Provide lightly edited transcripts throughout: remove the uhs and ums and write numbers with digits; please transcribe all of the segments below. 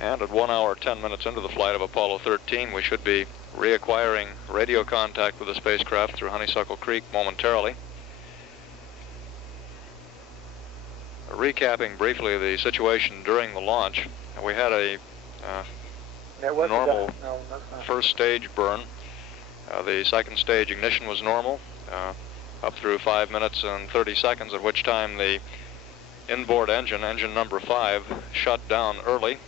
And at 1 hour, 10 minutes into the flight of Apollo 13, we should be reacquiring radio contact with the spacecraft through Honeysuckle Creek momentarily. Recapping briefly the situation during the launch, we had a normal first stage burn. The second stage ignition was normal, up through 5 minutes and 30 seconds, at which time the inboard engine number 5, shut down early.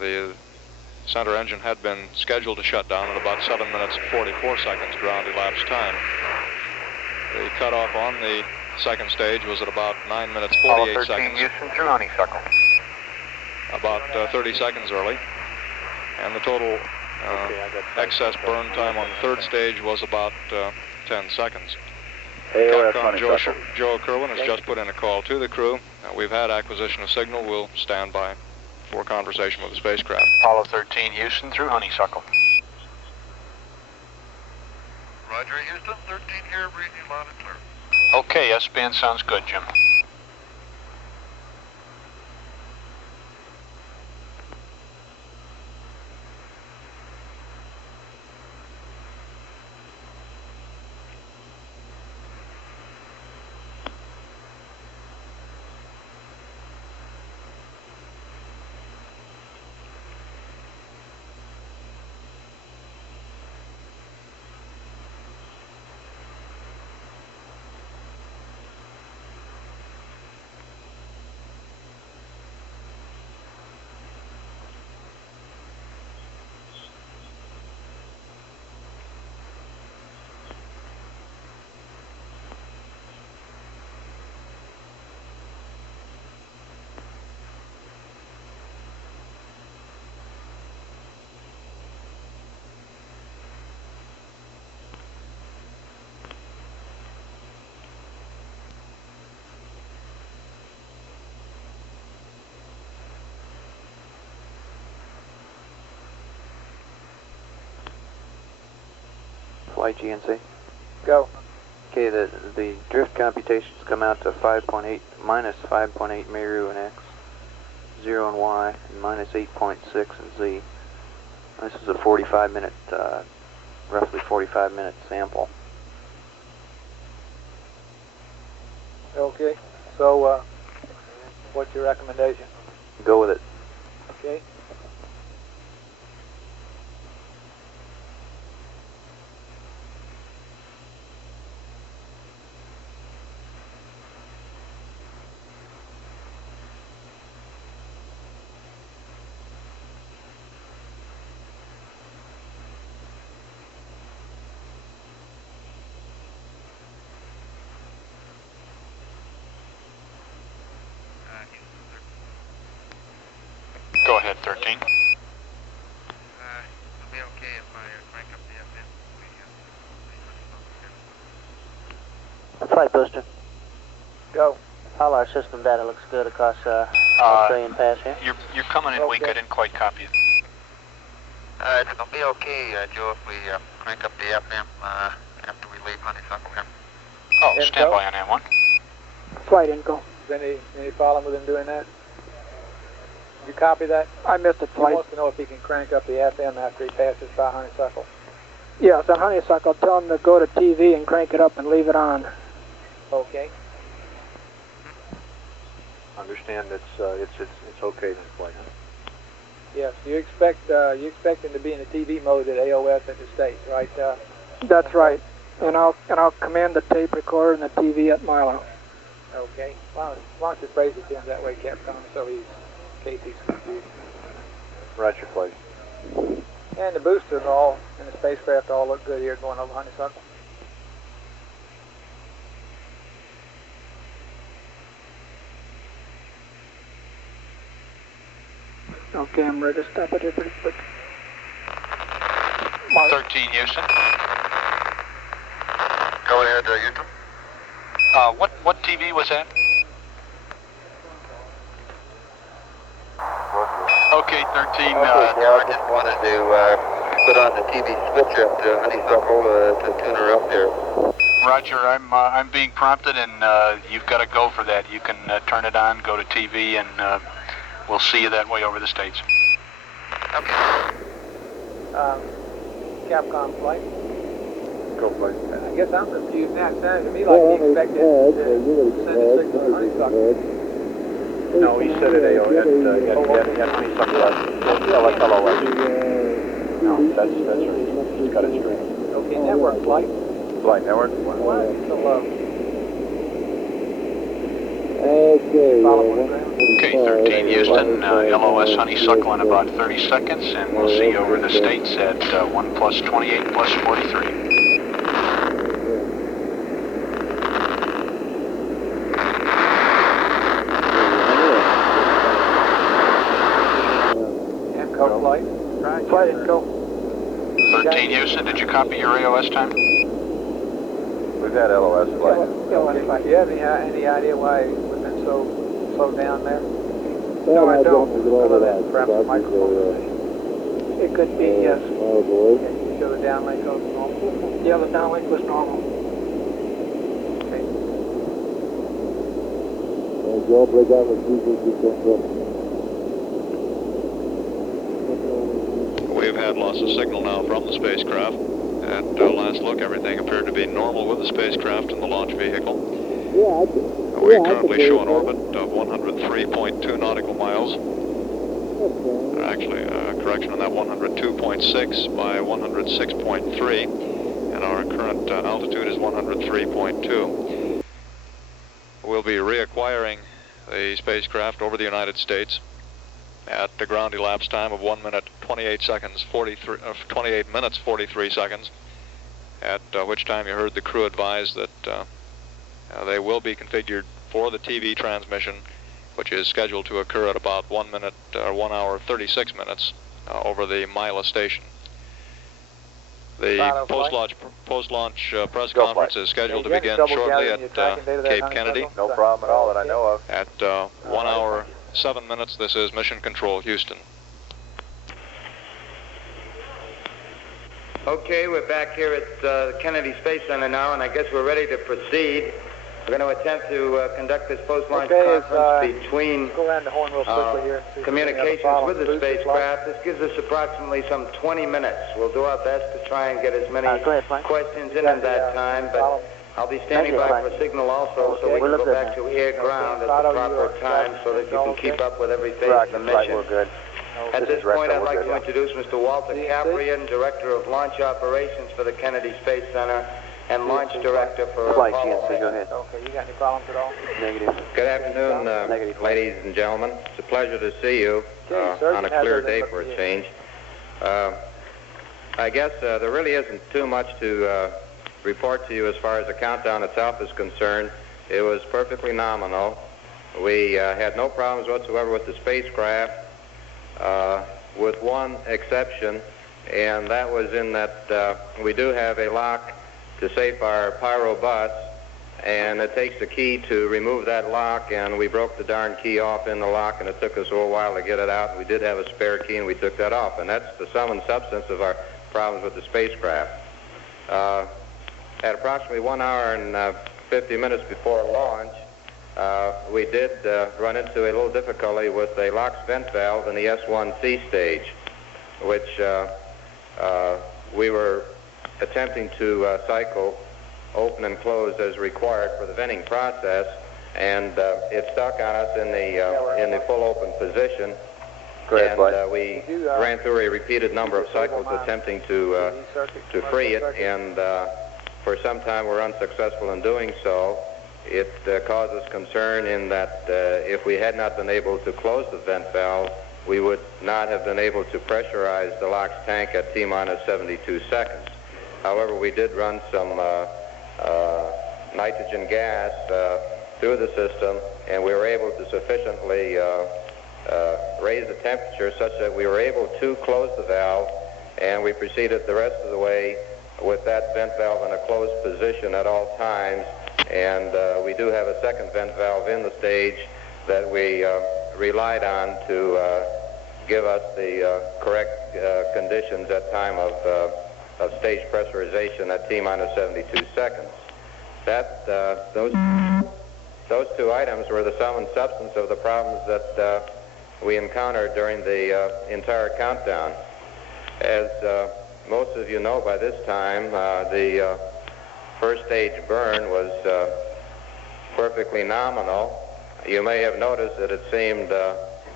The center engine had been scheduled to shut down at about 7 minutes and 44 seconds ground elapsed time. The cutoff on the second stage was at about 9 minutes 48 seconds. Houston through Honeysuckle. About 30 seconds early. And the total excess burn time on the third stage was about 10 seconds. Capcom Joe Kerwin has just put in a call to the crew. We've had acquisition of signal. We'll stand by for conversation with the spacecraft. Apollo 13, Houston through Honeysuckle. Roger, Houston, 13 here, breathing loud and clear. Okay, S-band sounds good, Jim. Flight GNC. Go. Okay, the drift computations come out to 5.8, minus 5.8 Meru in X, 0 in Y, and minus 8.6 in Z. This is a 45-minute, roughly 45-minute sample. Okay. So, what's your recommendation? Go with it. Okay. Go ahead, 13. It'll be okay if I crank up the FM. Flight booster. Go. All our system data looks good across Australian pass here. You're coming in weak. I didn't quite copy it. It'll be okay, Joe, if we crank up the FM after we leave Honeysuckle here. Oh, Info? stand by on that one. Flight info. Is any problem with him doing that? Did you copy that? I missed it, He Flight. wants to know if he can crank up the FM after he passes by Honeysuckle. Yes, on Honeysuckle, tell him to go to TV and crank it up and leave it on. Okay. Understand it's okay then, Flight. Yes. You expect him to be in the TV mode at AOS at the States, right? That's right. And I'll command the tape recorder and the TV at Milo. Okay. Why don't you phrase it to him that way, Capcom, so in case he's confused. Roger, Flight. And the boosters all, and the spacecraft all look good here going over Honeysuckle. Okay, I'm ready to stop it here pretty quick. 13, Houston. Go ahead, Houston. What TV was that? Okay, 13. I just wanted to put on the TV switch up to Honeysuckle to tune her up there. Roger, I'm being prompted, and you've got to go for that. You can turn it on, go to TV, and We'll see you that way over the States. Okay. Capcom flight. Go flight. I guess I'm confused now. It sounds to me like he expected to send a signal to honeysuckle. No, he said it at honeysuckle LOS. No, that's right. He's got it straight. Okay, network flight. Flight network. Why is he so low? Okay, 13 Houston, LOS Honeysuckle in about 30 seconds, and we'll see you over the States at 1 plus 28 plus 43. And co flight. Right, flight and co. 13 Houston, did you copy your AOS time? We've had LOS flight. Okay. Do you have any idea why we've been so slowed down there? No, I don't. Other than perhaps the microphone. It could be, yes. So the downlink was normal? Yeah, the downlink was normal. Okay. We've had loss of signal now from the spacecraft. At last look, everything appeared to be normal with the spacecraft and the launch vehicle. We currently show an orbit of 103.2 nautical miles. Actually, correction on that, 102.6 by 106.3, and our current altitude is 103.2. We'll be reacquiring the spacecraft over the United States at the ground elapsed time of 1 minute 28 seconds 28 minutes 43 seconds, at which time you heard the crew advise that they will be configured for the TV transmission, which is scheduled to occur at about 1 minute 1 hour 36 minutes over the Mila station. The post-launch press conference is scheduled to begin shortly at Cape Kennedy. No problem at all that I know of. At 1 hour 7 minutes, this is Mission Control, Houston. Okay, we're back here at the Kennedy Space Center now, and I guess we're ready to proceed. We're going to attempt to conduct this post-launch conference between communications with the spacecraft. This gives us approximately some 20 minutes. We'll do our best to try and get as many questions in that time, but I'll be standing by for signal also, so we can go back to air-ground at the proper time so that you can keep up with every phase of the mission. At this point, I'd like to introduce Mr. Walter Caprian, Director of Launch Operations for the Kennedy Space Center and Launch Director for Flight Apollo. GNC, go ahead. Okay, you got any problems at all? Negative. Good afternoon, ladies and gentlemen. It's a pleasure to see you on a clear day for a change. I guess there really isn't too much to report to you as far as the countdown itself is concerned. It was perfectly nominal. We had no problems whatsoever with the spacecraft, with one exception, and that was in that we do have a lock to safe our pyro bus, and it takes a key to remove that lock, and we broke the darn key off in the lock, and it took us a little while to get it out. We did have a spare key, and we took that off, and that's the sum and substance of our problems with the spacecraft. At approximately 1 hour and 50 minutes before launch, we did run into a little difficulty with a LOX vent valve in the S1C stage, which we were attempting to cycle open and close as required for the venting process, and it stuck on us in the full open position. And we ran through a repeated number of cycles attempting to free it, and for some time we're unsuccessful in doing so. It causes concern in that if we had not been able to close the vent valve, we would not have been able to pressurize the LOX tank at T-minus 72 seconds. However, we did run some nitrogen gas through the system, and we were able to sufficiently raise the temperature such that we were able to close the valve, and we proceeded the rest of the way with that vent valve in a closed position at all times. And we do have a second vent valve in the stage that we relied on to give us the correct conditions at time of stage pressurization at T-minus 72 seconds. Those two items were the sum and substance of the problems that we encountered during the entire countdown. As most of you know by this time, the first stage burn was perfectly nominal. You may have noticed that it seemed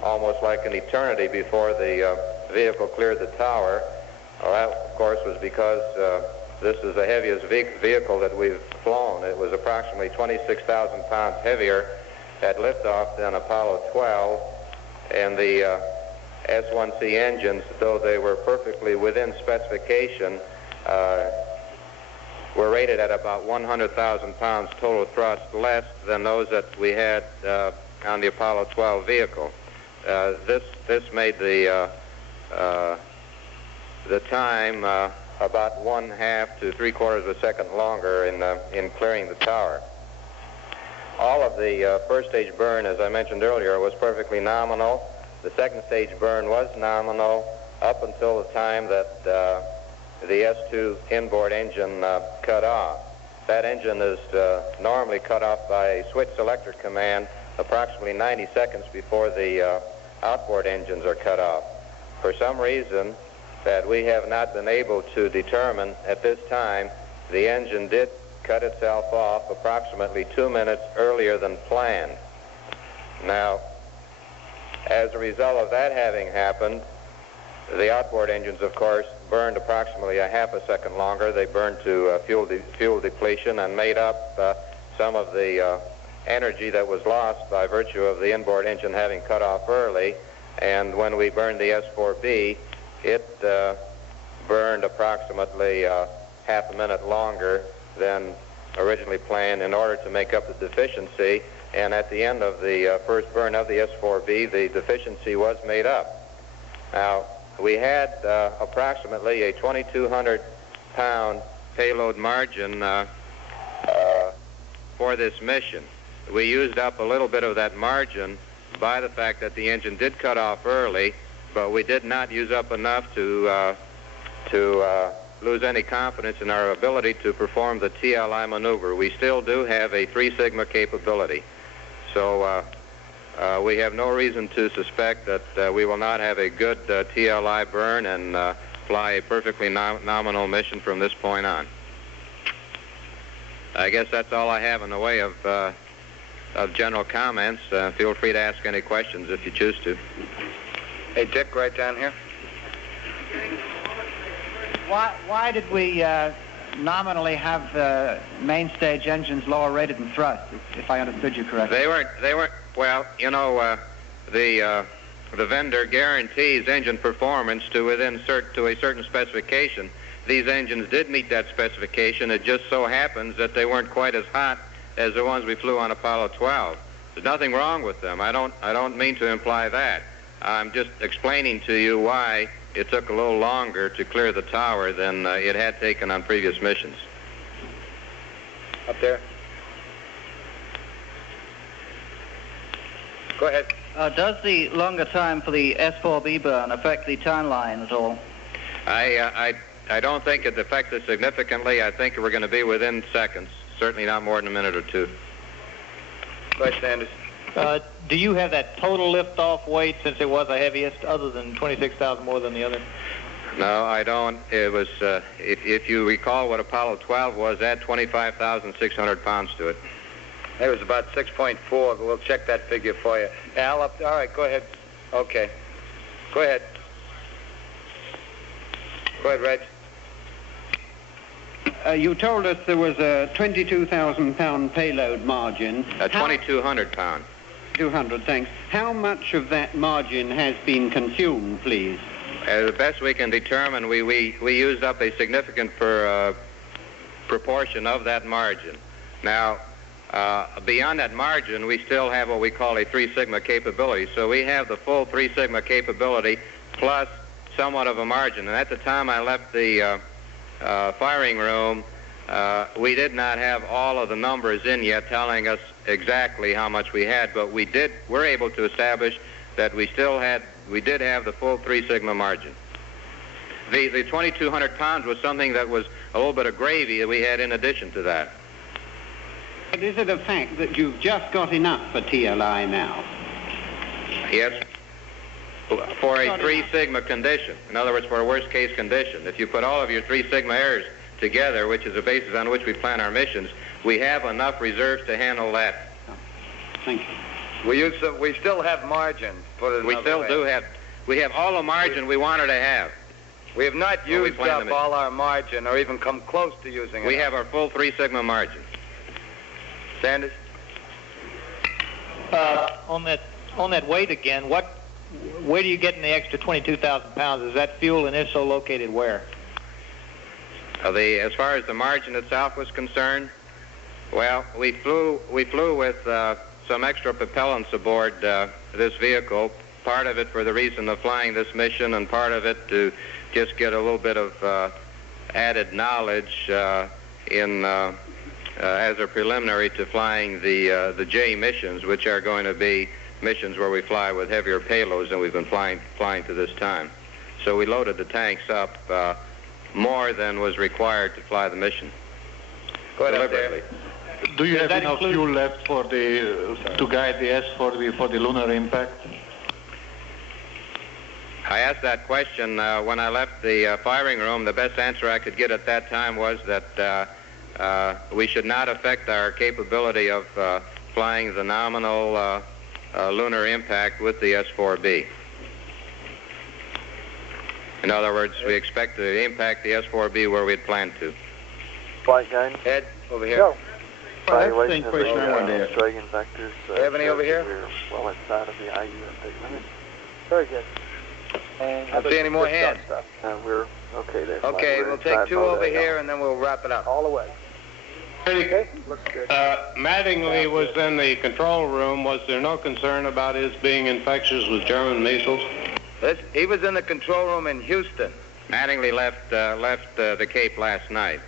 almost like an eternity before the vehicle cleared the tower. Well, that, of course, was because this is the heaviest vehicle that we've flown. It was approximately 26,000 pounds heavier at liftoff than Apollo 12, and the S1C engines, though they were perfectly within specification, were rated at about 100,000 pounds total thrust less than those that we had on the Apollo 12 vehicle. This made the time about 1/2 to 3/4 of a second longer in clearing the tower. All of the first stage burn, as I mentioned earlier, was perfectly nominal. The second stage burn was nominal up until the time that the S2 inboard engine cut off. That engine is normally cut off by a switch selector command approximately 90 seconds before the outboard engines are cut off. For some reason that we have not been able to determine at this time, the engine did cut itself off approximately 2 minutes earlier than planned. Now, as a result of that having happened, the outboard engines, of course, burned approximately a half a second longer. They burned to fuel depletion and made up some of the energy that was lost by virtue of the inboard engine having cut off early. And when we burned the S4B, it burned approximately half a minute longer than originally planned in order to make up the deficiency. And at the end of the first burn of the S4B, the deficiency was made up. Now, we had approximately a 2,200-pound payload margin for this mission. We used up a little bit of that margin by the fact that the engine did cut off early, but we did not use up enough to lose any confidence in our ability to perform the TLI maneuver. We still do have a 3 sigma capability. So we have no reason to suspect that we will not have a good TLI burn and fly a perfectly nominal mission from this point on. I guess that's all I have in the way of general comments. Feel free to ask any questions if you choose to. Hey, Dick, right down here. Why did we nominally have main stage engines lower rated than thrust, if I understood you correctly? They weren't. Well, you know, the vendor guarantees engine performance to a certain specification. These engines did meet that specification. It just so happens that they weren't quite as hot as the ones we flew on Apollo 12. There's nothing wrong with them. I don't mean to imply that. I'm just explaining to you why it took a little longer to clear the tower than it had taken on previous missions. Up there. Go ahead. Does the longer time for the S4B burn affect the timeline at all? I don't think it affects it significantly. I think we're going to be within seconds, certainly not more than a minute or two. Go ahead, Sanders. Do you have that total liftoff weight, since it was the heaviest, other than 26,000 more than the other? No, I don't. It was, if you recall what Apollo 12 was, add 25,600 pounds to it. It was about 6.4, but we'll check that figure for you. Al, all right, go ahead. Okay. Go ahead. Go ahead, Reg. You told us there was a 22,000-pound payload margin. 2,200 pound. 200, thanks. How much of that margin has been consumed, please? The best we can determine, we used up a significant proportion of that margin. Now, beyond that margin, we still have what we call a 3 sigma capability. So we have the full 3 sigma capability plus somewhat of a margin. And at the time I left the firing room, we did not have all of the numbers in yet telling us exactly how much we had, but we're able to establish that we did have the full 3 sigma margin. The 2,200 pounds was something that was a little bit of gravy that we had in addition to that. But is it a fact that you've just got enough for TLI now? Yes. for a 3 sigma condition. In other words, for a worst case condition. If you put all of your 3 sigma errors together, which is the basis on which we plan our missions, we have enough reserves to handle that. Thank you. We still have margin. We still do have. We have all the margin we wanted to have. We have not used up all our margin or even come close to using it. We have our full 3 sigma margin. Sanders? On that weight again, where do you get in the extra 22,000 pounds? Is that fuel, and if so, located where? As far as the margin itself was concerned, well, we flew with some extra propellants aboard this vehicle, part of it for the reason of flying this mission and part of it to just get a little bit of added knowledge as a preliminary to flying the J missions, which are going to be missions where we fly with heavier payloads than we've been flying to this time. So we loaded the tanks up more than was required to fly the mission. Go ahead, deliberately. Do you have enough fuel left for to guide the S4B for the lunar impact? I asked that question when I left the firing room. The best answer I could get at that time was that we should not affect our capability of flying the nominal lunar impact with the S4B. In other words, we expect to impact the S4B where we had planned to. Flight guidance. Ed, over here. Go. Evaluation of the Australian vectors. Have any over here? We're well inside of the IU update limit. Very good. I don't see any more hands. We're okay there. Okay, we'll take 2 over here and then we'll wrap it up. All the way. Okay. Looks good. Mattingly was in the control room. Was there no concern about his being infectious with German measles? He was in the control room in Houston. Mattingly left the Cape last night.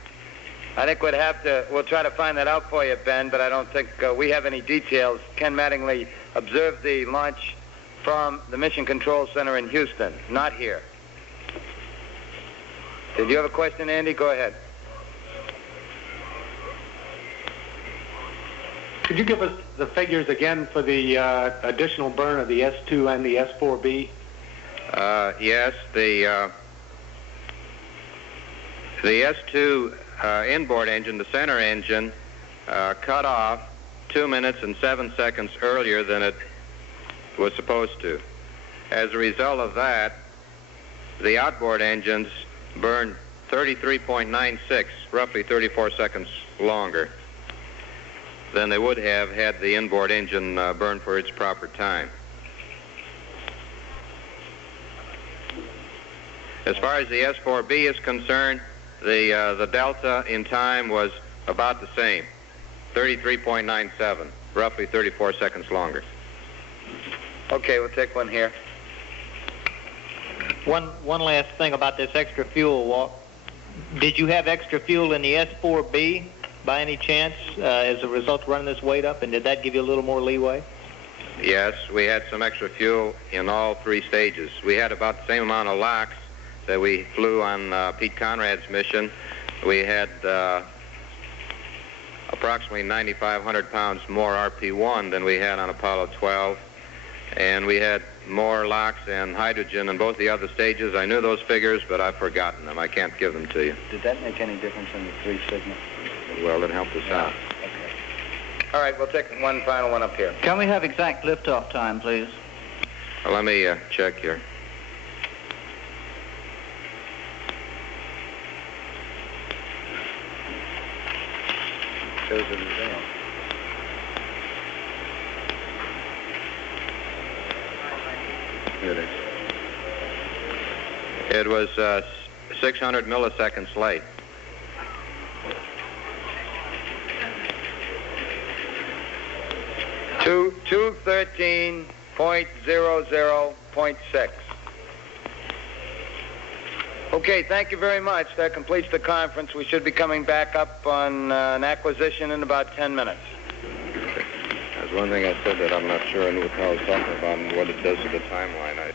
I think we'll try to find that out for you, Ben, but I don't think we have any details. Ken Mattingly observed the launch from the Mission Control Center in Houston, not here. Did you have a question, Andy? Go ahead. Could you give us the figures again for the additional burn of the S2 and the S4B? Yes, the S2 inboard engine, the center engine, cut off 2 minutes and 7 seconds earlier than it was supposed to. As a result of that, the outboard engines burned 33.96, roughly 34 seconds longer than they would have had the inboard engine burn for its proper time. As far as the S4B is concerned, the delta in time was about the same, 33.97, roughly 34 seconds longer. Okay, we'll take one here. One last thing about this extra fuel, Walt. Did you have extra fuel in the S4B by any chance as a result of running this weight up, and did that give you a little more leeway? Yes, we had some extra fuel in all 3 stages. We had about the same amount of LOX that we flew on Pete Conrad's mission. We had approximately 9,500 pounds more RP1 than we had on Apollo 12, and we had more LOX and hydrogen in both the other stages. I knew those figures, but I've forgotten them. I can't give them to you. Did that make any difference in the 3 sigma? Well, it helped us out. Okay. All right, we'll take one final one up here. Can we have exact liftoff time, please? Well, let me check here. Shows it as well. Here it is. It was 600 milliseconds late. Two 213.00.6. Okay, thank you very much. That completes the conference. We should be coming back up on an acquisition in about 10 minutes. There's one thing I said that I'm not sure I knew what I was talking about and what it does to the timeline.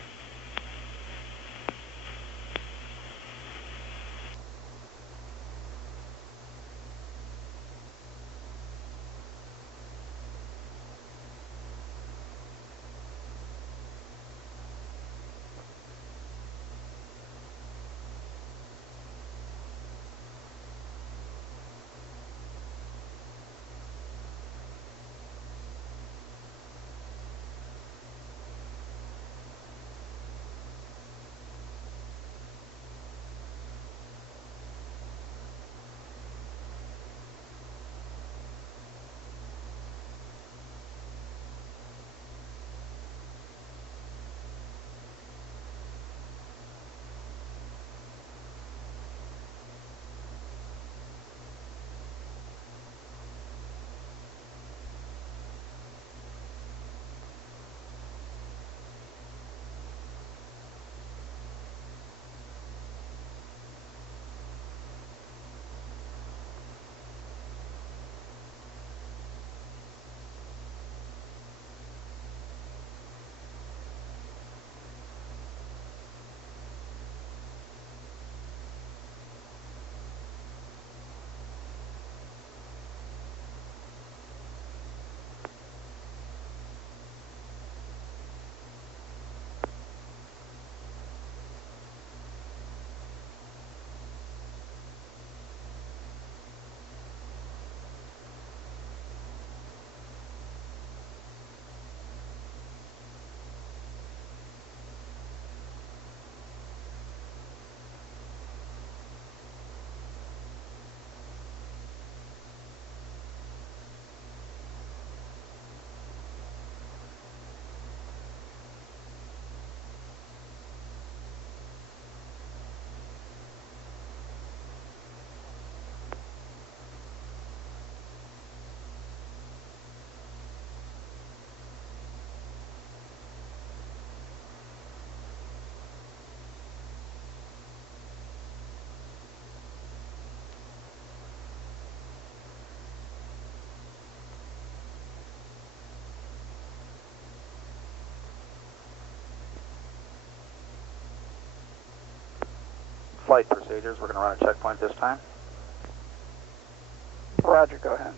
flight procedures. We're going to run a checkpoint this time. Roger, go ahead.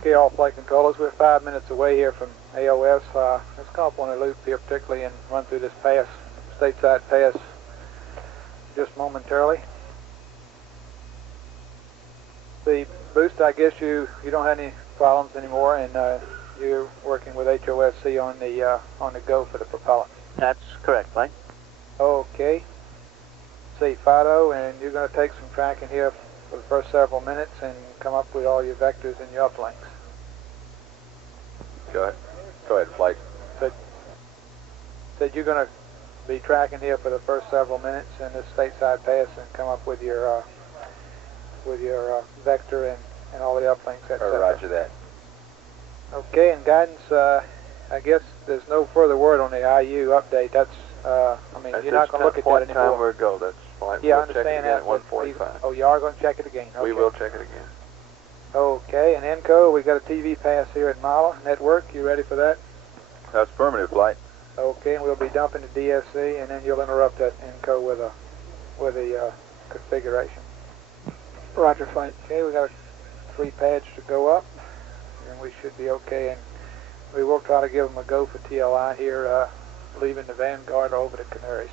Okay, all flight controllers, we're 5 minutes away here from AOS. Let's come up on a loop here particularly and run through this pass, stateside pass, just momentarily. The boost, I guess you don't have any problems anymore, and you're working with HOSC on the go for the propellant. That's correct, Mike. Okay. See, Fido, and you're going to take some tracking here for the first several minutes and come up with all your vectors and your uplinks. Go ahead, flight. Said you're going to be tracking here for the first several minutes in this stateside pass and come up with your vector and all the uplinks, etc. Roger that. Okay, and guidance, I guess there's no further word on the IU update. That's, you're not going to look at that anymore. Time we're go. That's fine. Yeah, we'll I understand that. At 1:45. Oh, you are going to check it again? Okay. We will check it again. Okay, and ENCO, we got a TV pass here at Mala Network. You ready for that? That's affirmative, flight. Okay, and we'll be dumping the DSC, and then you'll interrupt that ENCO with a configuration. Roger, flight. Okay, we got 3 pads to go up, and we should be okay. And we will try to give them a go for TLI here, leaving the Vanguard over the Canaries.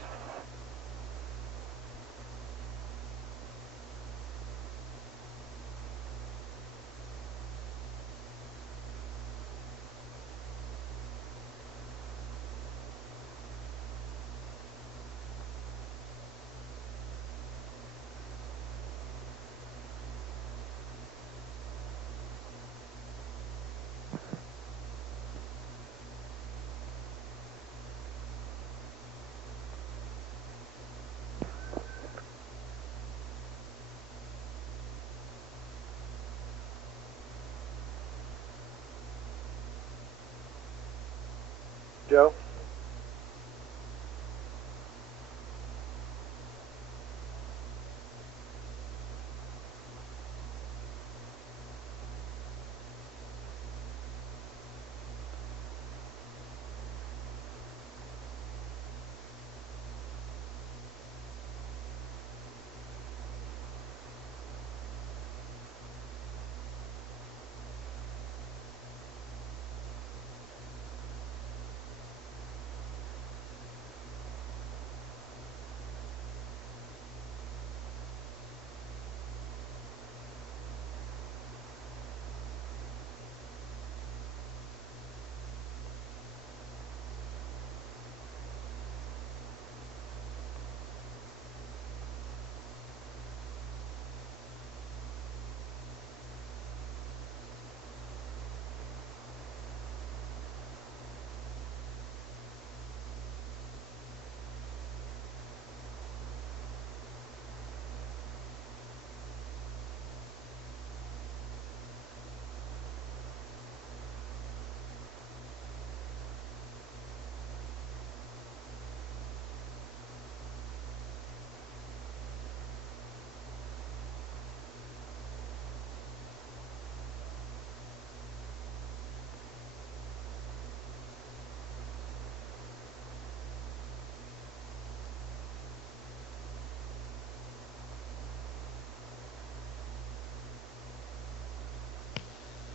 Joe?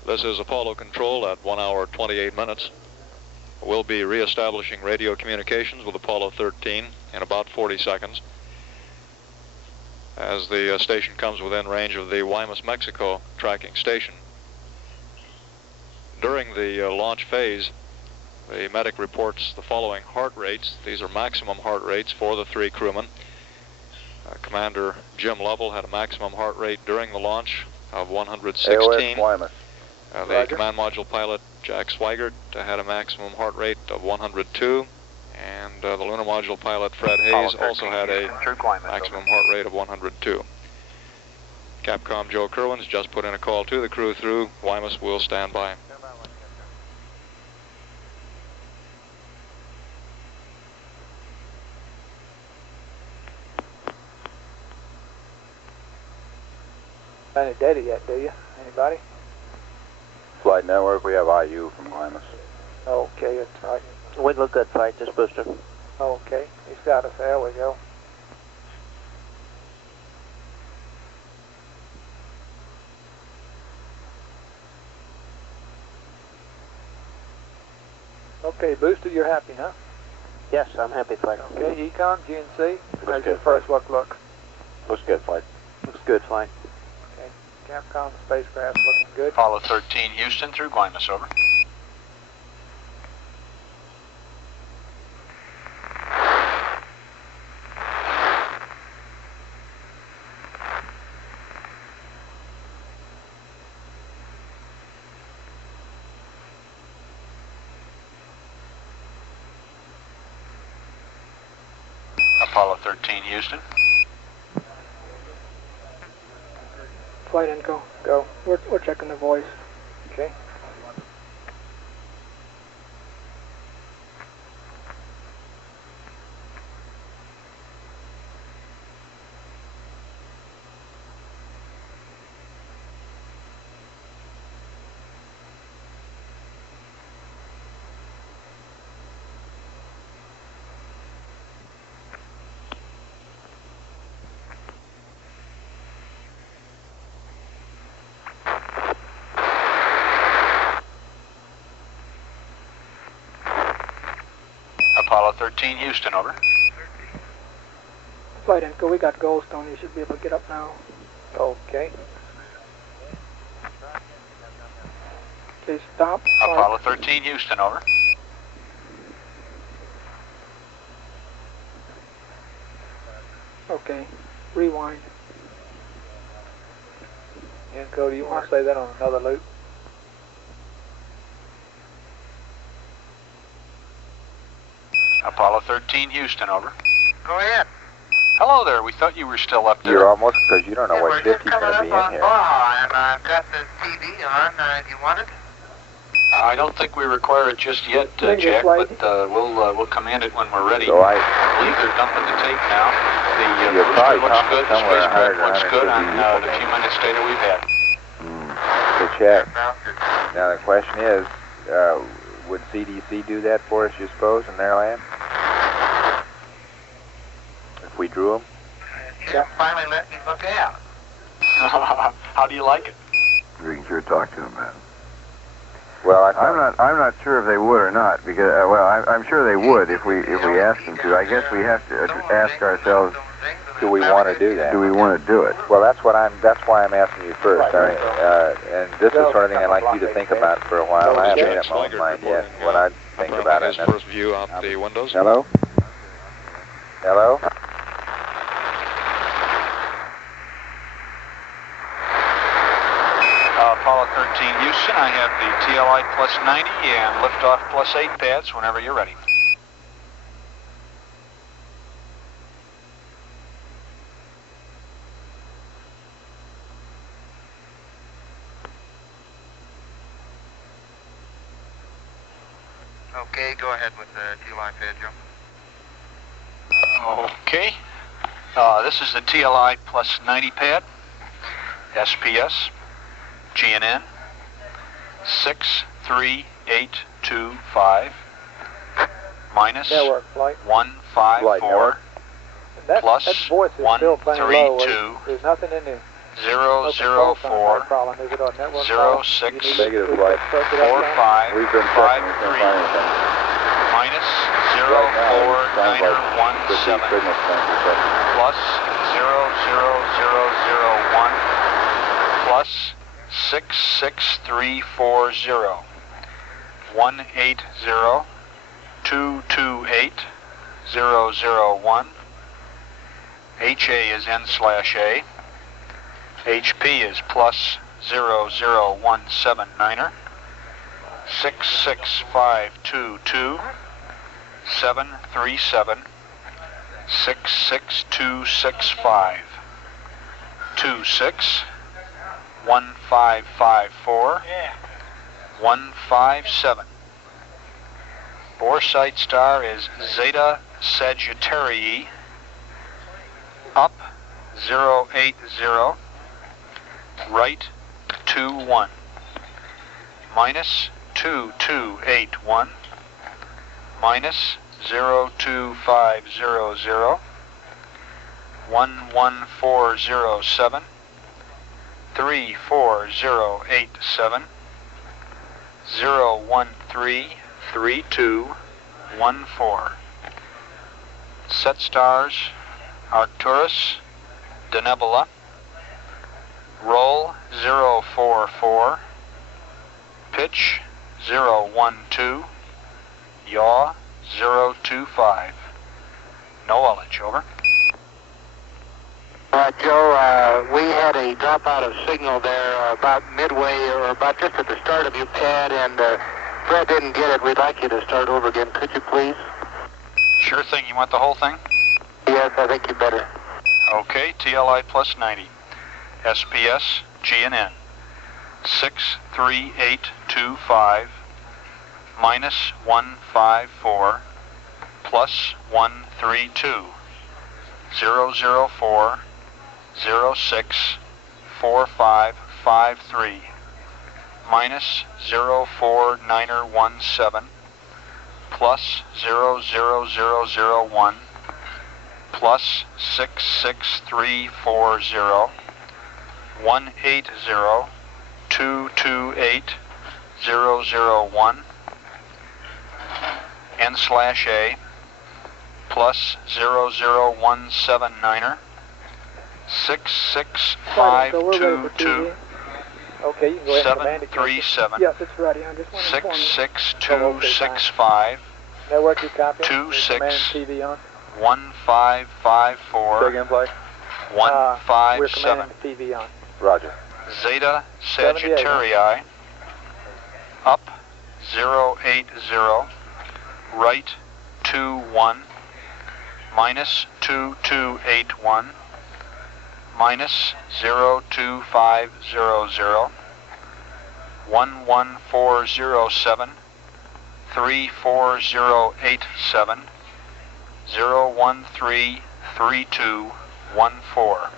This is Apollo Control at 1 hour 28 minutes. We'll be reestablishing radio communications with Apollo 13 in about 40 seconds as the station comes within range of the Guaymas, Mexico tracking station. During the launch phase, the medic reports the following heart rates. These are maximum heart rates for the 3 crewmen. Commander Jim Lovell had a maximum heart rate during the launch of 116. AOS Guaymas. The command module pilot Jack Swigert had a maximum heart rate of 102, and the lunar module pilot Fred Hayes also had a maximum heart rate of 102. Capcom Joe Kerwin's just put in a call to the crew through Guaymas. Will stand by. Any data yet, do you? Anybody? Flight Network, we have IU from Guaymas. Okay, that's right. We look good, Flight, this booster. Okay, he's got us. There we go. Okay, booster, you're happy, huh? Yes, I'm happy, Flight. Okay, Econ, GNC, how's your first look? Looks good, Flight. Looks good, Flight. Okay, Capcom spacecraft looking good. Apollo 13 Houston through Guaymas, over. Apollo 13 Houston. Flight Inco, go. We're checking the voice. Okay. Apollo 13 Houston, over. Flight Inco, we got Goldstone. You should be able to get up now. Okay. Okay, stop. Apollo 13 Houston, over. Okay, rewind. Inco, do you want to say that on another loop? Apollo 13 Houston, over. Go ahead. Hello there, we thought you were still up there. You're almost, because you don't know what shift he's going to be in here. And I've got the TV on. Do you want it? I don't think we require it just yet, Jack, but we'll command it when we're ready. So I believe they're dumping the tape now. The You're booster probably looks good, the somewhere spacecraft 100 or looks good on 150 the few minutes data we've had. Good check. Now the question is, would CDC do that for us, you suppose, in their land? If we drew them? Jim finally let me look out. How do you like it? We can sure talk to them, man. Well, I'm not sure if they would or not, because I'm sure they would if we asked them to. I guess we have to ask ourselves, do we want to do that? Do we want to do it? Well, that's why I'm asking you first. And this is the sort of thing I'd like you to think about for a while. I haven't made up my own mind yet. What I'd think about it. His first view out the windows. Hello? Hello? Apollo 13 Houston, I have the TLI plus 90 and liftoff plus 8 pads whenever you're ready. Okay, go ahead with the TLI pad, Joe. Okay. This is the TLI plus 90 pad. SPS. GNN 63825 minus 154 plus that voice is still playing low. 132. There's nothing in the 004 06 Negative flight. 45 We've been 53 minus 04917 plus 00001 plus 66340 180-228-001. HA is N/A. HP is plus 00179er. 66522 737 66265 26 1554 157. Bore sight star is Zeta Sagittarii, up 080, right 21, minus 2281, minus 02500, 11407, 34087, 0133214. Set stars Arcturus, Denebola, roll 044, pitch 012, yaw 025. No ullage, over. Joe, we had a dropout of signal there about midway or about just at the start of your pad, and Fred didn't get it. We'd like you to start over again. Could you please? Sure thing. You want the whole thing? Yes, I think you better. Okay, TLI plus 90. SPS, GNN. 63825 minus 154 plus 132 004 06 4553 minus 04917 plus 00001 plus 66340 180-228-001 N/A plus 00179er 66522 Okay, you can go ahead and 737 Yes, it's ready. I just want to 66265 network you copy. 26 TV on. 1554 Again, play. 157. We're commanding the TV on. Roger. Zeta Sagittarii, up 080, right 21, minus 2281, minus 02500, 11407, 34087, 0133214.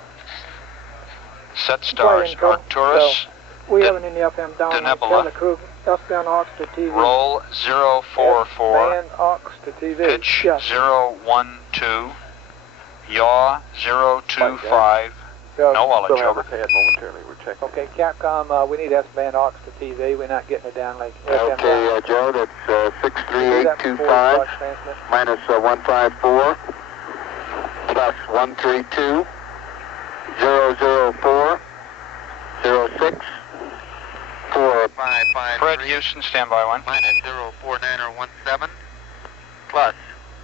Set stars Arcturus, we haven't any FM down. Denebola. Tell the crew S-band aux to TV. Roll 044. S-band aux to TV. Pitch yes. 012. Yaw 025. No ullage, over. momentarily. We're checking. Okay, Capcom, we need S-band aux to TV. We're not getting it down like FM Okay, Joe, that's 63825 minus 154 plus 132 004 06 455. Fred Houston, standby one. Minus 04917 plus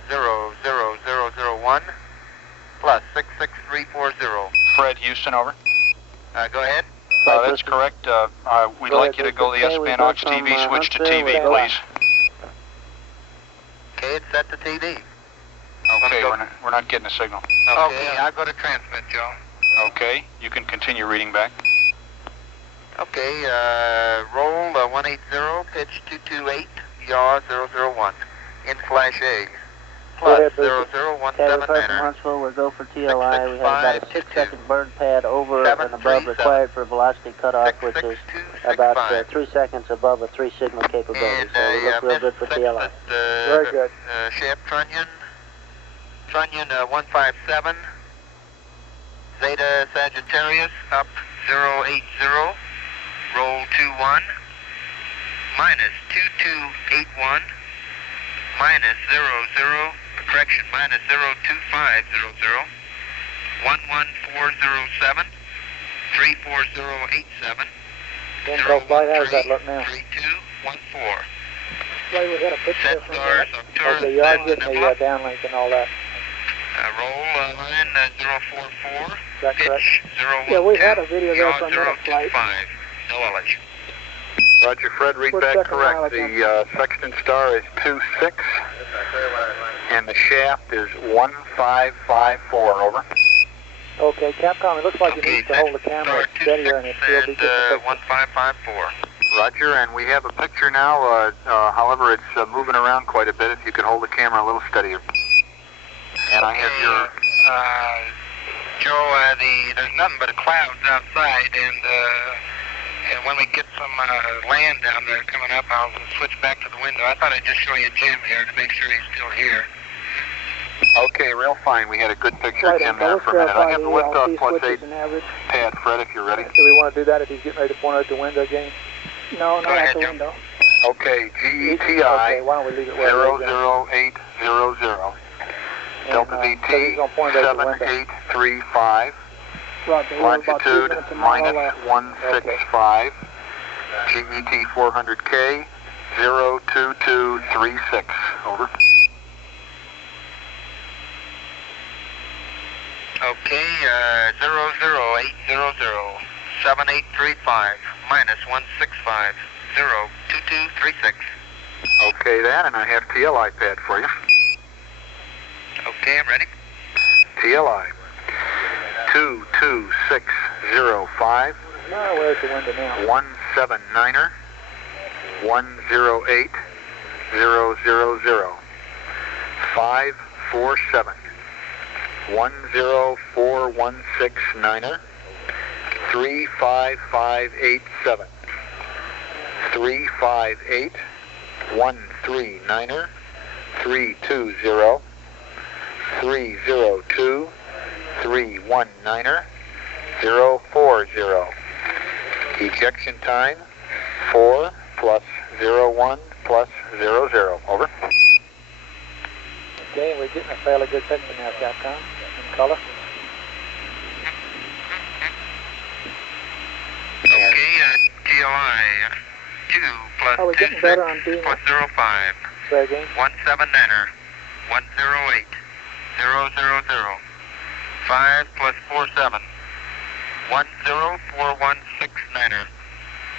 00001 plus 66340. Fred Houston, over. Go ahead. That's correct. We'd like you to go the S-band aux TV, switch to TV, please. Okay, it's set to TV. Okay, we're not getting a signal. Okay, I'll go to transmit, Joe. Okay, you can continue reading back. Okay, roll 180, pitch 228, yaw 001, N/A. Plus 00179. Huntsville, we'll go for TLI. We have about a 6-second burn pad over and above required for velocity cutoff, which is about 3 seconds above a 3-signal capability. And, so we look real good for TLI. Very good. Shaft Trunnion 157, Zeta Sagittarius up 080, roll 21, minus 2281, minus 00, correction, minus 02500, 11407, 34087, Inco flight, how does that look now? 3214. Wait, we got a picture from that. Arcturus, Okay, you are getting the downlink and all that. Roll line 044. Is that correct? 012. Yeah, we had a video there from minute flight. 025. No LH. Roger, Fred, read back correct. The sextant star is 26, and the shaft is 1554. Over. Okay, Capcom, it looks like you need to hold the camera steadier and it will be good. 1554. Roger, and we have a picture now. However, it's moving around quite a bit. If you could hold the camera a little steadier. And I have your... Joe, there's nothing but clouds outside, and when we get some land down there coming up, I'll switch back to the window. I thought I'd just show you Jim here to make sure he's still here. Okay, real fine. We had a good picture of Jim there for a minute. I have the liftoff +8 pad, Fred, if you're ready. Do we want to do that if he's getting ready to point out the window again? No, not at the window. Okay, GETI okay, why don't we leave it where 00800. Delta VT 7835. Longitude -165. GET 400K 02236. Over. Okay, 00800 7835 -165 02236. Okay, then, and I have TLI pad for you. Okay, I'm ready. TLI 22605. No, where's the window now? 179er 108 000 547 10416 35587 358 139er 320 302 319er 040. Ejection time 4 plus 01 plus 00. Over. Okay, we're getting a fairly good picture now, Capcom, in color. Okay, TLI 2 plus 26 plus 05. Say again. 179er 108 000 5 plus 47 10416er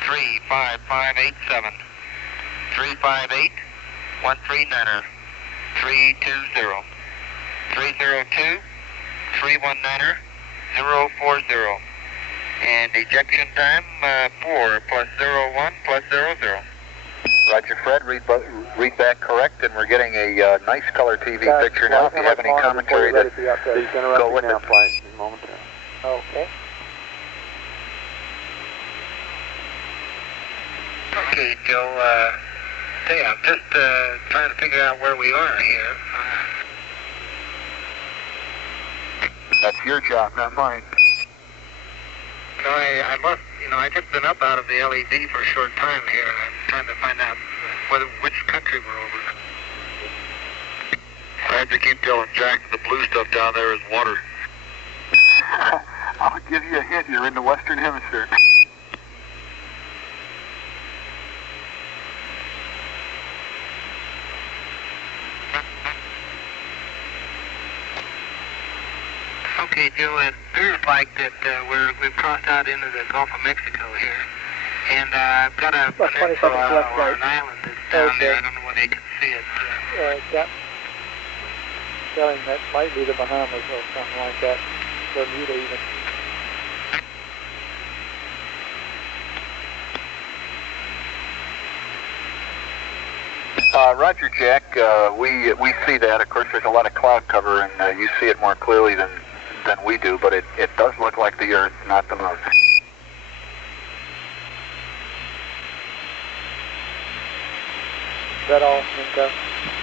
35587 358 139er 320 302 319er 040. And ejection time 4 plus 01 plus 00. Roger, Fred. Read back correct, and we're getting a nice color TV picture now. If you have any commentary to go with it. Okay. Okay, Joe. I'm just trying to figure out where we are here. That's your job, not mine. No, I must, I just been up out of the LED for a short time here, and I'm trying to find out which country we're over. I have to keep telling Jack the blue stuff down there is water. I'll give you a hint. You're in the Western Hemisphere. Okay, Joe, it appears like that we've crossed out into the Gulf of Mexico here. And I've got a peninsula or an island that's down there. I don't know whether you can see it. Telling that might be the Bahamas or something like that. Bermuda even. Roger, Jack. We see that. Of course, there's a lot of cloud cover, and you see it more clearly than we do, but it does look like the Earth, not the Moon. Is that all, Minko?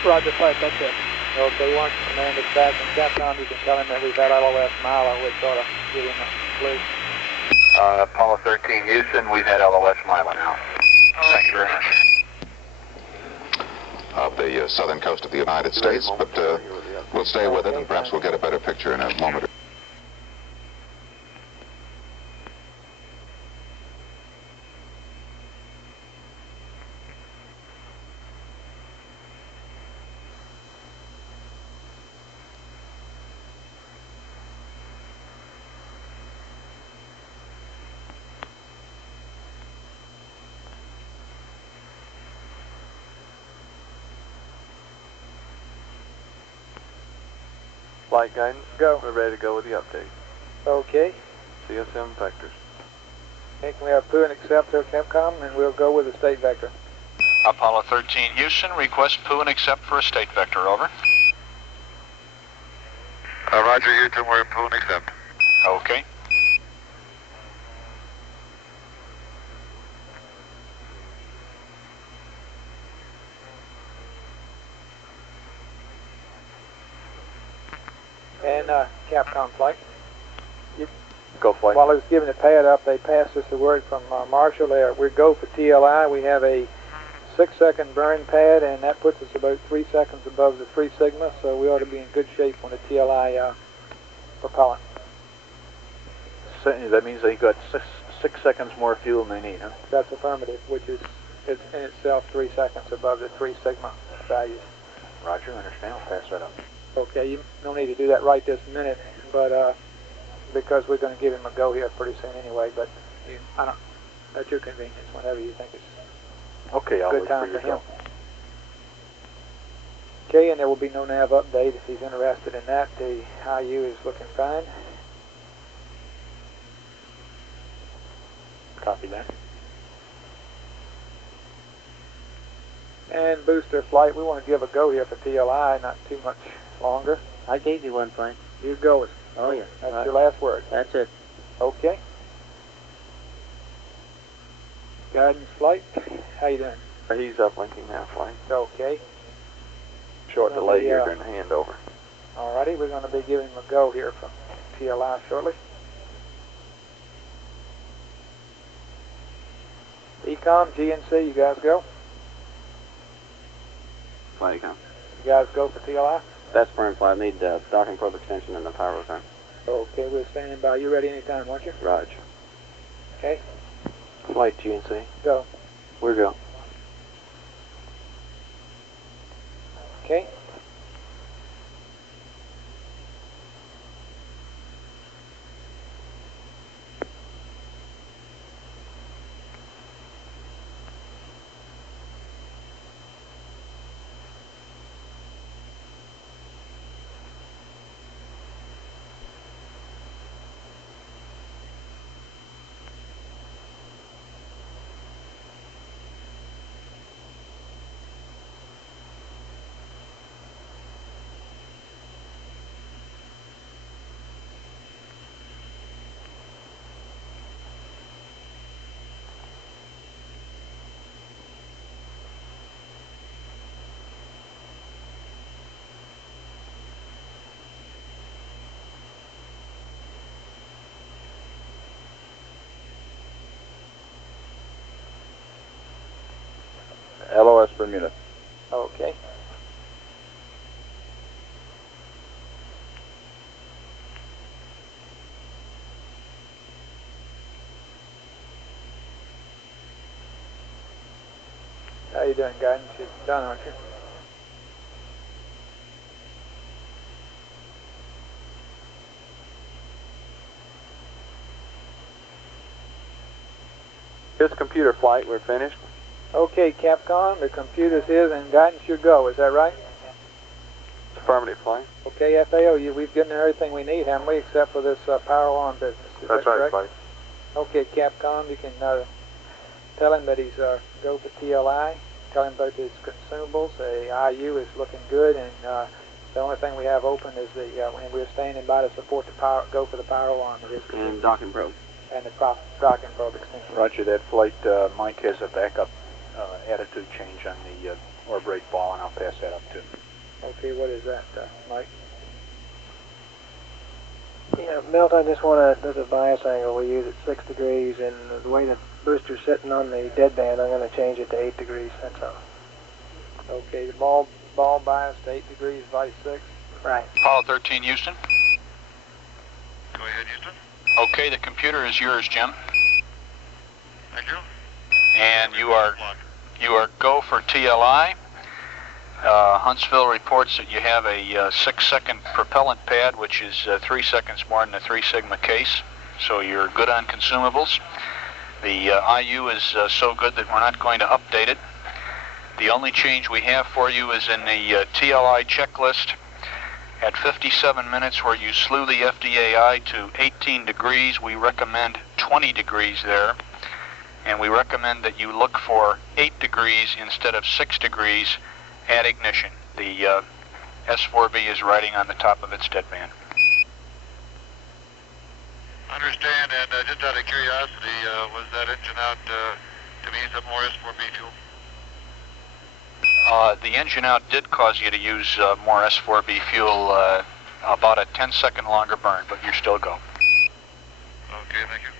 Roger, flight, that's it. Okay, once the command is back in Capcom, you can tell him that we've had LOS Milo, which ought to give him a clue. Apollo 13 Houston, we've had LOS Milo now. Thank you very much. Of the southern coast of the United States, but we'll stay with it and perhaps we'll get a better picture in a moment. Flight guidance. Go. We're ready to go with the update. Okay. CSM vectors. Okay, can we have poo and accept there, Capcom, and we'll go with the state vector. Apollo 13 Houston, request poo and accept for a state vector, over. Roger, Houston, we're poo and accept. Okay. And Capcom flight. Go flight. While I was giving the pad up, they passed us a word from Marshall there. We go for TLI. We have a 6-second burn pad, and that puts us about 3 seconds above the 3 sigma, so we ought to be in good shape on the TLI propellant. So that means they got six seconds more fuel than they need, huh? That's affirmative, which is in itself 3 seconds above the 3 sigma values. Roger, understand. I'll pass that up. Okay, you don't need to do that right this minute, but because we're going to give him a go here pretty soon anyway. But at your convenience, whenever you think it's okay, I'll good wait time for for your him. Okay, and there will be no nav update if he's interested in that. The IU is looking fine. Copy that. And booster flight, we want to give a go here for TLI, not too much longer. I gave you one, Frank. You go. Oh, yeah. That's your last word. That's it. Okay. Guidance flight, how you doing? He's uplinking now, flight. Okay. Short delay here during the handover. Alrighty, we're going to be giving him a go here from TLI shortly. Ecom, GNC, you guys go? Flight econ. You guys go for TLI? That's burn flight. I need docking probe extension and the power time. Okay, we're standing by. You ready anytime, won't you? Roger. Okay. Flight GNC. Go. We're go. Okay. LOS Bermuda. Okay. How you doing, guidance? You're done, aren't you? Here's computer flight. We're finished. Okay, Capcom, the computer's is and guidance your go. Is that right? Affirmative flight. Okay, FAO, we've given everything we need, haven't we, except for this power on business. Is That's that right, correct? flight. Okay, Capcom, you can tell him that he's go for TLI. Tell him about his consumables. The IU is looking good, and the only thing we have open is when we're standing by to support the power, go for the power alarm. And docking probe. And the docking probe extension. Roger, that flight, Mike has a backup attitude change on the orbit ball, and I'll pass that up to him. Okay, what is that, Mike? Yeah, Milt, I just want to, there's a bias angle we use at 6 degrees, and the way the booster's sitting on the deadband, I'm going to change it to 8 degrees, that's all. Okay, the ball bias to 8 degrees, vice 6? Right. Apollo 13, Houston. Go ahead, Houston. Okay, the computer is yours, Jim. Thank you. And you are go for TLI. Huntsville reports that you have a 6-second propellant pad, which is 3 seconds more than the 3 sigma case. So you're good on consumables. The IU is so good that we're not going to update it. The only change we have for you is in the TLI checklist. At 57 minutes, where you slew the FDAI to 18 degrees, we recommend 20 degrees there. And we recommend that you look for 8 degrees instead of 6 degrees at ignition. The S4B is riding on the top of its deadband. Understand, and just out of curiosity, was that engine out to mean some more S4B fuel? The engine out did cause you to use more S4B fuel, about a 10-second longer burn, but you're still go. Okay, thank you.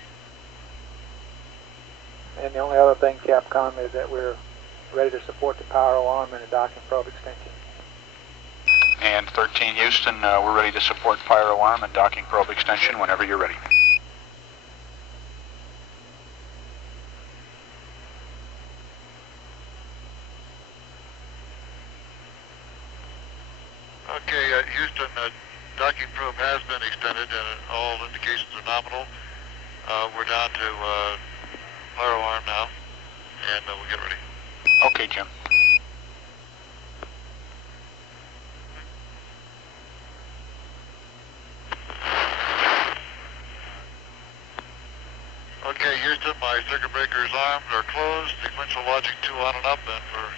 And the only other thing, Capcom, is that we're ready to support the power alarm and the docking probe extension. And 13 Houston, we're ready to support fire alarm and docking probe extension whenever you're ready. Okay, Houston, docking probe has been extended and all indications are nominal. We're down to fire alarm now, and we'll get ready. Okay, Jim. Okay, Houston, my circuit breakers armed are closed, sequential logic 2 on and up, and we're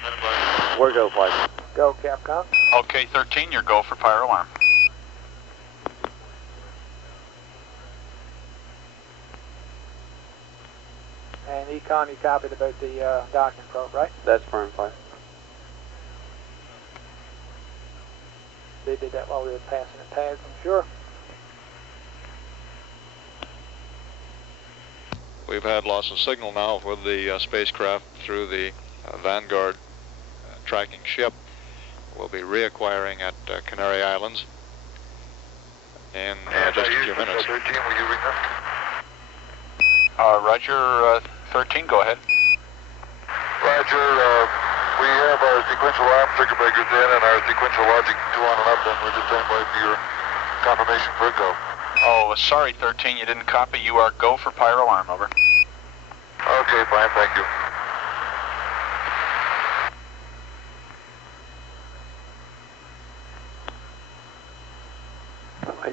standing by. We're go, flight. Go, Capcom. Okay, 13, your go for fire alarm. And Econ, you copied about the docking probe, right? That's firm, fire. They did that while we were passing the pads, I'm sure. We've had loss of signal now with the spacecraft through the Vanguard tracking ship. We'll be reacquiring at Canary Islands in just a few minutes. 13, will you ring them? Roger, 13, go ahead. Roger, we have our sequential arm circuit breakers in and our sequential logic 2 on and up, and we're just standing by for your confirmation for a go. Oh, sorry, 13, you didn't copy. You are go for fire alarm, over. Okay, fine, thank you.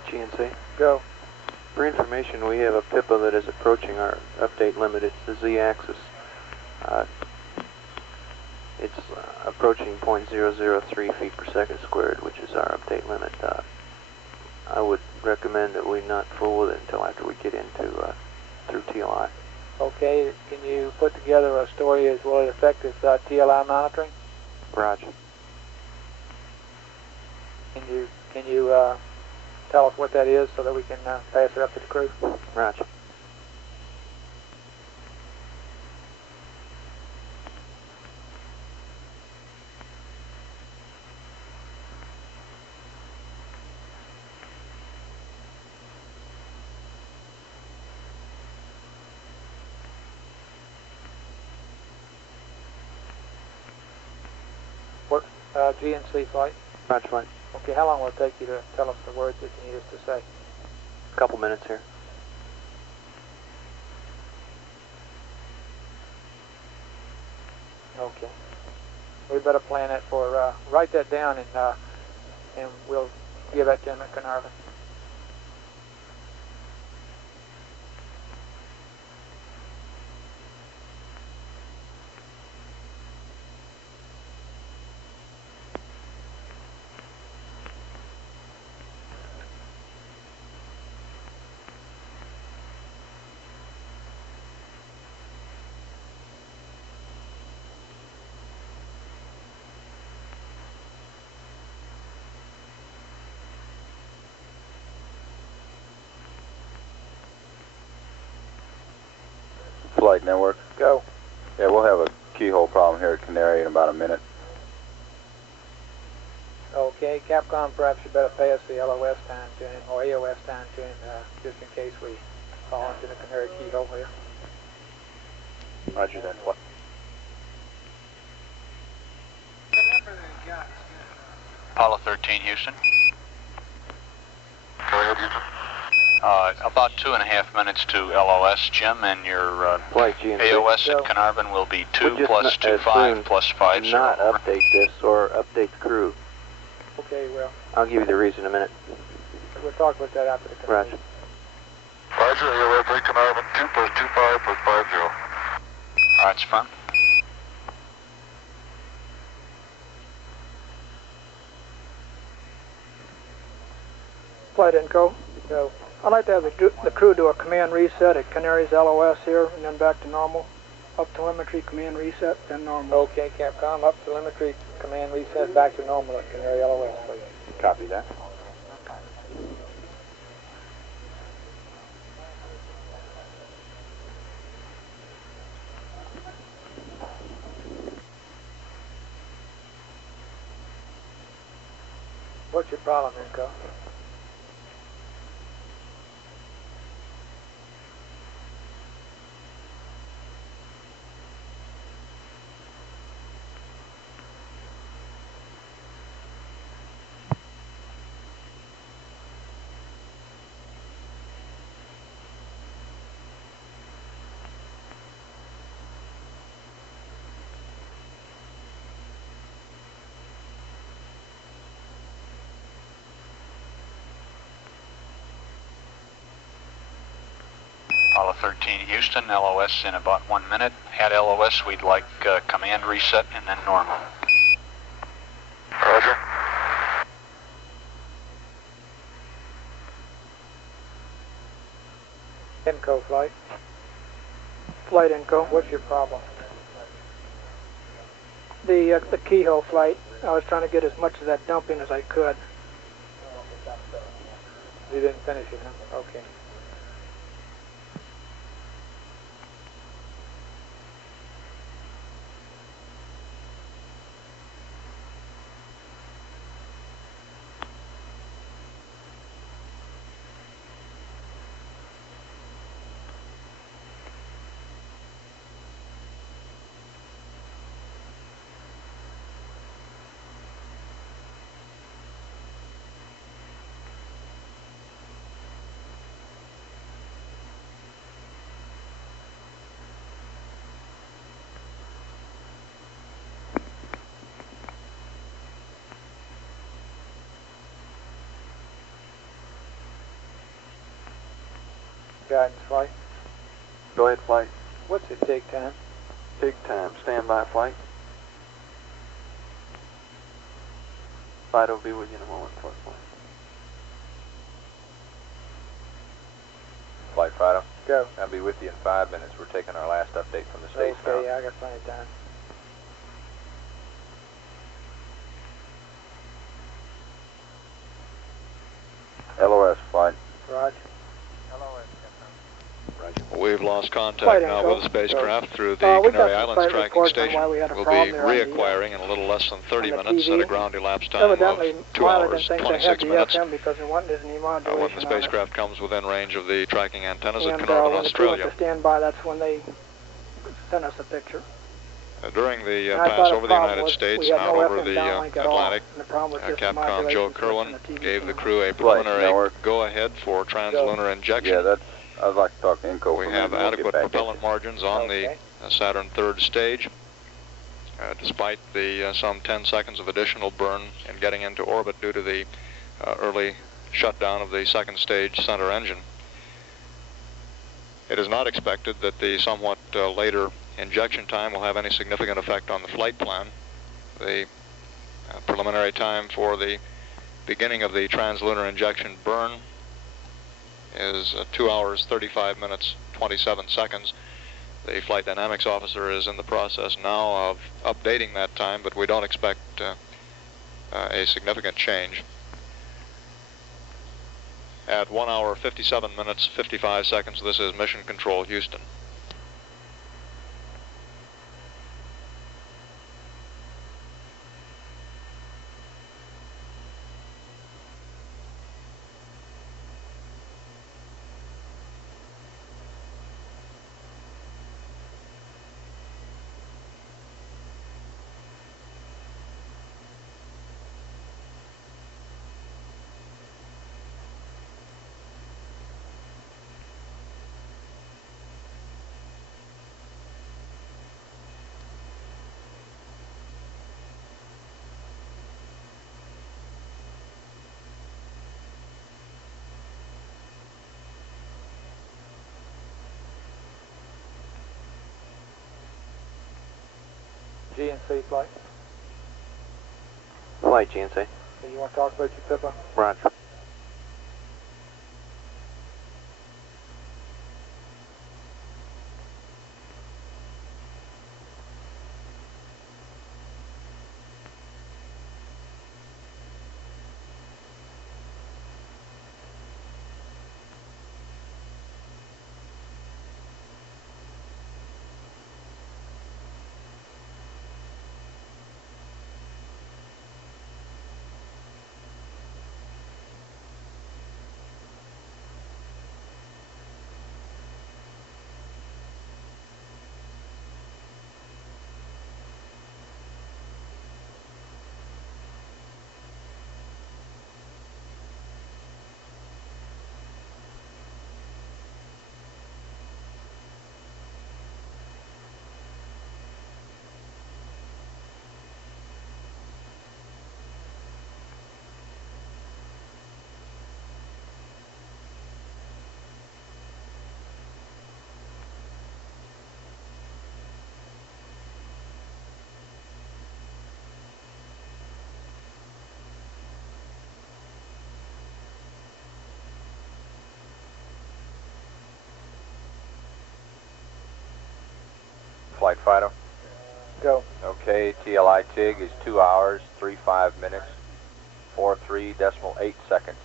GNC. Go. For information, we have a PIPA that is approaching our update limit. It's the Z-axis. It's approaching 0.003 feet per second squared, which is our update limit. I would recommend that we not fool with it until after we get into through TLI. Okay, can you put together a story as will it affect this TLI monitoring? Roger. Can you tell us what that is so that we can pass it up to the crew? Roger. What GNC flight? Roger, flight. Okay, how long will it take you to tell us the words that you need us to say? A couple minutes here. Okay. We better plan that for, write that down and we'll give that to him at Carnarvon. Flight Network. Go. Yeah, we'll have a keyhole problem here at Canary in about a minute. Okay, Capcom, perhaps you better pay us the LOS time tuning or AOS time tuning, just in case we fall into the Canary keyhole here. Roger that. What? Apollo 13, Houston. Go ahead, Houston. About 2.5 minutes to LOS, Jim, and your AOS at Carnarvon will be 2 plus 25 plus 50. Not update this or update the crew. Okay, well. I'll give you the reason in a minute. We'll talk about that after the Canary. Roger. Roger, AOS 8 Carnarvon, 2 plus 25 plus 50. All right, it's fun. Flight Info. Go. I'd like to have the crew do a command reset at Canary's LOS here, and then back to normal. Up telemetry, command reset, then normal. Okay, Capcom, up telemetry, command reset, back to normal at Canary LOS, please. Copy that. What's your problem, Inco? Apollo 13, Houston, LOS in about 1 minute. At LOS, we'd like command reset and then normal. Roger. Inco, flight. Flight Inco, what's your problem? The keyhole flight, I was trying to get as much of that dumping as I could. You didn't finish it, huh? Okay. Guidance flight. Go ahead, flight. What's it take time? Take time. Stand by, flight. Flight will be with you in a moment, flight. Flight Fido. Go. I'll be with you in 5 minutes. We're taking our last update from the stage now. Okay, yeah, I got plenty of time. LOS flight. Roger. We've lost contact now with the spacecraft through the Canary Islands tracking station. We'll be reacquiring in a little less than 30 minutes at a ground elapse time of 2 hours, 26 minutes. When the spacecraft comes within range of the tracking antennas at Carnarvon, Australia. To stand by, that's when they sent us a picture. During the pass over the United States and out over the Atlantic, Capcom Joe Kerwin gave the crew a preliminary go-ahead for translunar injection. Yeah, I'd like to talk to Inco. We have adequate propellant margins on the Saturn third stage, despite the some 10 seconds of additional burn in getting into orbit due to the early shutdown of the second stage center engine. It is not expected that the somewhat later injection time will have any significant effect on the flight plan. The preliminary time for the beginning of the translunar injection burn is 2 hours, 35 minutes, 27 seconds. The flight dynamics officer is in the process now of updating that time, but we don't expect a significant change. At 1 hour, 57 minutes, 55 seconds, this is Mission Control, Houston. GNC flight. Flight GNC. So you want to talk about your Pippa? Roger. Flight Fido. Go. Okay, TLI TIG is 2 hours, 35 minutes, 43.8 seconds.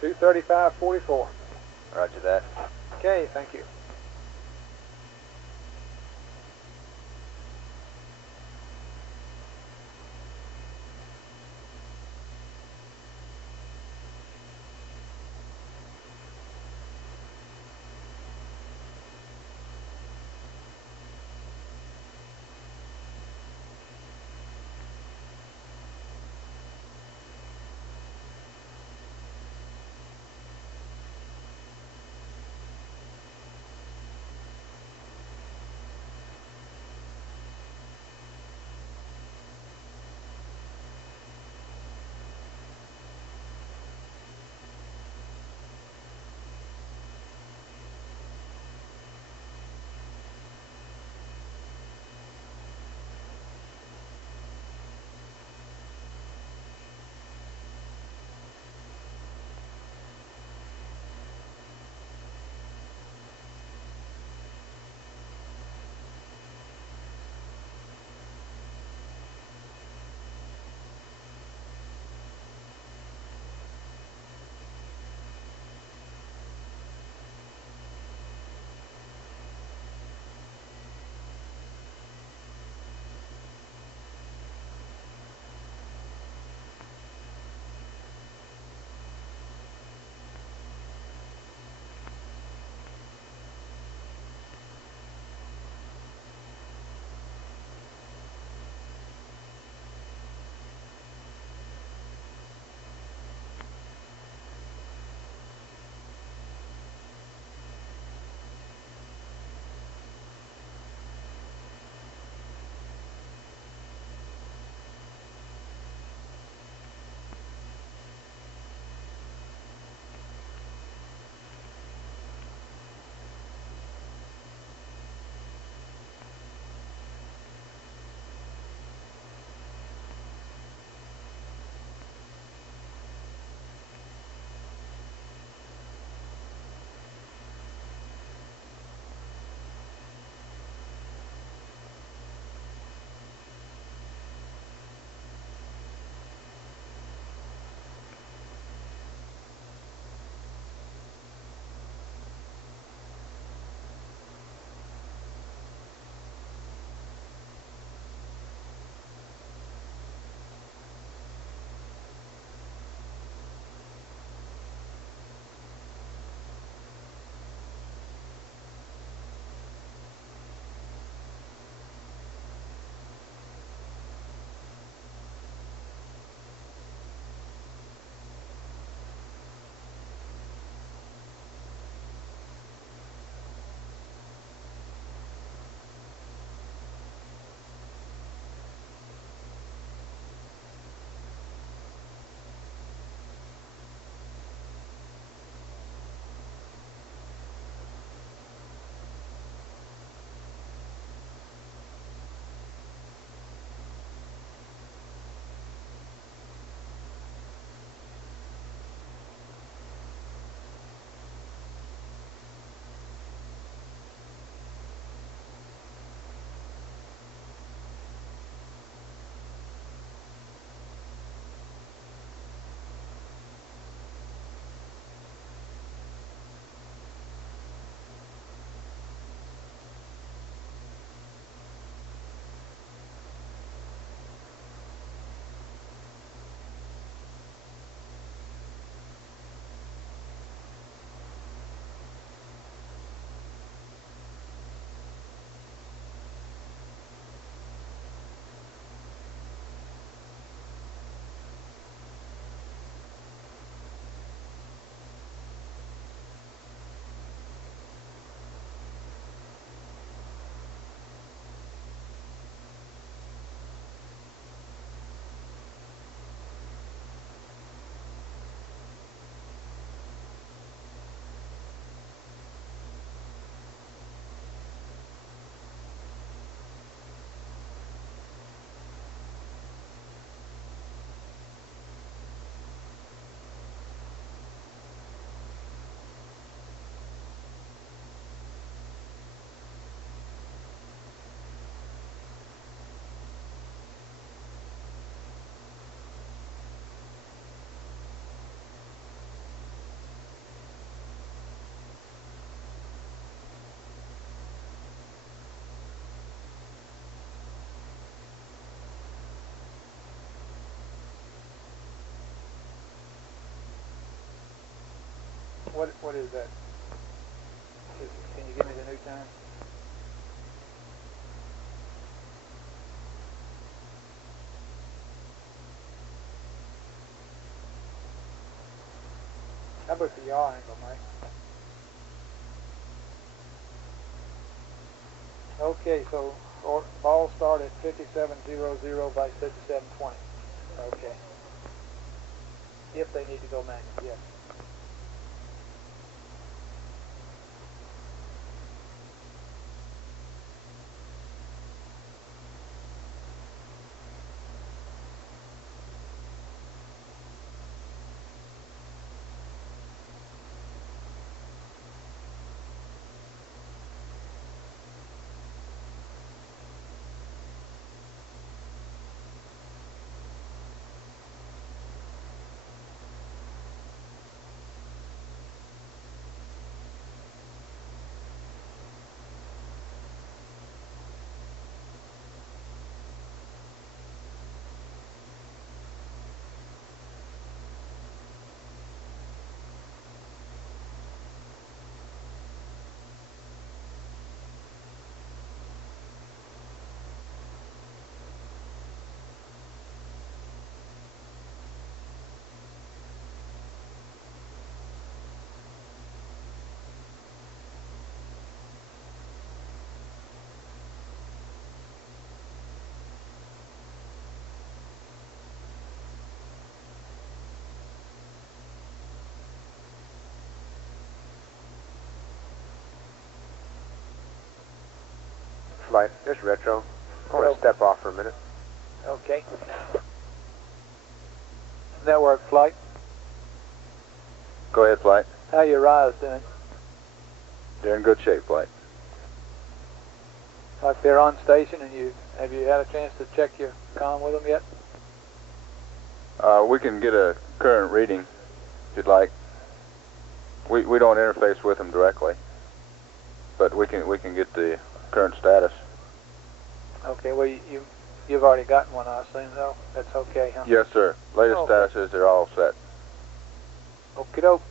2:35:44. Roger that. Okay, thank you. What is that? Can you give me the new time? How about the yaw angle, Mike? Okay, so ball start at 57.00 by 57.20. Okay. If they need to go manual, yes. Flight, just retro. I want to step off for a minute. Okay. Network flight. Go ahead, Flight. How your rise doing? They're in good shape, Flight. Like they're on station, and have you had a chance to check your comm with them yet? We can get a current reading, if you'd like. We don't interface with them directly, but we can get the current status. Okay. Well, you've already gotten one, I assume, though. That's okay, huh? Yes, sir. Latest status is they're all set. Okie doke.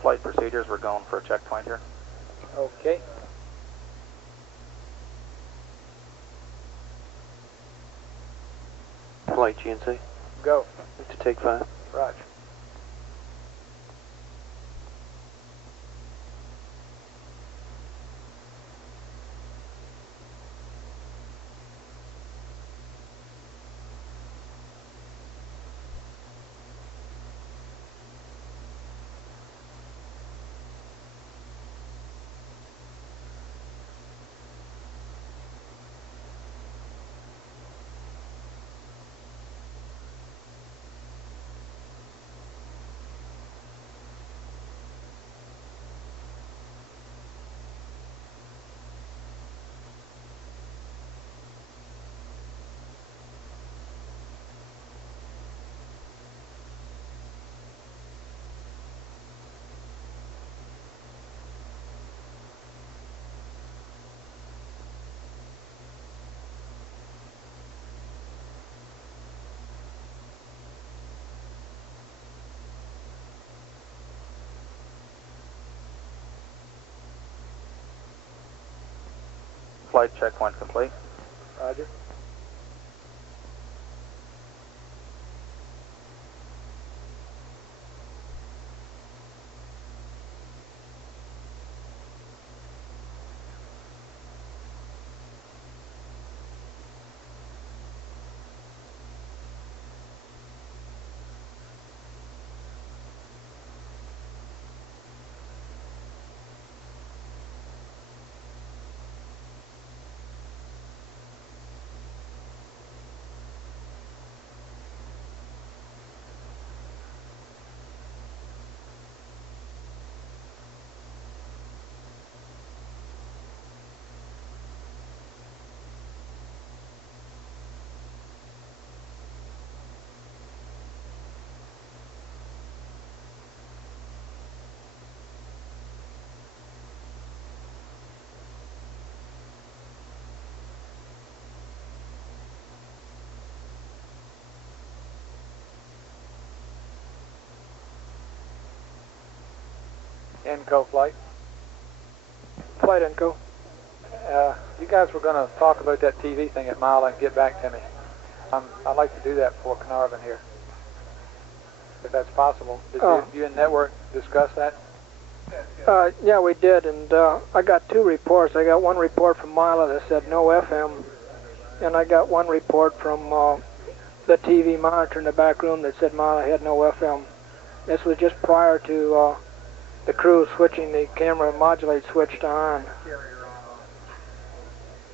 Flight procedures, we're going for a checkpoint here. Okay. Flight GNC. Go. To take 5. Roger. Flight check when complete. Roger. Enco flight. Flight Enco. You guys were going to talk about that TV thing at Mile and get back to me. I'd like to do that before Carnarvon here, if that's possible. Did you and Network discuss that? Yeah, we did, and I got two reports. I got one report from Mila that said no FM, and I got one report from the TV monitor in the back room that said Mila had no FM. This was just prior to the crew switching the camera modulate switch to on.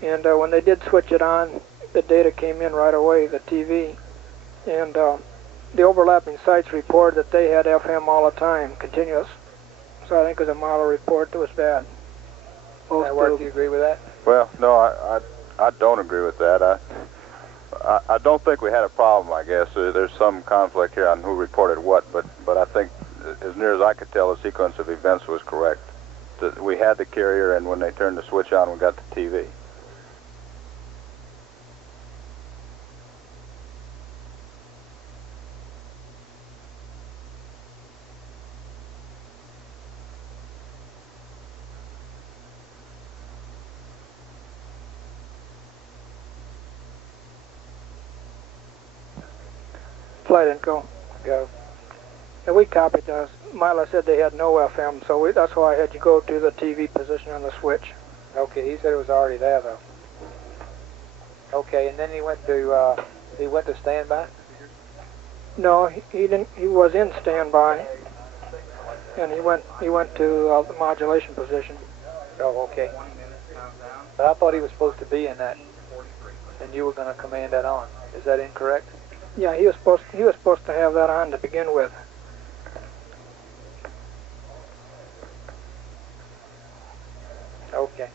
And when they did switch it on, the data came in right away, the TV. And the overlapping sites reported that they had FM all the time, continuous. So I think it was a model report that was bad. Network, do you agree with that? Well, no, I don't agree with that. I don't think we had a problem, I guess. There's some conflict here on who reported what, but I think, as near as I could tell, the sequence of events was correct. That we had the carrier, and when they turned the switch on, we got the TV. Flight Enco. Go. And we copied those. Mila said they had no FM, so that's why I had you go to the TV position on the switch. Okay, he said it was already there though. Okay, and then he went to standby? No, he didn't. He was in standby, and he went to the modulation position. Oh, okay. But I thought he was supposed to be in that, and you were going to command that on. Is that incorrect? Yeah, he was supposed to have that on to begin with. Okay.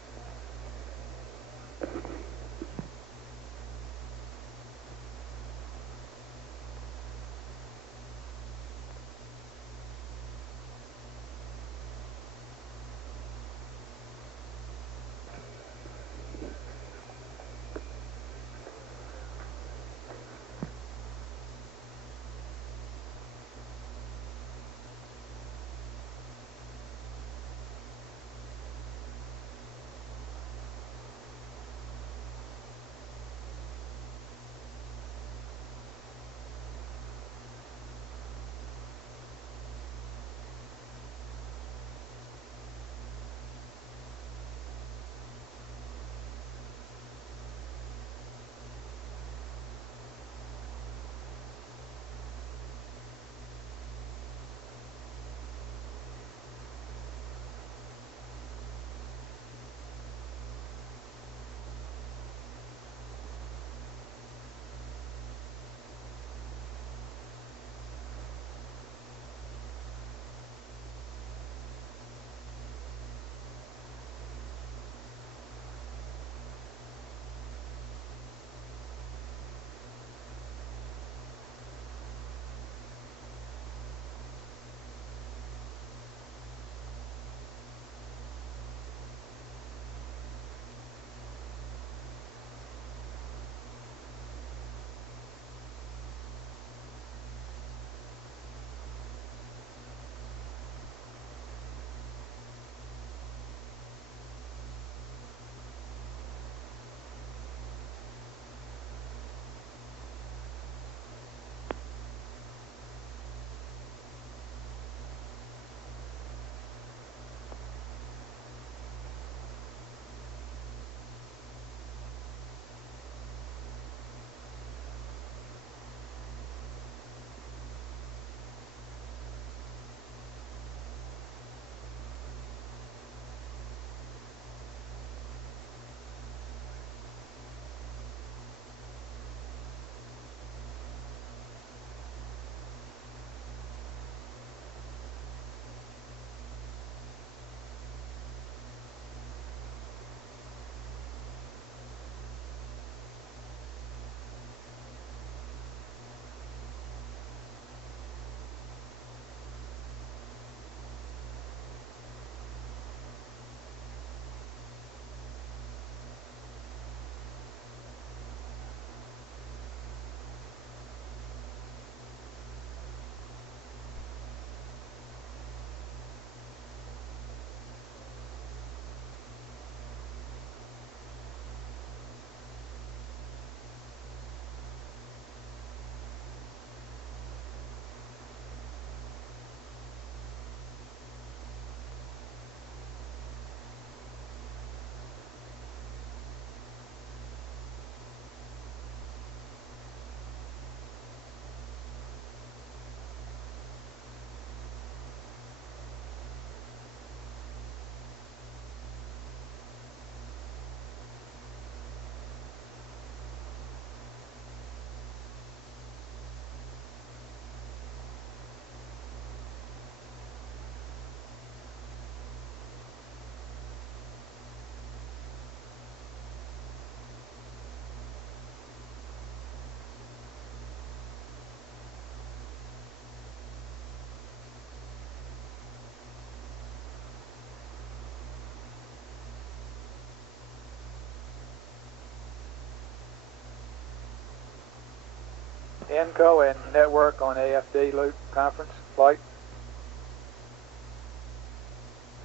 ENCO and network on AFD loop conference flight.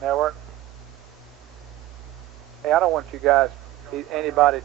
Network. Hey, I don't want you guys, anybody.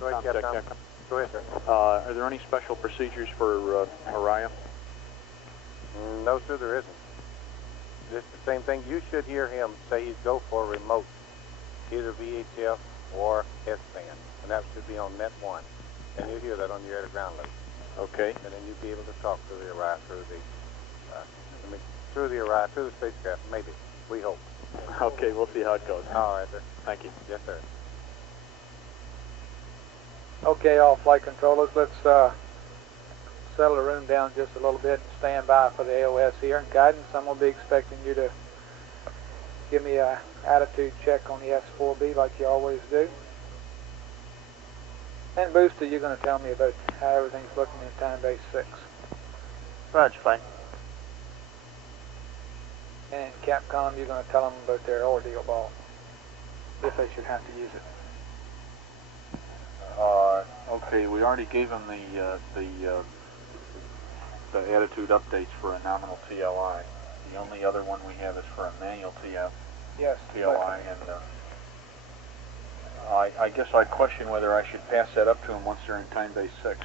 Go ahead, Captain. Go ahead, sir. Are there any special procedures for Mariah? No, sir, there isn't. Just the same thing. You should hear him say he'd go for a remote, either VHF or S-band, and that should be on net 1. And you'll hear that on your air-to-ground loop. Okay. And then you'll be able to talk to the Orion through the spacecraft, maybe. We hope. Okay, we'll see how it goes. All right, sir. Thank you. Yes, sir. Okay, all flight controllers, let's settle the room down just a little bit and stand by for the AOS here. And guidance, I'm going to be expecting you to give me a attitude check on the S4B like you always do. And Booster, you're going to tell me about how everything's looking in time base 6. Roger, fine. And Capcom, you're going to tell them about their ordeal ball, if they should have to use it. Okay, we already gave them the attitude updates for a nominal TLI. The only other one we have is for a manual TLI, and I guess I'd question whether I should pass that up to them once they're in time base 6.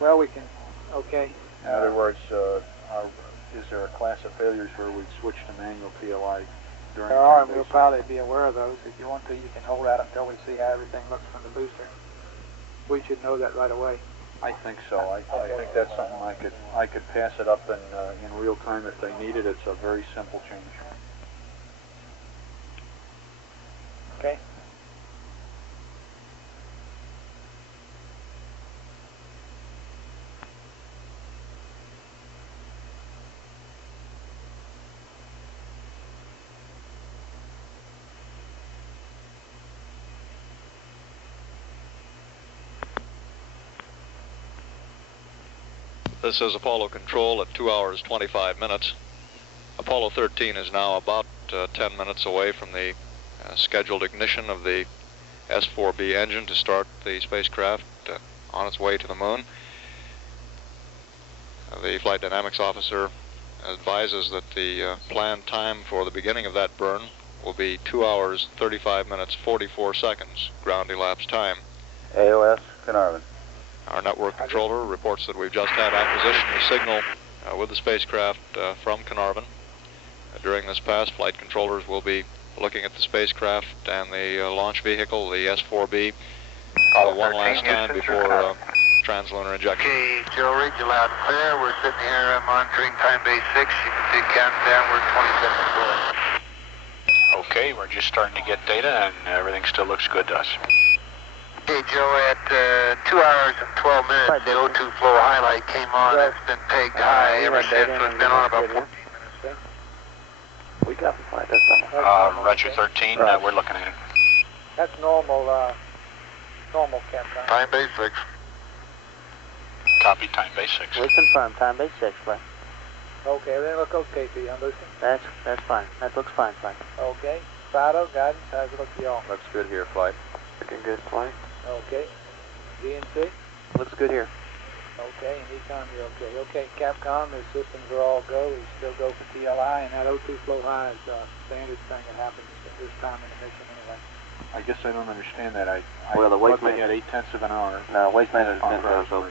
Well, we can, okay. In other words, is there a class of failures where we'd switch to manual TLI during there are, and we'll probably be aware of those. If you want to, you can hold out until we see how everything looks from the booster. We should know that right away. I think so. I think that's something I could pass it up in real time if they need it. It's a very simple change. Okay. This is Apollo Control at 2 hours 25 minutes. Apollo 13 is now about 10 minutes away from the scheduled ignition of the S4B engine to start the spacecraft on its way to the moon. The flight dynamics officer advises that the planned time for the beginning of that burn will be 2 hours 35 minutes 44 seconds ground elapsed time. AOS, Carnarvon. Our network controller reports that we've just had acquisition of signal with the spacecraft from Carnarvon. During this pass, flight controllers will be looking at the spacecraft and the launch vehicle, the S4B, one last time before translunar injection. Okay, Joe Reed, you're loud and clear. We're sitting here monitoring time base 6. You can see counting downward 20 seconds away. Okay, we're just starting to get data, and everything still looks good to us. Okay, Joe, at 2 hours and 12 minutes, the O2 flow highlight came on. It's been pegged high ever since. It's been on about 14 minutes. We got the flight. That's Roger 13, we're looking at it. That's normal, normal Capcom. Time base 6. Copy, time base 6. We confirm time base 6, flight. Okay, everything look okay to you, Booster? That's fine. That looks fine, flight. Okay. Fido, guidance, how's it look to y'all? Looks good here, flight. Looking good, flight. Okay. DNC? Looks good here. Okay, and Ecom, you're okay. Okay, Capcom, his systems are all go. We still go for TLI, and that O2 flow high is a standard thing that happens at this time in the mission anyway. I guess I don't understand that. I well, the thought they had 0.8 of an hour. No, waste management is over.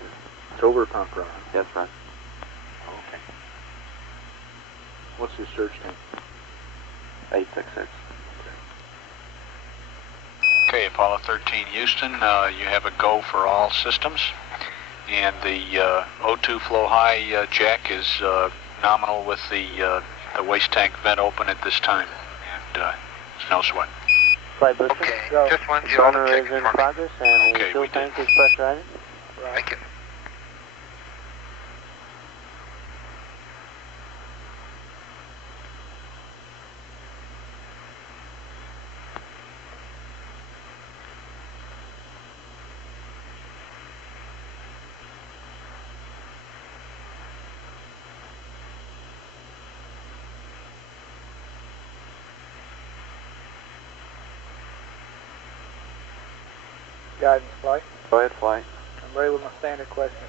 It's over pump run. That's right. Okay. What's the search time? 866. Okay, Apollo 13 Houston, you have a go for all systems, and the O2 flow high jack is nominal with the waste tank vent open at this time, and it's no sweat. Flight booster. Okay, go. just one The burner is in progress, and the fuel tank is pressurized. Right. Thank you. Guidance, flight. Go ahead, flight. I'm ready with my standard question.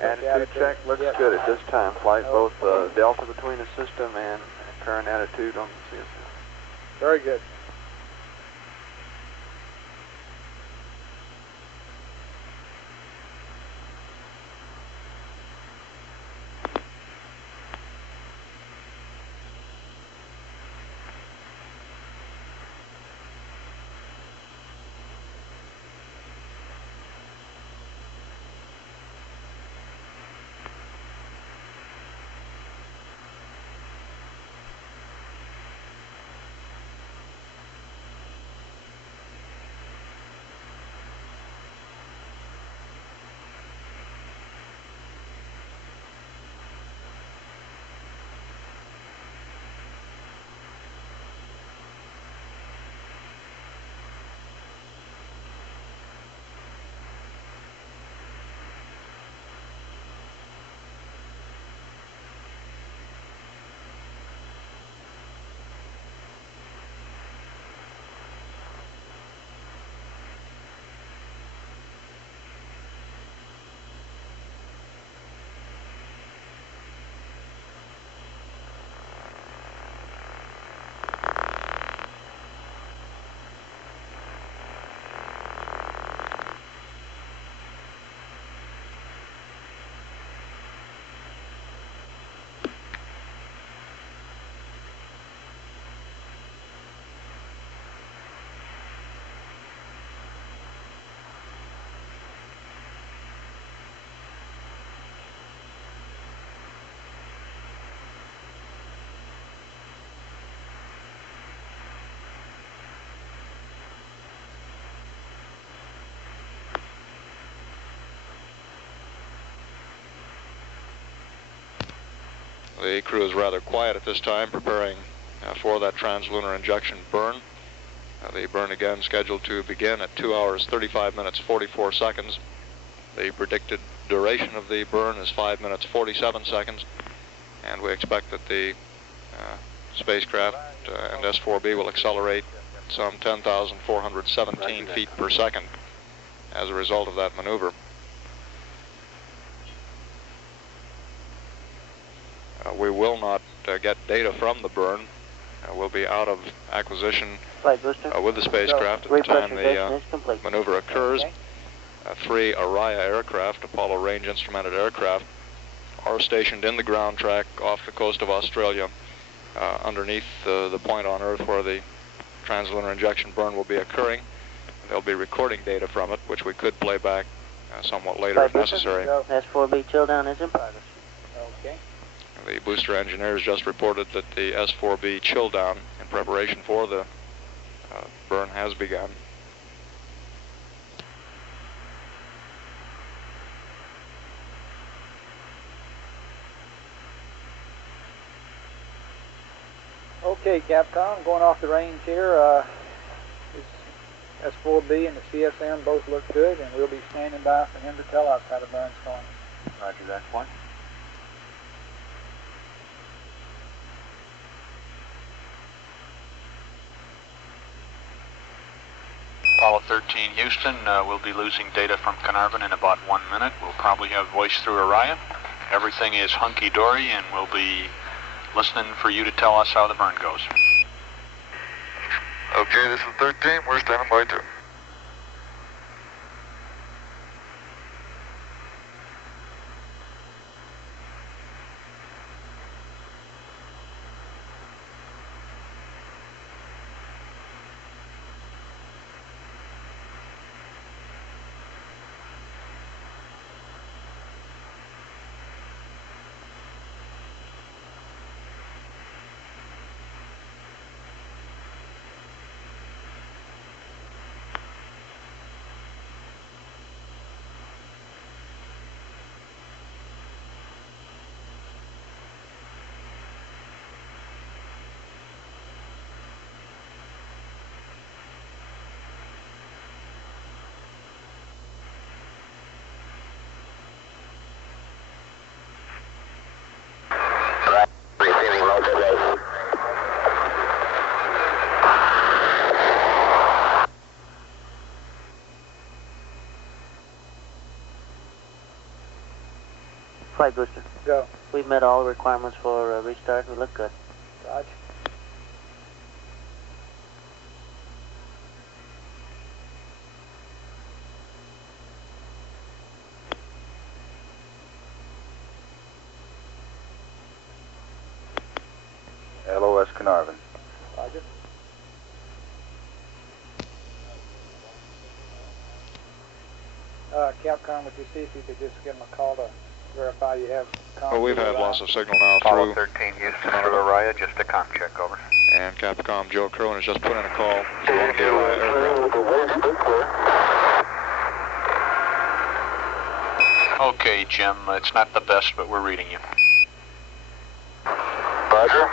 Attitude check looks good at this time, flight. Both delta between the system and current attitude on the system. Very good. The crew is rather quiet at this time, preparing for that translunar injection burn. The burn again scheduled to begin at 2 hours, 35 minutes, 44 seconds. The predicted duration of the burn is 5 minutes, 47 seconds, and we expect that the spacecraft and S4B will accelerate some 10,417 feet per second as a result of that maneuver. We will not get data from the burn. We'll be out of acquisition with the spacecraft at the time the maneuver occurs. 3 Araya aircraft, Apollo range instrumented aircraft, are stationed in the ground track off the coast of Australia, underneath the point on Earth where the translunar injection burn will be occurring. They'll be recording data from it, which we could play back somewhat later if necessary. S4B chill down is in progress. Okay. The booster engineers just reported that the S4B chill down in preparation for the burn has begun. Okay, Capcom, going off the range here. S4B and the CSM both look good, and we'll be standing by for him to tell us how the burn's going. Roger that point. Apollo 13 Houston, we'll be losing data from Carnarvon in about 1 minute. We'll probably have voice through Araya. Everything is hunky-dory, and we'll be listening for you to tell us how the burn goes. Okay, this is 13. We're standing by too. Flight booster. Go. We've met all the requirements for restart. We look good. Roger. LOS Carnarvon. Roger. Capcom, would you see if you could just give them a call to verify you have Well, we've had loss of signal now Apollo through 13 Houston through Araya, just a comm check, over. And Capcom Joe Curran has just put in a call to one of the Araya aircraft. Okay, Jim, it's not the best, but we're reading you. Roger.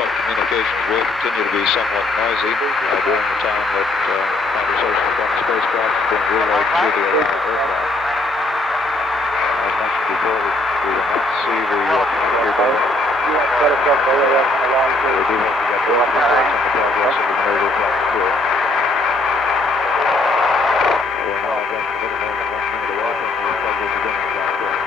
Communications will continue to be somewhat noisy during the time that conversation from the spacecraft is being relayed to the Araya aircraft. As mentioned before, we will not see the commander there. We do hope to get reports on the progress of the maneuver from the crew. We're now just a little more than 1 minute away from the scheduled beginning of that burn.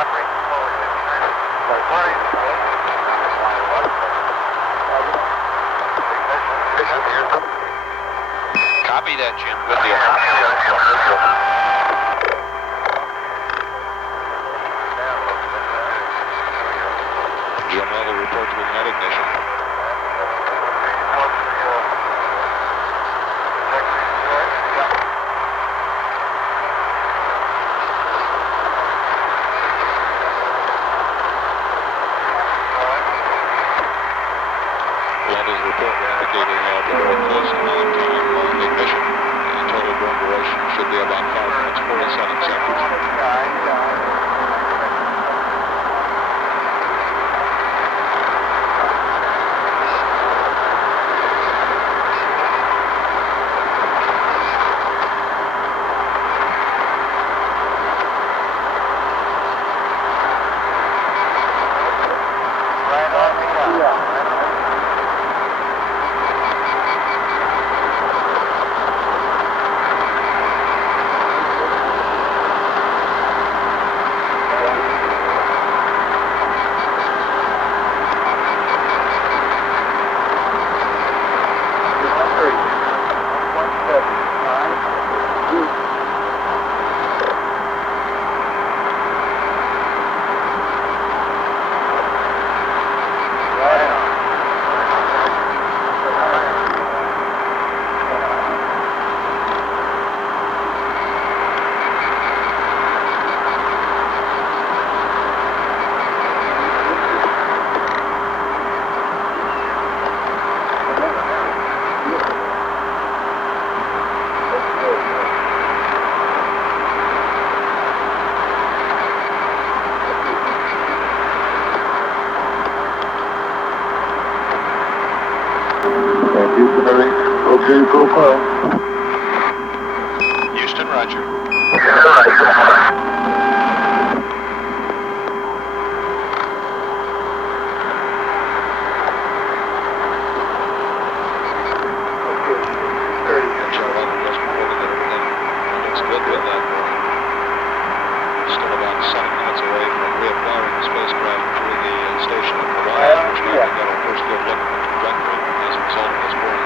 Copy that, Jim. Good deal. Jim Lovell reports with net ignition. Lovell's report will indicate we have very close to on-time ignition. The total burn duration should be about 5 minutes, 47 seconds. Okay, profile. Houston, roger. Still about 7 minutes away from reacquiring the spacecraft through the station at Hawaii, which means we got our first good look at the trajectory as a result of this burn.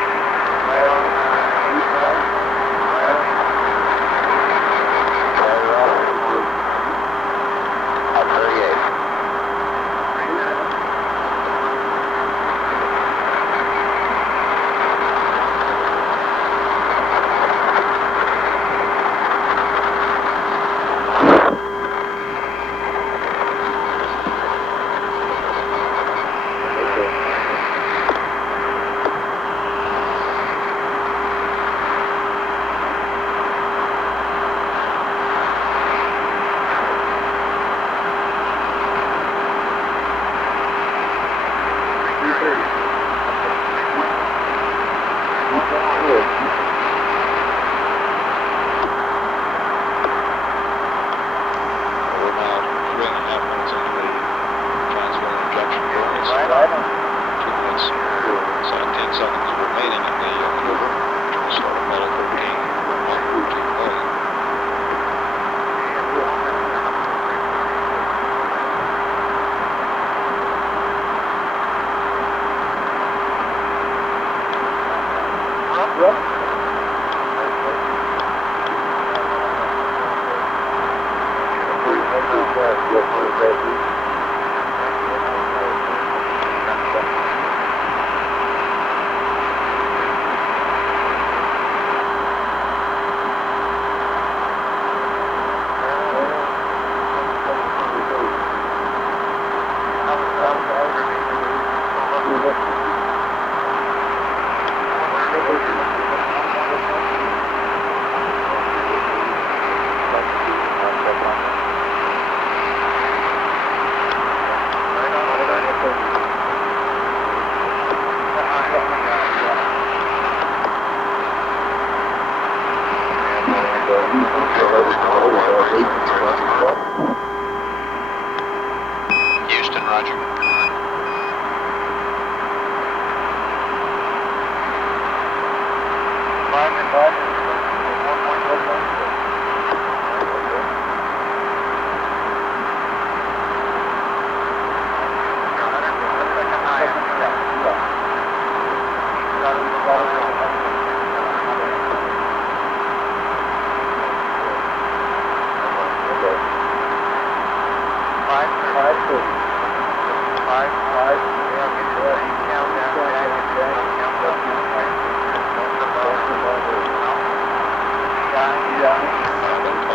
Houston, roger.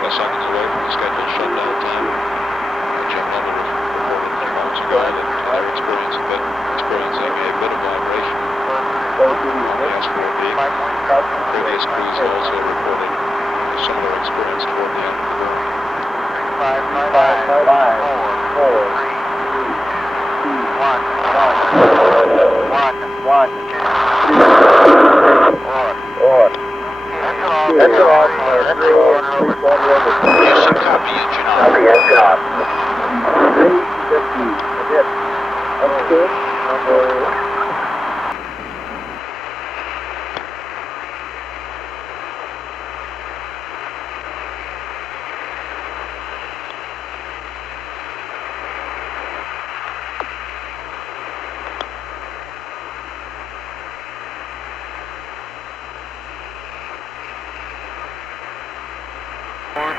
Seconds away from the scheduled shutdown time. Jim Lovell reported a few moments ago that they're experiencing a bit of vibration on the S4B. Previous crews also reported a similar experience toward the end of the burn. 5, 4, 3, 2, 1. That's all. Houston, copy engine on. Copy engine on. That's good.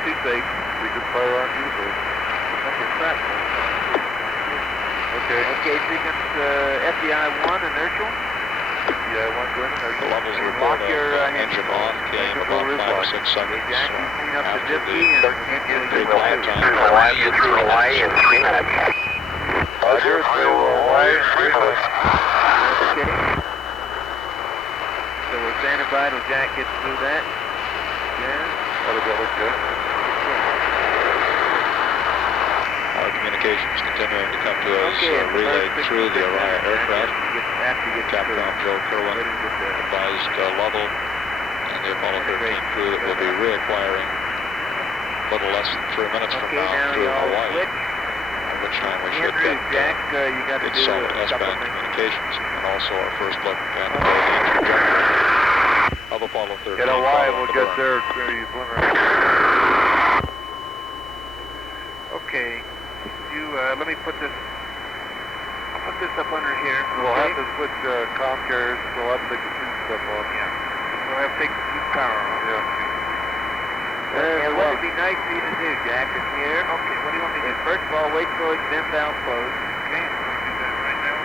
Too safe. We just fire on too safe. Okay, crap. Okay. Okay, sequence FBI 1 inertial. FBI 1 going inertial. The levels Lock report your engine off came about 5 or 6 seconds Jack, you clean up the after dipsy and engine pre-flight time. Hawaii in 3 minutes. Roger, Hawaii in 3 minutes. Okay. So we're standing by till Jack gets through that. Yeah. How does that look good? Our communications continuing to come to us relayed through the Orion aircraft. Capcom Joe Kerwin advised Lovell and the Apollo 13 crew that we'll be reacquiring a little less than 3 minutes from now through Hawaii, at which time we should get solid S-band communications and also our first look at the trajectory of Apollo 13. Get Hawaii, we'll get there. Okay, let me put this. I'll put this up under here. We'll have to switch comm carriers. We'll have to take the tube stuff off. Yeah. We'll have to take the tube power off. Yeah. And what would be nice for you to do, Jack, is here. Okay, what do you want me to do? First of all, wait till it's been valve closed. Okay, I'm going to do that right now.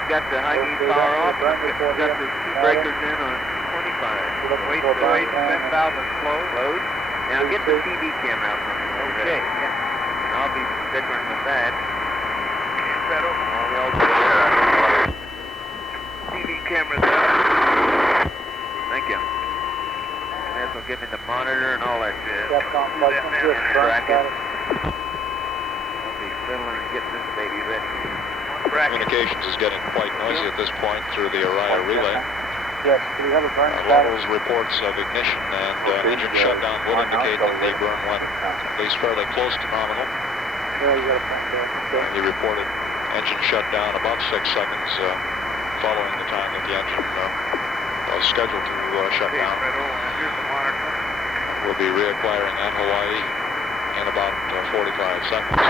I've got the high beam power off. I've got the two breakers in on 25. Wait till it's been valve is closed. Now get the TV camera out from me. Okay. Yeah. I'll be bickering with that. TV camera's out. Thank you. And this will give me the monitor and all that shit. Bracket. I'll be fiddling and getting this baby ready. Communications is getting quite noisy at this point through the Orion relay. Yes, do we have a burn? Lovell's reports of ignition and engine shutdown would indicate that the burn went at least fairly close to nominal. He reported engine shut down about 6 seconds following the time that the engine was scheduled to shut down. We'll be reacquiring at Hawaii in about 45 seconds.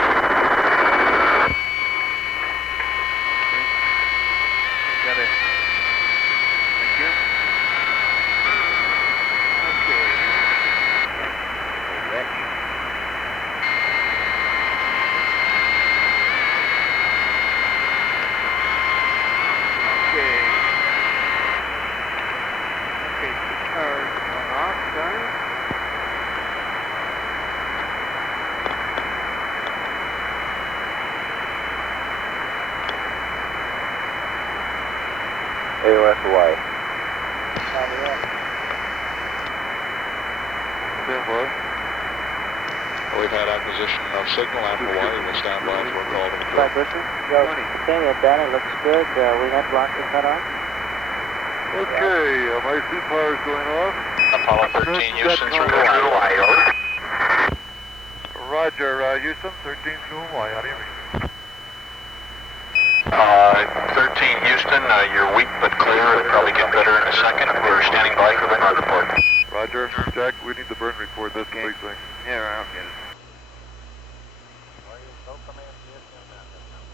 Got it. Thank you. Okay. Okay. Okay, the power's going off, guys. AOS Hawaii. We've had acquisition of signal at Hawaii. We'll stand by for a call to the crew. Okay, we have data. Looks good. We have blocked the cutoff. Okay, my two powers going off. Apollo 13, Houston through Hawaii. Roger, Houston, 13 through Hawaii. How do you read? 13 Houston, you're weak but clear. It'll probably get better in a second. We're standing by for the burn report. Roger. Jack, we need the burn report. That's the big thing. Yeah, I'll get it.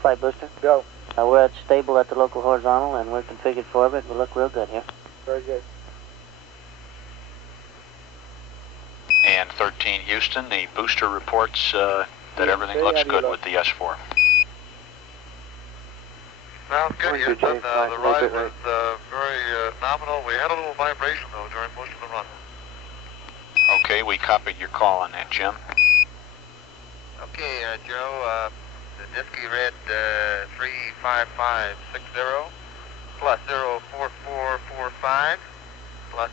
Flight booster. Go. We're at stable at the local horizontal, and we're configured for orbit. We look real good here. Very good. And 13 Houston, the booster reports that everything looks good with the S4. Sounds good, Houston. The ride was very nominal. We had a little vibration, though, during most of the run. Okay, we copied your call on that, Jim. Okay, Joe, the Disky read 35560 plus 04445 plus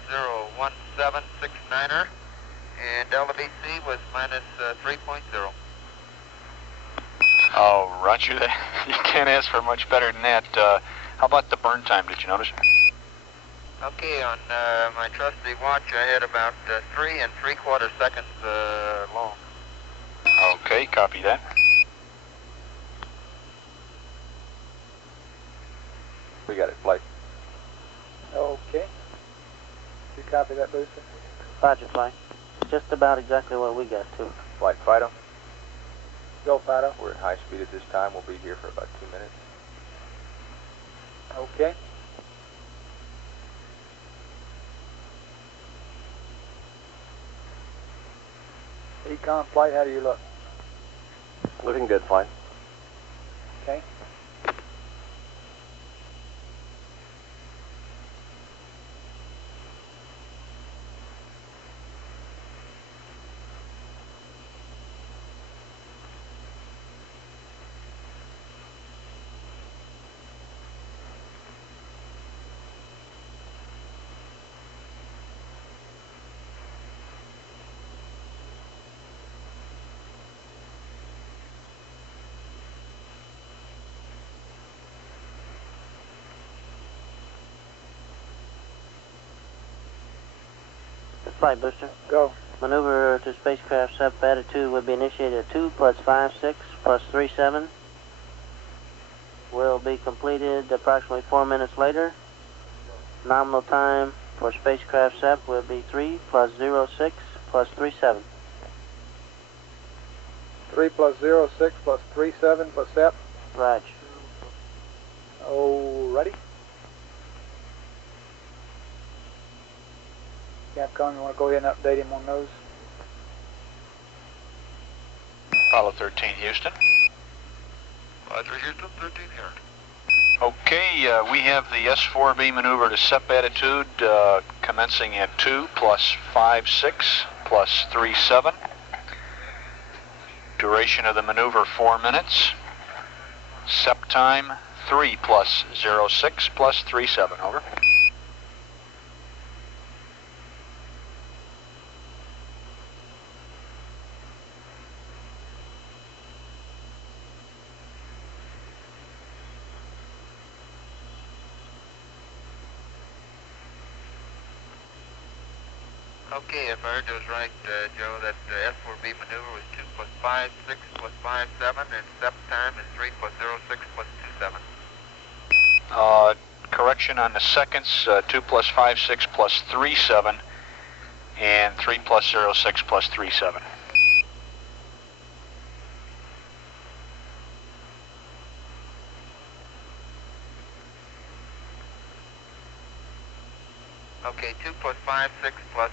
01769er, and Delta VC was minus 3.0. Oh, Roger, you can't ask for much better than that. How about the burn time, did you notice? Okay, on my trusty watch, I had about 3 3/4 seconds long. Okay, copy that. We got it, flight. Okay. You copy that, booster? Roger, flight. Just about exactly what we got, too. Flight Fido. Go, Fido. We're at high speed at this time. We'll be here for about 2 minutes. Okay. Econ flight, how do you look? Looking good, flight. Okay. Flight booster. Go. Maneuver to spacecraft SEP attitude will be initiated at 2 plus 56 plus 37. Will be completed approximately 4 minutes later. Nominal time for spacecraft SEP will be 3 plus 06 plus 37. 3 plus 06 plus 37 for SEP. Roger. Oh, ready? Capcom, you want to go ahead and update him on those? Apollo 13, Houston. Roger, Houston, 13 here. Okay, we have the S4B maneuver to SEP attitude commencing at 2 plus 56 plus 37. Duration of the maneuver 4 minutes. SEP time 3 plus 06 plus 37. Over. Okay, if I heard those right, Joe, that S4B maneuver was 2 plus 56 plus 57, and SEP time is 3 plus 06 plus 27. Correction on the seconds, 2 plus 56 plus 37, and 3 plus 06 plus 37. Okay, 2 plus 56 plus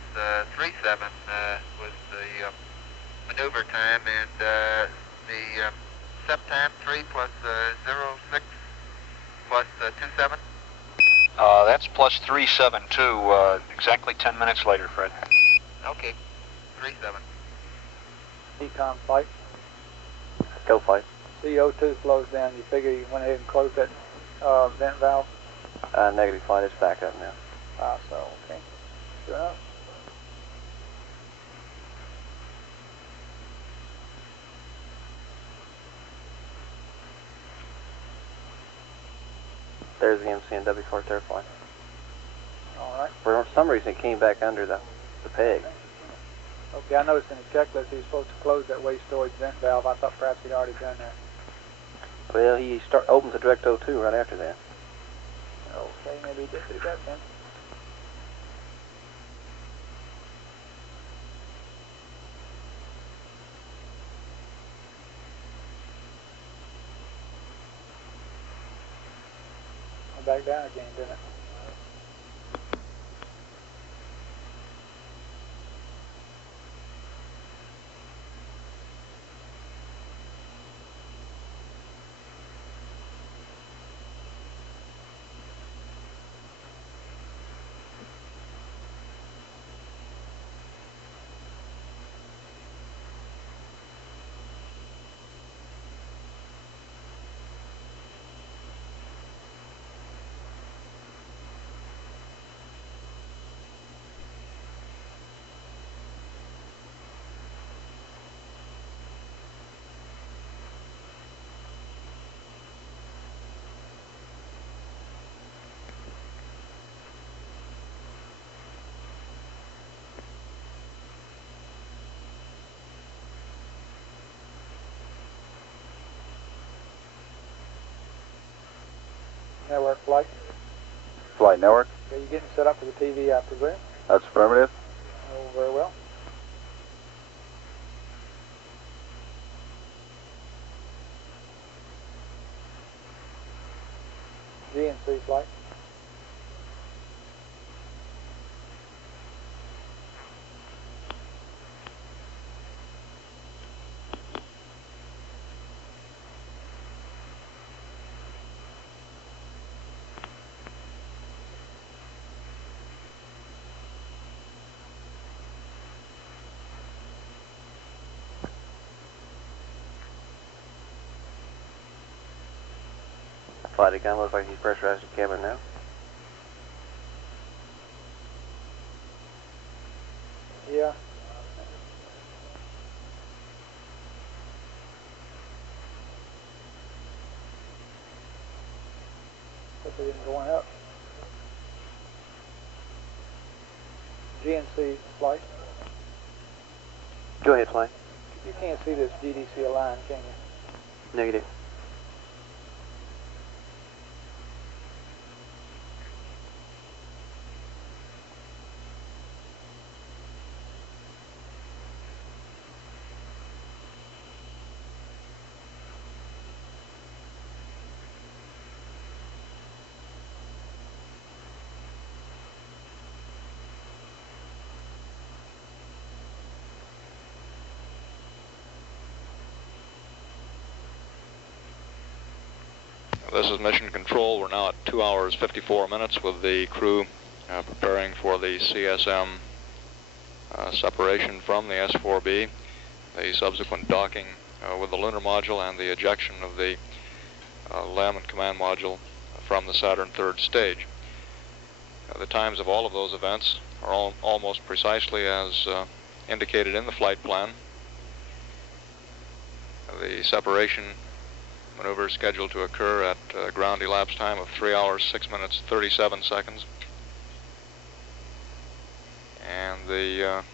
37 was the maneuver time, and the SEP time 3 plus 06 plus 27. That's plus 372, exactly 10 minutes later, Fred. Okay, 37. Econ flight. Go, flight. CO2 slows down. You figure you went ahead and closed that vent valve? Negative, flight. It's back up now. So, okay. Sure enough. There's the MCNW for airplane. All right. For some reason, it came back under the peg. Okay, I noticed in the checklist he was supposed to close that waste storage vent valve. I thought perhaps he'd already done that. Well, he opens the direct O2 right after that. Okay, maybe he did do that then. Back down again, didn't it? network flight. Flight network? Okay, you getting set up for the TV, I presume? That's affirmative. Oh, very well. GNC flight. Flight again, looks like he's pressurized the cabin now. Yeah. But they didn't go on up. GNC flight. Go ahead, flight. You can't see this GDC line, can you? Negative. This is Mission Control. We're now at 2 hours 54 minutes with the crew preparing for the CSM separation from the S4B, the subsequent docking with the lunar module, and the ejection of the LEM and command module from the Saturn third stage. The times of all of those events are almost precisely as indicated in the flight plan. The separation maneuver is scheduled to occur at ground elapsed time of 3 hours 6 minutes 37 seconds, and the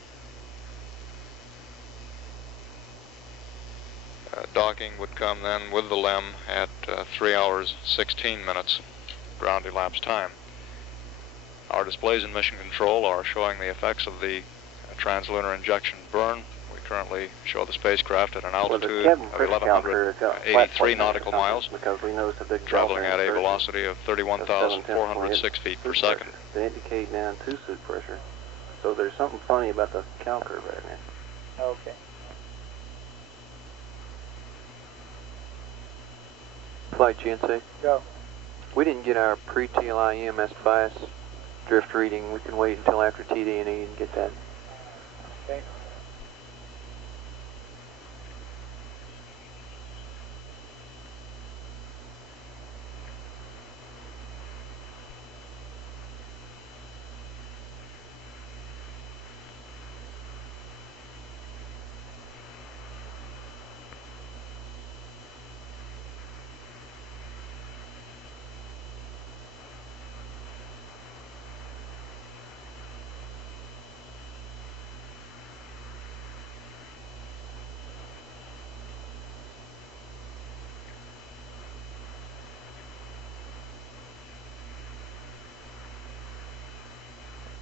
docking would come then with the LEM at 3 hours 16 minutes ground elapsed time. Our displays in Mission Control are showing the effects of the translunar injection burn. We currently show the spacecraft at an altitude of 1,183 nautical miles, traveling at a velocity of 31,406 feet per second. They indicate now two-suit pressure. So there's something funny about the cow curve right now. Okay. Flight GNC. Go. We didn't get our pre-TLI EMS bias drift reading. We can wait until after TD&E and get that. Okay.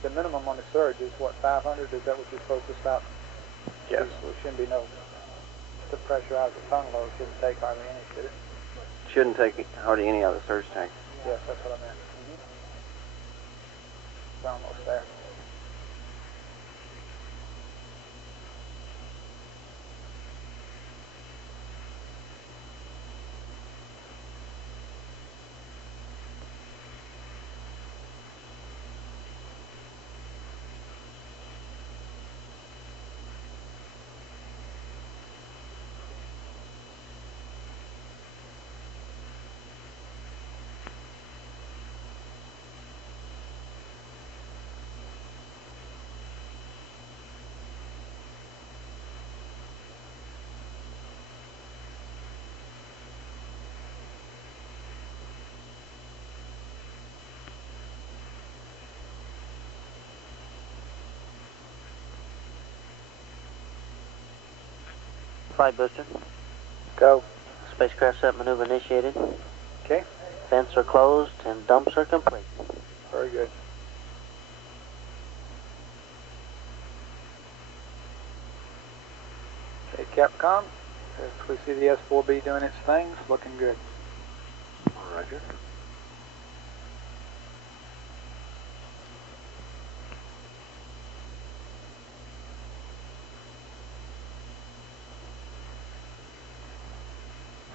The minimum on the surge is what, 500? Is that what you're supposed to stop? Yes. There shouldn't be no, to pressurize the tongue load shouldn't take hardly any, should it? Shouldn't take hardly any out of the surge tank. Yes, that's what I meant. It's almost there. Flight booster. Go. Spacecraft set maneuver initiated. Okay. Vents are closed and dumps are complete. Very good. Okay, Capcom, as we see the S4B doing its things, looking good. Roger.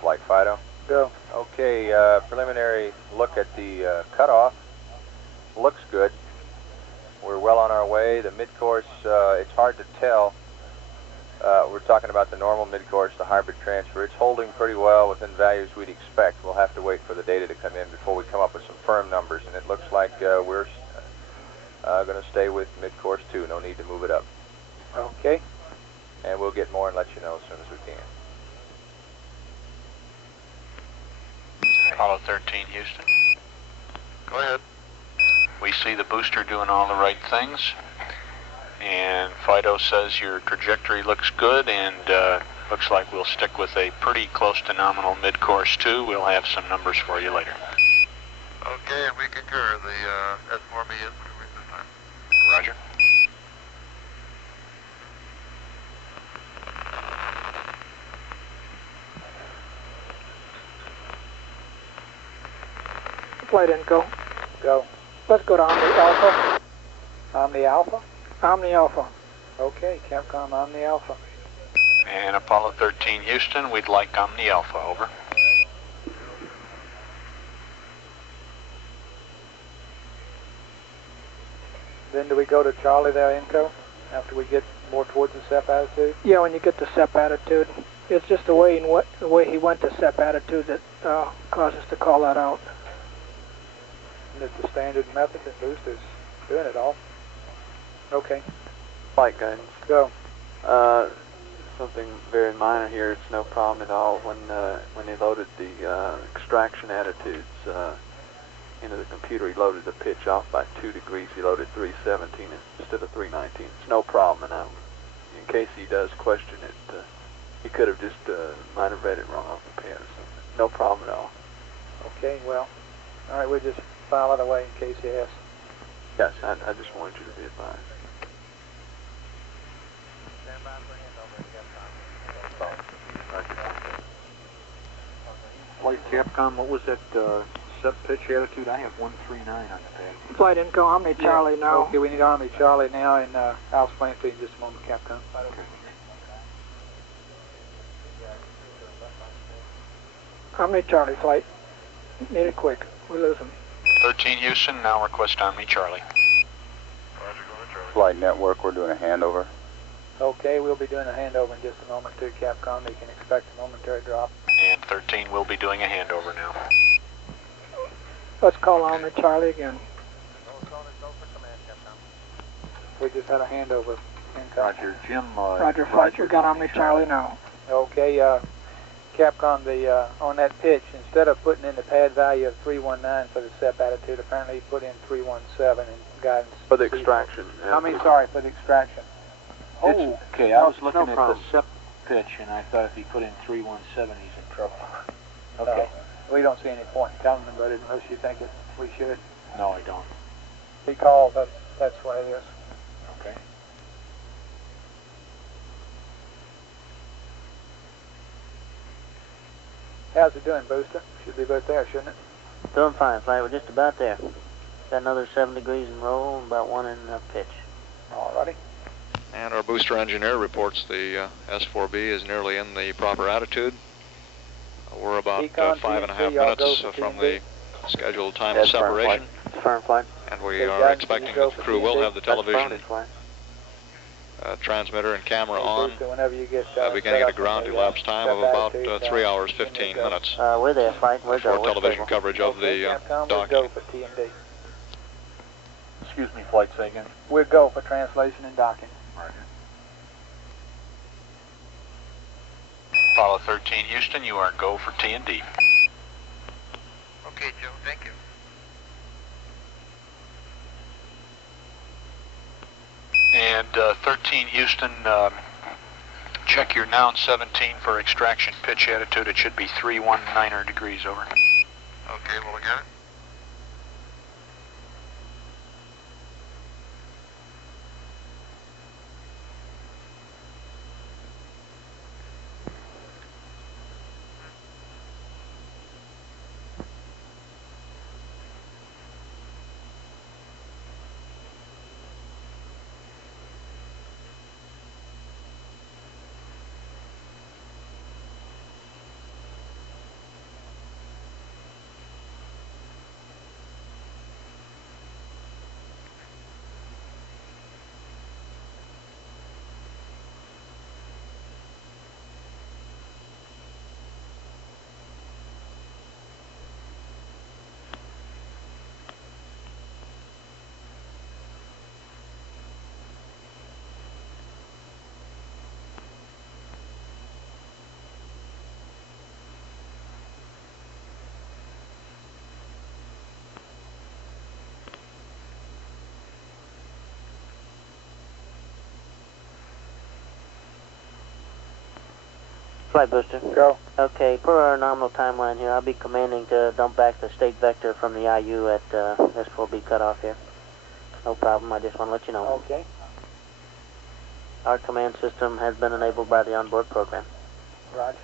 Flight Fido. Go. Okay, preliminary look at the cutoff. Looks good. We're well on our way. The mid-course, it's hard to tell. We're talking about the normal mid-course, the hybrid transfer. It's holding pretty well within values we'd expect. We'll have to wait for the data to come in before we come up with some firm numbers, and it looks like we're going to stay with mid-course 2. No need to move it up. Okay. And we'll get more and let you know as soon as we can. Apollo 13, Houston. Go ahead. We see the booster doing all the right things, and Fido says your trajectory looks good, and looks like we'll stick with a pretty close to nominal mid-course 2. We'll have some numbers for you later. Okay, and we concur. The S4B is moving this time. Roger. Flight Info. Go. Let's go to Omni Alpha. Omni Alpha? Omni Alpha. Okay, Capcom Omni Alpha. And Apollo 13, Houston, we'd like Omni Alpha, over. Then do we go to Charlie there, Inco, after we get more towards the SEP attitude? Yeah, when you get to SEP attitude. It's just the way he went to SEP attitude that caused us to call that out. And it's the standard method that boosters doing it all. Okay. Flight guidance. Go. Something very minor here. It's no problem at all. When he loaded the extraction attitudes into the computer, he loaded the pitch off by 2 degrees. He loaded 317 instead of 319. It's no problem. And in case he does question it, he could have just minor read it wrong off the pad or something. No problem at all. Okay. Well, all right. We'll just file it away in case he asks. Yes, I just wanted you to be advised. Flight Capcom, what was that set pitch attitude? I have 139 on the pad. Flight Info, Omni Charlie now. Okay, we need Omni Charlie now, and I'll explain it to you in just a moment, Capcom. Okay. Omni Charlie flight. Need it quick. We lose him. 13, Houston, now request Omni Charlie. Flight Network, we're doing a handover. Okay, we'll be doing a handover in just a moment to Capcom. You can expect a momentary drop. And 13 will be doing a handover now. Let's call Omni Charlie again. We just had a handover. Roger, Jim. Roger, flight. We got Omni Charlie now. Okay, Capcom, on that pitch, instead of putting in the pad value of 319 for the SEP attitude, apparently he put in 317 in guidance. For the extraction. I mean, sorry, for the extraction. Oh, okay, I was looking at the SEP pitch, and I thought if he put in 317, he's in trouble. Okay. No, we don't see any point in telling him about it unless you think we should. No, I don't. He called, that's what it is. Okay. How's it doing, Booster? Should be about there, shouldn't it? Doing fine, flight. We're just about there. Got another 7 degrees in roll, about 1 in pitch. Alrighty. And our booster engineer reports the S4B is nearly in the proper attitude. We're about 5.5 minutes from the scheduled time of separation. Firm flight. And we are expecting that the crew will have the television transmitter and camera on, beginning at a ground elapsed time of about 3 hours 15 minutes. We're there, flight. We're for television coverage of the docking. Excuse me, flight, say again. We'll go for translation and docking. Roger. Apollo 13, Houston, you are go for T&D. Okay, Joe, thank you. And 13, Houston, check your noun 17 for extraction pitch attitude. It should be 319 degrees, over. Okay, well, we got it. Flight booster. Go. Okay, per our nominal timeline here, I'll be commanding to dump back the state vector from the IU at S4B cutoff here. No problem, I just want to let you know. Okay. Our command system has been enabled by the onboard program. Roger.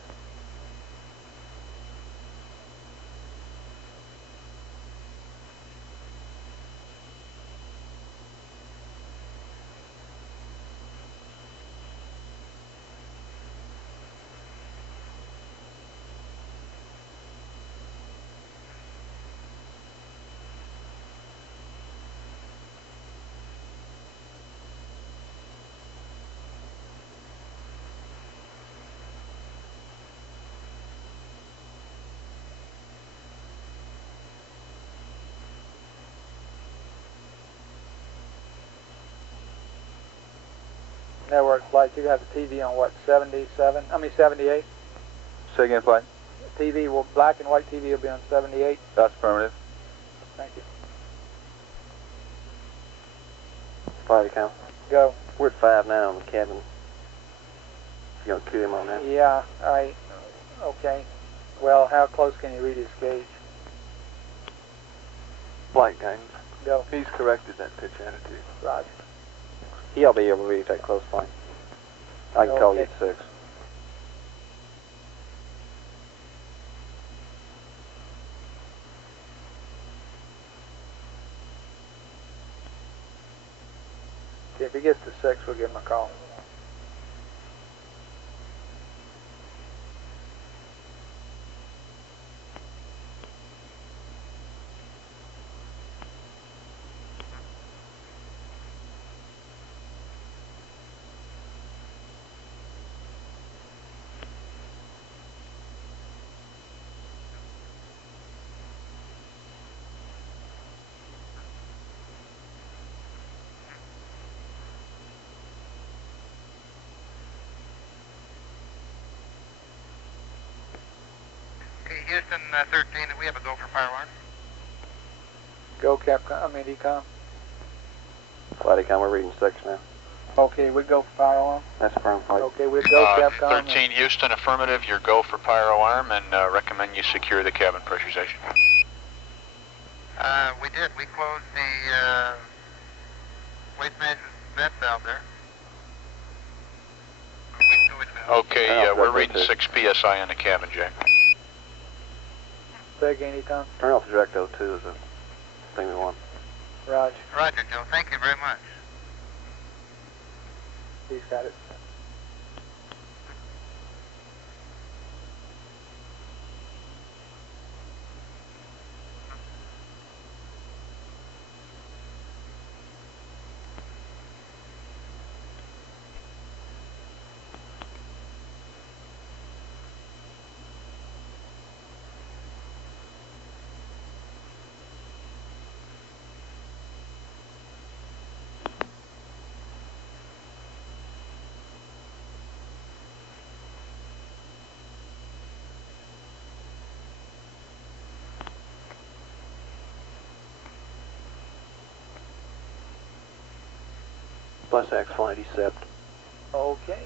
Network flight, you got the TV on what, 77? I mean 78? Say again, flight. TV, will, black and white TV will be on 78? That's affirmative. Thank you. Flight account. Go. We're at 5 now in the cabin. You gonna cue him on that? Yeah, okay. Well, how close can you read his gauge? Flight guidance. Go. He's corrected that pitch attitude. Roger. He'll be able to read that close point. I can call you at 6. Okay, if he gets to 6, we'll give him a call. Houston 13, we have a go for fire alarm. Go, Ecom. Flight account, we're reading 6 now. Okay, we go for fire alarm. That's firm flight. Okay, we'll go, Capcom. 13 Houston, affirmative, your go for fire alarm, and recommend you secure the cabin pressurization. We did. We closed the waste management vent valve there. Okay, we're reading 6 PSI in the cabin, Jay. Say again, Ecom. Turn off the direct O2 is the thing we want. Roger. Roger, Joe. Thank you very much. He's got it. Bus X flight accept. Okay.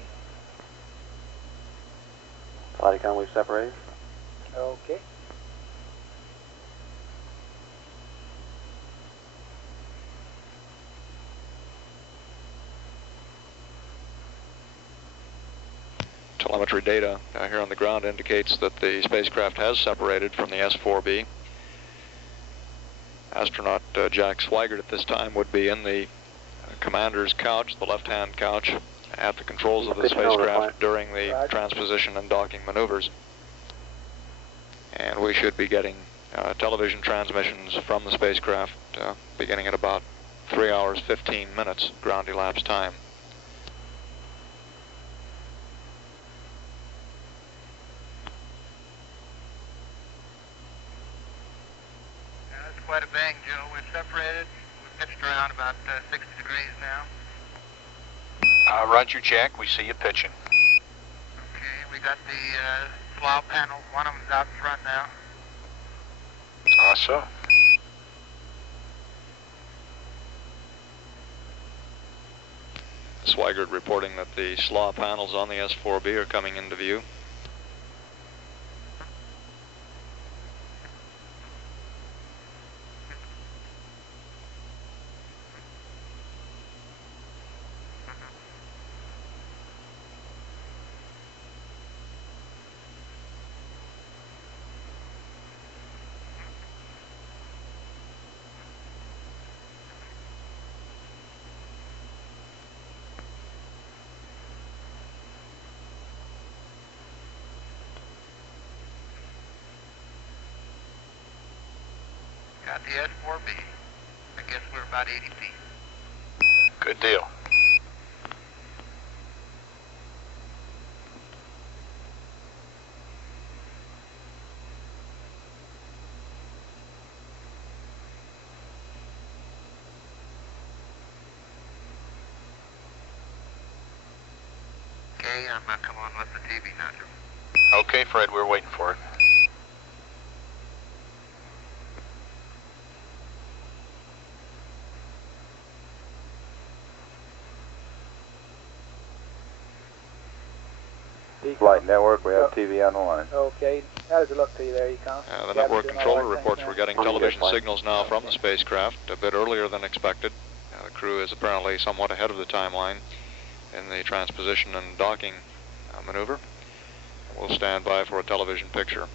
Flight account, we've separated. Okay. telemetry data here on the ground indicates that the spacecraft has separated from the S4B. Astronaut Jack Swigert at this time would be in the commander's couch, the left-hand couch, at the controls of the spacecraft during the transposition and docking maneuvers. And we should be getting television transmissions from the spacecraft beginning at about 3 hours 15 minutes ground elapsed time. That's quite a bang, Joe. We're separated. We're pitched around about 60 degrees now. Roger, Jack. We see you pitching. Okay, we got the slough panel. One of them's out in front now. So. Swigert reporting that the slough panels on the S4B are coming into view. Got the S4B. I guess we're about 80 feet. Good deal. Okay, I'm gonna come on with the TV now, Joe. Okay, Fred, we're waiting for it. Flight network, we have TV on the line. Okay, how does it look to you there, Econ? The network controller reports we're getting television signals now from the spacecraft a bit earlier than expected. The crew is apparently somewhat ahead of the timeline in the transposition and docking maneuver. We'll stand by for a television picture.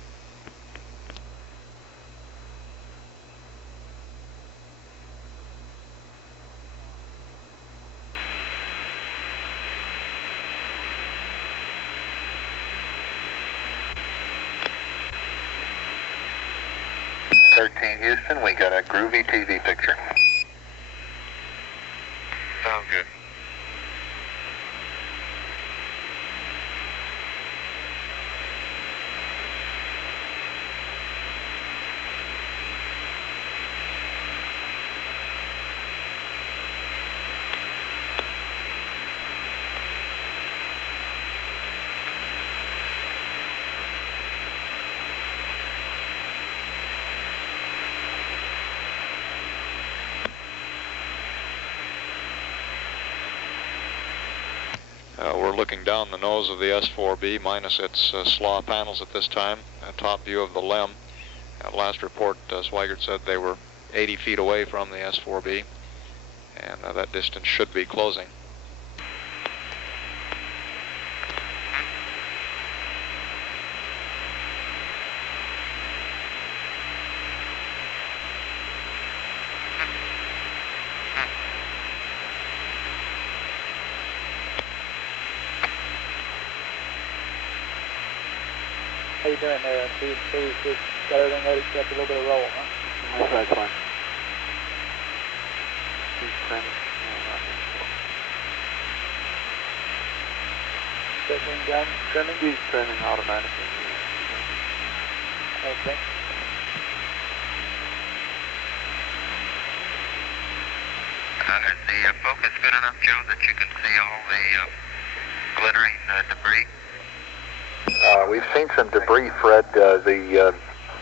A13 Houston, we got a groovy TV picture. Sounds good. We're looking down the nose of the S4B minus its slough panels at this time, a top view of the LEM. At last report, Swigert said they were 80 feet away from the S4B, and that distance should be closing. How you doing there? See, got everything ready to get a little bit of roll, huh? That's fine. Trimming gun, trimming? He's trimming automatically. Okay. Is the focus good enough, Joe, that you can see all the glittering debris? We've seen some debris, Fred. The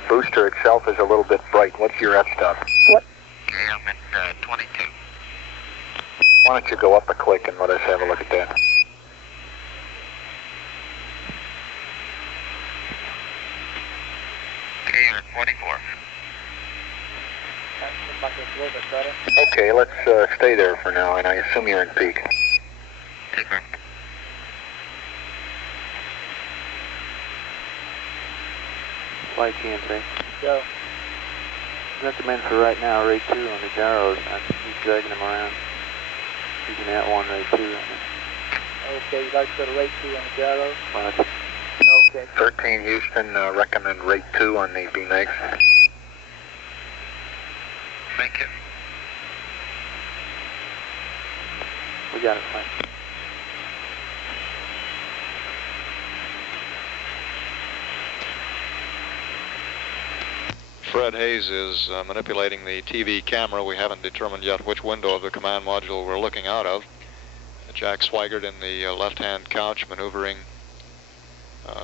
booster itself is a little bit bright. What's your f-stop? What? Okay, I'm at 22. Why don't you go up a click and let us have a look at that? Okay, you're at 44. Okay, let's stay there for now, and I assume you're in peak. Take her. Flight TN3. Go. Recommend for right now, Ray 2 on the gyros. He's dragging him around. Using that one, Ray 2 right now. Okay, you'd like to go to Ray 2 on the gyros? Roger. Okay. 13 Houston, recommend rate 2 on the VMAX. Thank you. We got it, Mike. Fred Hayes is manipulating the TV camera. We haven't determined yet which window of the command module we're looking out of. Jack Swigert in the left-hand couch maneuvering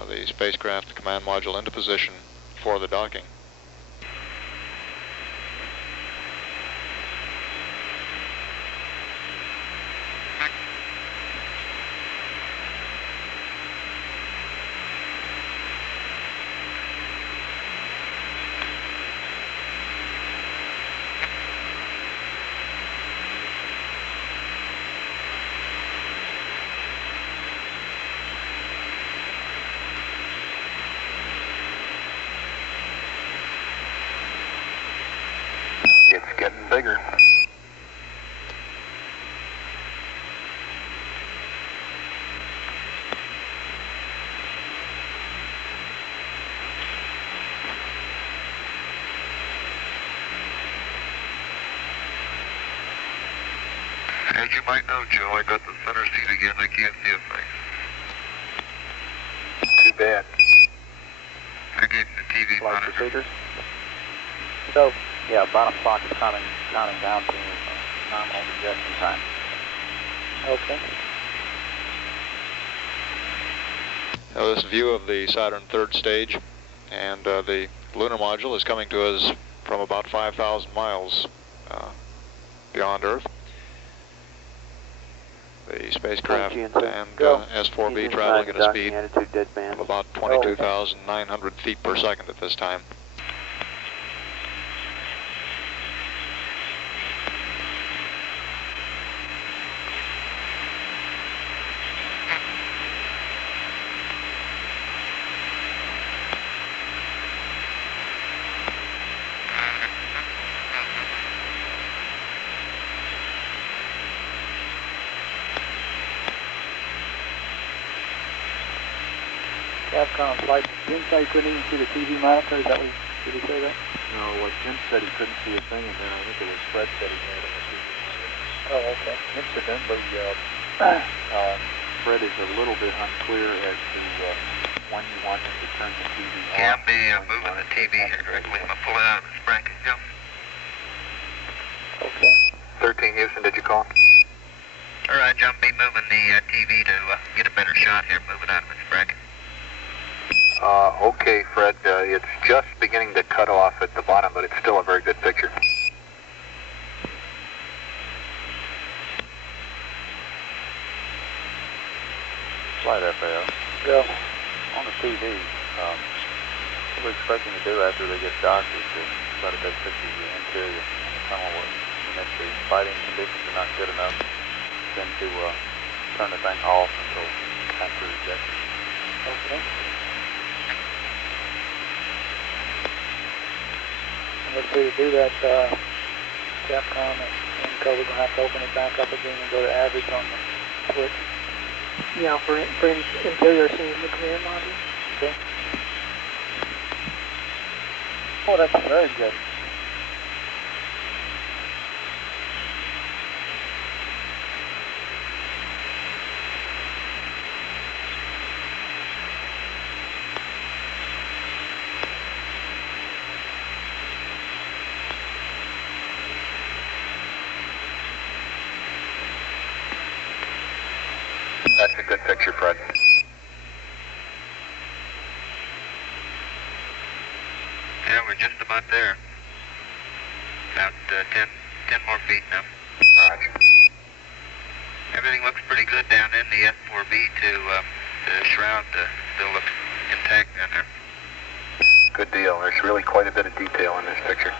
the spacecraft command module into position for the docking. It's getting bigger. As you might know, Joe, I got the center seat again. I can't see a thing. Too bad. I gave you the TV monitor. Procedures? Go. Yeah, bottom clock is counting down to nominal ejection time. Okay. Now this view of the Saturn third stage and the lunar module is coming to us from about 5,000 miles beyond Earth. The spacecraft and S4B traveling at a speed of about 22,900 feet per second at this time. Capcom flight. Jim said he couldn't even see the TV monitor. Is that what did he say that? No, what Jim said he couldn't see a thing, and then I think it was Fred said he had it on the TV monitor. Oh, okay. Incidentally, Fred is a little bit unclear as to when you want him to turn the TV on. Yeah, I'll be moving the TV here directly. I'm going to pull it out of this bracket. Yep. Okay. 13 Houston, did you call? All right, John, be moving the TV to get a better shot here. Move it out of its bracket. Okay, Fred, it's just beginning to cut off at the bottom, but it's still a very good picture. Flight FAO. Go. On the TV, what we're expecting to do after they get docked is to try to take pictures of the interior and the tunnel work. And if the fighting conditions are not good enough, then to turn the thing off until after ejection. Okay. Let's see, to do that, Capcom and Co, we're going to have to open it back up again and go to average on the switch. Yeah, for interior scenes in the command module. Okay. Oh, that's very good. That's a good picture, Fred. Yeah, we're just about there. About 10 more feet now. Roger. Everything looks pretty good down in the S4B too. The shroud still looks intact down there. Good deal. There's really quite a bit of detail in this picture.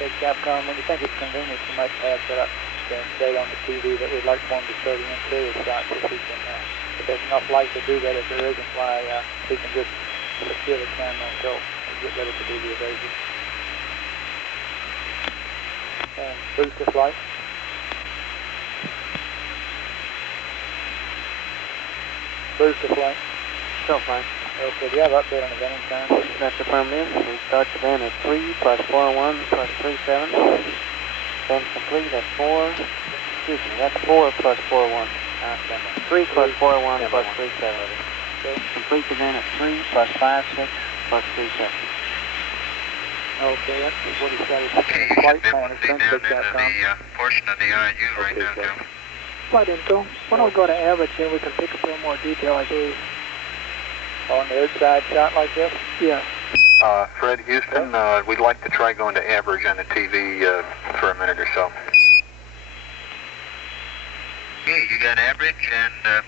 Okay, Capcom, when you think it's convenient, you might have set up and say on the TV that we'd like for him to show the interior shots if he can, if there's enough light to do that. If there isn't, why, he can just secure the camera and go and get ready to do the evasive. And boost the flight. Boost the flight. Still fine. Okay, do you have update on the vending time? That's affirmative. We start the van at 3 plus 4-1 plus 3-7. Then complete at 4. Excuse me, that's 4 plus 4-1. 3 plus 4-1 plus 3-7. Okay. Complete the van at 3 plus 5-6 plus 3-7. Okay, that's what he said. Okay, you should be able to see down into the portion of the IU right now, Joe. Flight info. Why don't we go to average here? We can pick up a little more detail, I believe. On the outside shot like this? Yeah. Fred, Houston, we'd like to try going to average on the TV for a minute or so. Okay, you got average and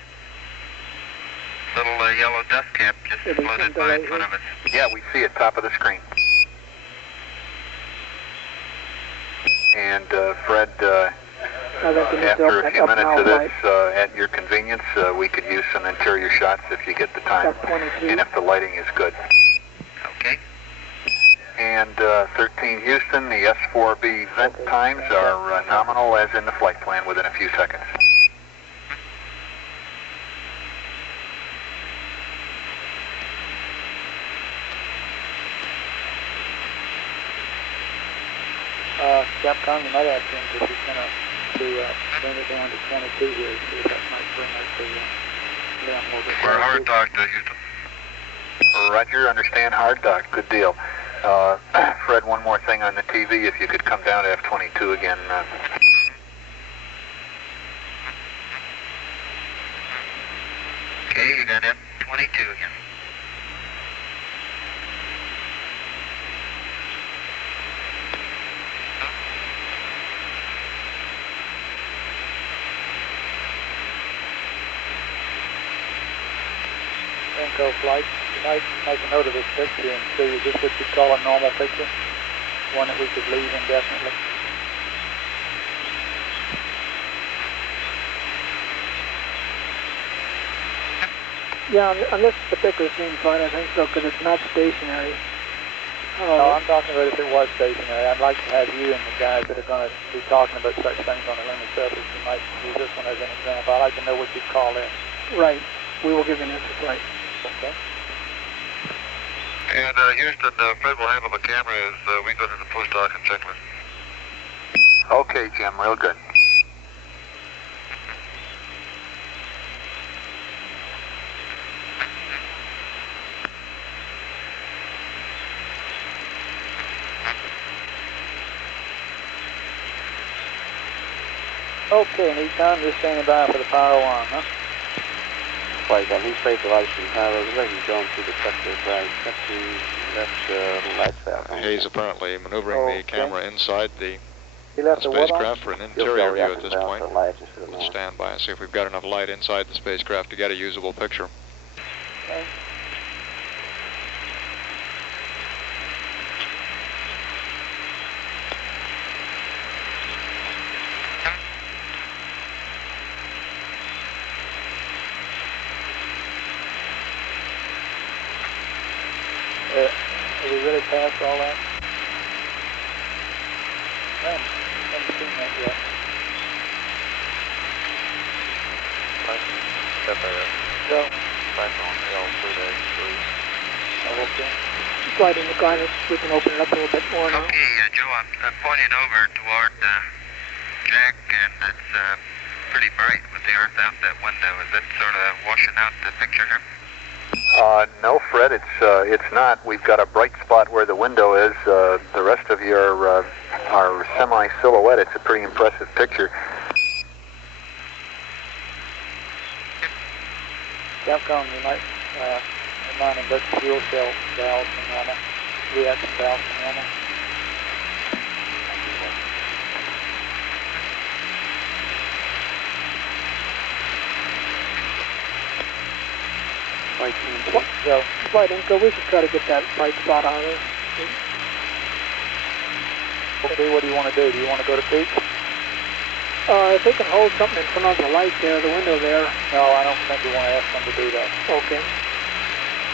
little yellow dust cap just floated by in front of it. Yeah, we see it top of the screen. And Fred, after a few minutes of this, at your convenience, we could use some interior shots if you get the time, and if the lighting is good. Okay. And 13 Houston, the S4B vent times are nominal as in the flight plan within a few seconds. Capcom, you might ask him if he's going to bring it down to 22 here, see if that might bring us to down a little bit. We're hard docked, Houston. Roger, understand hard dock, good deal. Fred, one more thing on the TV, if you could come down to F22 again. Okay, you got F22 again. Renko flight, you might make a note of this picture and see, is this what you call a normal picture? One that we could leave indefinitely? Yeah, on this particular scene flight, I think so, because it's not stationary. No, I'm talking about if it was stationary. I'd like to have you and the guys that are going to be talking about such things on the lunar surface. You might use this one as an example. I'd like to know what you'd call this. Right. We will give you an answer flight. Okay. And Houston, Fred will handle the camera as we go to the post-doc and checklist. Okay, Jim, real good. Okay, Nikon, just standing by for the power one, huh? Flight on his space velocity power, looks like he's going through the sector right. That's the light valve. Hayes apparently maneuvering the camera inside the spacecraft for an interior view at this point. We'll stand by and see if we've got enough light inside the spacecraft to get a usable picture. Okay. Are we really past all that? I haven't seen that yet. Go. Okay. Slide in the guidance, we can open it up a little bit more now. Okay, Joe, I'm pointing over toward Jack, and it's pretty bright with the Earth out that window. Is that sort of washing out the picture here? No, Fred, it's not. We've got a bright spot where the window is. The rest of you are semi-silhouette. It's a pretty impressive picture. Capcom, you might remind him that the fuel cell valves are normal, reaction valves are normal. So, Flight Inco, we should try to get that bright spot on there. Okay, what do you want to do? Do you want to go to peak? If they can hold something in front of the light there, the window there. No, I don't think we want to ask them to do that. Okay.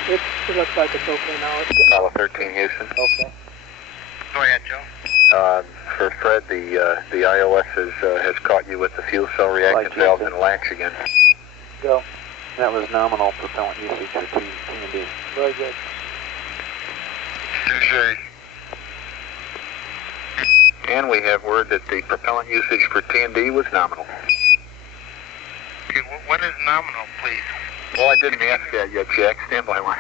It looks like it's okay now. A13 Houston. Okay. Go ahead, Joe. For Fred, the iOS has caught you with the fuel cell reactant valves and latch again. Go. That was nominal propellant usage for T&D. Very good. And we have word that the propellant usage for T&D was nominal. Okay, what is nominal, please? Well, I didn't ask that yet, Jack. Stand by one.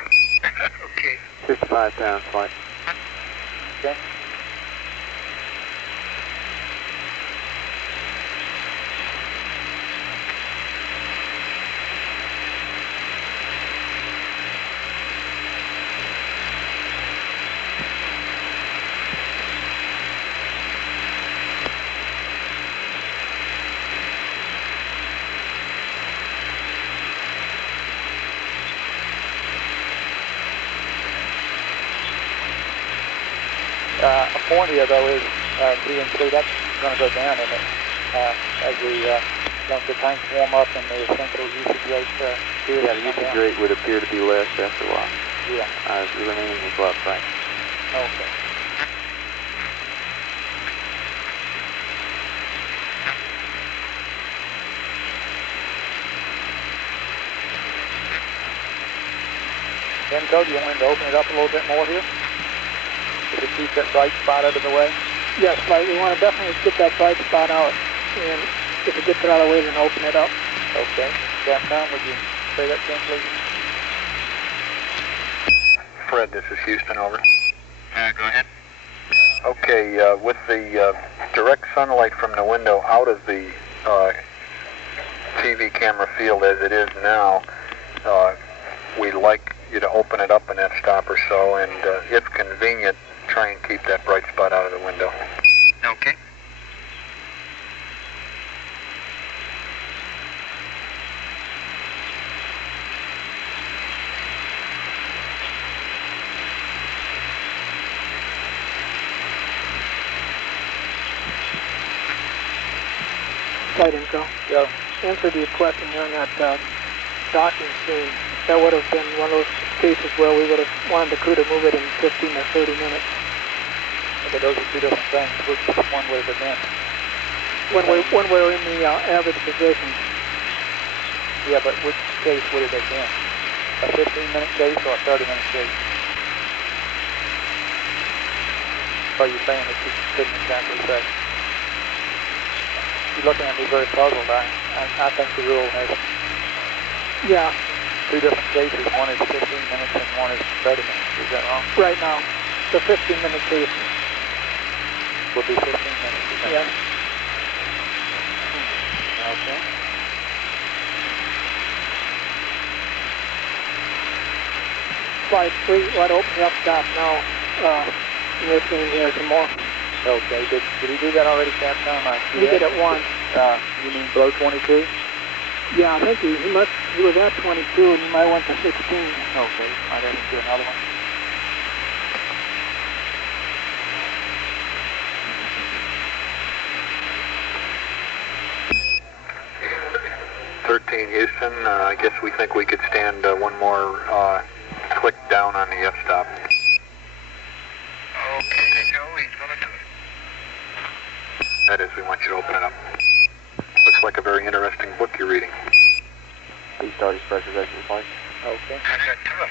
Okay. 55 pound flight. Okay. A point here, though, is DNC, that's going to go down in it as the tanks warm up and the essential usage rate yeah, the usage rate would appear to be less after a while. Yeah. The remaining will go up, right? Okay. Enco, do you want him to open it up a little bit more here? Does it keep that bright spot out of the way? Yes, right. We want to definitely get that bright spot out. And if it gets it out of the way, then open it up. Okay. Capcom, would you say that again, please? Fred, this is Houston, over. Go ahead. Okay, with the direct sunlight from the window out of the TV camera field as it is now, we'd like you to open it up an f-stop or so, and if convenient, try and keep that bright spot out of the window. Okay. Flight Enco. Go. Answer to your question here on that docking scene. That would have been one of those cases where we would have wanted the crew to move it in 15 or 30 minutes. Okay, those are two different things. Which one would have been? When we're in the average position. Yeah, but which case would it have been? A 15-minute case or a 30-minute case? Are you saying that you couldn't exactly say? You're looking at me very puzzled. I think the rule has two different cases. One is 15 minutes and one is 30 minutes. Is that wrong? Right now, the 15-minute case will be 15 minutes. Yeah. Okay. Flight 3, wide open up stop now. You're seeing here some more. Okay, did he do that already, Capcom? He did it once. You mean below 22? Yeah, I think he was at 22 and he might went to 16. Okay, might have to do another one. Houston, I guess we think we could stand one more click down on the f-stop. Okay, Joe, he's going to do it. That is, we want you to open it up. Looks like a very interesting book you're reading. Please start his pressurization flight. Okay. Do it.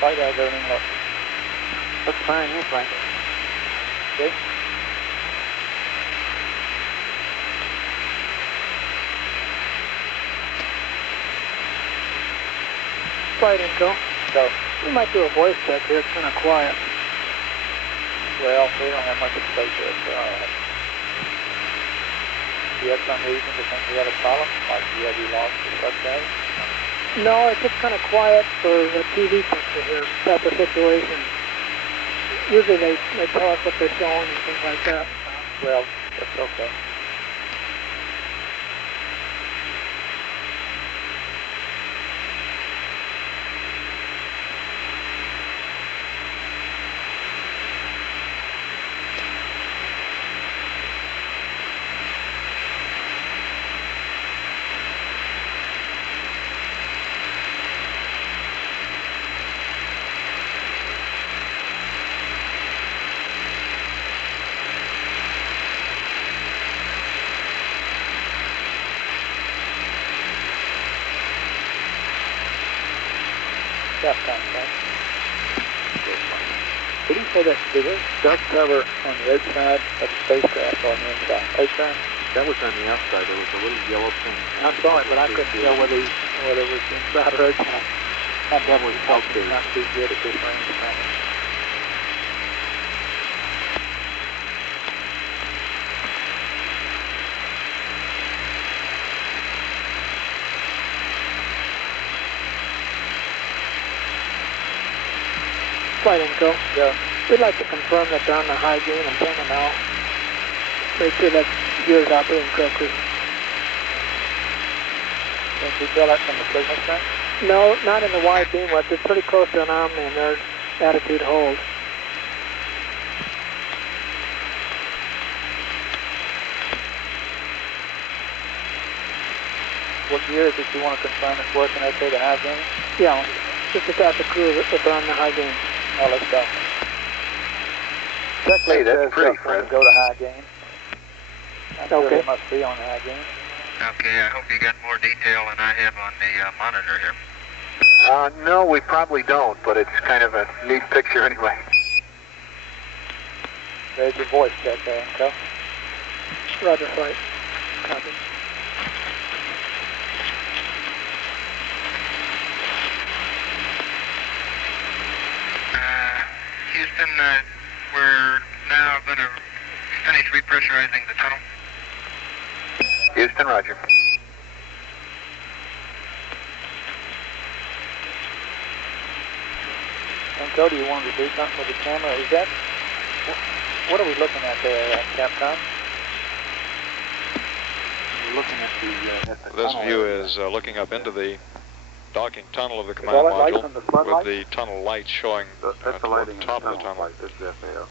Flight, how's everything look? Looks fine here, Frank. Okay. Flight info. Go. We might do a voice check here. It's kind of quiet. Well, we don't have much space here, so alright. Do you have some reason to think we had a problem? Like you lost the subject? No, it's just kind of quiet for the TV picture here, type of situation. Usually they tell us what they're showing and things like that. Well, that's okay. Did he say that there's dust cover on the outside of the spacecraft or on the inside? Outside? That was on the outside. There was a little yellow thing. I saw it, but I couldn't tell whether it was inside or outside. That was okay. Not too good at this range of time. Flight info. Yeah. We'd like to confirm that they're on the high gain antenna now. Make sure that gear's operating correctly. Can you tell that from the signal strength? No, not in the wide beam width. It's pretty close to an Omni and their attitude holds. What gear is it you want to confirm it's working okay, the high gain? Yeah, just to ask the crew if they're on the high gain. Oh, let's go. Hey, that's pretty, Fred. Go to high gain. I'm sure they must be on high gain. Okay, I hope you got more detail than I have on the monitor here. No, we probably don't, but it's kind of a neat picture anyway. There's your voice check there, Uncle. Roger, flight. Copy. Houston, we're now going to finish repressurizing the tunnel. Houston, roger. Uncle, do you want to do something with the camera? Is that... What are we looking at there, Capcom? We're looking at the This view is looking up into the docking tunnel of the command module with the tunnel lights showing that's the toward lighting the top of the tunnel. tunnel. This is FAO.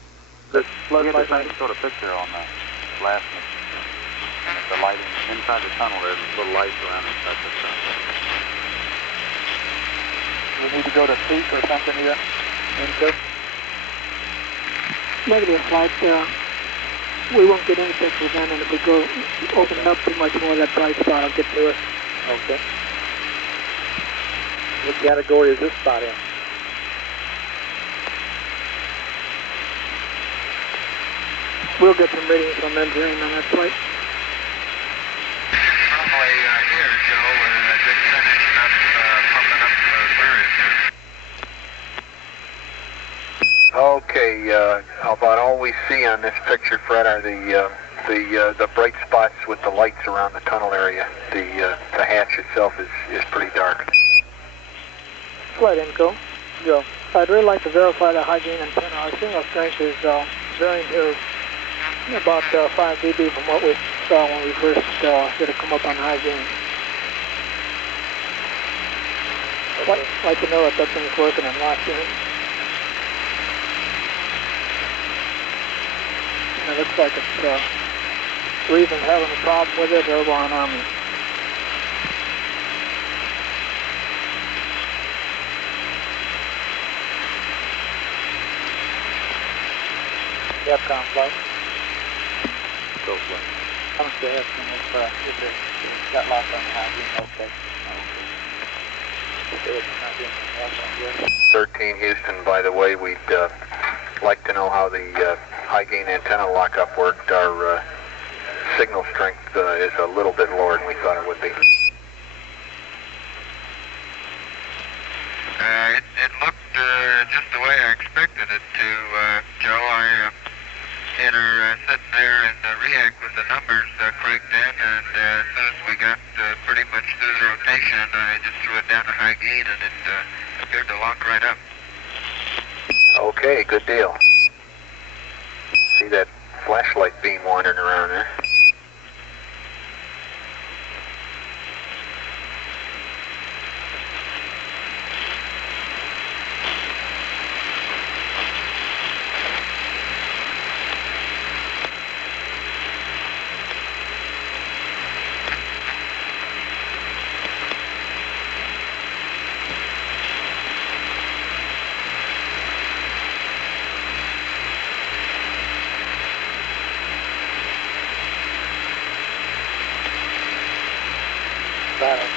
We had the same sort of picture on that last one. The lighting inside the tunnel, there's little lights around inside the tunnel. We need to go to peak or something here? Into? Negative flight. We won't get any pictures then, and if we go open it up too much more, that bright spot will get to us. Okay. What category is this spot in? We'll get some readings from engineering on that flight. Normally here, Joe, we're just finishing up, pumping up fluid here. Okay, about all we see on this picture, Fred, are the bright spots with the lights around the tunnel area. The hatch itself is pretty dark. Flight info. Go. I'd really like to verify the high gain antenna. Our signal strength is varying here about 5 dB from what we saw when we first did it come up on high gain. I'd like to know if that thing's working and locked in. And it looks like it's we're either having a problem with it or we're on Omni. Capcom flight. Go flight. I'm still asking if it got locked on the high gain. Okay. 13 Houston, by the way, we'd like to know how the high gain antenna lockup worked. Our signal strength is a little bit lower than we thought it would be. It looked just the way I expected it to, Joe. I had her sitting there and react with the numbers cranked in, and as soon as we got pretty much through the rotation, I just threw it down to high gain, and it appeared to lock right up. Okay, good deal. See that flashlight beam wandering around there?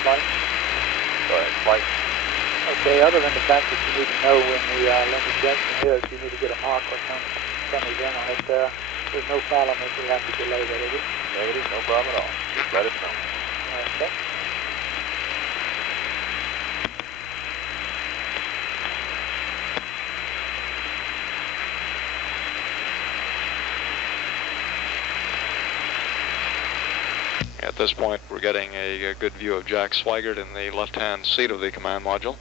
Flight. Go ahead, flight. Okay, other than the fact that you need to know when the limit junction is, you need to get a mark or something in on it. There's no problem if we have to delay that, is it? Negative, no problem at all. Just let us know. Okay. At this point, we're getting a good view of Jack Swigert in the left-hand seat of the command module.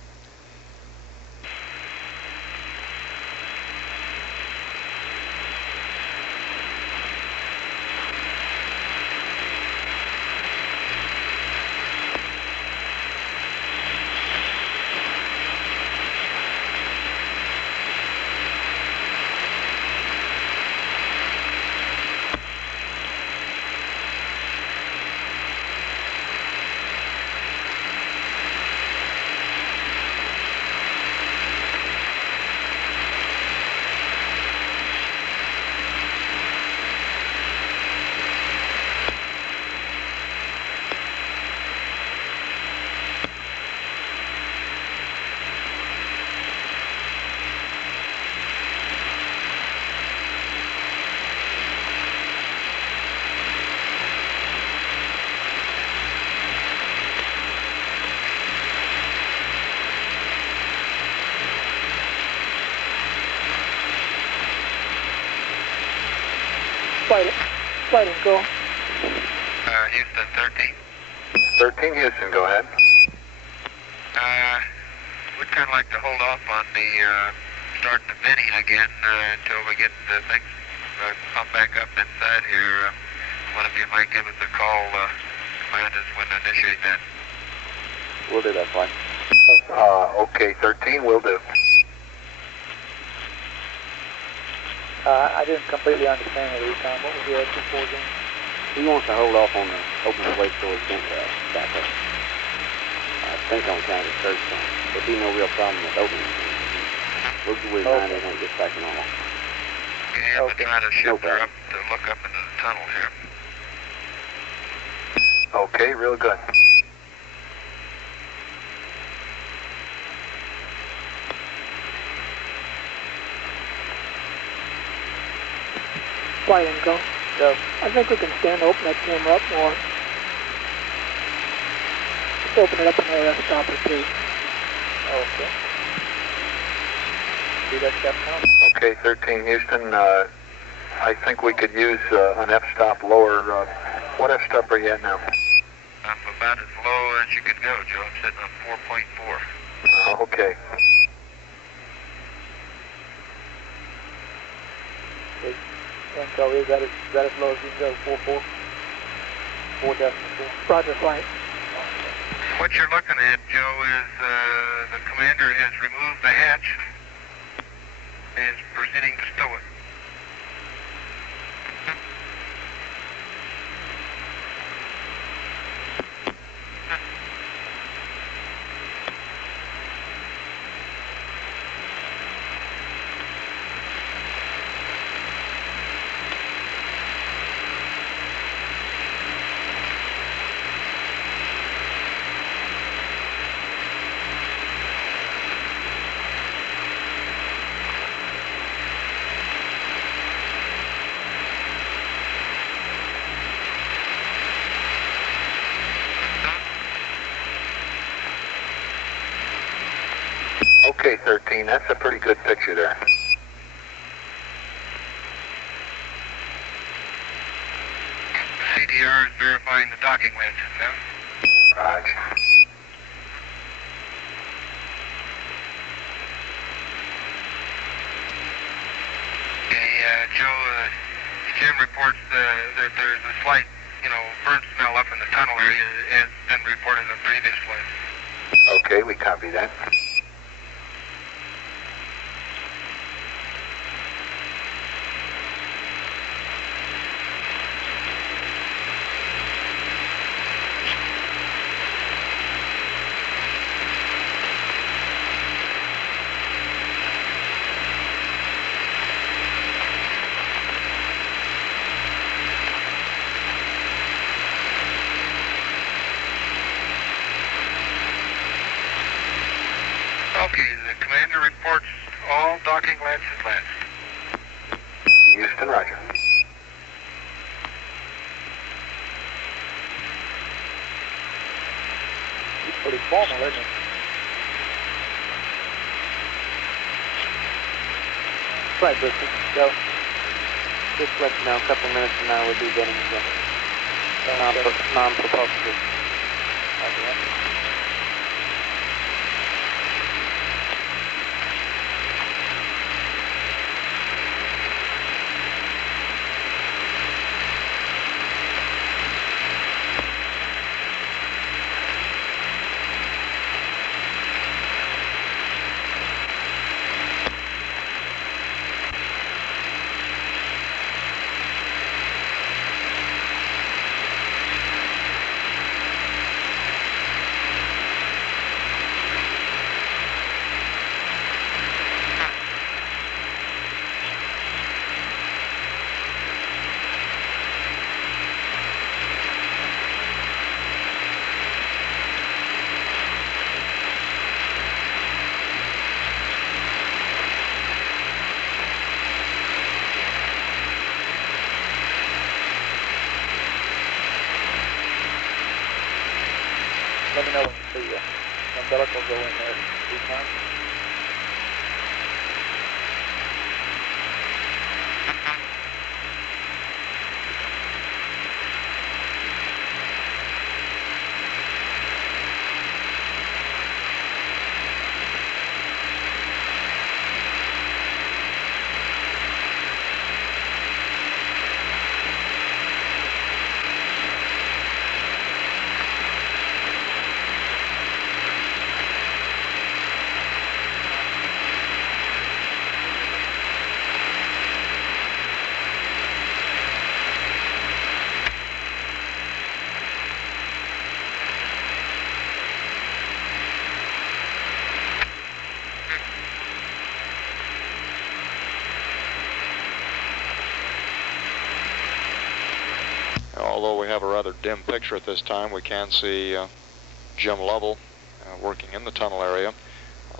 Flight and go. Houston 13. 13 Houston, go ahead. We'd kind of like to hold off on the starting the binning again until we get the things pumped back up inside here. One of you might give us a call, command us when to initiate that. We'll do that, flight. Okay, 13, will do. I didn't completely understand it every time. What was the action for again? He wants to hold off on the opening the way towards back up. I think on account of the church time. There'll be no real problem with opening. We'll do with 90 when it gets back to normal. Yeah, we're trying to shift her up to look up into the tunnel here. Okay, real good. Flight and go. Go. I think we can stand to open that camera up more. Let's open it up in the stop or two. Okay. See that step now? Okay, 13 Houston, I think we could use an f-stop lower. What f-stop are you at now? I'm about as low as you could go, Joe. I'm sitting on 4.4. Okay. So is that as low as you can go? 4.4? 4.4. Roger, flight. What you're looking at, Joe, is the commander has removed the hatch and is proceeding to stow it. Okay, 13, that's a pretty good picture there. CDR is verifying the docking lenses now. Roger. Okay, Joe, Jim reports that there's a slight, burnt smell up in the tunnel area as been reported in the previous flight. Okay, we copy that. Okay, the commander reports all docking lenses left. Houston, roger. He's pretty formal, isn't he? Right, Bristol. Go. Just let you know, a couple minutes from now we'll be getting the non-propulsive. Let me know when you see the umbilical go in there 3 times. Although we have a rather dim picture at this time, we can see Jim Lovell working in the tunnel area.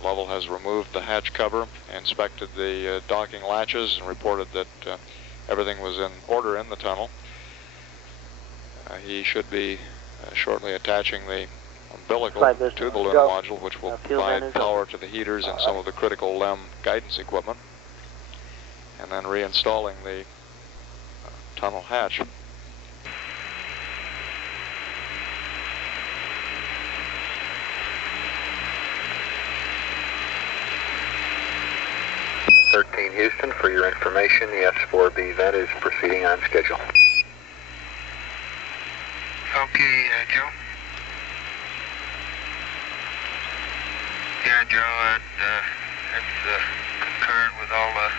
Lovell has removed the hatch cover, inspected the docking latches, and reported that everything was in order in the tunnel. He should be shortly attaching the umbilical to the lunar module, which will provide power to the heaters and some of the critical LEM guidance equipment, and then reinstalling the tunnel hatch. Houston, for your information, the S4B vent is proceeding on schedule. Okay, Joe. Yeah, Joe, that's concurrent with all the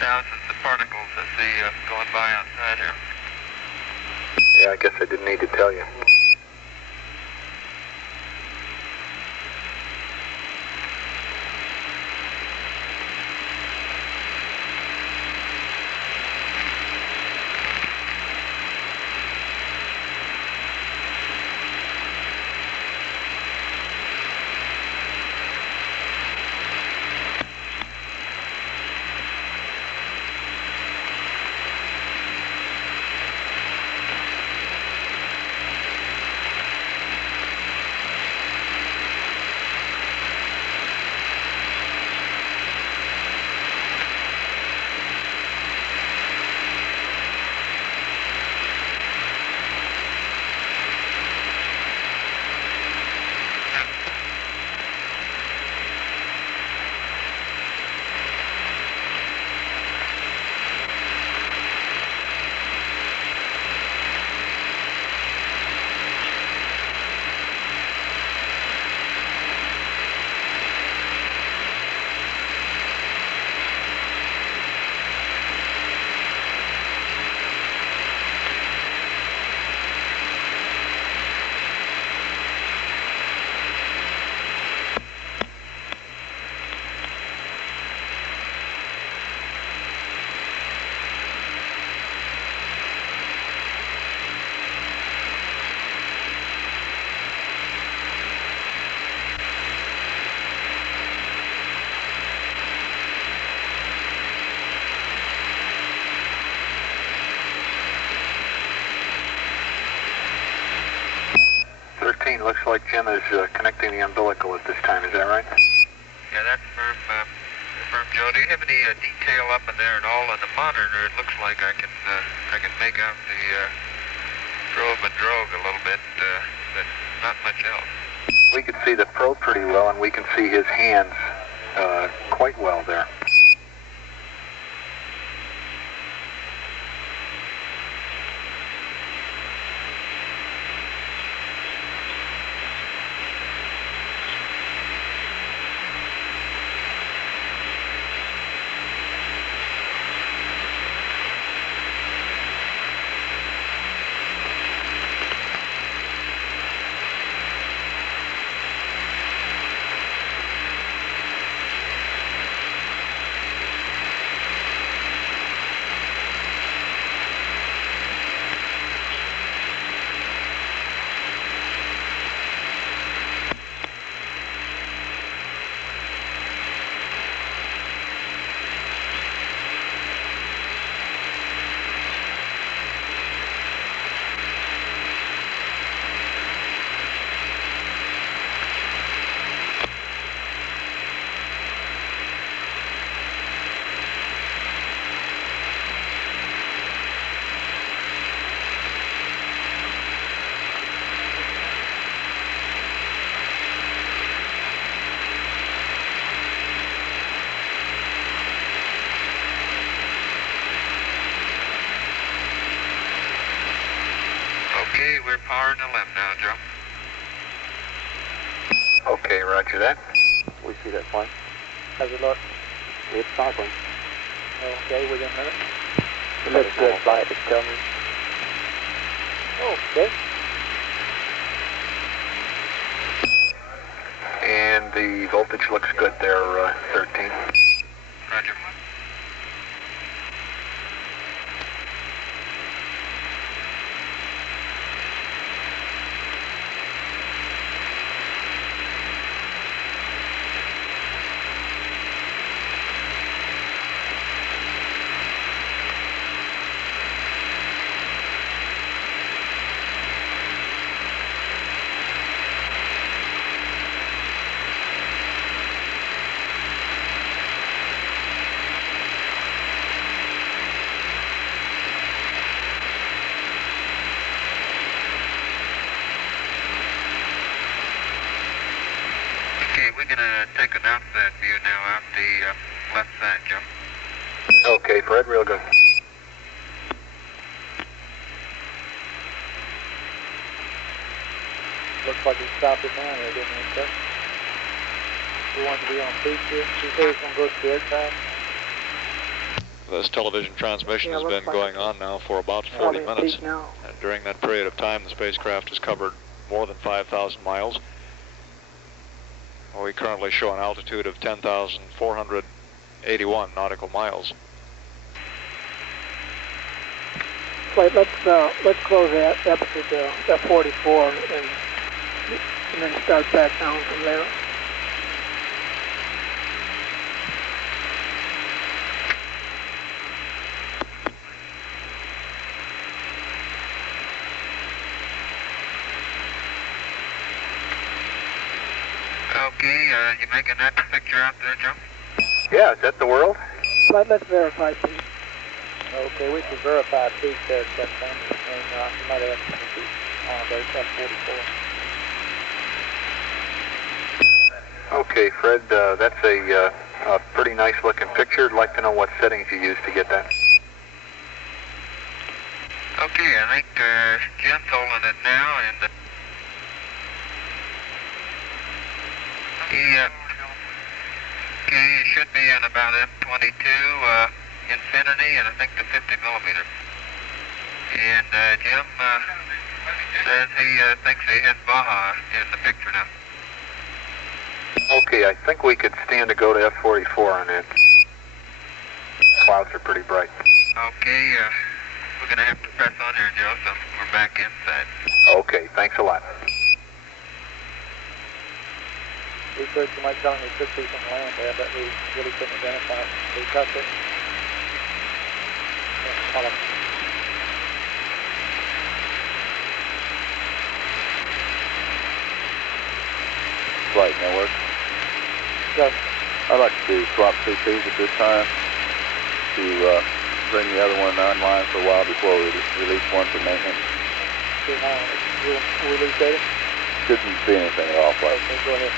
thousands of particles I see going by outside here. Yeah, I guess I didn't need to tell you. A13 looks like Jim is connecting the umbilical at this time. Is that right? Yeah, that's firm, Joe. Do you have any detail up in there at all on the monitor? It looks like I can make out the probe and drogue a little bit, but not much else. We can see the probe pretty well, and we can see his hands quite well there. Okay, we're powering the limb now, Joe. Okay, roger that. We see that flight. How's it look? It's cycling. Okay, within a minute. It looks good flight, it's coming. Okay. And the voltage looks good there, 13. Roger. Okay, we're going to take an outside view now out the left side, Joe. Okay, Fred, real good. Looks like he stopped it down here, didn't he, sir? He wanted to be on peak here. He said he's going to go to the aircraft. This television transmission has been going on now for about 40 minutes. And during that period of time, the spacecraft has covered more than 5,000 miles. We currently show an altitude of 10,481 nautical miles. Wait, let's close that episode to F44 and then start back down from there. Okay, you making that picture out there, Joe? Yeah, is that the world? Let's verify peak. Okay, we can verify peak there, Captain, and you might have some peak on there, F44. Okay, Fred, that's a pretty nice looking picture. I'd like to know what settings you used to get that. Okay, I think Jim's holding it now, and he should be in about F22 infinity, and I think the 50 millimeter. And Jim says he thinks he has Baja in the picture now. Okay, I think we could stand to go to F44 on that. Clouds are pretty bright. Okay, we're going to have to press on here, Joe, so we're back inside. Okay, thanks a lot. Research, you might tell him he could see some land there, but we really couldn't identify it. We touched it. flight network. Go. I'd like to swap CPs at this time to bring the other one online for a while before we release one for maintenance. We'll release data? Shouldn't be anything at all, flight. Okay, go ahead.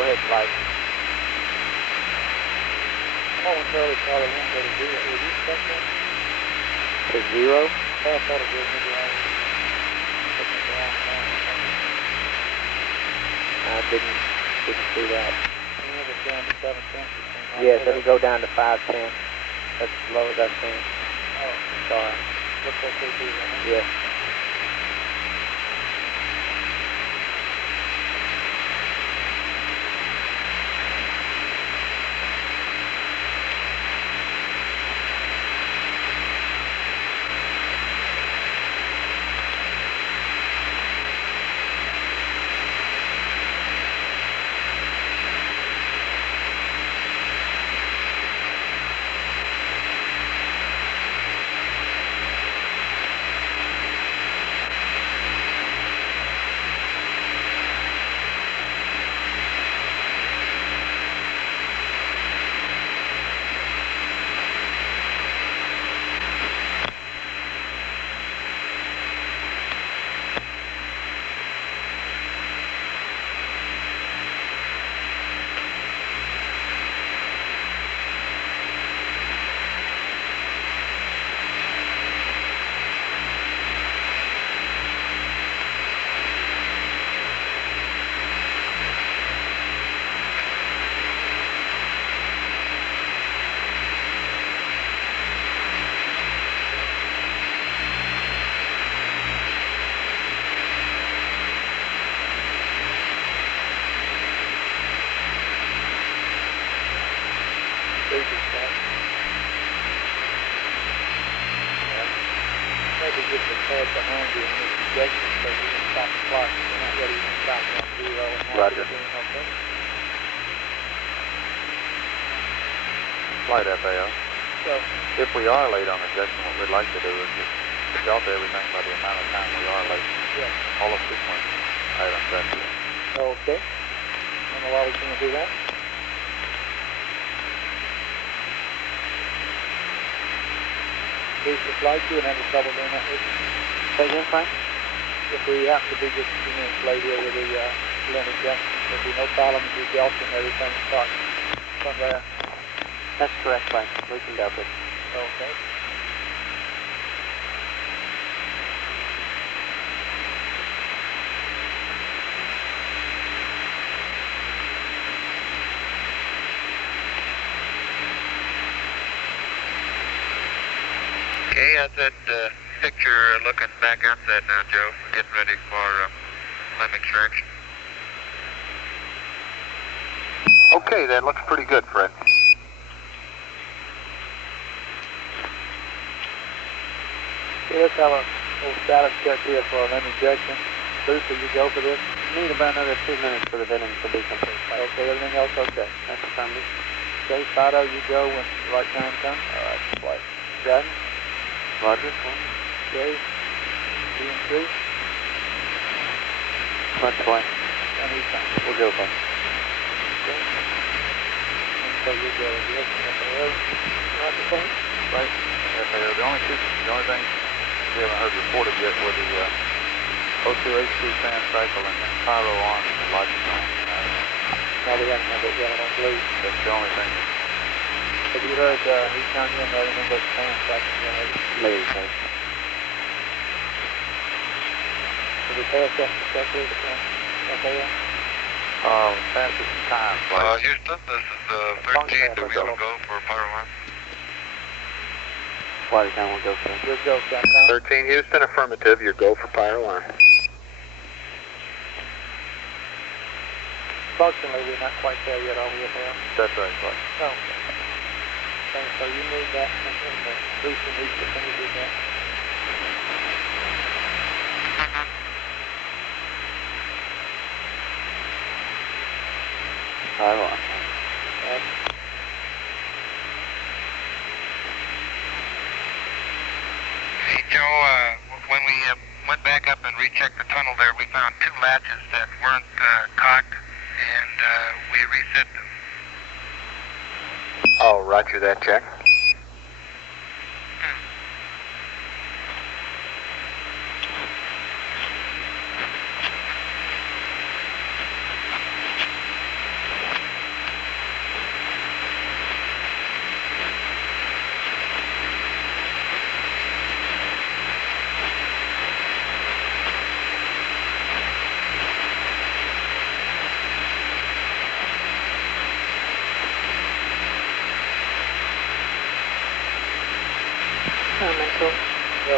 Go ahead, flight. Momentarily saw the wind go to zero. Would you expect that? To zero? I thought it was maybe I didn't see that. Down to 710. Yes, it'll go down to 510. That's as low as I've seen. Oh, sorry. Looks like they do that. Yes. Maybe get the pad behind you and make suggestions so you can stop the clock. If you're not ready, you can stop it on zero and Roger. Okay. Flight FAO. So, if we are late on ejection, what we'd like to do is just delta everything by the amount of time we are late. yes. All of sequence items, that's it. Okay. I don't know why we can't do that. Boost the flight, you wouldn't have any trouble doing that, would you? Say again, Frank? If we happen to be just a few minutes late here with the lane injection, there'd be no problem with the delta and everything start from there. That's correct, Frank. We can delta it. Okay. Okay, at that picture looking back up that now, Joe. Getting ready for limb extraction. Okay, that looks pretty good, Fred. Okay, let's have a little status check here for an injection. Bruce, will you go for this? Need about another 2 minutes for the venting to be complete. Okay, everything else okay? That's affirmative. Okay, Sato, you go when the right time comes. All right, flight. Jack? Roger. Okay. DN3? Let's fly. And he's fine. We'll go for it. Okay. And so you go with the FAO. Roger, point. Right. FAO. The only thing we haven't heard reported yet were the O2H2 fan cycle and the pyro on and the logic on. No, we haven't had it yet, I don't believe. That's the only thing. Have you heard he's counting in there anything but fan cycle? Maybe so. Did we pass that checklist? FAO? Fastest time flight. Houston, this is 13. Do we want to go for pyro on? Flight account will go for it. We'll go, Capcom. 13 Houston, affirmative. Your go for pyro on. Functionally, we're not quite there yet, are we, FAO? That's right, flight. Oh, okay. Okay, so you need that, and the Houston needs to finish with that. Pyro on. Hey, Joe, when we went back up and rechecked the tunnel there, we found 2 latches that weren't cocked, and we reset them. Oh, roger that, Jack. Mental. Go.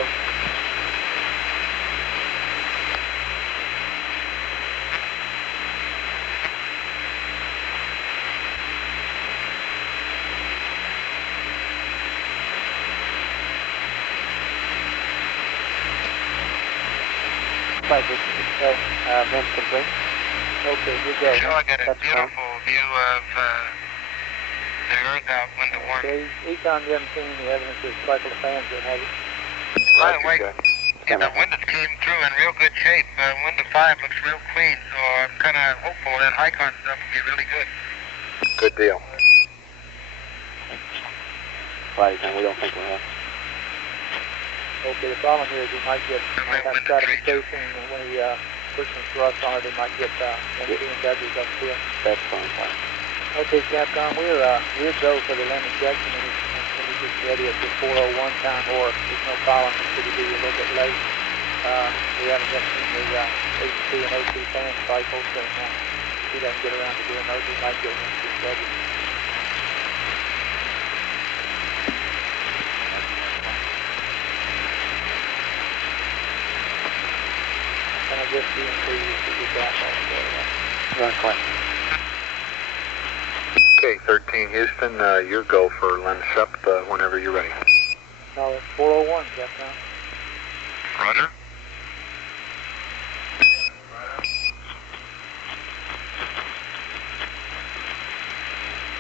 Flight is vent complete. Okay, you go. Joe, I got a beautiful view of the Earth out window 1. Okay, Econ, you haven't seen any evidence of cycle of fans yet, have you? By the way, yeah, the windows came through in real good shape. Window 5 looks real clean, so I'm kind of hopeful that Icon stuff will be really good. Good deal. Flight account, we don't think we'll have. Okay, the problem here is you might have stratification, and when he puts some thrust on it, he might get one B&Ws up here. That's fine, fine. Okay, Capcom, we're go for the limb injection, and he's just ready at the 401 time, or there's no problem, it could be a little bit late. We haven't yet seen the H2 and O2 fan cycles, and if he doesn't get around to doing those, he might get one B&W. And I guess DN3 should get that also. Run question. Okay, 13 Houston, your go for lens up whenever you're ready. No, it's 401, Capcom. Roger.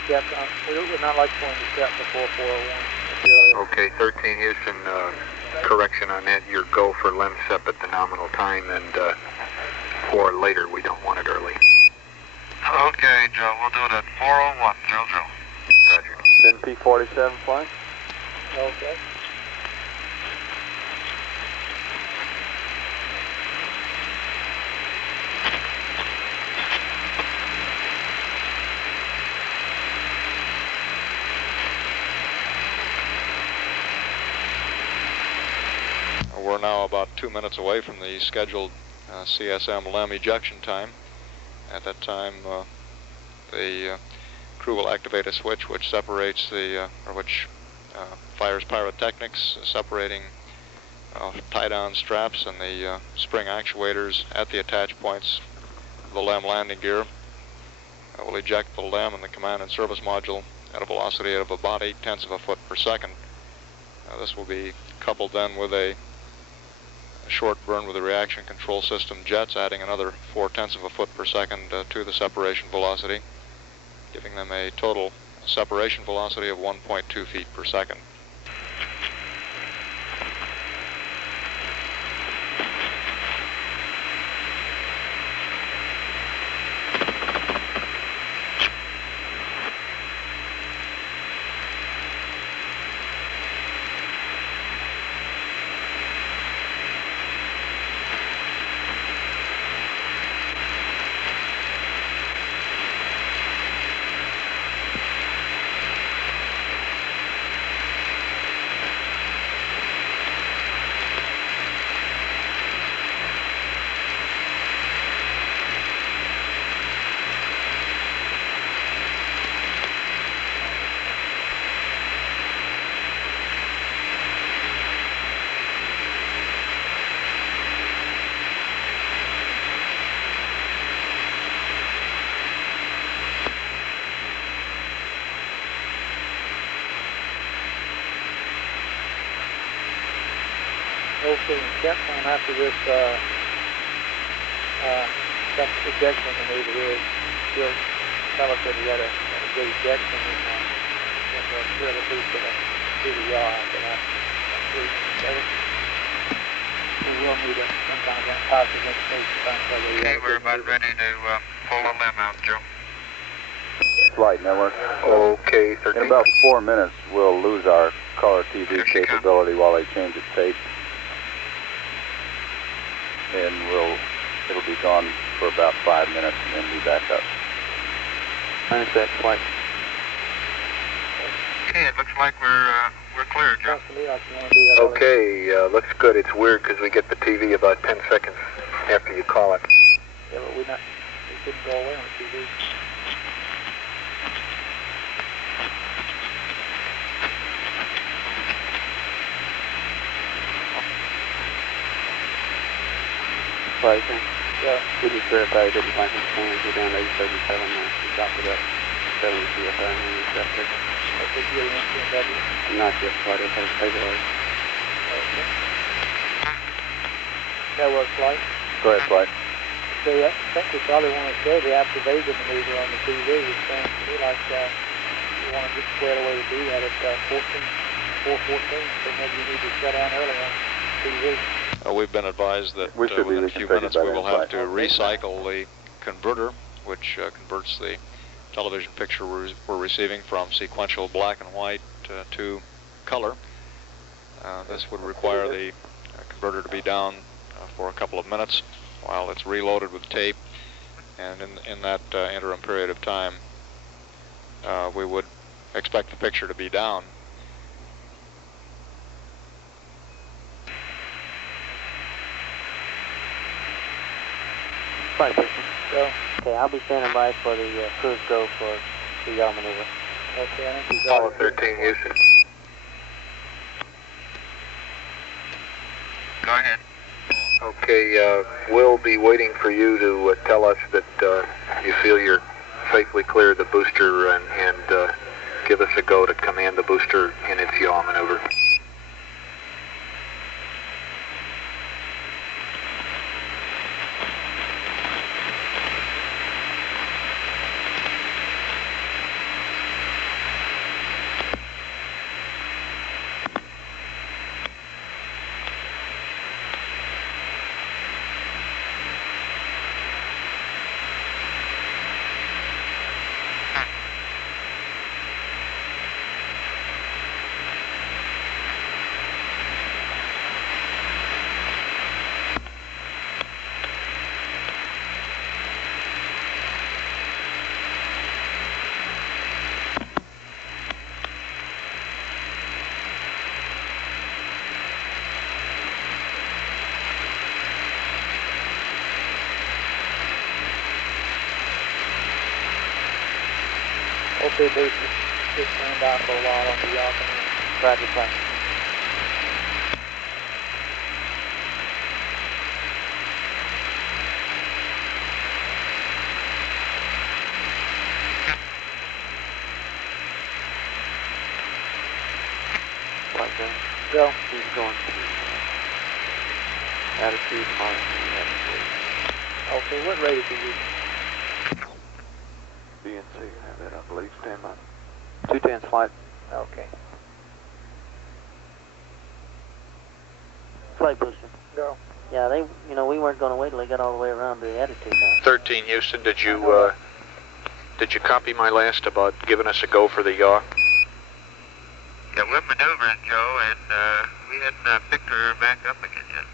Capcom, we would not like going to set before 401. Okay, 13 Houston, correction on that. Your go for lens up at the nominal time, and for later, we don't want it early. Okay, Joe, we'll do it at 401, Joe. Roger. Then P47 flight. Okay. We're now about 2 minutes away from the scheduled CSM LEM ejection time. At that time, the crew will activate a switch which separates which fires pyrotechnics, separating tie-down straps and the spring actuators at the attach points of the LEM landing gear. We'll eject the LEM and the command and service module at a velocity of about 0.8 foot per second. This will be coupled then with a short burn with the reaction control system jets, adding another 0.4 of a foot per second to the separation velocity, giving them a total separation velocity of 1.2 feet per second. Okay, kept on after this ejection maneuver here. He'll tell us that he had a good ejection in the trailer piece through the yard after that. We will need some kind of positive indication. Okay, we're about ready to pull the limb out, Joe. Flight network. Okay, 13. In about 4 minutes, we'll lose our color TV capability while they change the tape. And it'll be gone for about 5 minutes and then be back up. Minus that flight. Okay, it looks like we're clear, Joe. Okay, looks good. It's weird because we get the TV about 10 seconds after you call it. Yeah, but we couldn't go away on the TV. Right. Yeah. We just verified it didn't find his plans. We're down to 837 now. We dropped it up. 70 CFI and we left it. Not yet, but it has stabilized. Okay. That was flight. Go ahead, flight. See, I think we probably want to show the after Vega maneuver on the TV. It sounds to me like you want to get squared away to do that at 4:14, so maybe you need to shut down early on TV. We've been advised that within a few minutes we will have to recycle the converter, which converts the television picture we're receiving from sequential black and white to color. This would require the converter to be down for a couple of minutes while it's reloaded with tape, and in that interim period of time we would expect the picture to be down. Flight system. Go. Okay, I'll be standing by for the cruise go for the yaw maneuver. Okay, I think he's Apollo 13, Houston. Go ahead. Okay, we'll be waiting for you to tell us that you feel you're safely clear of the booster and give us a go to command the booster in its yaw maneuver. Okay, base, just stand down for a while on the yaw command. Roger, flight. Flight go. Go. He's going. Attitude minus attitude. Okay, what rate is he using? BNC, have that, I believe. Stand by. 210's flight. Okay. Flight booster. Go. Yeah, we weren't going to wait till they got all the way around to the attitude now. 13 Houston, did you copy my last about giving us a go for the yaw? Yeah, we're maneuvering, Joe, and we hadn't picked her back up again yet.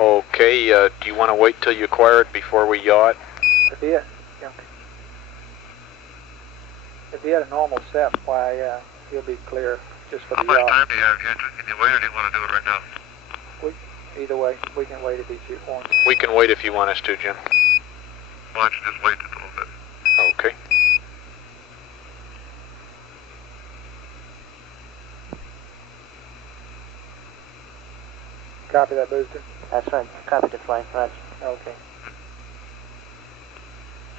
Okay, do you want to wait till you acquire it before we yaw it? If he had a normal set, why, he'll be clear just for the yaw. How much time do you have, Gentry? Can you wait or do you want to do it right now? Either way, we can wait if he wants. We can wait if you want us to, Jim. Why don't you just wait a little bit? Okay. Copy that, booster. That's right. Copy the flight. Roger. Okay.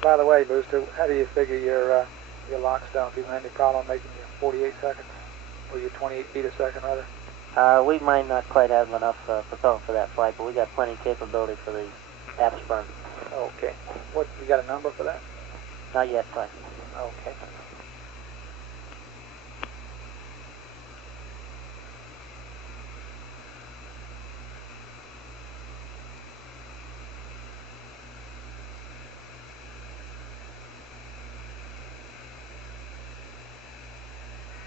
By the way, booster, how do you figure your locks down? If you have any problem making your 48 seconds, or your 28 feet a second, rather? We might not quite have enough propellant for that flight, but we got plenty of capability for the aft burn. Okay. What, you got a number for that? Not yet, flight. Okay.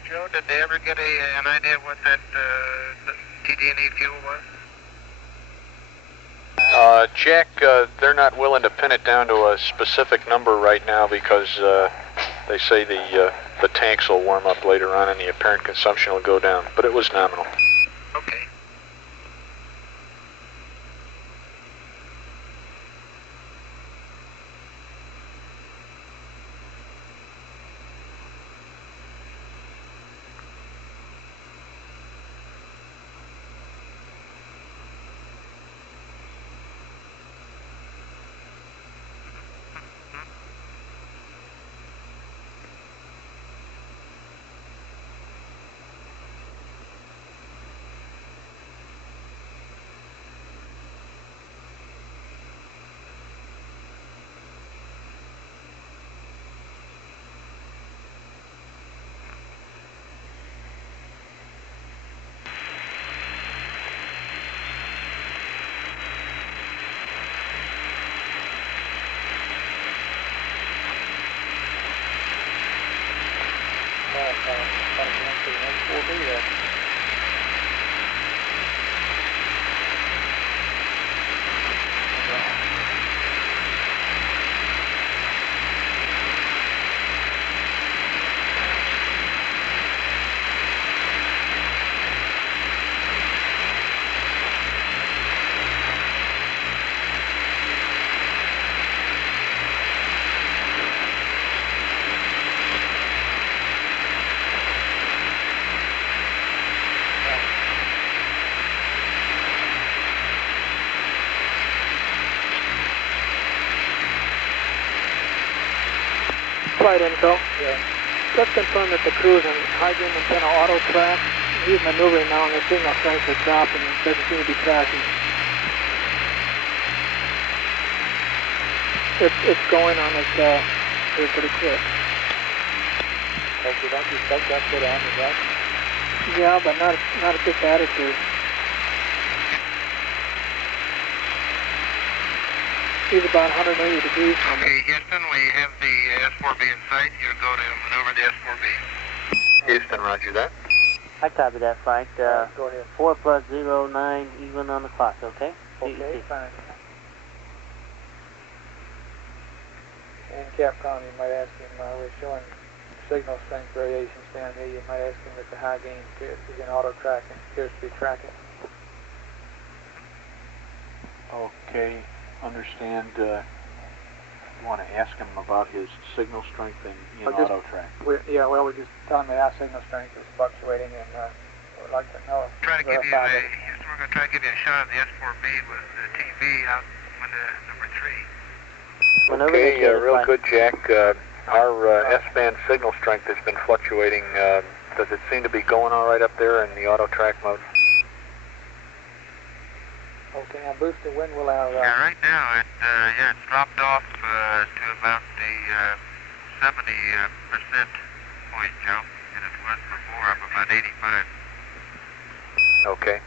Joe, did they ever get an idea what that TD&E fuel was? Jack, they're not willing to pin it down to a specific number right now because they say the tanks will warm up later on and the apparent consumption will go down, but it was nominal. Okay. Flight info. Yeah. Let's confirm that the crew is in high gain antenna auto track. He's maneuvering now and the signal strength is dropping and doesn't seem to be tracking. It's going on its pretty quick. Okay, don't you expect that to go down, is that? Yeah, but not at this attitude. He's about 180 degrees from Okay, Houston, we have the S4B in sight. You go to maneuver the S4B. Houston, roger that. I copy that flight. Go ahead. 4 plus 0, 9, even on the clock, okay? Okay, fine. And Capcom, you might ask him, we're showing signal strength variations down here. You might ask him if the high gain is in auto tracking, appears to be tracking. Okay, understand. You want to ask him about his signal strength in auto track. Yeah, well, we're just telling him our signal strength is fluctuating, and we'd like to know. Houston, we're going to try to give you a shot of the S4B with the TV out window number 3. Okay, real good, Jack. Our S-band signal strength has been fluctuating. Does it seem to be going all right up there in the auto track mode? Okay, now booster wind will allow. Yeah, right now it's dropped off to about the 70% point, Joe, and it was before up about 85. Okay.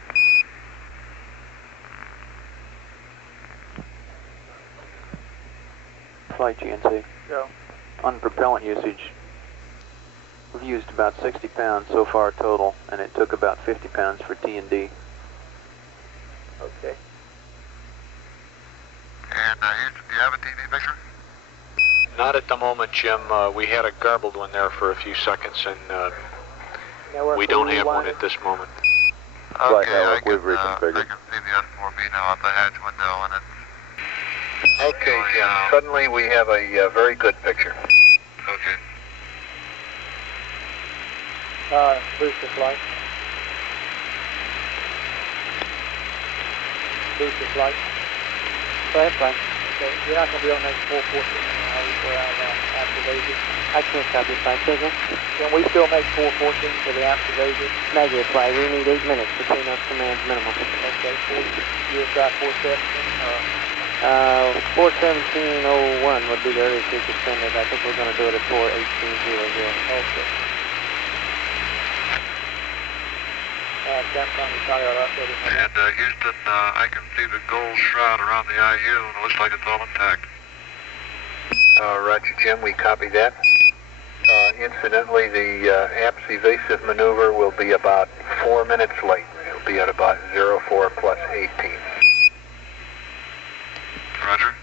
Flight GNC. Go. On propellant usage, we've used about 60 pounds so far total, and it took about 50 pounds for T&D. Okay. And Houston, do you have a TV picture? Not at the moment, Jim. We had a garbled one there for a few seconds, and we don't have one at this moment. Flight Okay, network, we've reconfigured. I can see the S4B now out the hatch window, and it's... Okay, Jim. Suddenly we have a very good picture. Okay. Booster flight. Booster flight. Go ahead, flight. Okay, you're not going to be on next 414 we're out activated. I can't copy flight. Say again? Can we still make 414 for the activated? Negative, flight. We need 8 minutes between those commands minimum. Okay, you'll try 417 or... 417.01 would be the earliest we could send it. I think we're going to do it at 418.00. Okay. Capcom, sorry about that. And Houston, I can see the gold shroud around the IU, and it looks like it's all intact. Roger, Jim, we copy that. Incidentally, the APS evasive maneuver will be about 4 minutes late. It'll be at about 04 plus 18. Roger.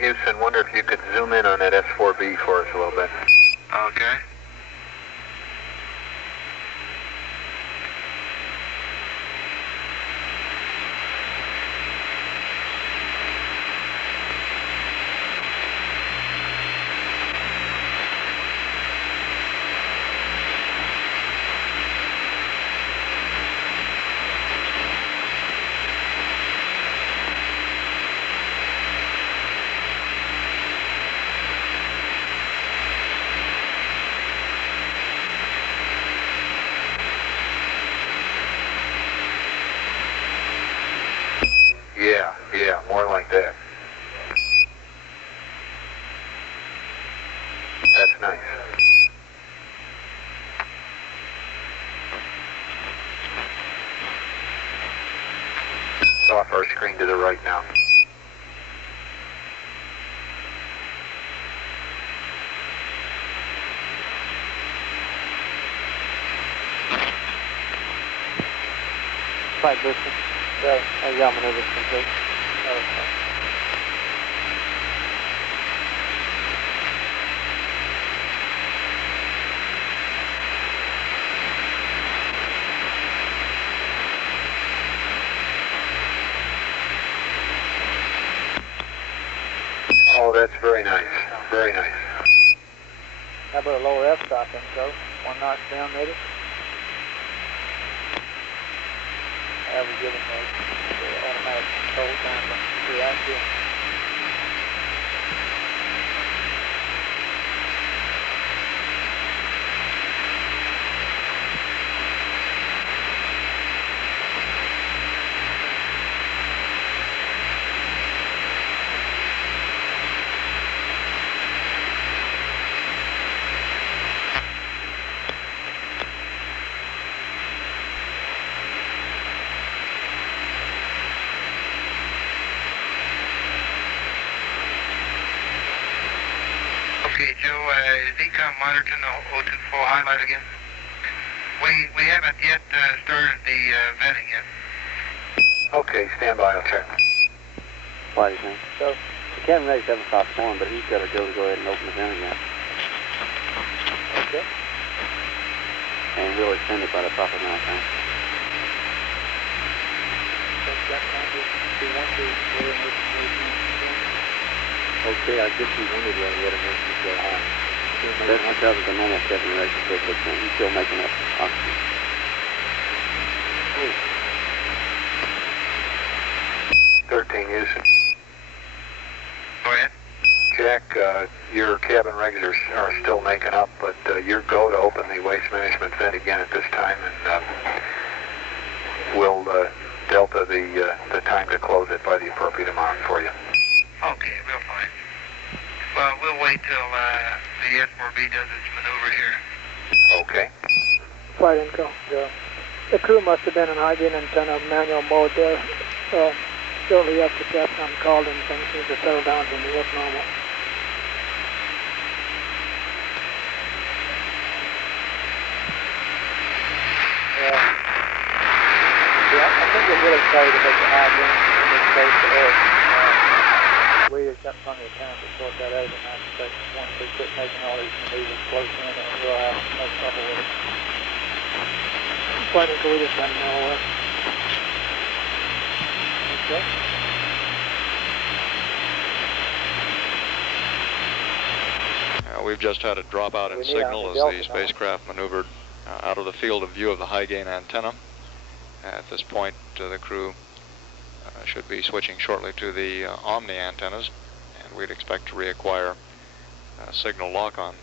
Houston, wonder if you could zoom in on that S4B for us a little bit. Okay. Yeah, more like that. That's nice. Off our screen to the right now. Flight booster. Right. Yaw maneuvers complete. Okay. Oh, that's very nice. Very nice. How about a lower f-stop then, so 1 notch down maybe? Have we given the automatic control time to react to? Okay, Joe, is ECOM monitoring the 024 highlight again? We haven't yet started the vetting yet. Okay, stand by, I'll check. What do you think? So, the Captain Ray's haven't stopped storm, but he's got to go ahead and open the vent again. okay. And we'll extend it by the proper amount of time. That's that time. We want to. Okay, I guess he's anyway yet a minute to go high. That's because of the normal Kevin rate of 6%. He's still making up oxygen. 13 Houston. Go ahead. Jack, your cabin regs are still making up, but your go to open the waste management vent again at this time, and we'll delta the time to close it by the appropriate amount for you. Okay, real fine. Well, we'll wait till the S4B does its maneuver here. Okay. Flight Inco. The crew must have been in high gain antenna manual mode there. Shortly after Capcom called and things seemed to settle down to look normal. Yeah, I think we're really sorry to make the high gain in this case to Eric. We just got plenty of time to sort that out, and I expect once we quit making all these maneuvers close in, and we'll have no trouble with it. Flight Inco, we just got to know what. Okay. We've just had a dropout in signal as the spacecraft maneuvered out of the field of view of the high gain antenna. At this point, the crew should be switching shortly to the Omni antennas, and we'd expect to reacquire signal lock-on.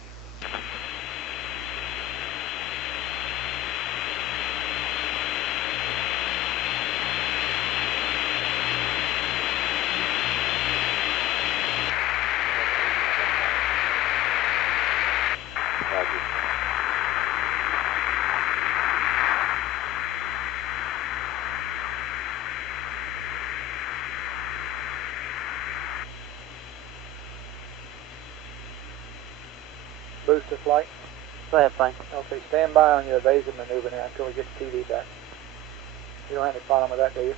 Booster flight. Go ahead, fine. Okay, stand by on your evasive maneuver now until we get the TV back. You don't have any problem with that, do you?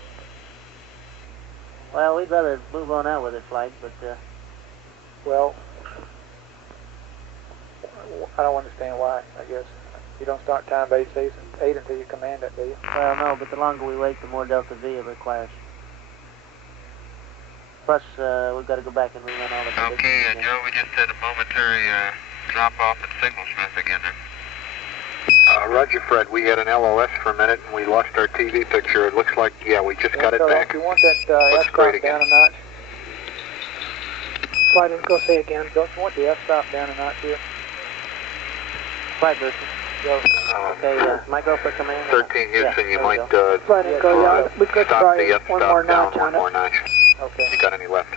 Well, we'd rather move on out with this flight, but, well, I don't understand why, I guess. You don't start time base 8 until you command it, do you? Well, no, but the longer we wait, the more Delta V it requires. Plus, we've got to go back and rerun all the conditions. Okay, Joe, we just had a momentary drop off at signal strength again then. Roger, Fred. We had an LOS for a minute, and we lost our TV picture. It looks like, yeah, we just got it back. If you want that f-stop down a notch. Flight Inco, say again. Don't you want the f-stop down a notch here? Flight Booster. Go. Okay, micro for command. 13 Houston, you might Flight Inco, yeah, we could stop the try one more f-stop down notch on one more notch. Okay. You got any left?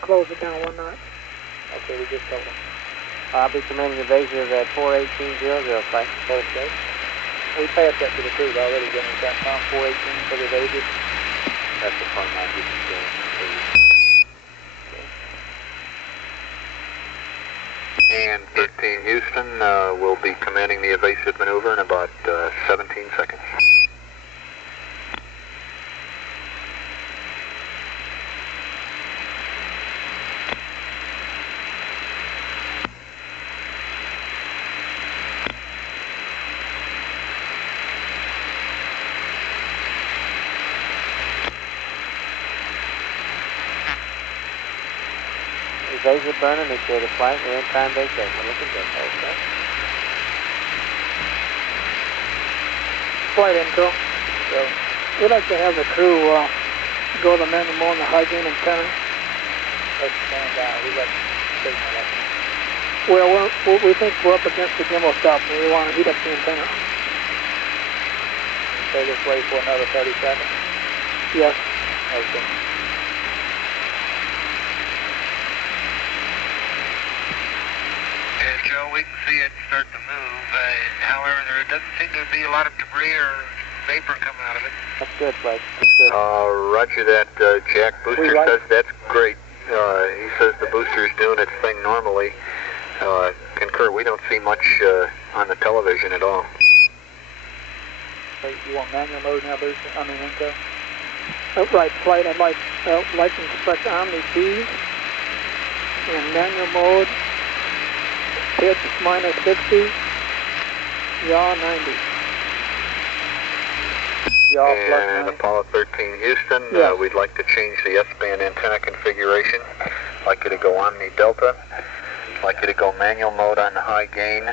Close it down one notch. Okay, we just told them. I'll be commanding evasive at 41800, flight. Okay. We passed that to the crew already, didn't we? Got Tom 418 for the evasive. That's the front line you can go. And 13 Houston will be commanding the evasive maneuver in about 17 seconds. Evasive burn, initiate a flight. We're in time base 8. We're looking good. Okay. Flight Inco. So, we'd like to have the crew go to manual mode on the high gain antenna. Let's stand down. We got signal up. Well, we think we're up against the gimbal stop, and we want to heat up the antenna. Stay this way for another 30 seconds. Yes. Okay. Joe, we can see it start to move. However, there doesn't seem to be a lot of debris or vapor coming out of it. That's good, Flight. That's good. Roger that, Jack. Booster says that's great. He says the booster's doing its thing normally. Concur, we don't see much on the television at all. Wait, you want manual mode now, Booster? I mean, Inco? Right, Flight, I'd like to select Omni B in manual mode. Pitch minus 60, yaw 90. Yaw plus 90. And Apollo 13 Houston, we'd like to change the S-band antenna configuration. like you to go Omni Delta, like you to go manual mode on the high gain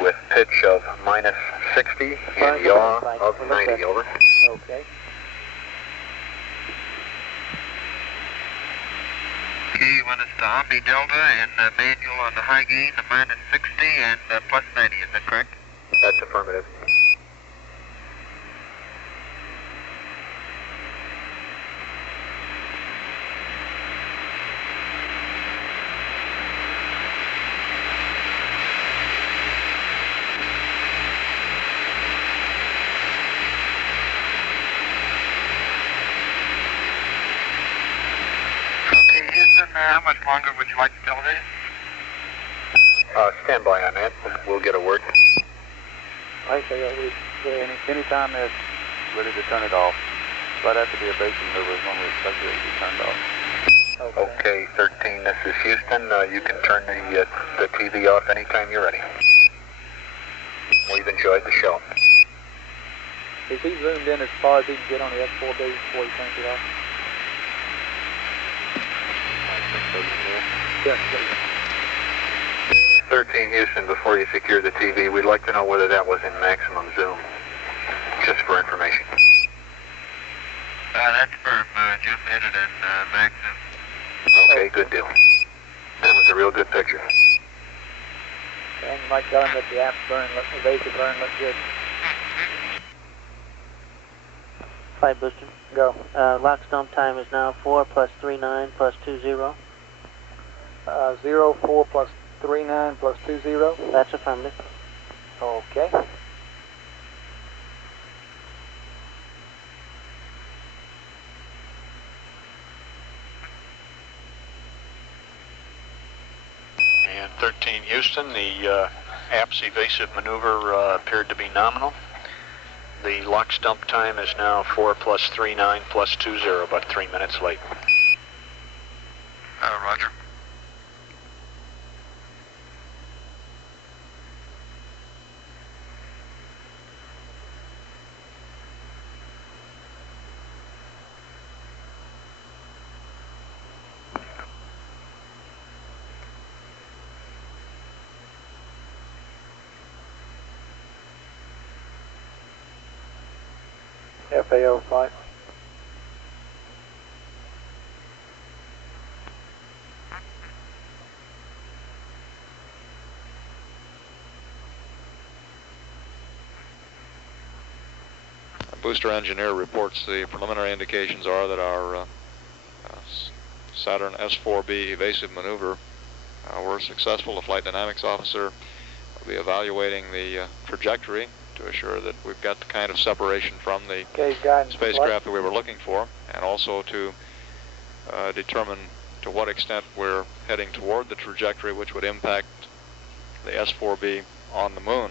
with pitch of minus 60 and yaw of 90, over. Okay. Okay, you want us to Omni Delta and manual on the high gain, the minus 60 and plus 90, is that correct? That's affirmative. How much longer would you like to telegraph? Stand by on that. We'll get a word. I say anytime they're ready to turn it off. Right after the abatement maneuver is when we expect it to be turned off. Okay, 13, this is Houston. You can turn the TV off anytime you're ready. We've enjoyed the show. Is he zoomed in as far as he can get on the S4B before he turns it off? Yes, please. 13 Houston, before you secure the TV, we'd like to know whether that was in maximum zoom, just for information. That's firm, Jim Bennett and maximum. Okay, good deal. That was a real good picture. And you might tell him that the apps burn, the evasive burn looks good. Flight booster. Go. Lock stump time is now 4 plus 39 plus 20. 0, 4 plus 39 plus 20. That's affirmative. Okay. And 13 Houston, the APS evasive maneuver appeared to be nominal. The lock stump time is now 4 plus 39 plus 20, about 3 minutes late. Roger. FAO flight. Booster engineer reports the preliminary indications are that our Saturn S4B evasive maneuver were successful. The flight dynamics officer will be evaluating the trajectory to assure that we've got the kind of separation from the spacecraft that we were looking for, and also to determine to what extent we're heading toward the trajectory which would impact the S4B on the moon.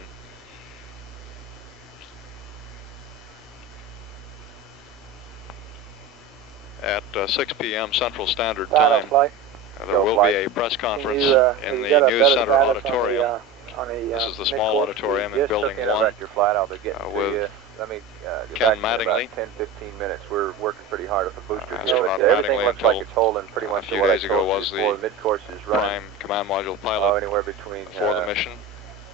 At 6 p.m. Central Standard Time, there will be a press conference in the News Center auditorium. This is the small auditorium in Building 1 with Ken Mattingly. 10-15 minutes. We're working pretty hard at the booster. Astronaut Everything Mattingly looks like it's holding pretty much a few days ago was the mid-course is running prime command module pilot anywhere between for the mission.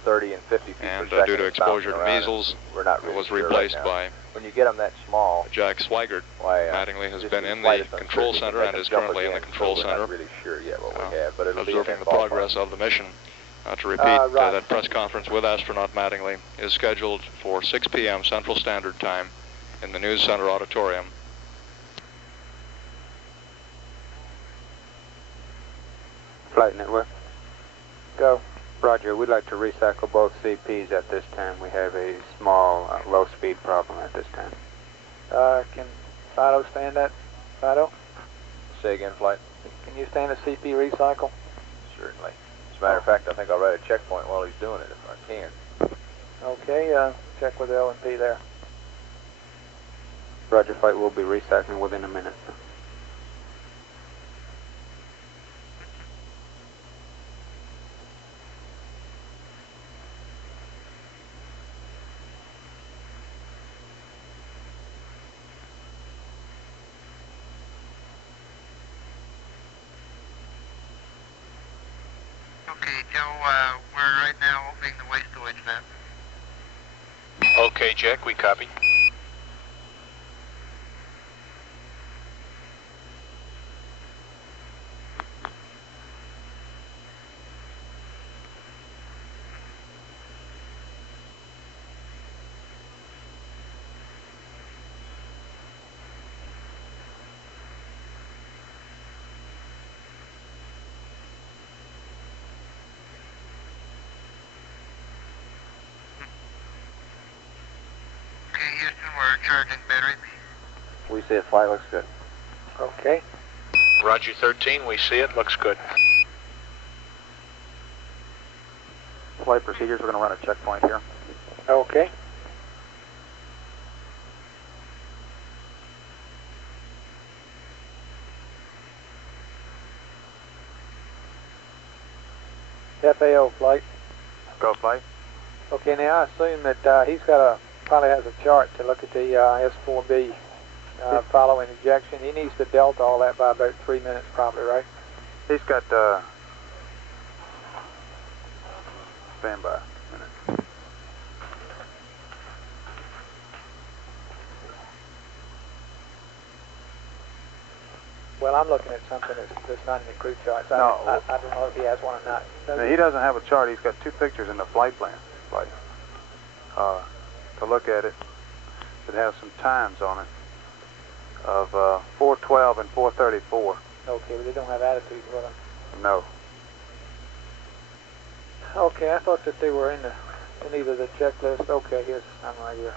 30 and 50 feet and per second. Due to exposure to measles, really was replaced by when you get them that small. Jack Swigert. Mattingly has been in the control center and is currently in the control center, not really sure yet what we have, but observing the progress of the mission. To repeat, that press conference with astronaut Mattingly is scheduled for 6 p.m. Central Standard Time in the News Center auditorium. Flight network. Go. Roger, we'd like to recycle both CPs at this time. We have a small low-speed problem at this time. Can Fido stand that? Fido? Say again, flight. Can you stand a CP recycle? Certainly. As a matter of fact, I think I'll write a checkpoint while he's doing it if I can. Okay, check with the L&P there. Roger, flight will be recycling within a minute. Okay, Joe, we're right now opening the waste storage vent. Okay, Jack, we copy. Okay, Houston, we're charging battery. We see it, flight looks good. Okay. Roger 13, we see it, looks good. Flight procedures, we're going to run a checkpoint here. Okay. FAO flight. Go flight. Okay, now I assume that he's probably has a chart to look at the S4B following ejection. He needs to delta all that by about 3 minutes probably, right? He's got, standby. Well, I'm looking at something that's not in the crew charts. I don't know if he has one or not. No, he doesn't have a chart. He's got two pictures in the flight plan. To look at it, it has some times on it of 4:12 and 4:34. Okay, but they don't have attitudes with them. No. Okay, I thought that they were in either the checklist. Okay, here's some right here.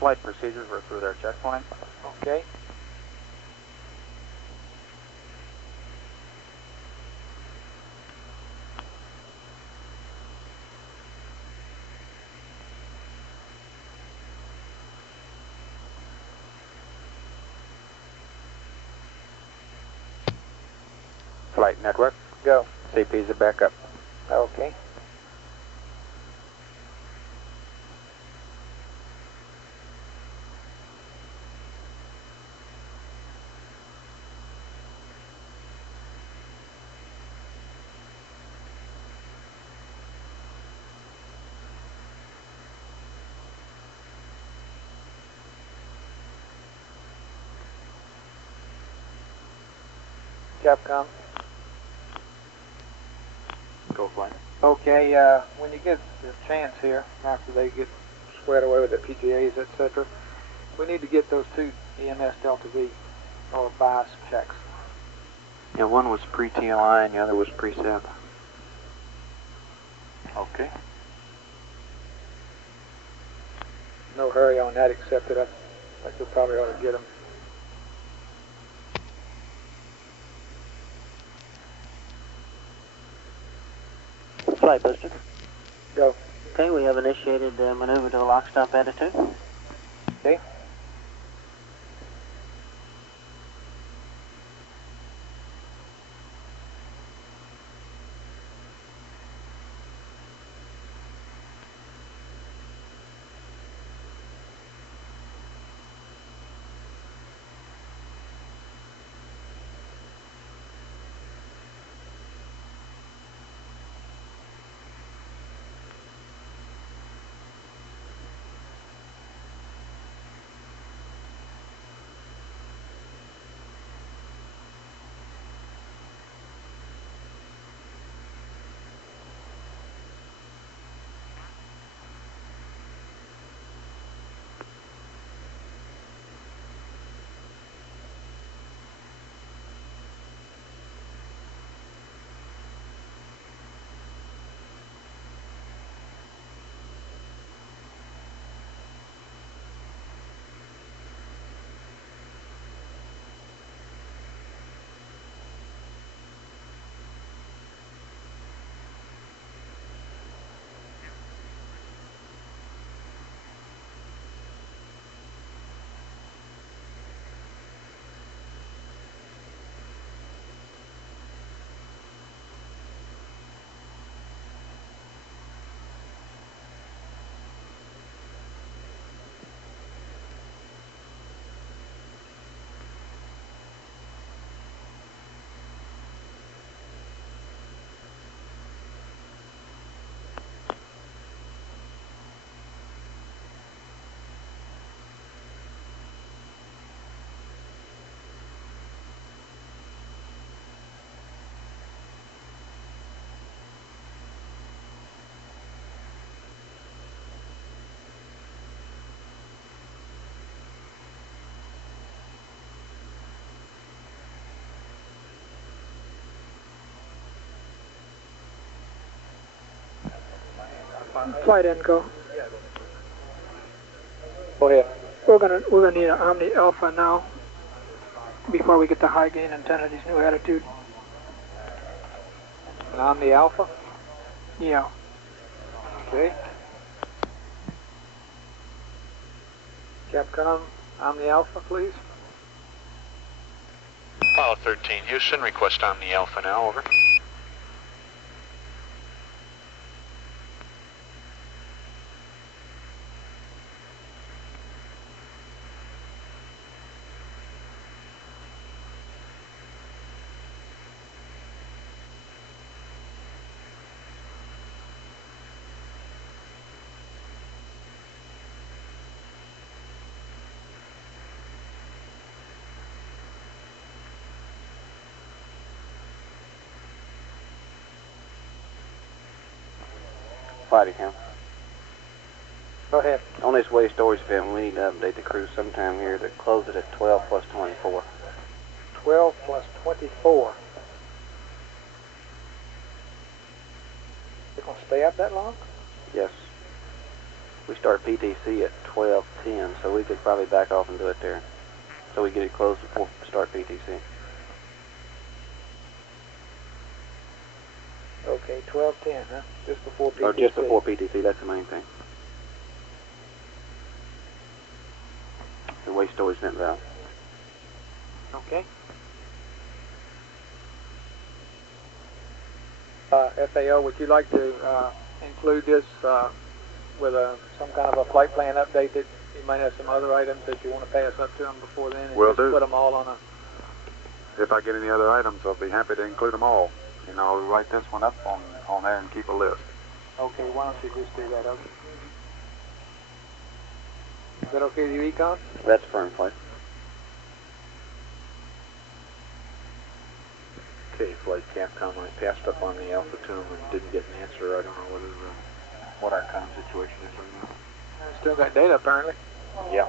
Flight procedures, we're through their checkpoint. Okay. Flight network. Go. CP's a backup. Okay. Capcom. Go flight. Okay, when you get the chance here, after they get squared away with the PGAs, etc., we need to get those two EMS Delta V or bias checks. Yeah, one was pre-TLI and the other was pre-SEP. Okay. No hurry on that, except that I think we probably ought to get them. Flight booster. Go. Okay, we have initiated maneuver to the lock stop attitude. Okay. Flight Echo. Go ahead. We're gonna need an Omni Alpha now before we get the high gain antenna, these new attitude. And Omni Alpha? Yeah. Okay. Capcom, Omni Alpha, please. Apollo 13, Houston, request Omni Alpha now, over. Flight account. Go ahead. On this way storage event, we need to update the crew sometime here to close it at 12 plus 24. 12 plus 24. You're going to stay up that long? Yes. We start PTC at 12:10, so we could probably back off and do it there. So we get it closed before we start PTC. Okay, 12:10, huh? Just before PTC. Or just before PTC, that's the main thing. The waste storage vent valve. Okay. FAO, would you like to include this with some kind of a flight plan update that you might have some other items that you want to pass up to them before then, and Will just do. put them all on a... If I get any other items, I'll be happy to include them all. You know, I'll write this one up on there and keep a list. Okay, why don't you just do that, okay? Is that okay with you, Econ? That's firm flight. Okay, Flight Capcom, I passed up on the Alpha to him and didn't get an answer. I don't know what our current situation is right now. Still got data, apparently. Yeah.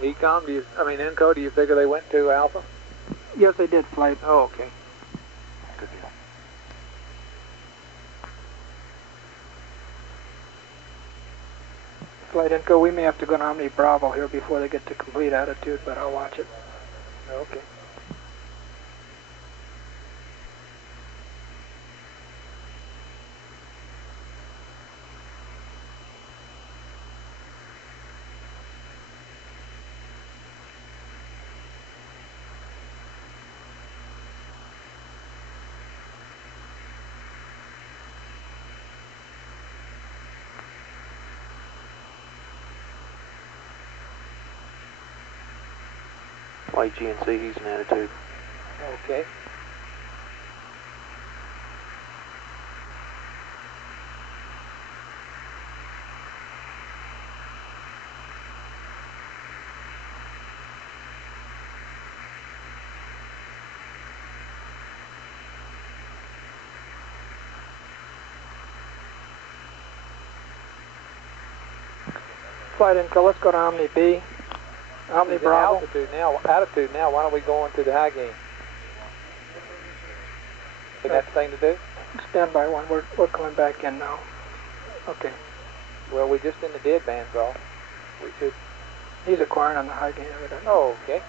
Econ, Enco, do you figure they went to Alpha? Yes, they did, Flight. Oh, okay. Good deal. Flight Echo, we may have to go to Omni Bravo here before they get to complete attitude, but I'll watch it. Okay. Flight GNC, he's in attitude. Okay. Flight Echo, let's go to Omni B. Omni Bravo. Attitude now. Why don't we go into the high gain? Isn't that the thing to do? Stand by one. We're coming back in now. Okay. Well, we're just in the dead band, so we should... He's acquiring on the high gain evidently. Oh, okay.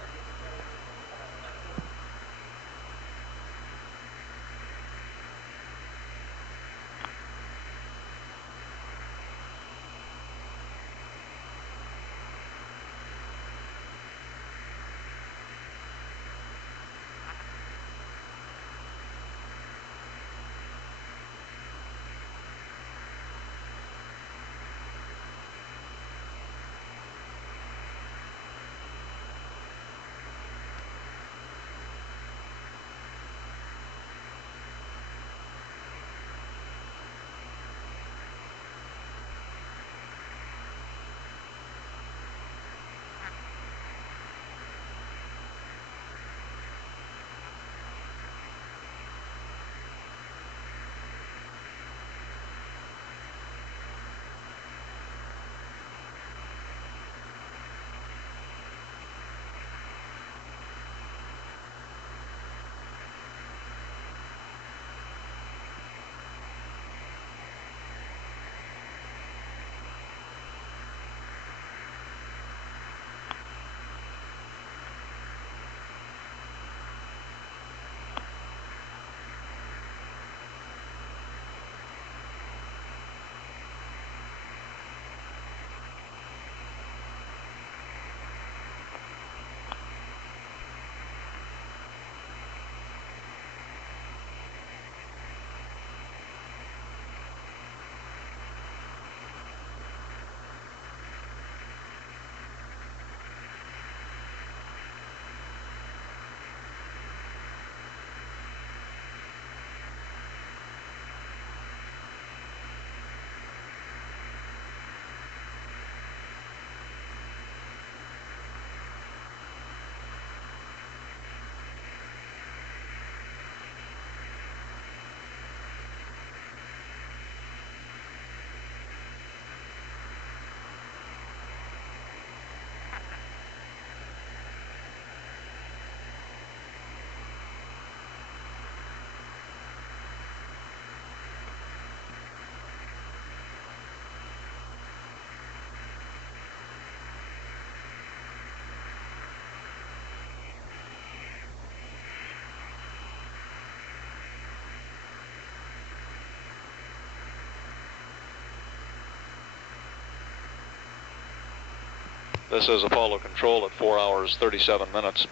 This is Apollo Control at 4 hours 37 minutes.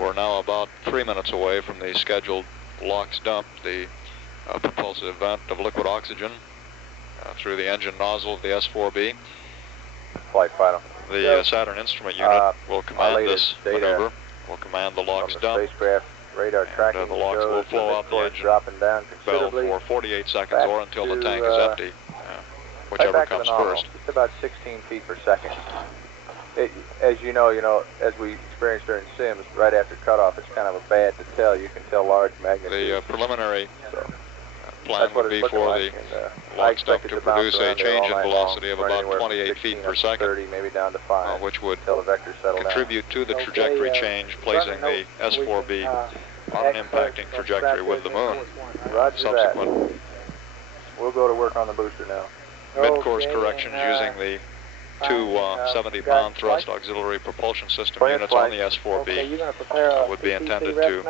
We're now about 3 minutes away from the scheduled LOX dump, the propulsive vent of liquid oxygen through the engine nozzle of the S4B. Flight final. The Saturn instrument unit will command this maneuver, will command the LOX dump. Spacecraft radar tracking the LOX will flow out the engine dropping down bell considerably for 48 seconds or until the tank is empty, whichever back comes to the nominal. first. It's about 16 feet per second. As you know, as we experienced during sims, right after cutoff, it's kind of a bad to tell. You can tell large magnitudes. The preliminary plan That's what would be it's for looking the like, LOX dump to produce a around there change in all night velocity long, of about running 28 feet per second, 30, maybe down to 5, which would until the vectors settle contribute to the trajectory change, placing the S4B on an impacting trajectory with the moon. Roger Subsequent that. We'll go to work on the booster now. mid-course corrections using the two 70-pound thrust auxiliary propulsion system units on the S4B would be intended to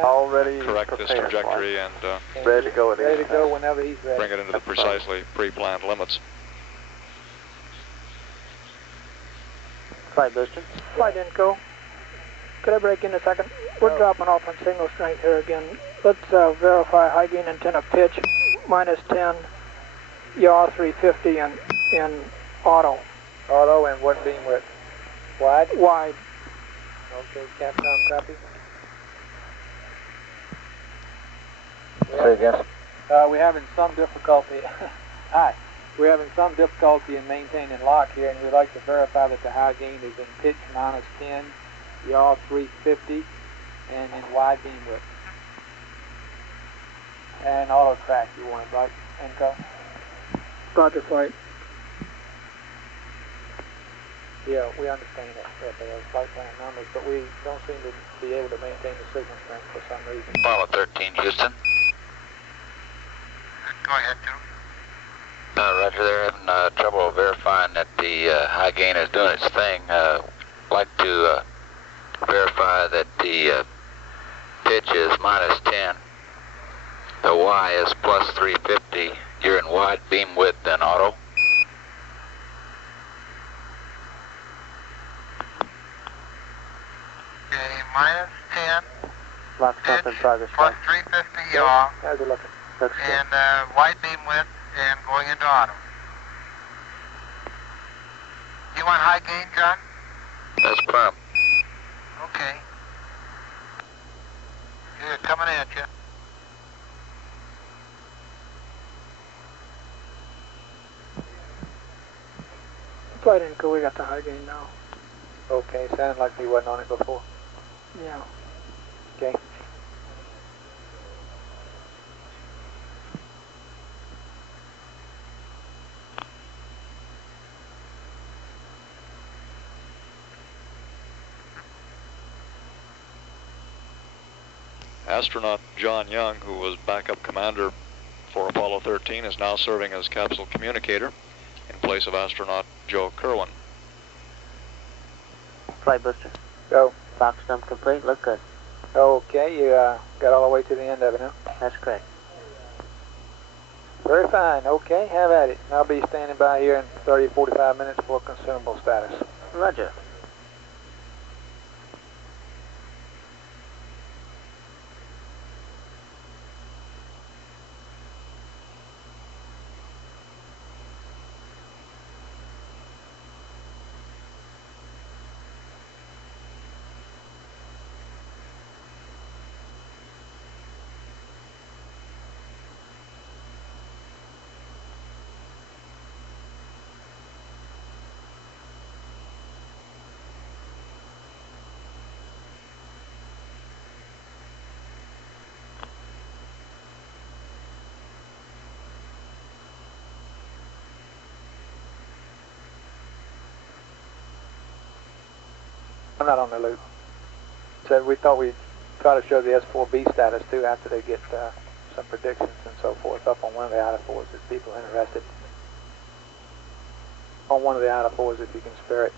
correct this trajectory and ready to go whenever he's ready. bring it into the precisely pre-planned limits. Flight booster. Flight Inco. Could I break in a second? We're dropping off on signal strength here again. Let's verify high gain antenna pitch, -10, yaw 350 in auto. Auto and what beam width? Wide? Wide. Okay, Capcom copy. Say again. We're having some difficulty. Hi. We're having some difficulty in maintaining lock here, and we'd like to verify that the high gain is in pitch -10, yaw 350, and in wide beam width. And auto track you want, right, Inco? Roger, flight. Yeah, we understand that they have flight plan numbers, but we don't seem to be able to maintain the signal strength for some reason. Apollo 13, Houston. Go ahead, Joe. Roger, they're having trouble verifying that the high gain is doing its thing. Like to verify that the pitch is -10. The Y is +350. You're in wide beam width and auto. Okay, -10. LOX dump in progress. +350 yaw. How's it looking? Looks good. And wide beam width and going into auto. You want high gain, John? That's firm. Okay. Good, coming at you. Flight Inco, we got the high gain now. Okay, sounded like we wasn't on it before. Yeah. Okay. Astronaut John Young, who was backup commander for Apollo 13, is now serving as capsule communicator in place of astronaut Joe Kerwin. Flight booster. Go. LOX dump complete. Look good. Okay, you got all the way to the end of it, huh? That's correct. Very fine. Okay, have at it. I'll be standing by here in 30 or 45 minutes for consumable status. Roger. I'm not on the loop. Said we thought we'd try to show the S4B status too after they get some predictions and so forth up on one of the IDA-4s if people are interested. On one of the IDA-4s if you can spare it.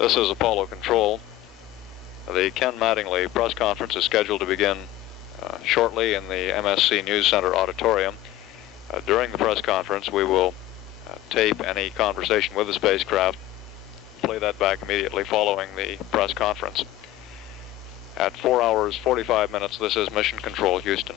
This is Apollo Control. The Ken Mattingly press conference is scheduled to begin shortly in the MSC News Center auditorium. During the press conference, we will tape any conversation with the spacecraft, play that back immediately following the press conference. At 4 hours 45 minutes, this is Mission Control, Houston.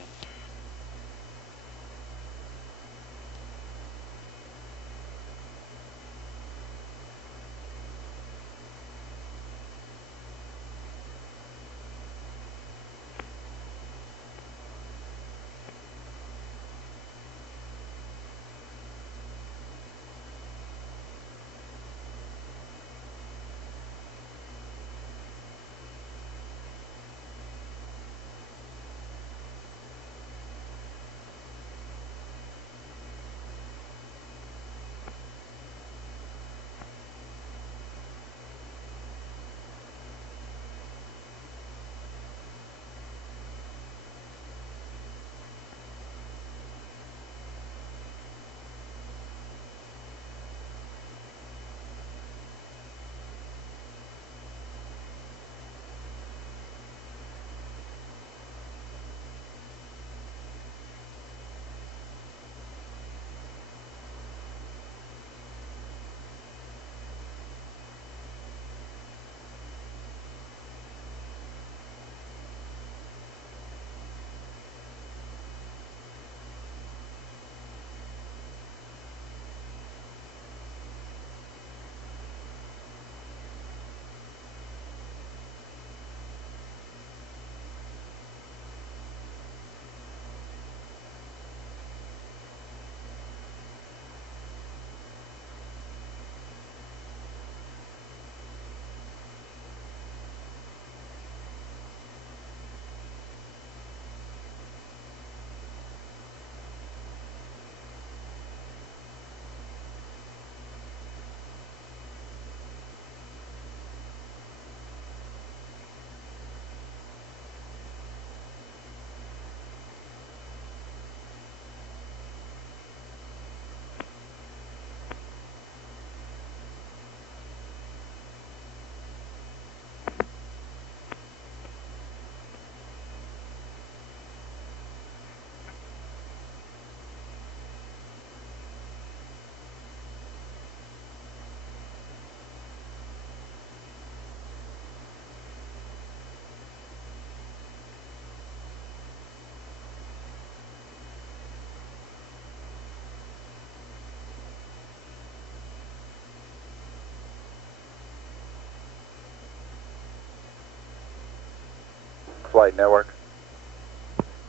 Flight network.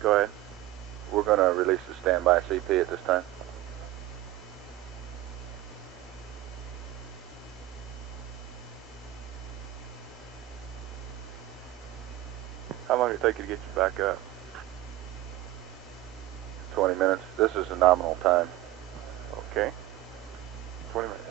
Go ahead. We're going to release the standby CP at this time. How long did it take you to get you back up? 20 minutes. This is a nominal time. Okay. 20 minutes.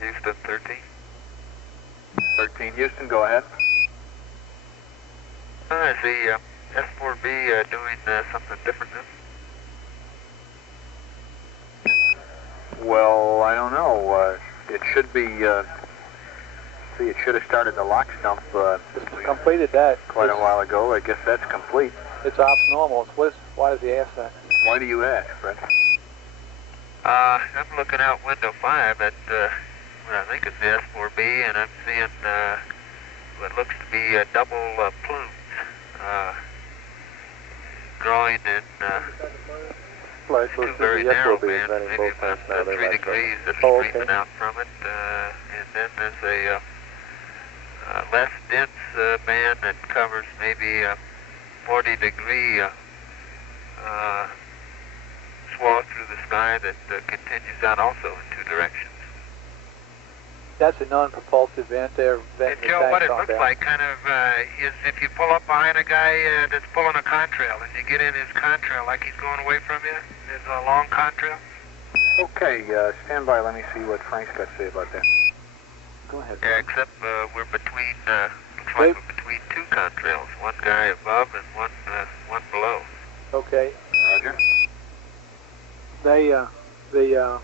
Houston 13. 13 Houston, go ahead. I see S4B doing something different then. Well, I don't know. It should be, see, it should have started the lock stump Completed that. quite a while ago. I guess that's complete. It's ops normal. Why does he ask that? Why do you ask, Fred? I'm looking out window 5 at what I think is the S4B, and I'm seeing what looks to be double plumes growing in two very narrow bands, maybe about 3 degrees that are streaming out from it, and then there's a less dense band that covers maybe a 40-degree swath through the sky that continues out also in 2 directions. That's a non-propulsive vent there. Joe, what it looks like kind of is if you pull up behind a guy that's pulling a contrail and you get in his contrail like he's going away from you, there's a long contrail. Okay, stand by. Let me see what Frank's got to say about that. Go ahead. Yeah, except we're between, looks like we're between 2 contrails, one guy above and one below. Okay. Roger. The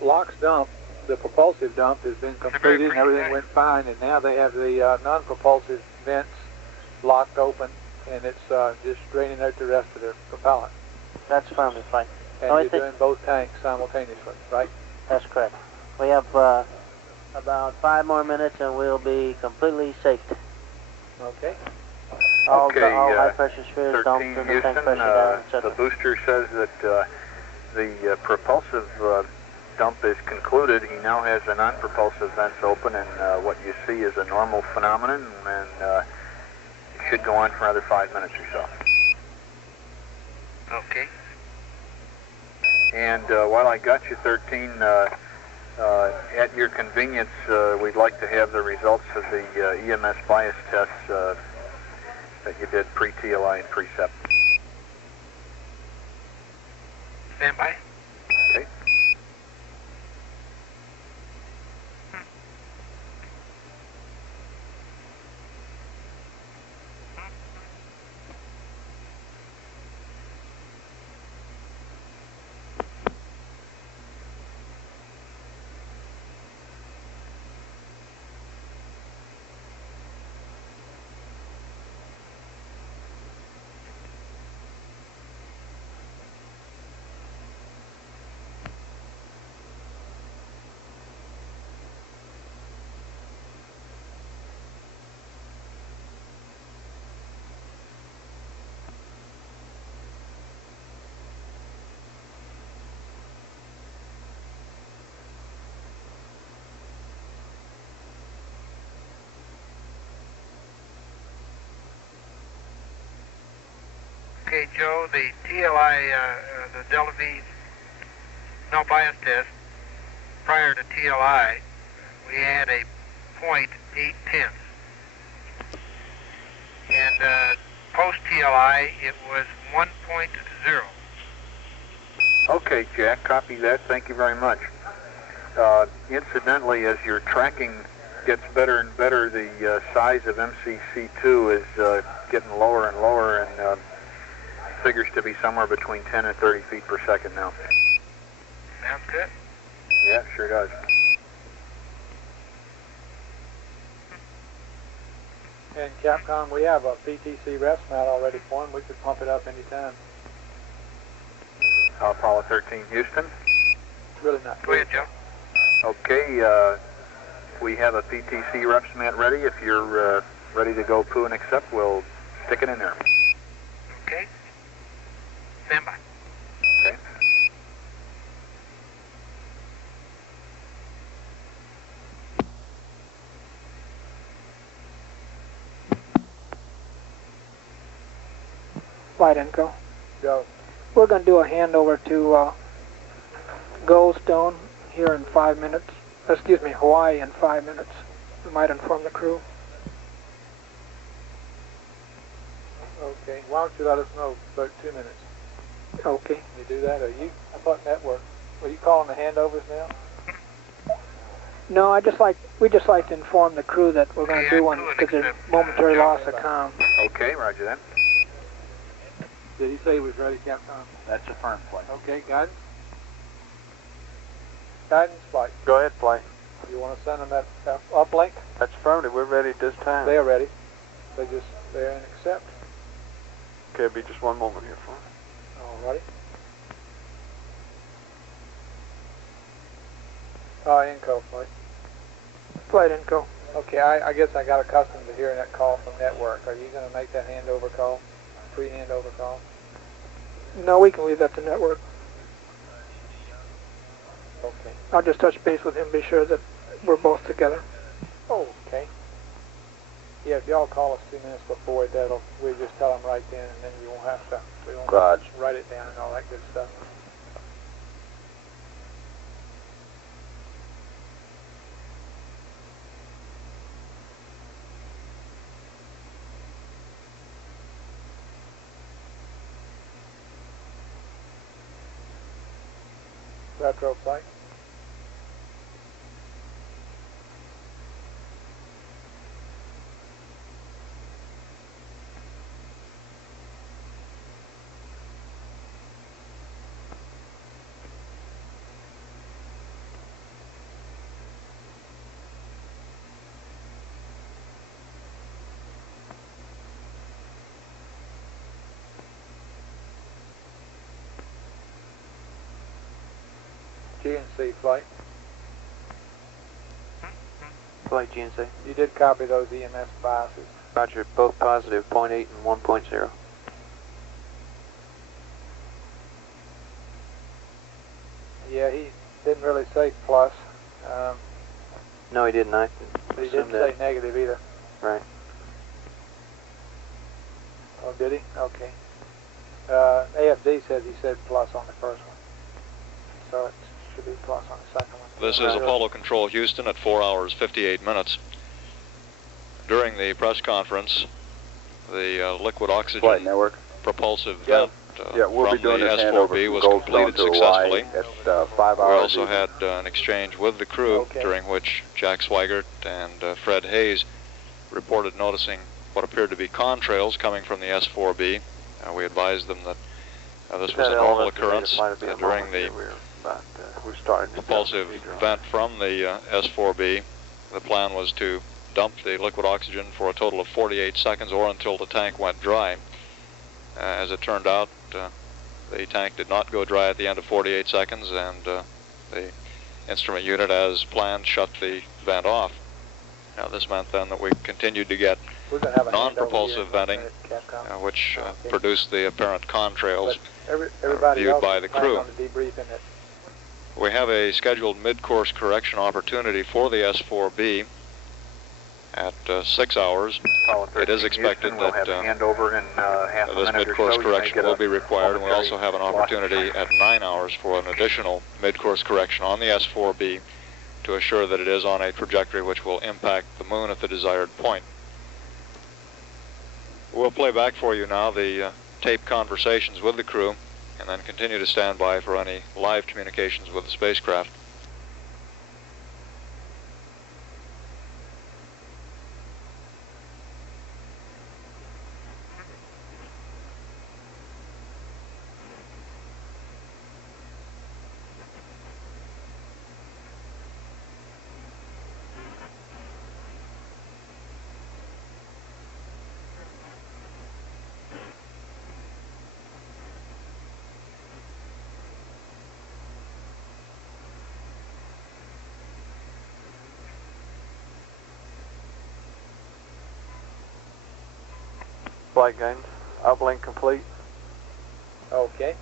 LOX dump, the propulsive dump, has been completed and everything went fine, and now they have the non-propulsive vents locked open, and it's just draining out the rest of the propellant. That's firmly fine. And you're doing both tanks simultaneously, right? That's correct. We have about 5 more minutes and we'll be completely safe. Okay. All high pressure spheres dumped 13 and the tank Houston, pressure down, etc. the booster says that the propulsive dump is concluded. He now has the non-propulsive vents open, and what you see is a normal phenomenon, and it should go on for another 5 minutes or so. Okay. And while I got you, 13, at your convenience, we'd like to have the results of the EMS bias tests that you did pre-TLI and pre-SEP. Stand by. Okay. Okay, Joe, the TLI, the Delta V no bias test, prior to TLI, we had a 0.810. And post-TLI, it was 1.0. Okay, Jack, copy that. Thank you very much. Incidentally, as your tracking gets better and better, the size of MCC2 is getting lower and lower, and figures to be somewhere between 10 and 30 feet per second now. Sounds good. Yeah, sure does. And Capcom, we have a PTC refs mat already formed. We could pump it up anytime. Apollo 13 Houston. It's really not. Go ahead, Joe. Okay, we have a PTC reps mat ready. If you're ready to go poo and accept, we'll stick it in there. Okay. Stand by. Okay. Flight Inco. Go. We're going to do a handover to Goldstone here in 5 minutes. Excuse me, Hawaii in 5 minutes. We might inform the crew. Okay. Why don't you let us know about 2 minutes? Okay. Can you do that? Or you? I thought network. Are you calling the handovers now? No, we just like to inform the crew that we're going to do one because there's momentary loss of comm. Okay, roger that. Did he say he was ready, Capcom? That's a firm flight. Okay, guidance. Guidance flight. Go ahead, flight. You want to send them that uplink? That's affirmative. We're ready at this time. They are ready. They're in accept. Okay, it'll be just one moment here, flight. Alrighty. Inco flight. Flight Inco. Okay, I guess I got accustomed to hearing that call from network. Are you going to make that handover call? Pre-handover call? No, we can leave that to network. Okay. I'll just touch base with him, be sure that we're both together. Oh, okay. Yeah, if y'all call us 2 minutes before it, we'll just tell them right then, and then you won't have to, we won't have to write it down and all that good stuff. Retro flight. GNC flight. Flight GNC. You did copy those EMS biases. Roger, both positive, 0.8 and 1.0. Yeah, he didn't really say plus. No, he didn't. I But he didn't say negative either. Right. Oh, did he? Okay. AFD says he said plus on the first one. So it should be plus on the second one. This is Apollo Control Houston at 4 hours 58 minutes. During the press conference, the liquid oxygen propulsive vent we'll from be doing the this S4B was completed successfully. We also had an exchange with the crew, during which Jack Swigert and Fred Hayes reported noticing what appeared to be contrails coming from the S4B. We advised them that this was a normal occurrence during the propulsive vent from the S4B. The plan was to dump the liquid oxygen for a total of 48 seconds or until the tank went dry. As it turned out, the tank did not go dry at the end of 48 seconds, and the instrument unit, as planned, shut the vent off. Now, this meant then that we continued to get non-propulsive venting, which produced the apparent contrails viewed by the crew. We have a scheduled mid-course correction opportunity for the S4B at 6 hours. It is expected that this mid-course correction will be required, and we also have an opportunity at 9 hours for an additional mid-course correction on the S4B to assure that it is on a trajectory which will impact the moon at the desired point. We'll play back for you now the taped conversations with the crew, and then continue to stand by for any live communications with the spacecraft. Flight guidance. Uplink complete. Okay.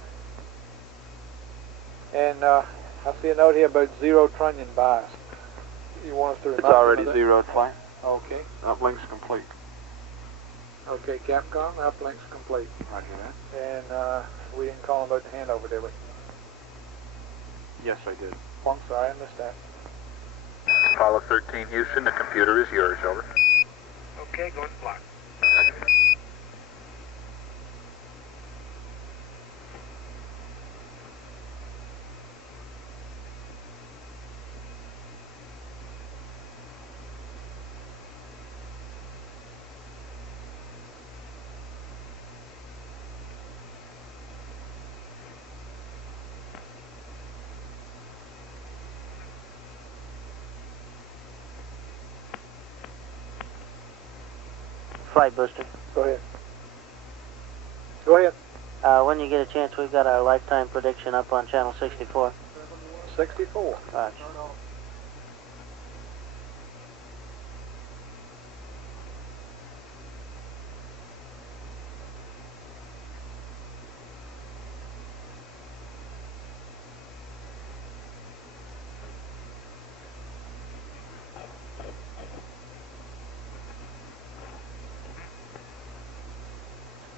And I see a note here about zero trunnion bias. You want us to remind It's already us of that? zeroed, flight. Okay. Uplink's complete. Okay, Capcom, uplink's complete. Roger that. And we didn't call him about the handover, did we? Yes, I did. Oh, I'm sorry, I missed that. Apollo 13 Houston, the computer is yours, over. Okay, go to block. Flight Booster. Go ahead. Go ahead. When you get a chance, we've got our lifetime prediction up on channel 64. 64. Roger.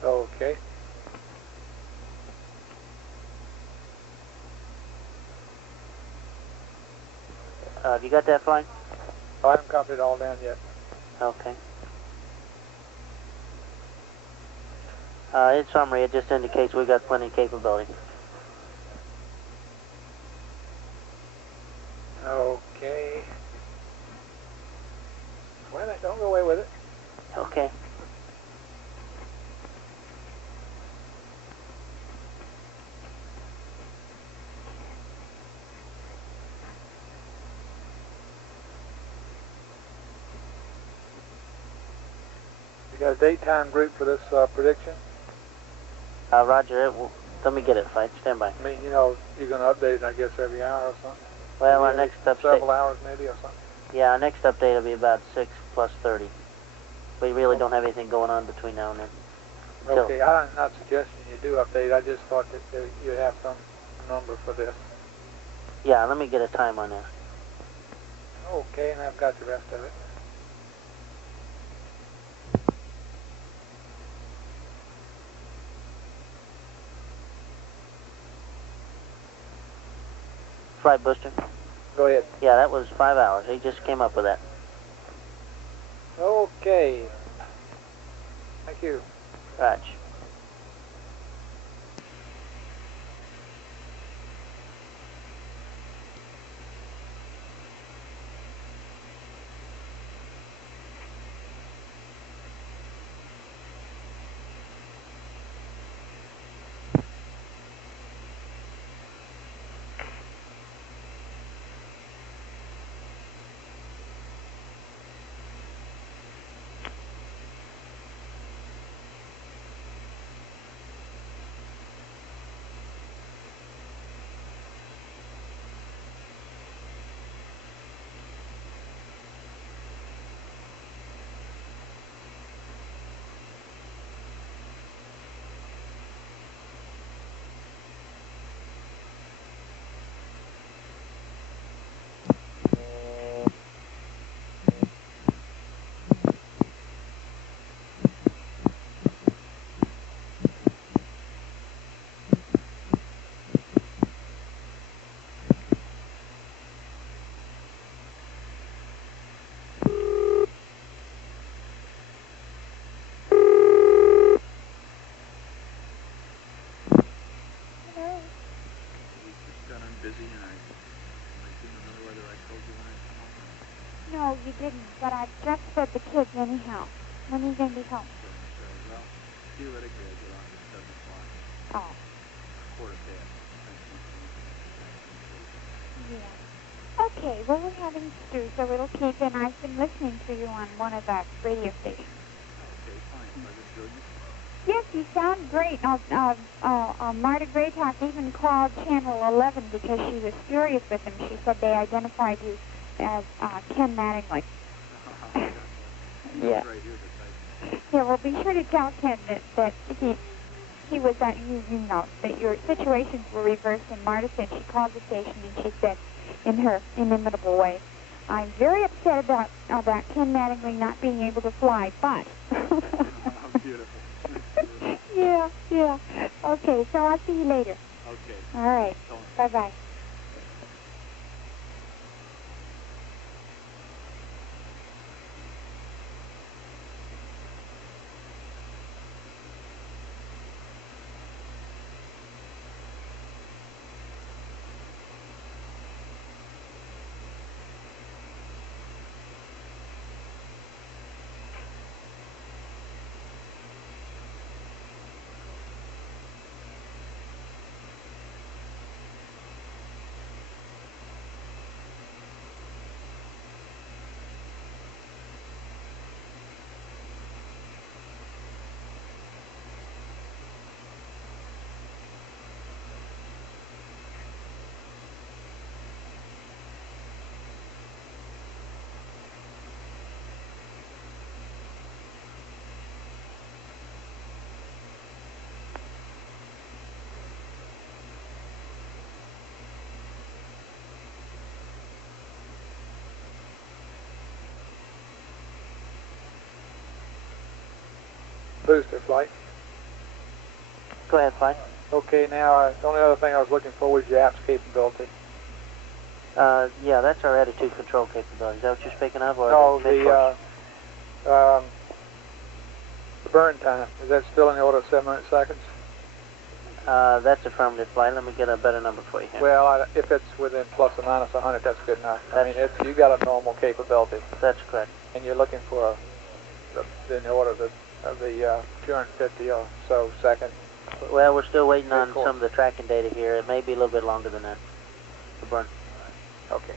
Okay. Have you got that flight? I haven't copied it all down yet. Okay. In summary, it just indicates we've got plenty of capability. Okay. Wait a minute, don't go away with it. Okay. You got a daytime group for this prediction? Roger. Let me get it, Flight. Stand by. I mean, you know, you're going to update it, I guess, every hour or something? Well, maybe our next update... Several hours, maybe, or something? Yeah, our next update will be about 6 plus 30. We really don't have anything going on between now and then. Okay, I'm not suggesting you do update. I just thought that you'd have some number for this. Yeah, let me get a time on that. Okay, and I've got the rest of it. Flight Booster. Go ahead. Yeah, that was 5 hours. He just came up with that. Okay. Thank you. Raj. No, you didn't, but I just fed the kids anyhow. When are you going to be home? Well, theoretically, I get off at 7 o'clock. Oh. Quarter past. Yeah. Okay, well, we're having stew, so it'll keep, and I've been listening to you on one of the radio stations. Okay, fine. So I just join you? Yes, you sound great. Marta Graycock even called Channel 11 because she was furious with them. She said they identified you as Ken Mattingly. Yeah. Yeah, well, be sure to tell Ken that he was that you know that your situations were reversed. And Marta said she called the station and she said in her inimitable way, "I'm very upset about Ken Mattingly not being able to fly, but." Beautiful. Yeah, yeah. Okay, so I'll see you later. Okay. All right. Bye-bye. booster, Flight. Go ahead, Flight. Okay, now the only other thing I was looking for was your apps capability. Yeah, that's our attitude control capability. Is that what you're speaking of? Or No, the burn time. Is that still in the order of 700 seconds? That's affirmative, Flight. Let me get a better number for you here. Well, if it's within plus or minus 100, that's good enough. I mean, you got a normal capability. That's correct. And you're looking for in the order of the 250 or so seconds. Well, we're still waiting on some of the tracking data here. It may be a little bit longer than that, the burn. Okay.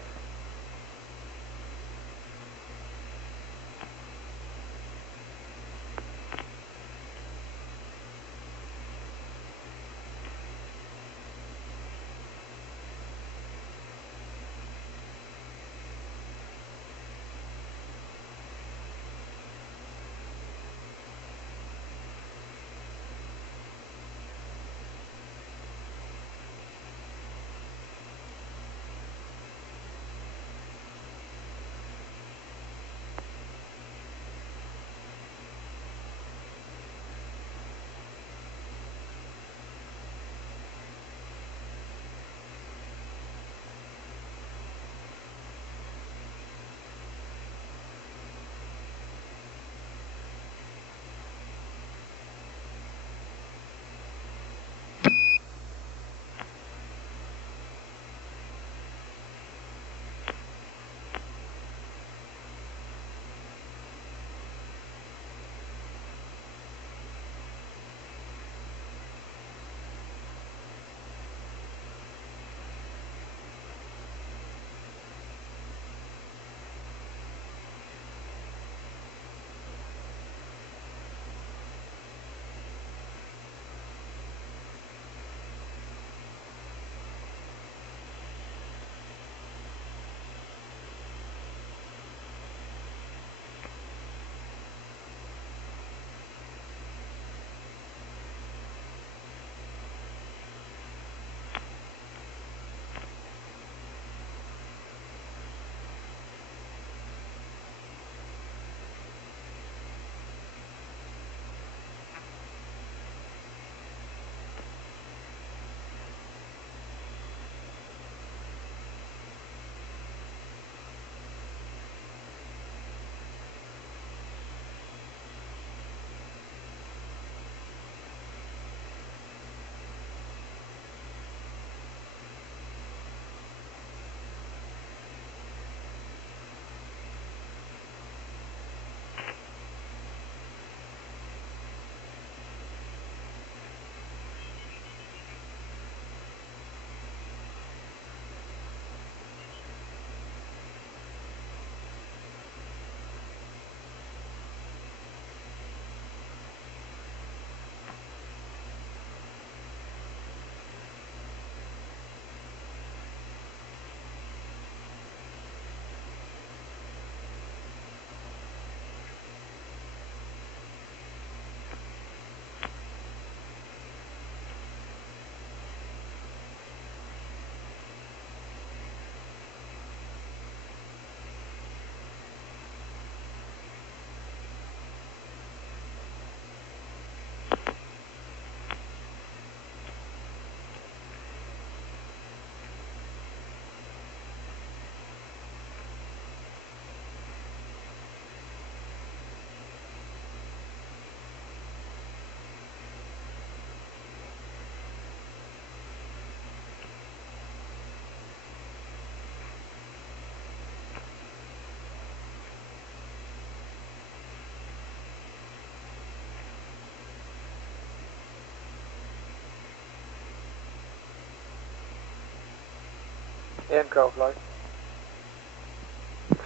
Info, Flight.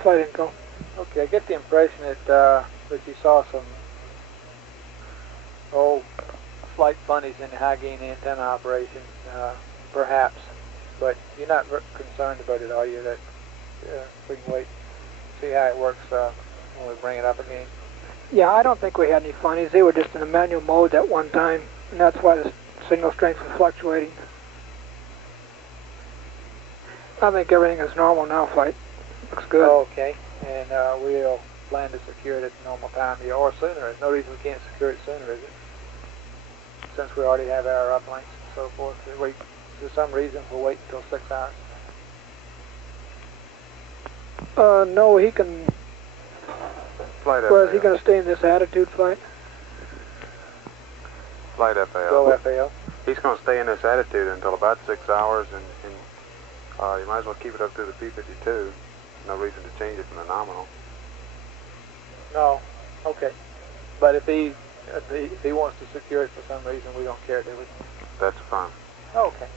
Flight info. Okay, I get the impression that you saw some flight funnies in the high gain antenna operation, perhaps, but you're not concerned about it, are you? That we can wait, see how it works when we bring it up again. Yeah, I don't think we had any funnies. They were just in a manual mode at one time, and that's why the signal strength was fluctuating. I think everything is normal now, Flight. Looks good. Okay, and we'll plan to secure it at the normal time or sooner. There's no reason we can't secure it sooner, is it? Since we already have our uplinks and so forth. Is there some reason for waiting until 6 hours? No, he can... Flight FAL. Well, is he going to stay in this attitude flight? Flight FAL. Go FAL. He's going to stay in this attitude until about 6 hours, and you might as well keep it up to the P-52. No reason to change it from the nominal. No. Okay. But if he wants to secure it for some reason, we don't care, do we? That's fine. Okay.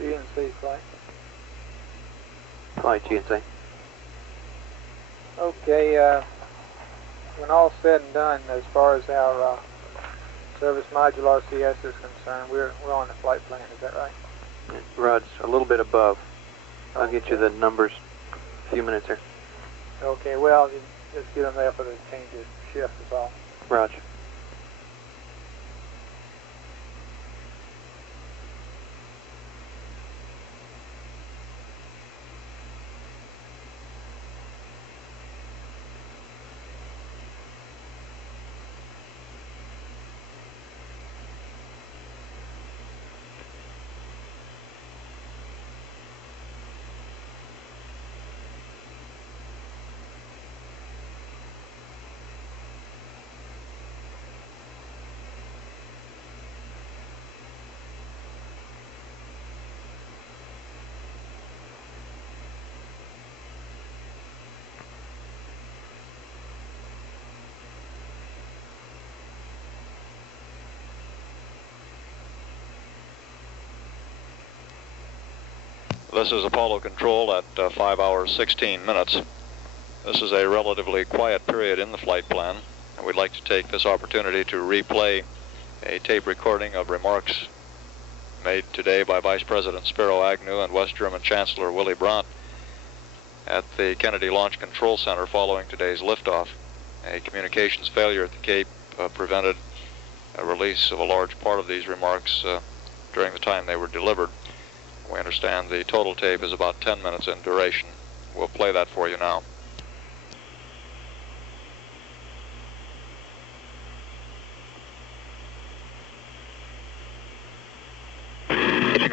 GNC flight. Flight GNC. Okay, when all's said and done, as far as our service module RCS is concerned, we're on the flight plan, is that right? Rod's a little bit above. I'll get you the numbers in a few minutes here. Okay, well, you just get them there for the change of shift is all. Roger. This is Apollo Control at 5 hours 16 minutes. This is a relatively quiet period in the flight plan, and we'd like to take this opportunity to replay a tape recording of remarks made today by Vice President Spiro Agnew and West German Chancellor Willy Brandt at the Kennedy Launch Control Center following today's liftoff. A communications failure at the Cape prevented a release of a large part of these remarks during the time they were delivered. We understand the total tape is about 10 minutes in duration. We'll play that for you now.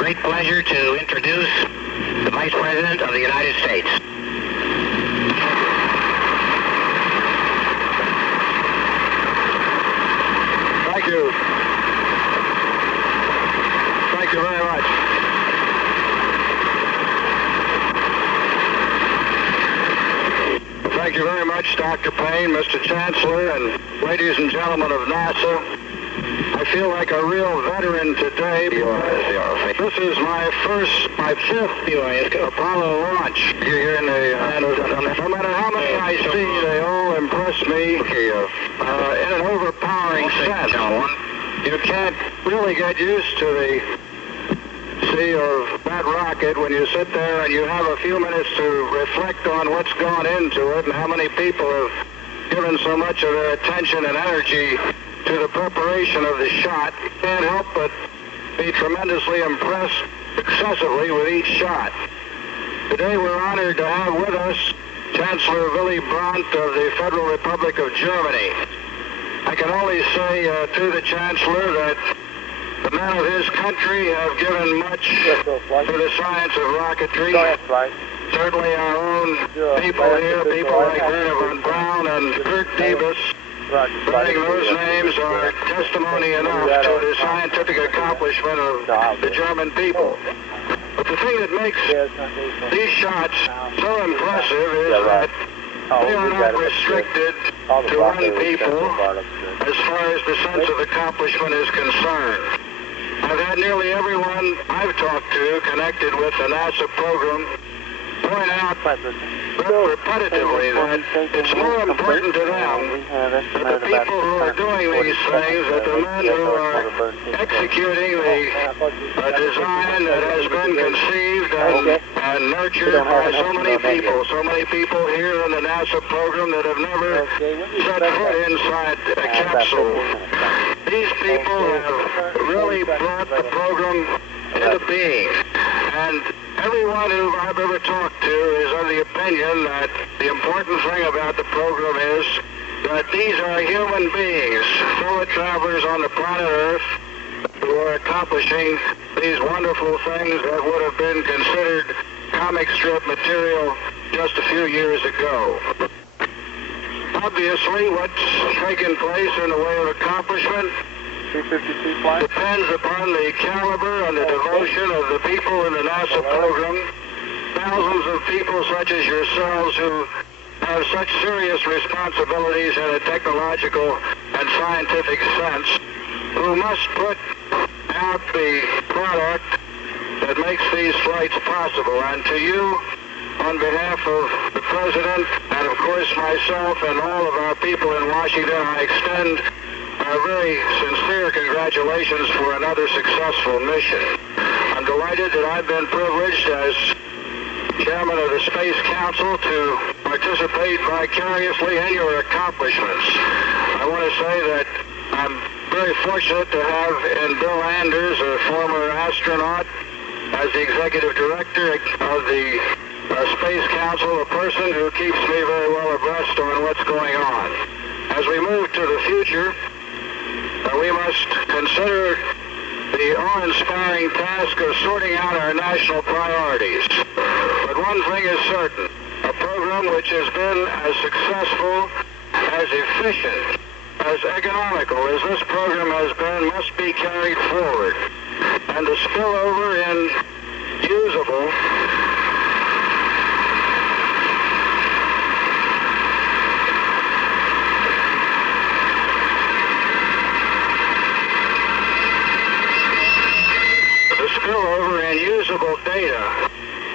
great pleasure to introduce the Vice President of the United States. Thank you. Thank you very much. Thank you very much, Dr. Payne, Mr. Chancellor, and ladies and gentlemen of NASA. I feel like a real veteran today. This is my fifth Apollo launch here in no matter how many I see, they all impress me in an overpowering sense. You can't really get used to the sea of that rocket when you sit there and you have a few minutes to reflect on what's gone into it and how many people have given so much of their attention and energy to the preparation of the shot. You can't help but be tremendously impressed successively with each shot. Today we're honored to have with us Chancellor Willy Brandt of the Federal Republic of Germany. I can only say to the Chancellor that the men of his country have given much to the science of rocketry. Certainly our own people here, people like Werner von Braun and Kurt Davis, writing those names are testimony enough to the scientific accomplishment of the German people. But the thing that makes these shots so impressive is that they are not restricted to one people as far as the sense of accomplishment is concerned. I've had nearly everyone I've talked to connected with the NASA program point out repetitively that it's more important to them that the people who are doing these things, that the men who are executing the design that has been conceived and nurtured by so many people here in the NASA program that have never set foot inside a capsule. These people have really brought the program into being. And everyone who I've ever talked to is of the opinion that the important thing about the program is that these are human beings, fellow travelers on the planet Earth, who are accomplishing these wonderful things that would have been considered comic strip material just a few years ago. Obviously, what's taken place in the way of accomplishment depends upon the caliber and the devotion of the people in the NASA program, thousands of people such as yourselves who have such serious responsibilities in a technological and scientific sense, who must put out the product that makes these flights possible. And to you, on behalf of the President and of course myself and all of our people in Washington, I extend our very sincere congratulations for another successful mission. I'm delighted that I've been privileged as Chairman of the Space Council to participate vicariously in your accomplishments. I want to say that I'm very fortunate to have in Bill Anders, a former astronaut, as the Executive Director of the Space Council, a person who keeps me very well abreast on what's going on. As we move to the future, we must consider the awe-inspiring task of sorting out our national priorities. But one thing is certain, a program which has been as successful, as efficient, as economical as this program has been must be carried forward. And the spillover in usable data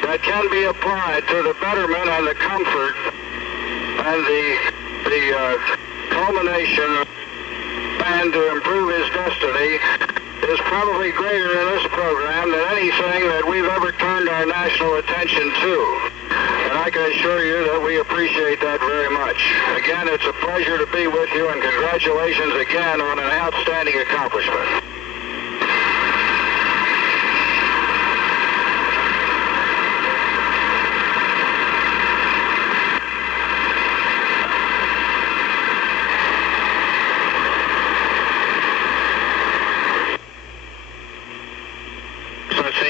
that can be applied to the betterment and the comfort and the culmination and to improve his destiny is probably greater in this program than anything that we've ever turned our national attention to. And I can assure you that we appreciate that very much. Again, it's a pleasure to be with you, and congratulations again on an outstanding accomplishment.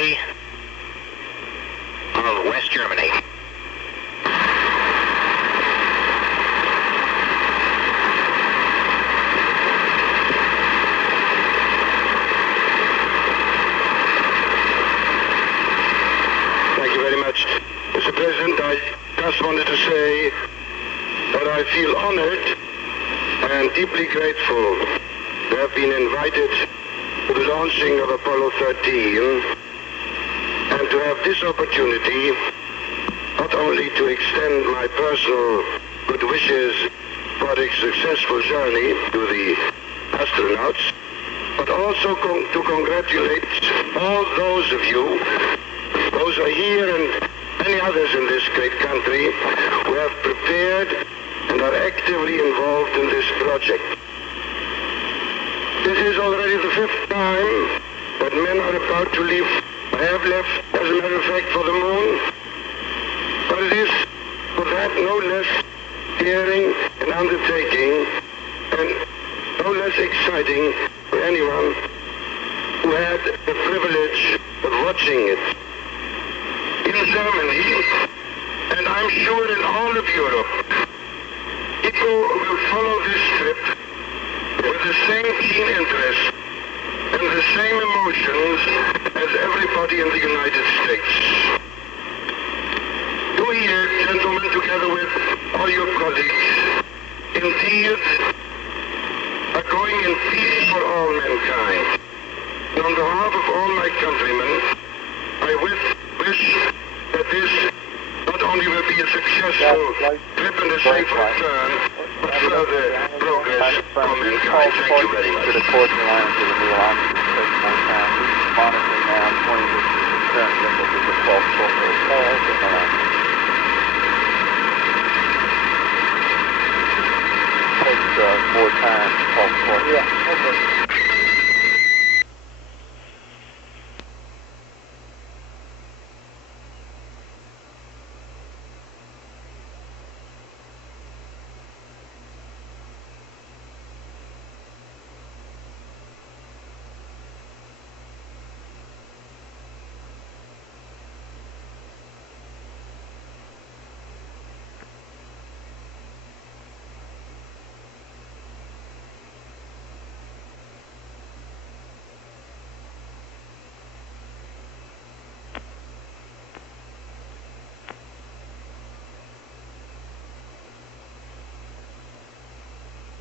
Day of West Germany. Thank you very much. Mr. President, I just wanted to say that I feel honored and deeply grateful to have been invited to the launching of Apollo 13 and to have this opportunity not only to extend my personal good wishes for a successful journey to the astronauts, but also to congratulate all those of you, those who are here and many others in this great country who have prepared and are actively involved in this project. This is already the 5th time that men are about to leave, have left, as a matter of fact, for the moon. But it is for that no less daring an undertaking and no less exciting for anyone who had the privilege of watching it. In Germany, and I'm sure in all of Europe, people will follow this trip with the same keen interest and the same emotions as everybody in the United States. You here, gentlemen, together with all your colleagues, indeed are going in peace for all mankind. And on behalf of all my countrymen, I wish that this not only will be a successful trip and a safe return, but further progress for mankind. Thank you very much. To the course line to the new oxygen station on time. Monitoring now 20 meters. Current limit is at 12.4. Takes 4 times 12.4. Yeah, okay.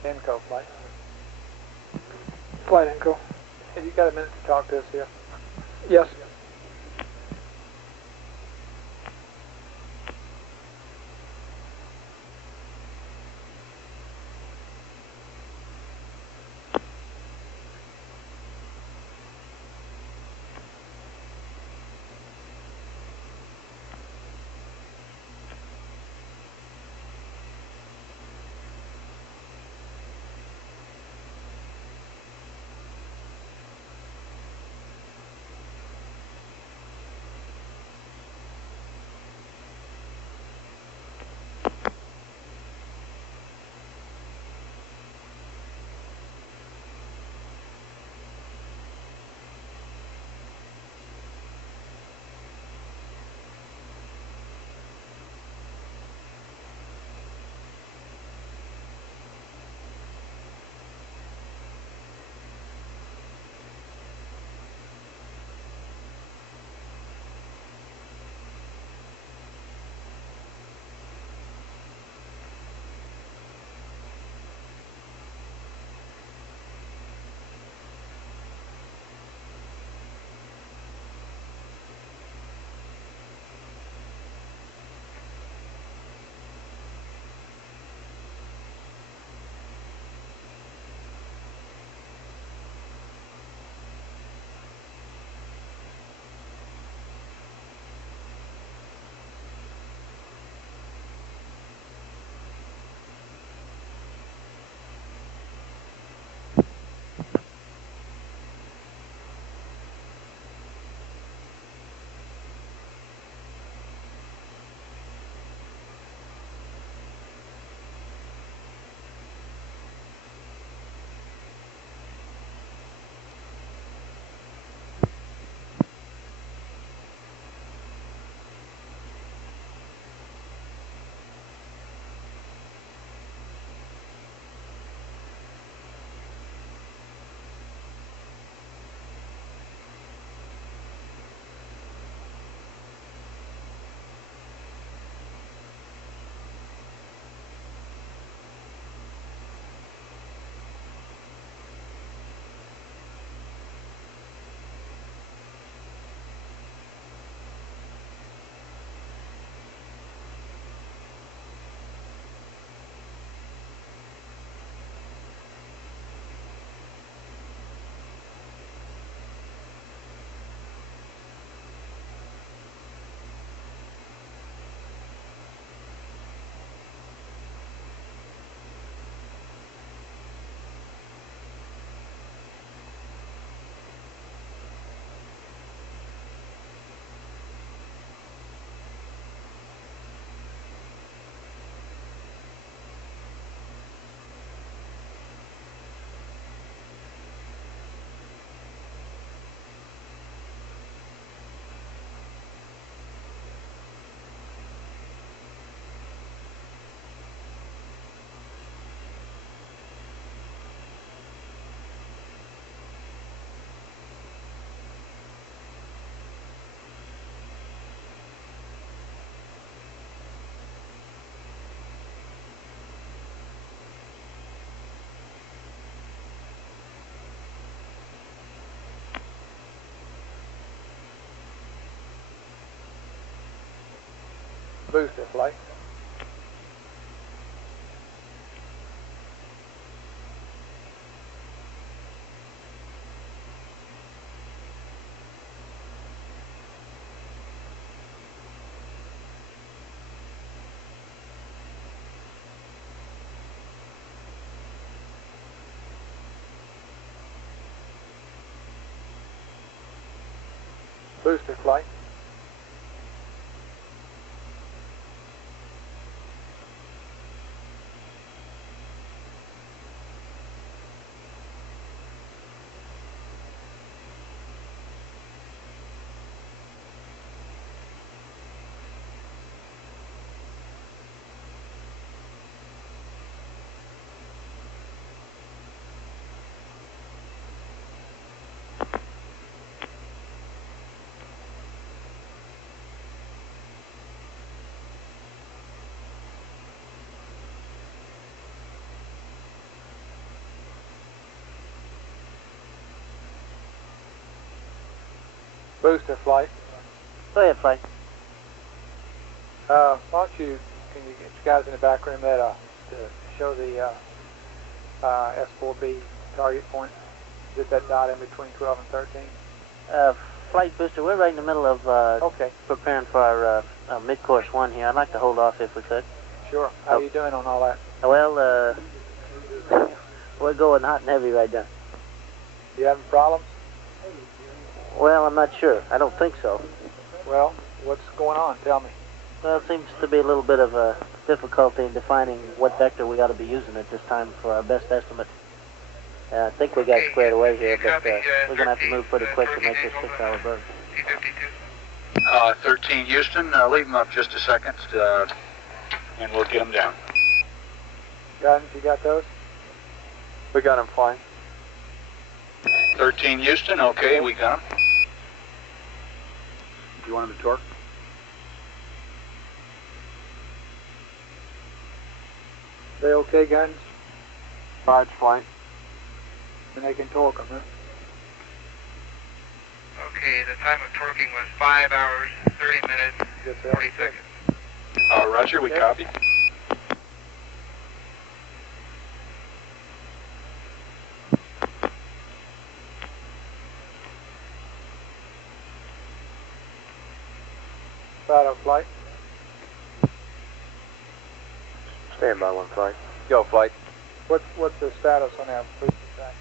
Enco flight. Flight Enco. Have you got a minute to talk to us here? Yes. Booster flight. Booster flight. Booster flight. Go ahead, flight. Why don't you, can you get your guys in the back room that, to show the S4B target point? Get that dot in between 12 and 13. Flight booster, we're right in the middle of preparing for our mid-course one here. I'd like to hold off if we could. Sure. How are you doing on all that? Well, we're going hot and heavy right now. You having problems? Well, I'm not sure. I don't think so. Well, what's going on? Tell me. Well, it seems to be a little bit of a difficulty in defining what vector we ought to be using at this time for our best estimate. I think we got squared away here, but we're going to have to move pretty quick to make this 6-hour burn. 13 Houston, leave them up just a second, and we'll get them down. Guidance, you got those? We got them flying. 13 Houston, okay, we got them. Do you want them to torque? They okay, guidance? Barge flight. And they can torque them, huh? Okay, the time of torquing was 5 hours, 30 minutes, 40 seconds. Roger, we copy. Shadow flight. Stand by one flight. Go, flight. What's the status on that booster tracking?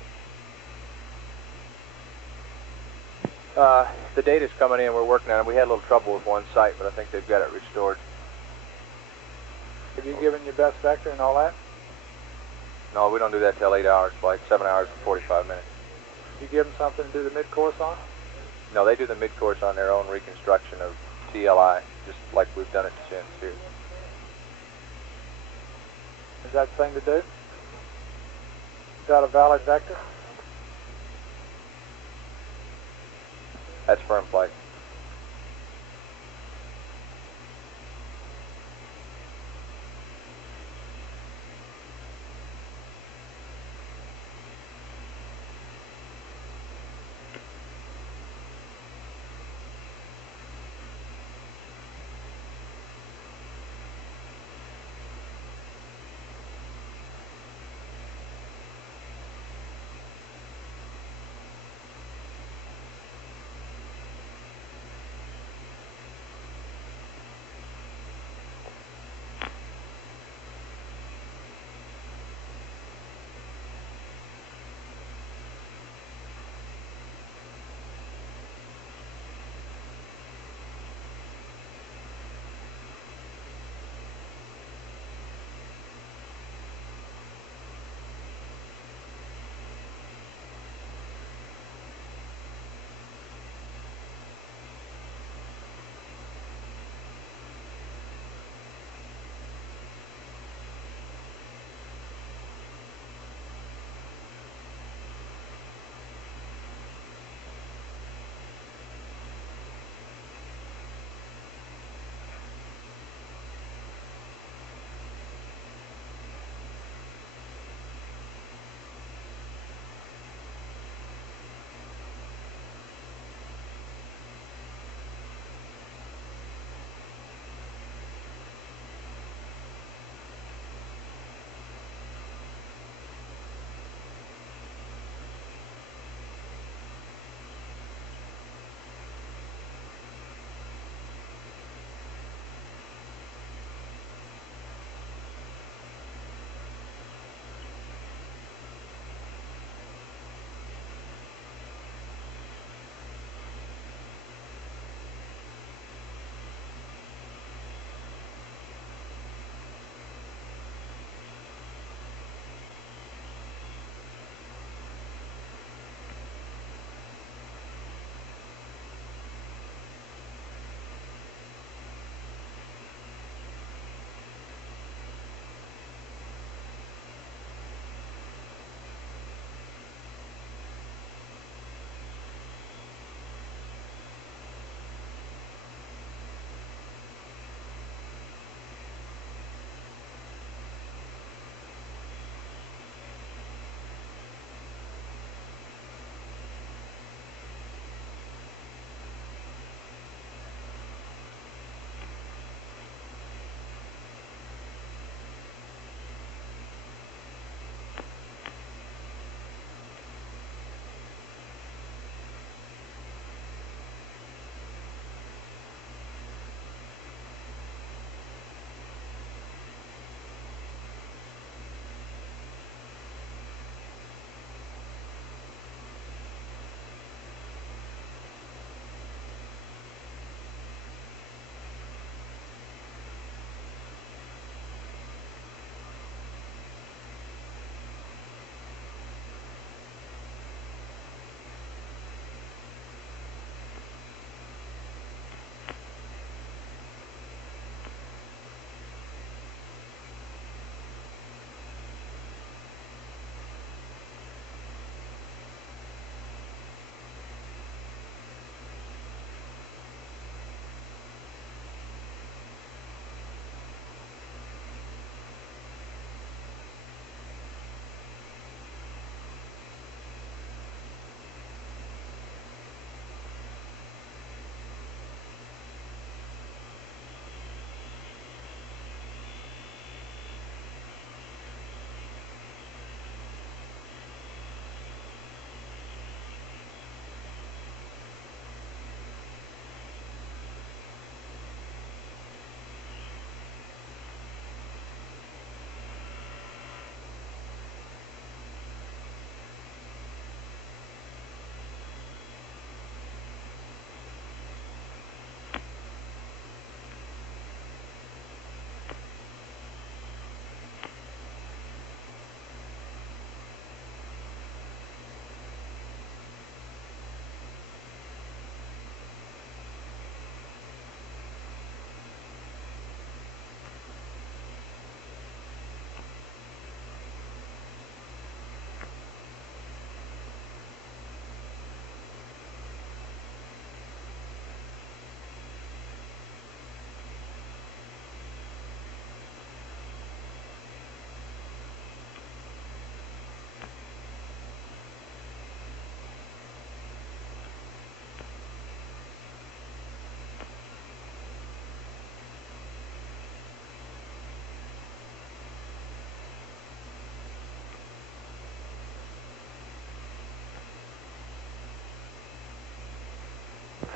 The data's coming in. We're working on it. We had a little trouble with one site, but I think they've got it restored. Have you given your best vector and all that? No, we don't do that till 8 hours flight, 7 hours and 45 minutes. You give them something to do the mid-course on? No, they do the mid-course on their own reconstruction of TLI, just like we've done it since here. Is that the thing to do? Is that a valid vector? That's firm flight.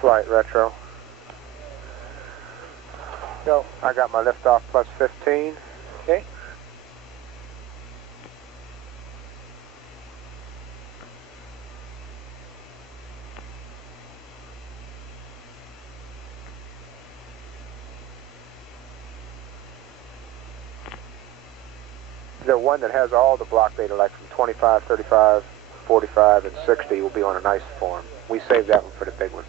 flight, retro. Go. I got my liftoff plus 15. Okay. The one that has all the block data, like from 25, 35, 45, and 60, will be on a nice form. We saved that one for the big one.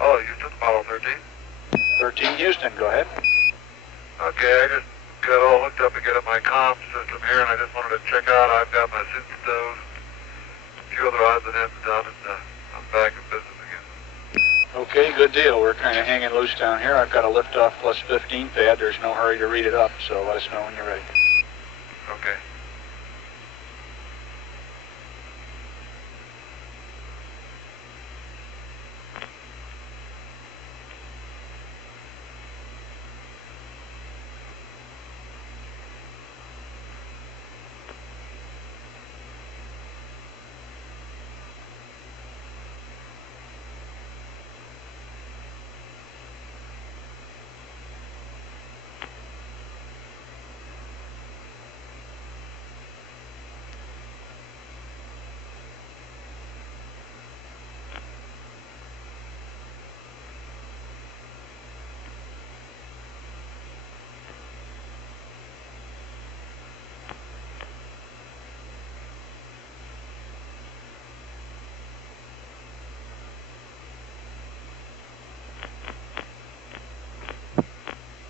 Oh, Houston, Apollo 13. 13 Houston, go ahead. Okay, I just got all hooked up to get up my comm system here, and I just wanted to check out. I've got my suit stowed, a few other odds and ends done, and I'm back in business again. Okay, good deal. We're kind of hanging loose down here. I've got a liftoff plus 15 pad. There's no hurry to read it up, so let us know when you're ready. Okay.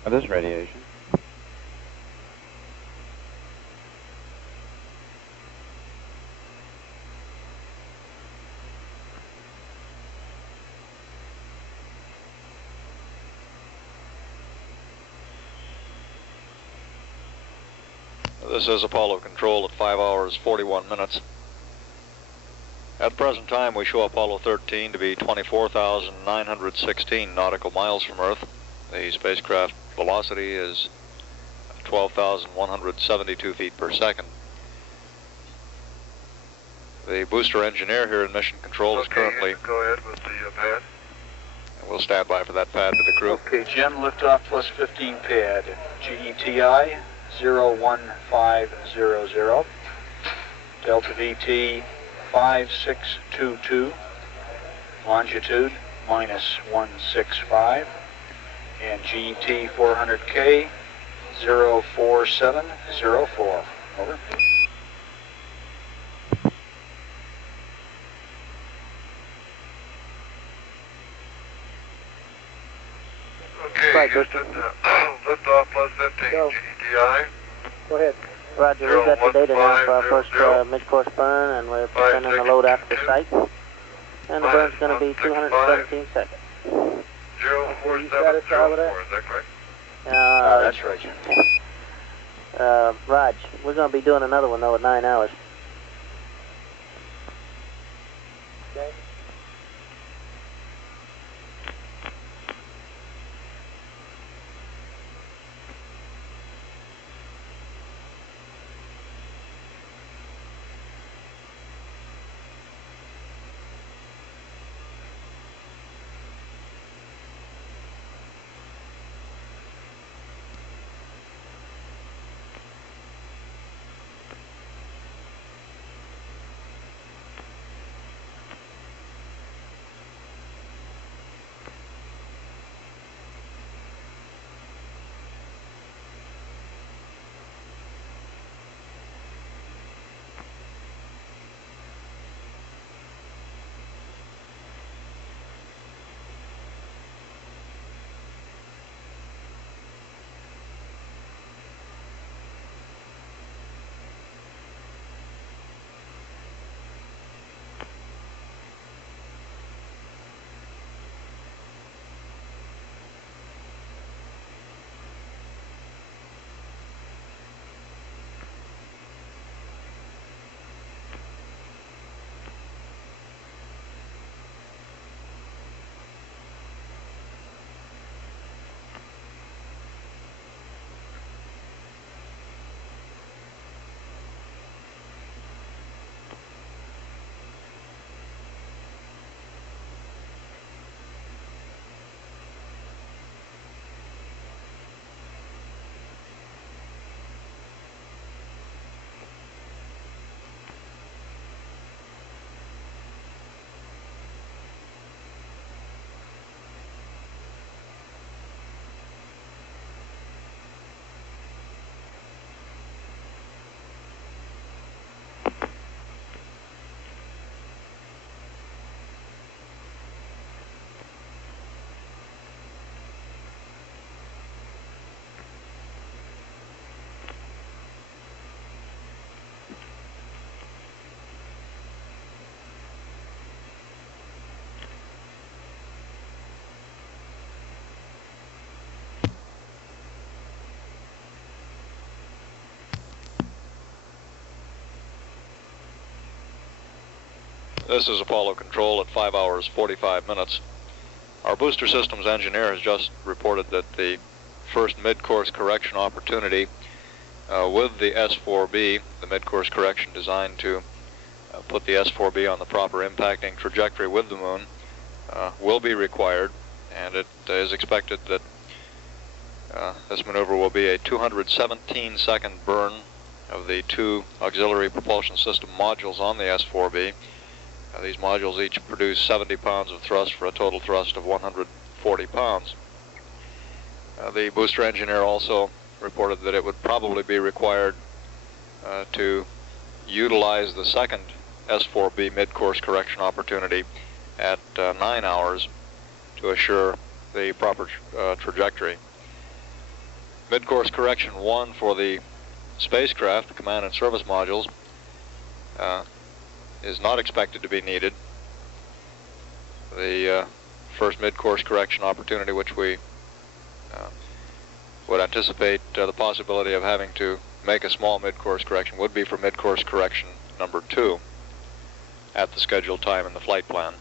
This radiation. This is Apollo Control at 5 hours 41 minutes. At the present time, we show Apollo 13 to be 24,916 nautical miles from Earth. The spacecraft velocity is 12,172 feet per second. The booster engineer here in Mission Control is currently... Go ahead with the pad. We'll stand by for that pad to the crew. Okay, Jim, liftoff plus 15 pad. GETI 01500. Delta VT 5622. Longitude -165. And GT 400K 04704. Over. flight, Houston, liftoff plus 15, GTI. Go ahead. Roger, we've got the data now for our first mid-course burn, and we're sending the load out to the site. And the burn's going to be 217 seconds. 04704, is that correct? That's right, Jim. Raj, we're going to be doing another one, though, at 9 hours. Okay. This is Apollo Control at 5 hours 45 minutes. Our booster systems engineer has just reported that the first mid-course correction opportunity with the S4B, the mid-course correction designed to put the S4B on the proper impacting trajectory with the moon, will be required, and it is expected that this maneuver will be a 217-second burn of the two auxiliary propulsion system modules on the S4B. These modules each produce 70 pounds of thrust for a total thrust of 140 pounds. The booster engineer also reported that it would probably be required to utilize the second S4B mid-course correction opportunity at 9 hours to assure the proper trajectory. Mid-course correction 1 for the spacecraft, the command and service modules, is not expected to be needed. The first mid-course correction opportunity, which we would anticipate the possibility of having to make a small mid-course correction, would be for mid-course correction number 2 at the scheduled time in the flight plan.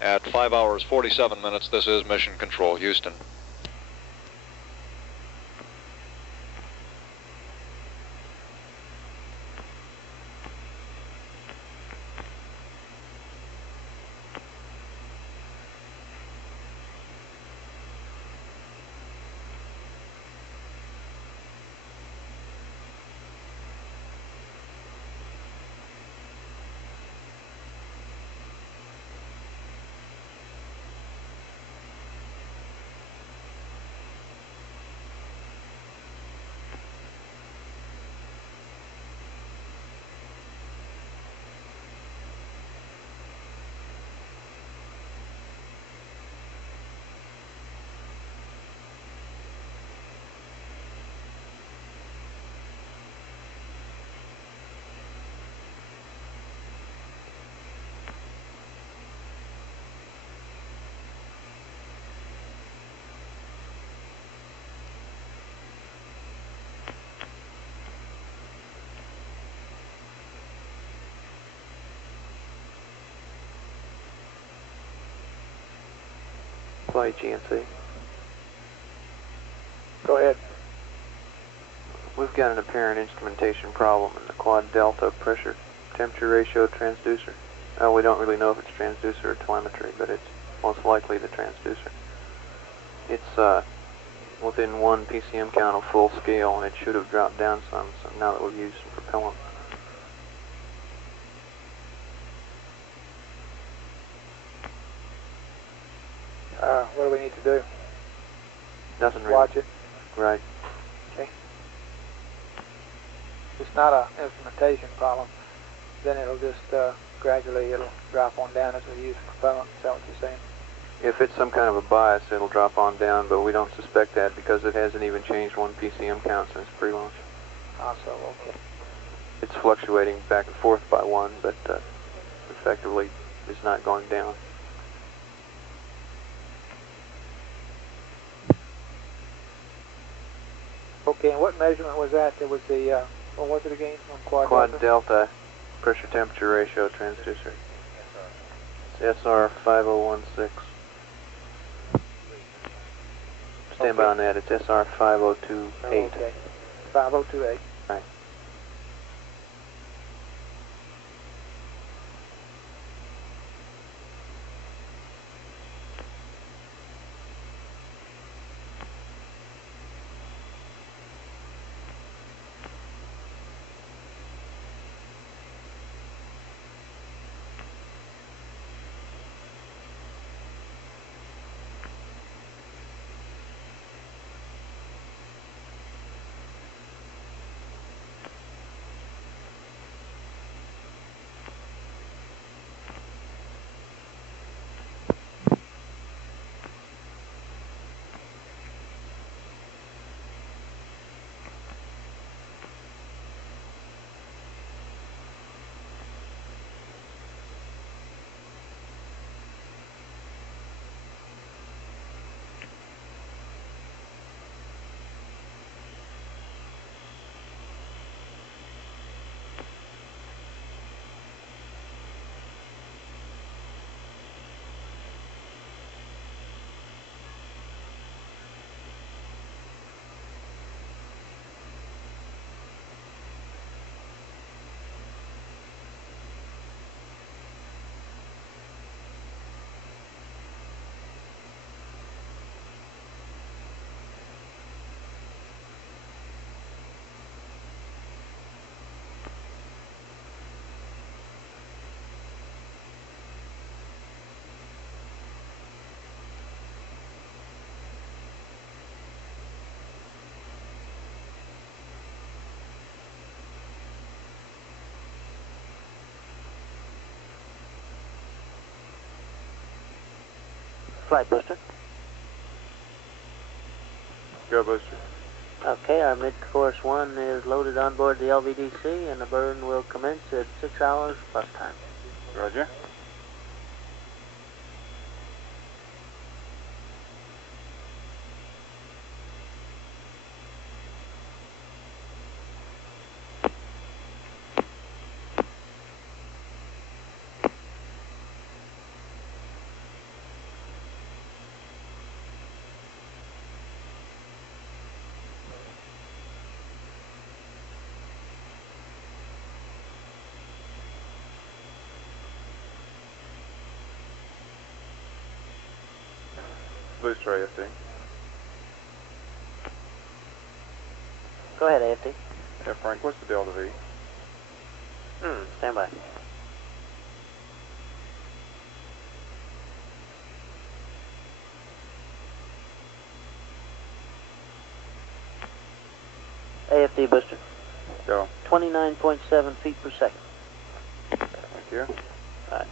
At 5 hours 47 minutes, this is Mission Control, Houston. flight, GNC. Go ahead. We've got an apparent instrumentation problem in the quad delta pressure temperature ratio transducer. We don't really know if it's transducer or telemetry, but it's most likely the transducer. It's within 1 PCM count of full scale, and it should have dropped down some, so now that we've used some propellant. What do we need to do? Nothing really. Watch it. Right. Okay. It's not an instrumentation problem. Then it'll just gradually it'll drop on down as we use propellant. Is that what you're saying? If it's some kind of a bias, it'll drop on down, but we don't suspect that because it hasn't even changed 1 PCM count since pre-launch. So okay. It's fluctuating back and forth by 1, but effectively is not going down. Okay, and what measurement was that? There was the, what was it again? On quad delta pressure temperature ratio transducer. It's SR 5016. Stand by on that. It's SR 5028. Okay. 5028. Right. Flight booster. Go, booster. Okay, our mid-course 1 is loaded on board the LVDC, and the burn will commence at 6 hours plus time. Roger. Booster AFD. Go ahead, AFD. Yeah, Frank, what's the Delta V? Stand by. AFD booster. Go. 29.7 feet per second. Thank you. Right.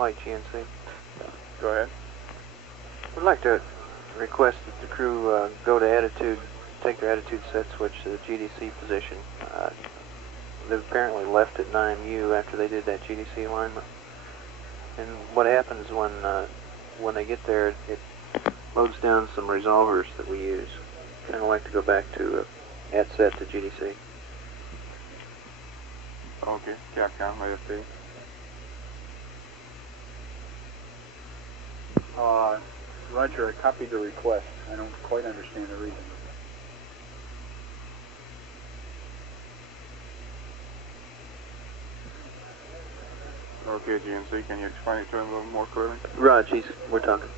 Flight GNC. Go ahead. We'd like to request that the crew go to attitude, take their attitude set switch to the GDC position. They've apparently left at 9U after they did that GDC alignment. And what happens when they get there, it loads down some resolvers that we use. Kind of like to go back to at set to GDC. Okay, Capcom, right up there. Roger, I copied the request. I don't quite understand the reason. Okay, GNC, can you explain it to him a little more clearly? Raj, we're talking.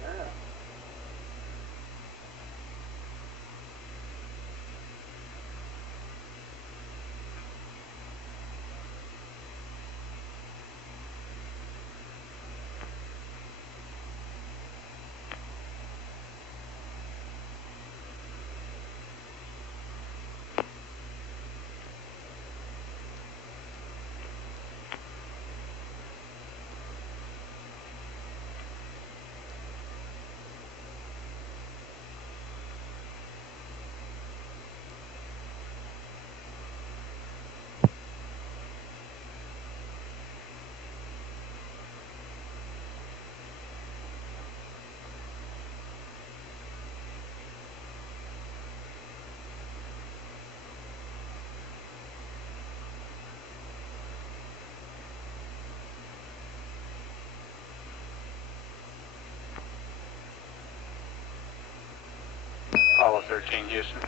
Apollo 13, Houston.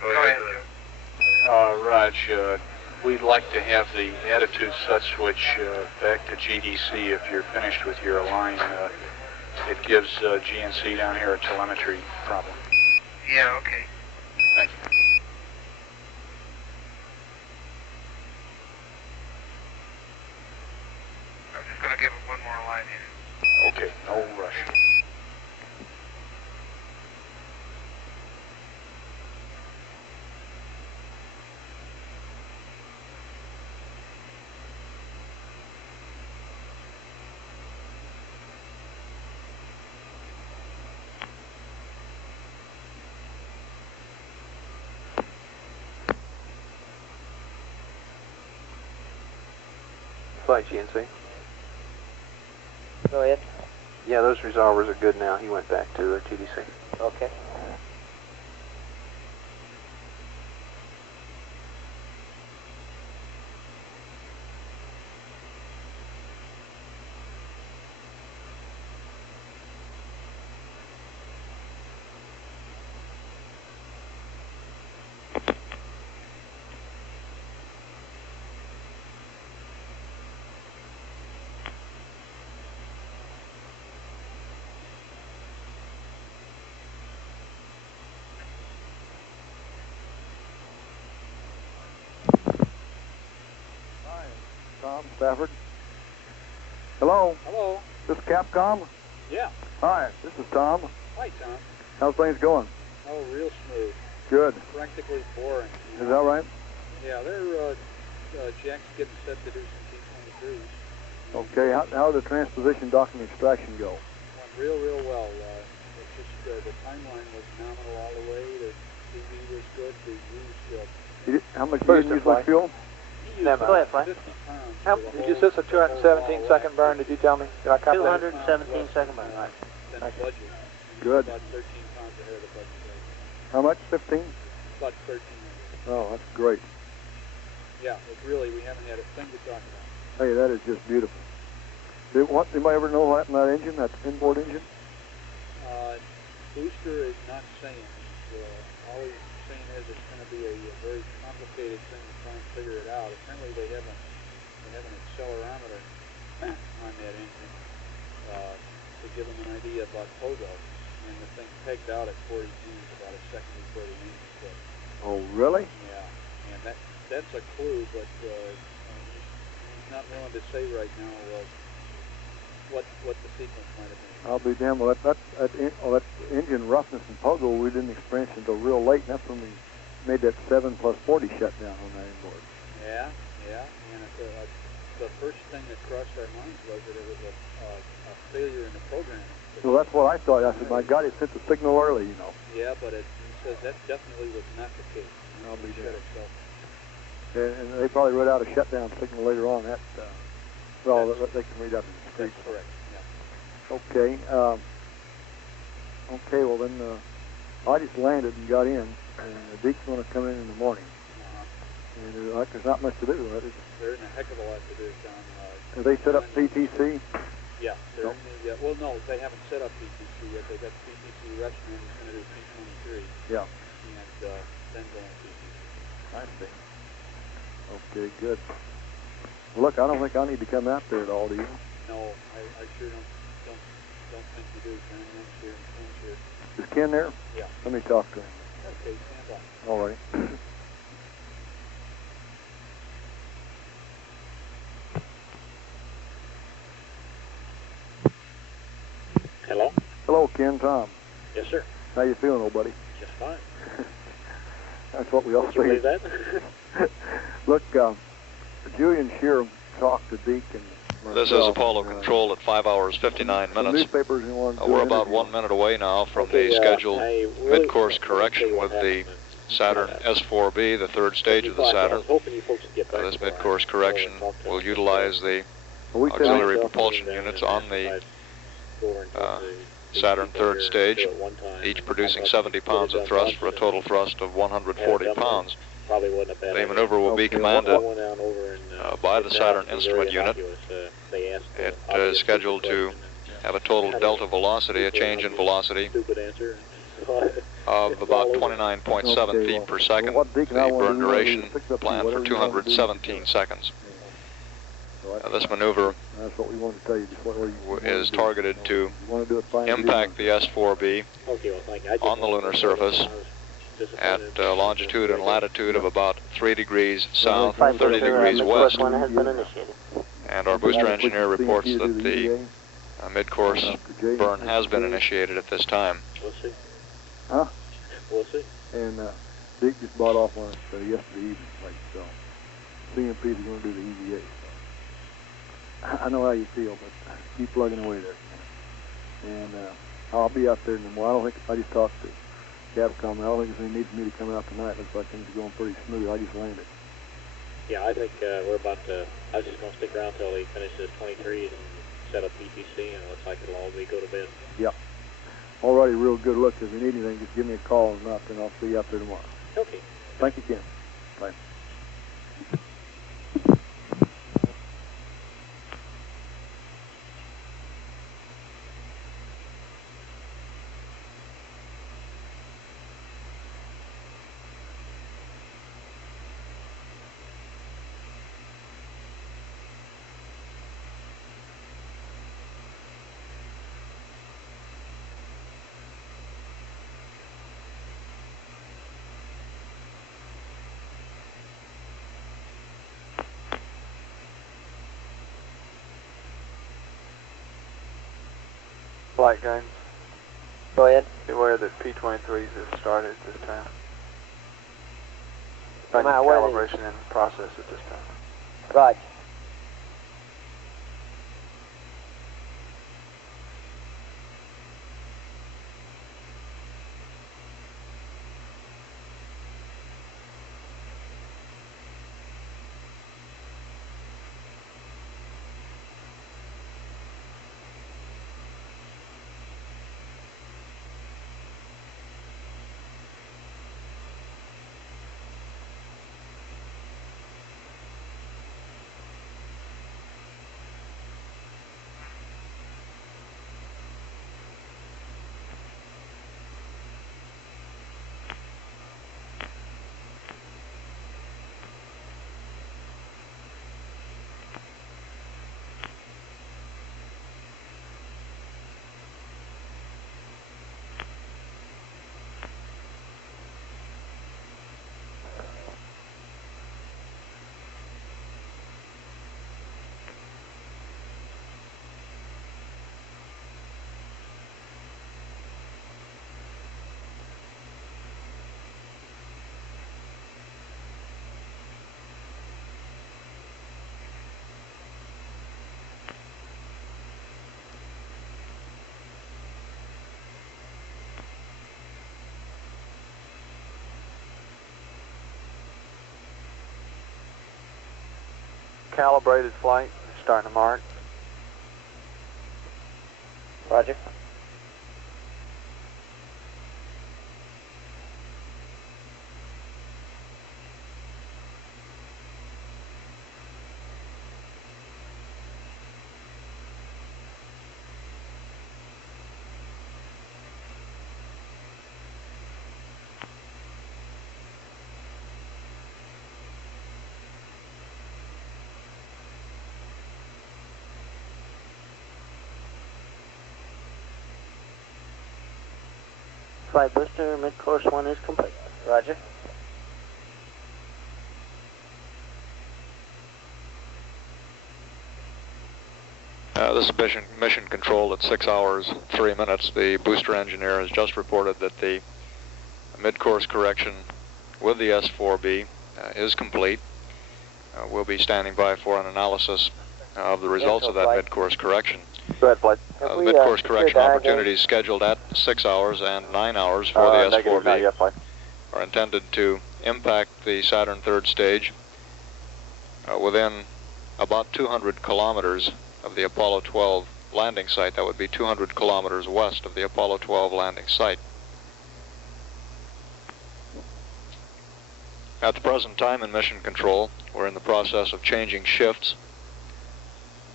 Go ahead, Joe. Raj, we'd like to have the attitude set switch back to GDC if you're finished with your align. It gives GNC down here a telemetry problem. Yeah, okay. Thank you. I'm just going to give it one more line in. Okay, no rush. Flight GNC. Go ahead. Yeah, those resolvers are good now. He went back to GDC. Okay. Tom Stafford. Hello. Hello. This is Capcom? Yeah. Hi, this is Tom. Hi, Tom. How's things going? Oh, real smooth. Good. Practically boring. Is that right? Yeah, they're Jack's getting set to do some T-23s. Okay, how did the transposition docking extraction go? Went real well. It's just the timeline was nominal all the way. The TV was good. The used How much did you use like fuel? Go ahead, Frank. Did you say a 217 second burn? Did you tell me? Did I copy that? 217 second burn. Right. Then the budget. Good. About 13 pounds ahead of the budget. How much? 15? About 13. Oh, that's great. Yeah, it's really, we haven't had a thing to talk about. Hey, that is just beautiful. Anybody ever know what happened to that engine, that inboard engine? Booster is not saying. All he's saying is it's going to be a very complicated thing to try and figure it out. Apparently they have an accelerometer on that engine to give them an idea about pogo. And the thing pegged out at 40 G's about a second before the engine quit. Oh, really? Yeah, and that's a clue, but he's not willing to say right now what the sequence might have been. I'll be damned. Well, that engine roughness and pogo we didn't experience until real late, and that's when we made that 7+40 shutdown on that inboard. Yeah, and the first thing that crossed our minds was that it was a failure in the program. Well, that's what I thought. I said, my God, it sent the signal early, you know. Yeah, but he says that definitely was not the case. I'll be Shut damned. itself. And they probably read out a shutdown signal later on. That well, they can read out in the street. That's correct. Yeah. Okay. Okay. Well then, I just landed and got in, and Deke's going to come in the morning. And there's not much to do. Right? There isn't a heck of a lot to do down. Have they set up PTC? Yeah. They're in the, well, no, they haven't set up PTC yet. They got PTC Rushman who's going to do P23. Yeah. And then go on PTC. I see. Okay, good. Look, I don't think I need to come out there at all, do you? No, I sure don't think you do. Ken's here. Is Ken there? Yeah. Let me talk to him. Okay, stand by. All right. Hello? Hello, Ken, Tom. Yes, sir. How you feeling, old buddy? Just fine. That's what we all Did you say. believe that? Look, Julian Shear talked to Deke and This is Apollo Control at 5 hours 59 minutes. Newspapers We're about 1 minute away now from the scheduled mid-course correction with the Saturn S4B, the third stage of the Saturn. This mid-course correction will utilize the auxiliary propulsion units on the Saturn third stage, each producing 70 pounds of thrust for a total thrust of 140 pounds. The maneuver will be commanded by the Saturn instrument unit. It is scheduled to have a total delta velocity, a change in velocity of about 29.7 feet per second. The burn duration planned for 217 seconds. This maneuver is targeted to impact the S4B on the lunar surface at longitude and latitude of about 3 degrees south, 30 degrees west. And our booster engineer reports that the mid-course burn has been initiated at this time. We'll see. Huh? We'll see. And Deke just bought off on us yesterday evening, like so. CMP's going to do the EVA. I know how you feel, but keep plugging away there. And I'll be out there in the morning. I don't think I just talked to Capcom. I don't think there's any need for me to come out tonight. Looks like things are going pretty smooth. I just landed. Yeah, I think we're about to. I was just going to stick around till he finishes 23 and set up PTC, and it looks like it'll all be go to bed. Yep. Alrighty, real good. Look, if you need anything, just give me a call, and then I'll see you out there tomorrow. Okay. Thank you, Ken. Bye. Flight guidance. Go ahead. Beware that P-23s have started this time. Am I aware calibration in process at this time. Roger. calibrated flight. Starting to mark. Roger. Flight booster, mid-course 1 is complete. Roger. This is mission control at 6 hours, 3 minutes. The booster engineer has just reported that the mid-course correction with the S4B is complete. We'll be standing by for an analysis of the results of that mid-course correction. Go ahead, flight. Mid-course correction opportunities scheduled at 6 hours and 9 hours for the S4B are intended to impact the Saturn third stage within about 200 kilometers of the Apollo 12 landing site. That would be 200 kilometers west of the Apollo 12 landing site. At the present time in mission control, we're in the process of changing shifts.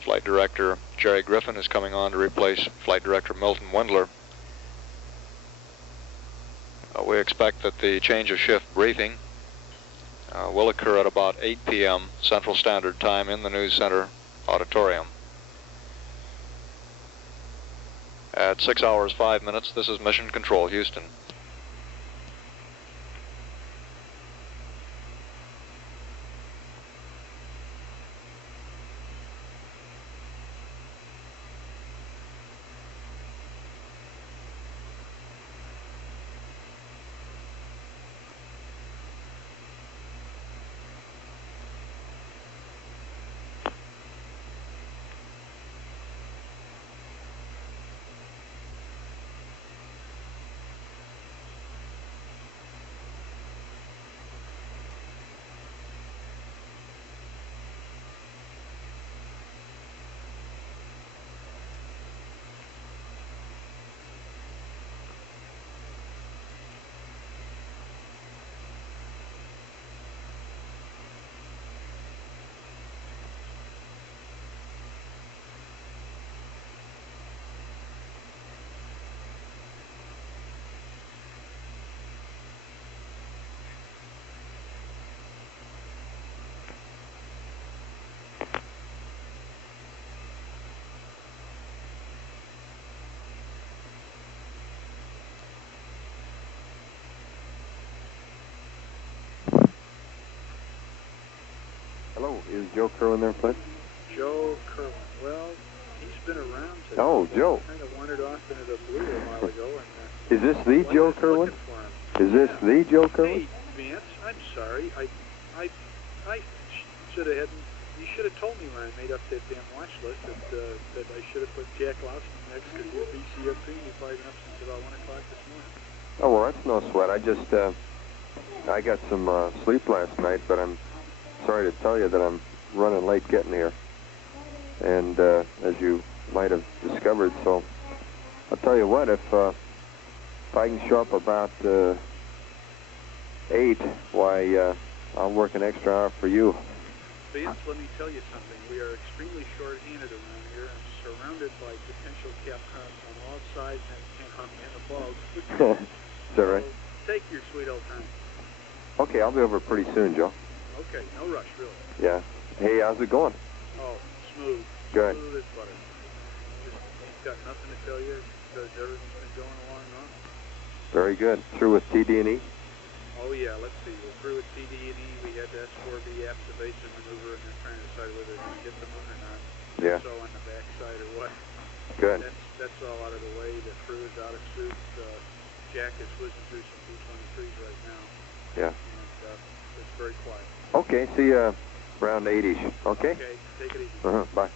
Flight Director Jerry Griffin is coming on to replace Flight Director Milton Windler. We expect that the change of shift briefing will occur at about 8 p.m. Central Standard Time in the News Center auditorium. At 6 hours, 5 minutes, this is Mission Control, Houston. Hello, is Joe Kerwin there, please? Joe Kerwin. Well, he's been around today. Oh, Joe. Kind of wandered off into the blue a while ago. And, is this the Joe Kerwin? Is this the Joe Kerwin? Hey, Vance, I'm sorry. I should have you should have told me when I made up that damn watch list that I should have put Jack Lawson next because you're BCFP and you've probably been up since about 1 o'clock this morning. Oh, well, that's no sweat. I just, I got some sleep last night, but I'm sorry to tell you that I'm running late getting here. And as you might have discovered, so I'll tell you what, if I can show up about 8, why, I'll work an extra hour for you. Vance, let me tell you something. We are extremely short-handed around here and surrounded by potential cap cars on all sides and above. Is that right? So take your sweet old time. Okay, I'll be over pretty soon, Joe. Okay, no rush, really. Yeah. Hey, how's it going? Oh, smooth. Good. Smooth as butter. Just ain't got nothing to tell you because everything's been going along wrong. Very good. Through with TD&E? Oh, yeah, let's see. We're through with TD&E. We had the S4B activation maneuver, and they're trying to decide whether they're going to hit the moon or not. Yeah. So on the backside or what. Good. That's all out of the way. The crew is out of suit. Jack is whizzing through some B-23s right now. Yeah. And it's very quiet. Okay, see you around 8-ish. Okay? Okay, take it easy. Bye.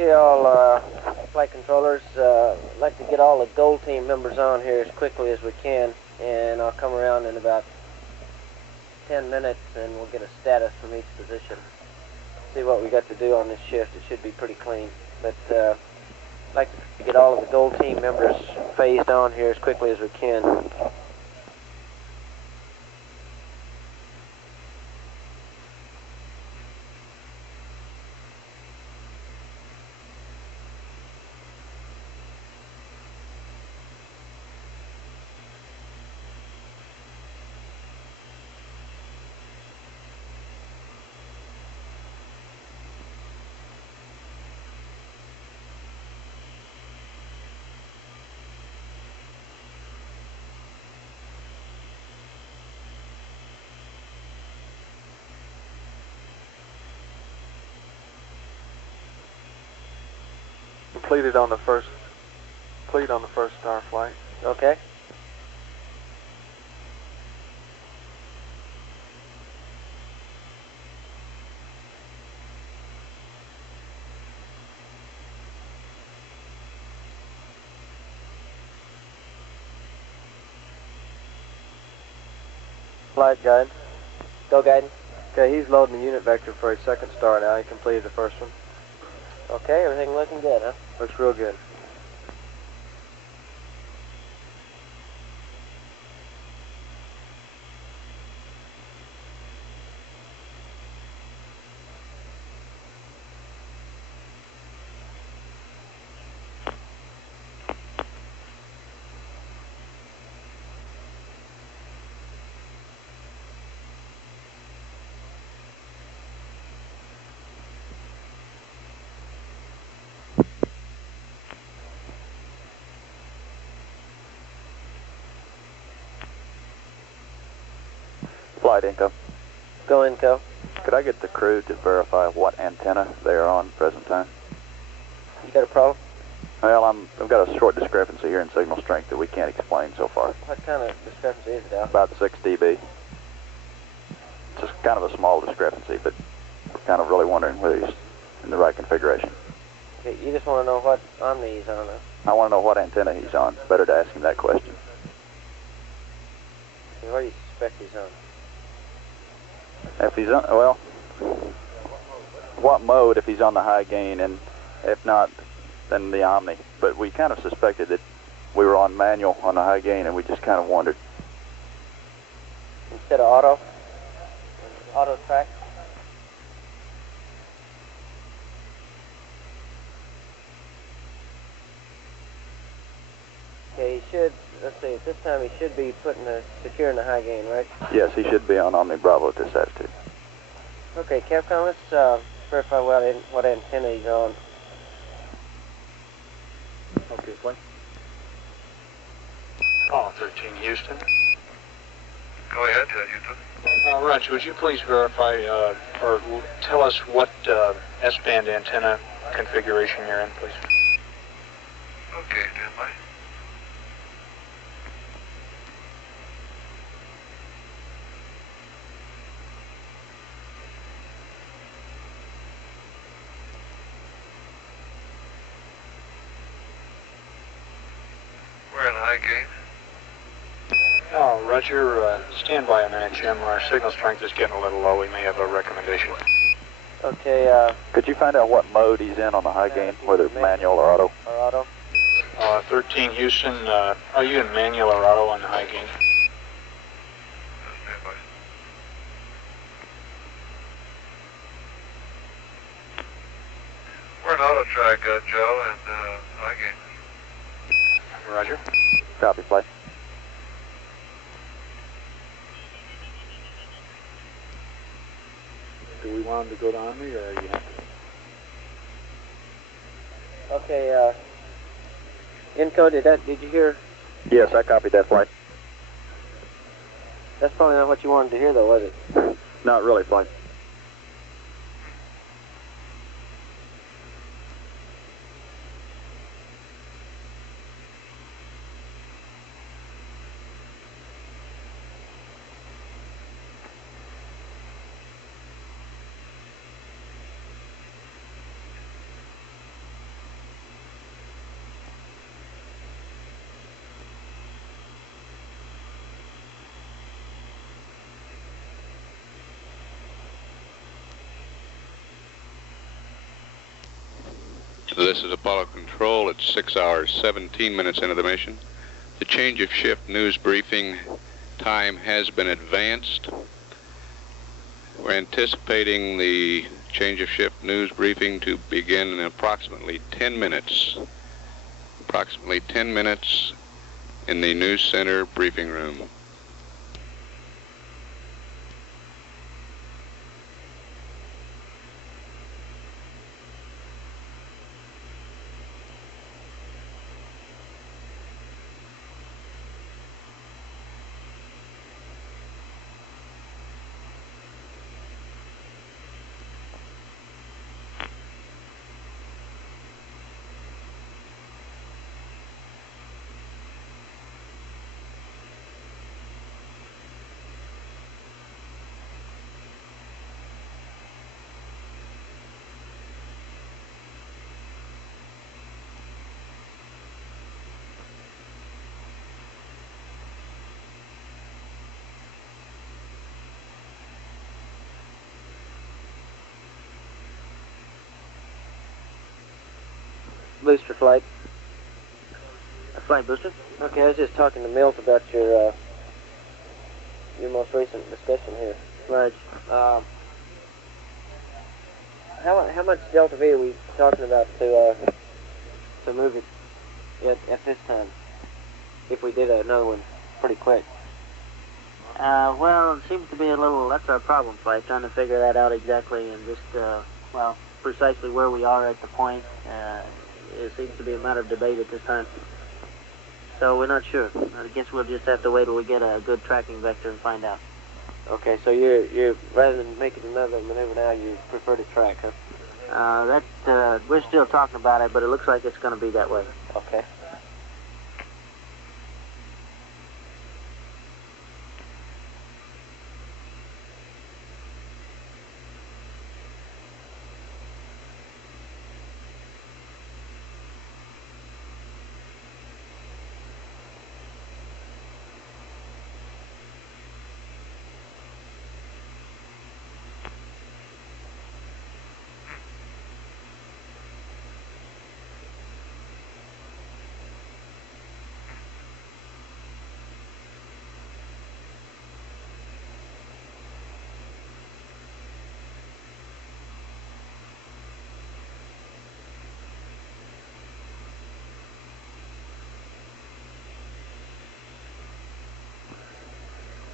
Okay, all flight controllers, I'd like to get all the gold team members on here as quickly as we can, and I'll come around in about 10 minutes and we'll get a status from each position. See what we got to do on this shift. It should be pretty clean, but I'd like to get all of the gold team members phased on here as quickly as we can. Completed on the first star flight. Okay. Flight guide. Go guidance. Okay, he's loading the unit vector for his second star now. He completed the first one. Okay, everything looking good, huh? Looks real good. Flight Inco. Go Inco. Could I get the crew to verify what antenna they are on present time? You got a problem? Well, I've got a short discrepancy here in signal strength that we can't explain so far. What kind of discrepancy is it, Al? About 6 dB. It's just kind of a small discrepancy, but we're kind of really wondering whether he's in the right configuration. Okay, you just want to know what omni he's on, huh? I want to know what antenna he's on. It's better to ask him that question. Okay, what do you suspect he's on? If he's on, well, what mode if he's on the high gain, and if not, then the Omni. But we kind of suspected that we were on manual on the high gain, and we just kind of wondered. Instead of auto? Auto track? Okay, he should, let's see, at this time he should be securing the high gain, right? Yes, he should be on Omni Bravo at this attitude. Okay, Capcom, let's verify what antenna he's on. Okay, flight. A13 Houston. Go ahead, Houston. Roger, would you please verify or tell us what S-band antenna configuration you're in, please? Okay, stand by. We're in high gain. Oh, Roger, stand by a minute, Jim. Our signal strength is getting a little low. We may have a recommendation. Okay, could you find out what mode he's in on the high gain, whether it's manual or auto? Or auto? 13 Houston, are you in manual or auto on the high gain? Stand by. We're in auto track, Joe, and high gain. Roger. Copy, flight. Do we want him to go to Omni, or are you happy? Okay, Inco, did you hear? Yes, I copied that flight. That's probably not what you wanted to hear, though, was it? Not really, flight. This is Apollo Control. It's 6 hours, 17 minutes into the mission. The change of shift news briefing time has been advanced. We're anticipating the change of shift news briefing to begin in approximately 10 minutes. Approximately 10 minutes in the News Center briefing room. Booster flight. Flight booster? Okay, I was just talking to Mills about your most recent discussion here. Right. How much Delta V are we talking about to move it at this time? If we did another one pretty quick. Well, it seems to be a little, that's our problem, Flight, trying to figure that out exactly and just, well, precisely where we are at the point. It seems to be a matter of debate at this time. So we're not sure. I guess we'll just have to wait till we get a good tracking vector and find out. Okay, so you're rather than making another maneuver now, you prefer to track, huh? We're still talking about it, but it looks like it's going to be that way. Okay.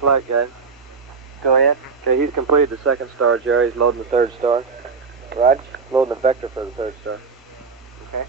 Flight guy. Go ahead. Okay, he's completed the second star, Jerry. He's loading the third star. Raj, loading the vector for the third star. Okay.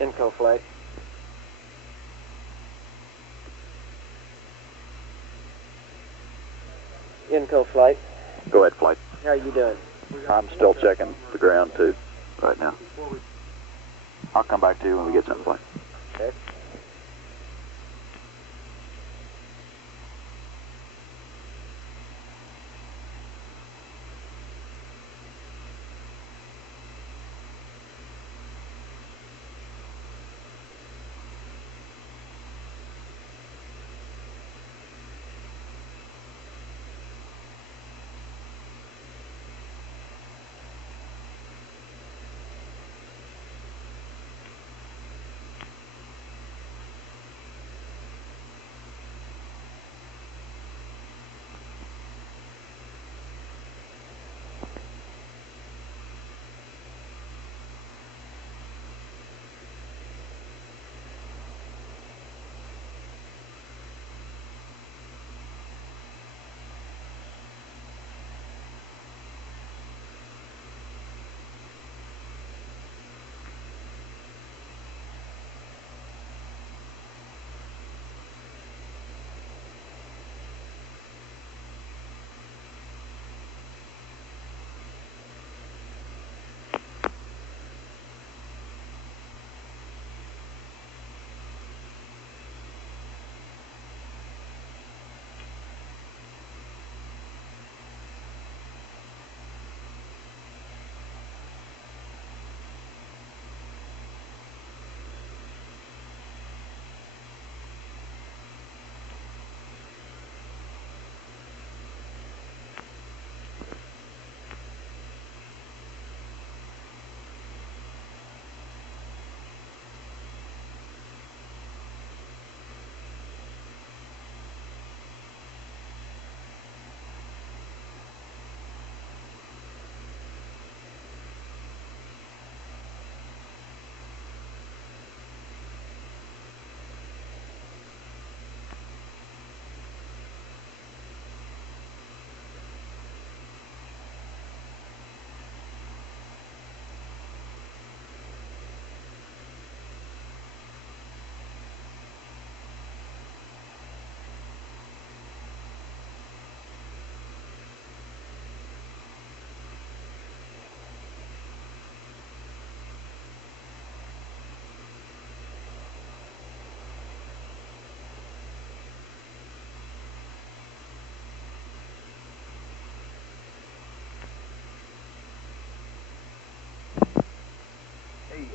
Inco flight. Inco flight. Go ahead, flight. How are you doing? I'm still checking the ground, too, right now. I'll come back to you when we get to that flight. Okay.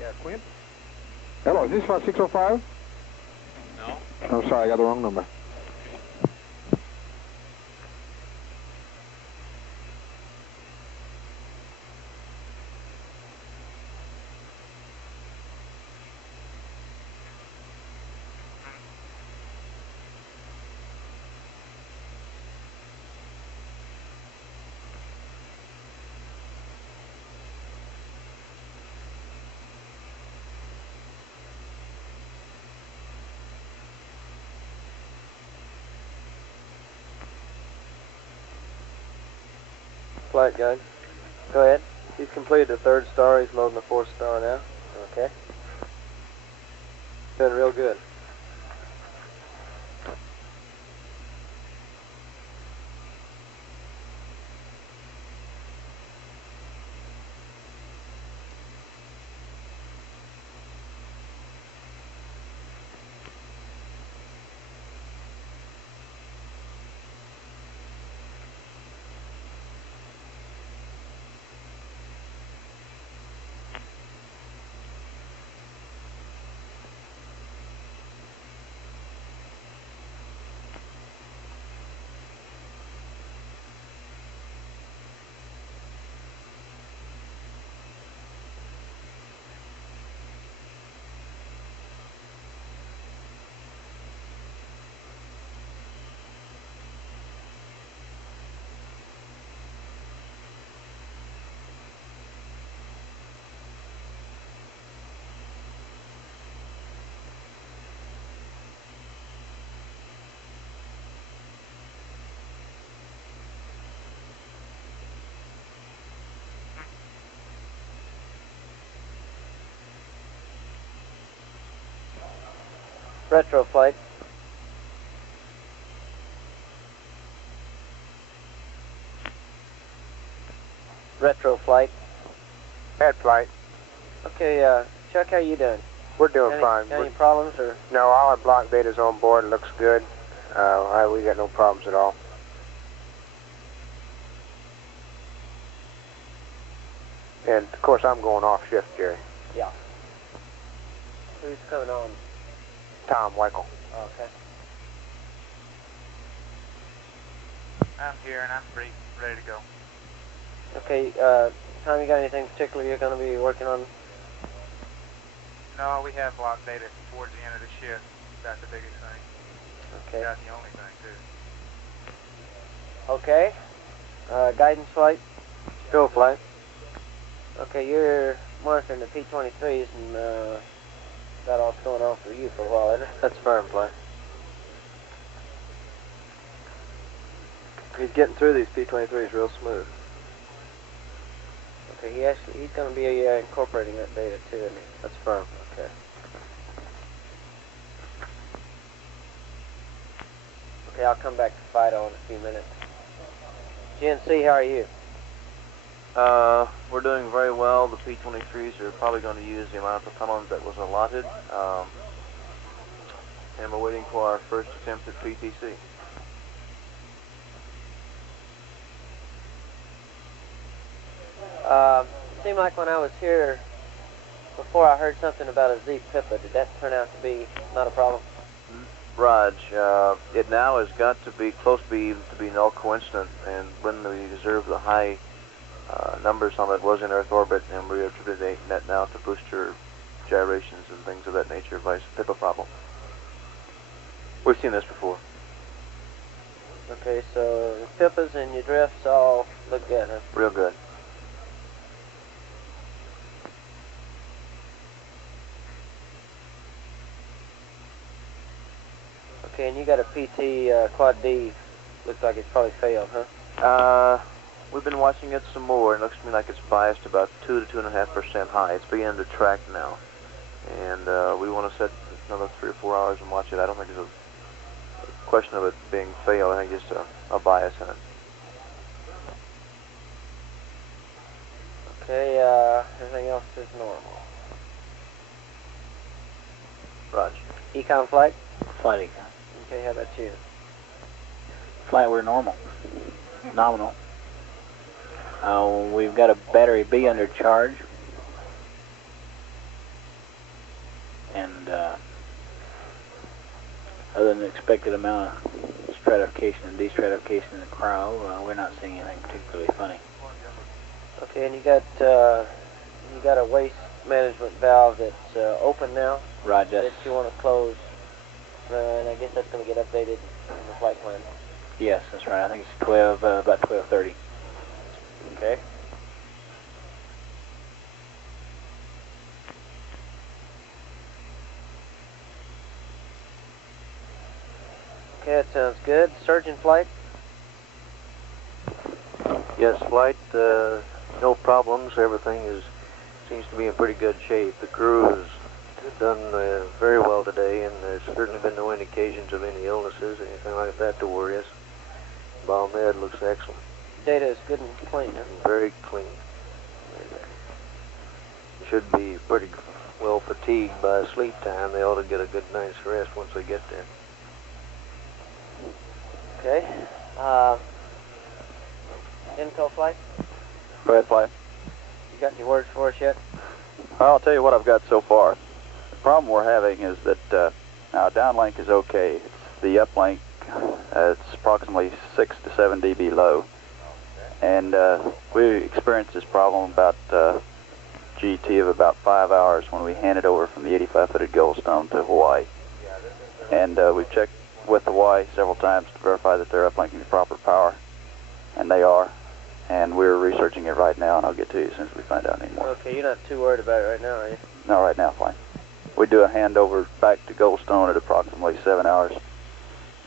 Yeah, Quint? Hello, is this 605? No. I'm sorry, I got the wrong number. Flight guide. Go ahead. He's completed the 3rd star. He's loading the 4th star now. Okay. Doing real good. Retro flight. Retro flight. Head flight. Okay, Chuck, how you doing? We're doing fine. Any problems or? No, all our block data's on board. It looks good. We got no problems at all. And of course, I'm going off shift, Jerry. Yeah. Who's coming on? Tom Weichel. Okay. I'm here and I'm ready to go. Okay, Tom, you got anything particular you're going to be working on? No, we have block data towards the end of the shift. That's the biggest thing. Okay. That's the only thing, too. Okay. Guidance flight? Still flight. Okay, you're monitoring the P-23s and that all's going on for you for a while, isn't it? That's firm flight. He's getting through these P-23s real smooth. Okay, he's going to be incorporating that data too, isn't he? That's firm. Okay. Okay, I'll come back to Fido in a few minutes. GNC, how are you? We're doing very well. The P-23s are probably going to use the amount of tunnels that was allotted. And we're waiting for our first attempt at PTC. It seemed like when I was here before I heard something about a Z Pippa. Did that turn out to be not a problem? Raj, it now has got to be close to be null coincident, and when we observed the high numbers on it was in Earth orbit, and we're attributing that now to booster gyrations and things of that nature, vice Pippa problem. We've seen this before. Okay, so your Pippas and your drifts all look good, huh? Real good. Okay, and you got a PT Quad D. Looks like it's probably failed, huh? We've been watching it some more, and it looks to me like it's biased about 2 to 2.5% high. It's beginning to track now, and we want to set another 3 or 4 hours and watch it. I don't think there's a question of it being failed. I think it's a bias in it. Okay, everything else is normal. Raj. Econ flight? Flight econ. Okay, how about you? Flight, we're normal. Nominal. We've got a battery B under charge. other than the expected amount of stratification and destratification in the crowd, we're not seeing anything particularly funny. Okay, and you got a waste management valve that's open now. Right, that you want to close, and I guess that's going to get updated in the flight plan. Yes, that's right. I think it's 12, about 12:30. Okay. Okay, that sounds good. Surgeon flight? Yes, flight, no problems. Everything seems to be in pretty good shape. The crew has done very well today, and there's certainly been no indications of any illnesses, anything like that to worry us. Biomed looks excellent. Data is good and clean, huh? Very clean. Should be pretty well fatigued by sleep time. They ought to get a good night's rest once they get there. Okay. Inco flight? Go ahead, flight. You got any words for us yet? I'll tell you what I've got so far. The problem we're having is that now downlink is okay. It's the uplink. It's approximately 6 to 7 dB low. And we experienced this problem about GT of about 5 hours when we handed over from the 85-footed Goldstone to Hawaii. And we've checked with Hawaii several times to verify that they're uplinking the proper power. And they are. And we're researching it right now, and I'll get to you as soon as we find out any more. Okay, you're not too worried about it right now, are you? No, right now, fine. We do a handover back to Goldstone at approximately 7 hours.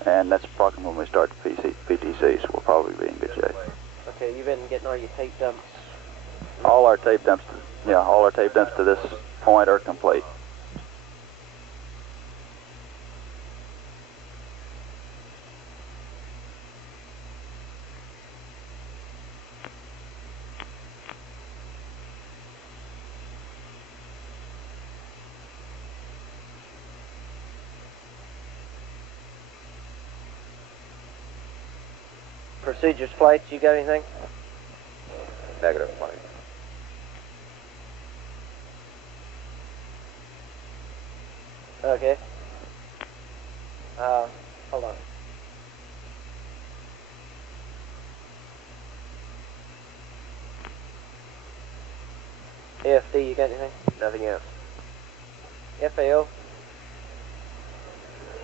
And that's approximately when we start the PTC, so we'll probably be in good shape. Okay, you've been getting all your tape dumps. All our tape dumps to this point are complete. Procedures flights, you got anything? Negative, flight. Okay. Hold on. AFD, you got anything? Nothing else. FAO?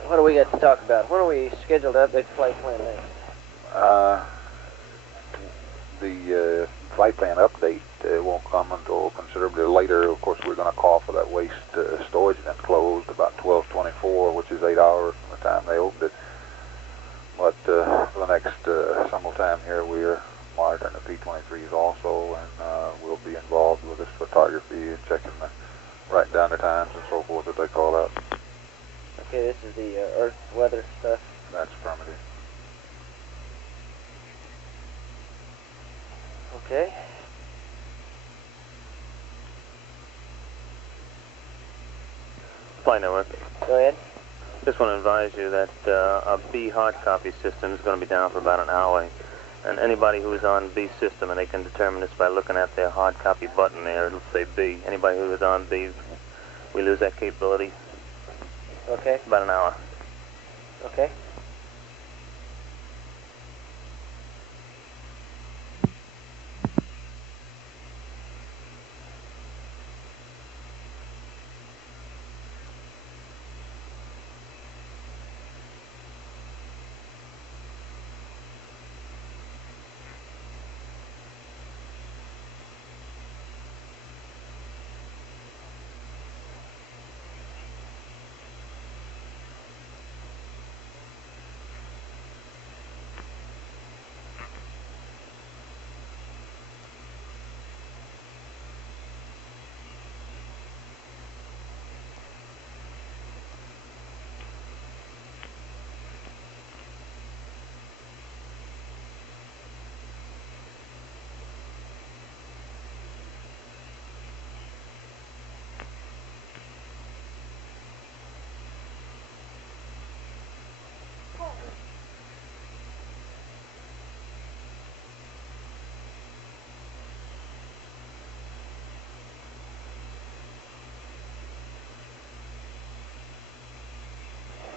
What do we got to talk about? When are we scheduled to update the flight plan next? The flight plan update won't come until considerably later. Of course, we're going to call for that waste storage event closed about 12:24, which is 8 hours from the time they opened it. But for the next sometime here, we're monitoring the P-23s also, and we'll be involved with this photography and checking writing down the times and so forth that they call out. Okay, this is the Earth weather stuff. That's affirmative. Okay. Flight network. Go ahead. Just want to advise you that our B hard copy system is going to be down for about an hour. And anybody who is on B system, and they can determine this by looking at their hard copy button there, it'll say B. Anybody who is on B, we lose that capability. Okay. About an hour. Okay.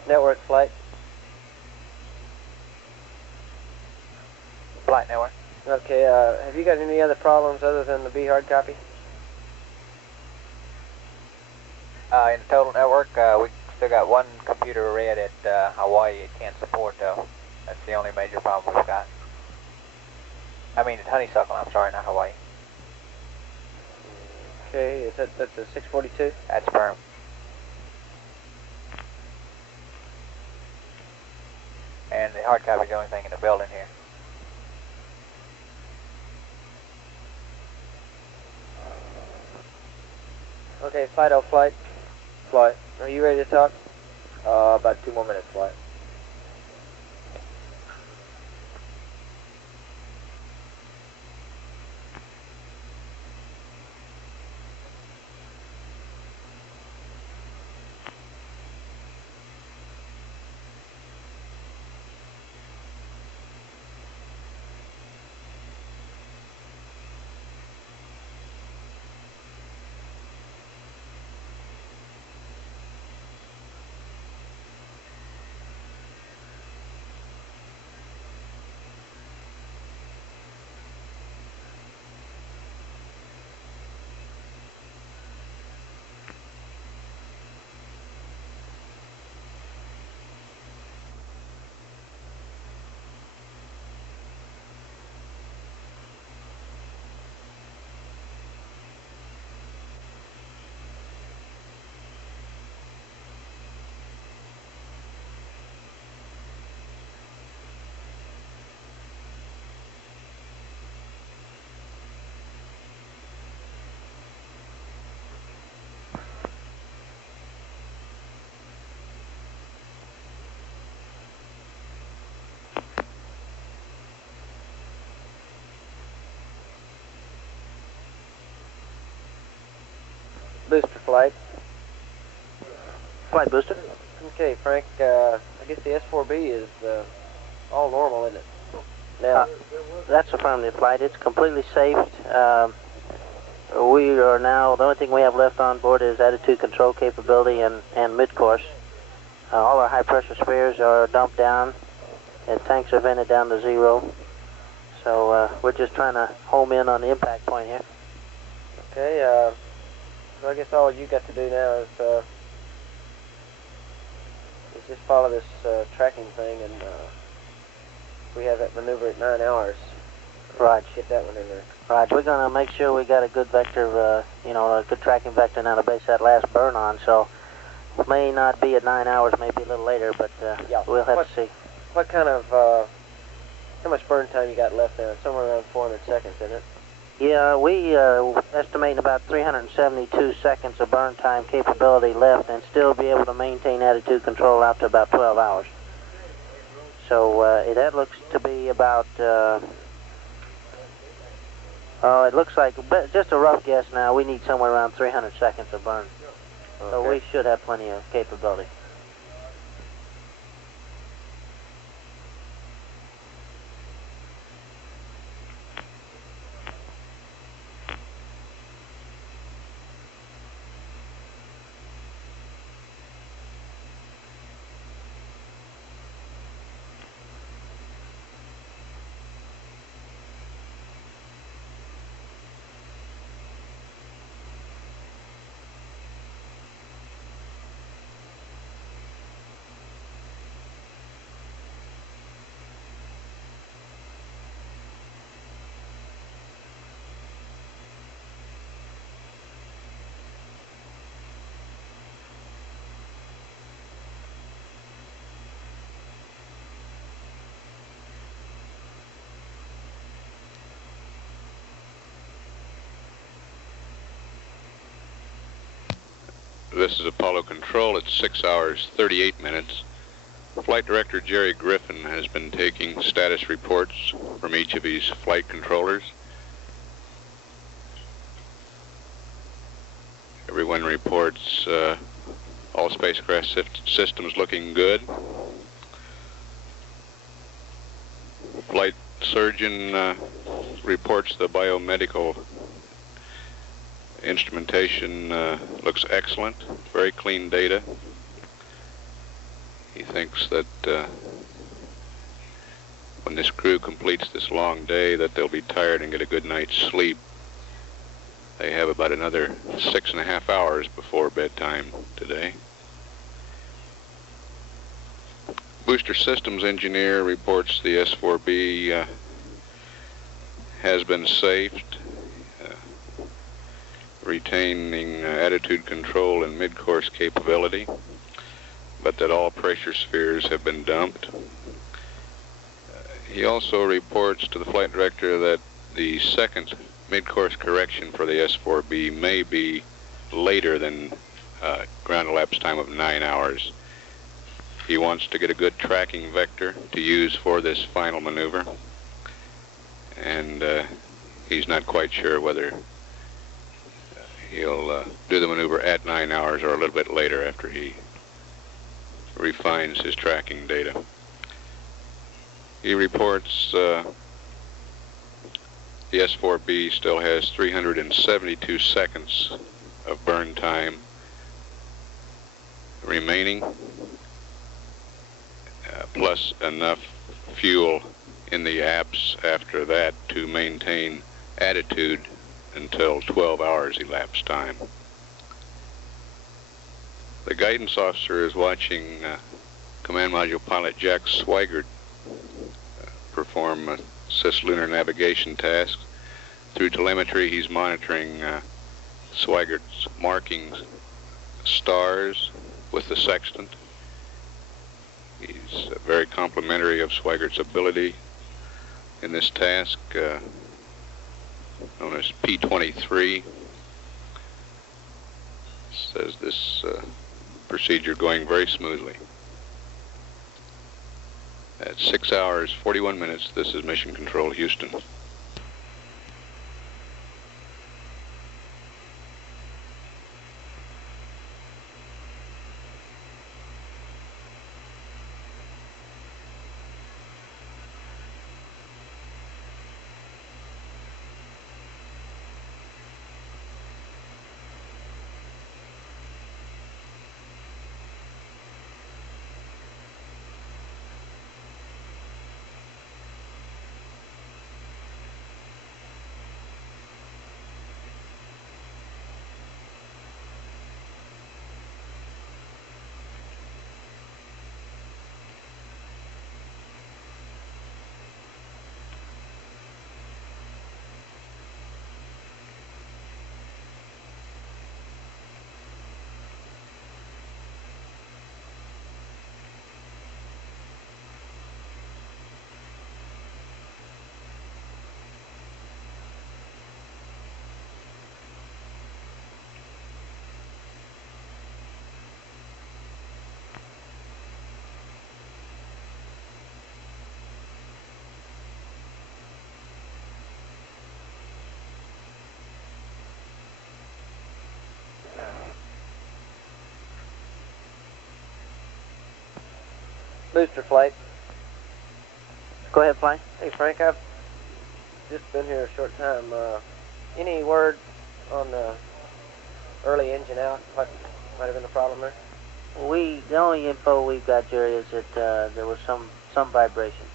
Network flight. Flight network. Okay, have you got any other problems other than the B hard copy? In the total network, we still got one computer red at Hawaii it can't support, though. That's the only major problem we've got. I mean, at Honeysuckle, I'm sorry, not Hawaii. Okay, that's a 642? That's firm. And the hard copy is the only thing in the building here. Okay, Fido flight. Flight. Are you ready to talk? About 2 more minutes, flight. Booster flight. Flight booster. Okay, Frank, I guess the S4B is all normal, isn't it? Now, that's affirmative flight. It's completely safe. We are now, the only thing we have left on board is attitude control capability and mid-course. All our high-pressure spares are dumped down, and tanks are vented down to 0. So we're just trying to home in on the impact point here. okay, so I guess all you got to do now is just follow this tracking thing, and we have that maneuver at 9 hours. Right. Get that one in there. Right. We're going to make sure we got a good vector, a good tracking vector now to base that last burn on. So it may not be at 9 hours, maybe a little later, but yeah. We'll have to see. What kind of, how much burn time you got left there? Somewhere around 400 seconds, isn't it? Yeah, we estimate about 372 seconds of burn time capability left and still be able to maintain attitude control out to about 12 hours. So that looks to be about, it looks like, just a rough guess now, we need somewhere around 300 seconds of burn. Okay. So we should have plenty of capability. This is Apollo Control. It's 6 hours, 38 minutes. Flight Director Jerry Griffin has been taking status reports from each of his flight controllers. Everyone reports all spacecraft systems looking good. Flight surgeon reports the biomedical instrumentation looks excellent, very clean data. He thinks that when this crew completes this long day that they'll be tired and get a good night's sleep. They have about another 6.5 hours before bedtime today. Booster Systems engineer reports the S4B has been safed, retaining attitude control and mid-course capability, but that all pressure spheres have been dumped. He also reports to the flight director that the second mid-course correction for the S4B may be later than ground elapsed time of 9 hours. He wants to get a good tracking vector to use for this final maneuver, and he's not quite sure whether he'll do the maneuver at 9 hours or a little bit later after he refines his tracking data. He reports the S4B still has 372 seconds of burn time remaining, plus enough fuel in the apse after that to maintain attitude until 12 hours elapsed time. The guidance officer is watching Command Module Pilot Jack Swigert perform cislunar navigation tasks. Through telemetry, he's monitoring Swigert's markings stars with the sextant. He's very complimentary of Swigert's ability in this task, known as P23. Says this procedure going very smoothly. At 6 hours, 41 minutes, this is Mission Control, Houston. Booster flight. Go ahead, flight. Hey, Frank, I've just been here a short time. Any word on the early engine out? What might have been the problem there? The only info we've got, Jerry, is that there was some vibration,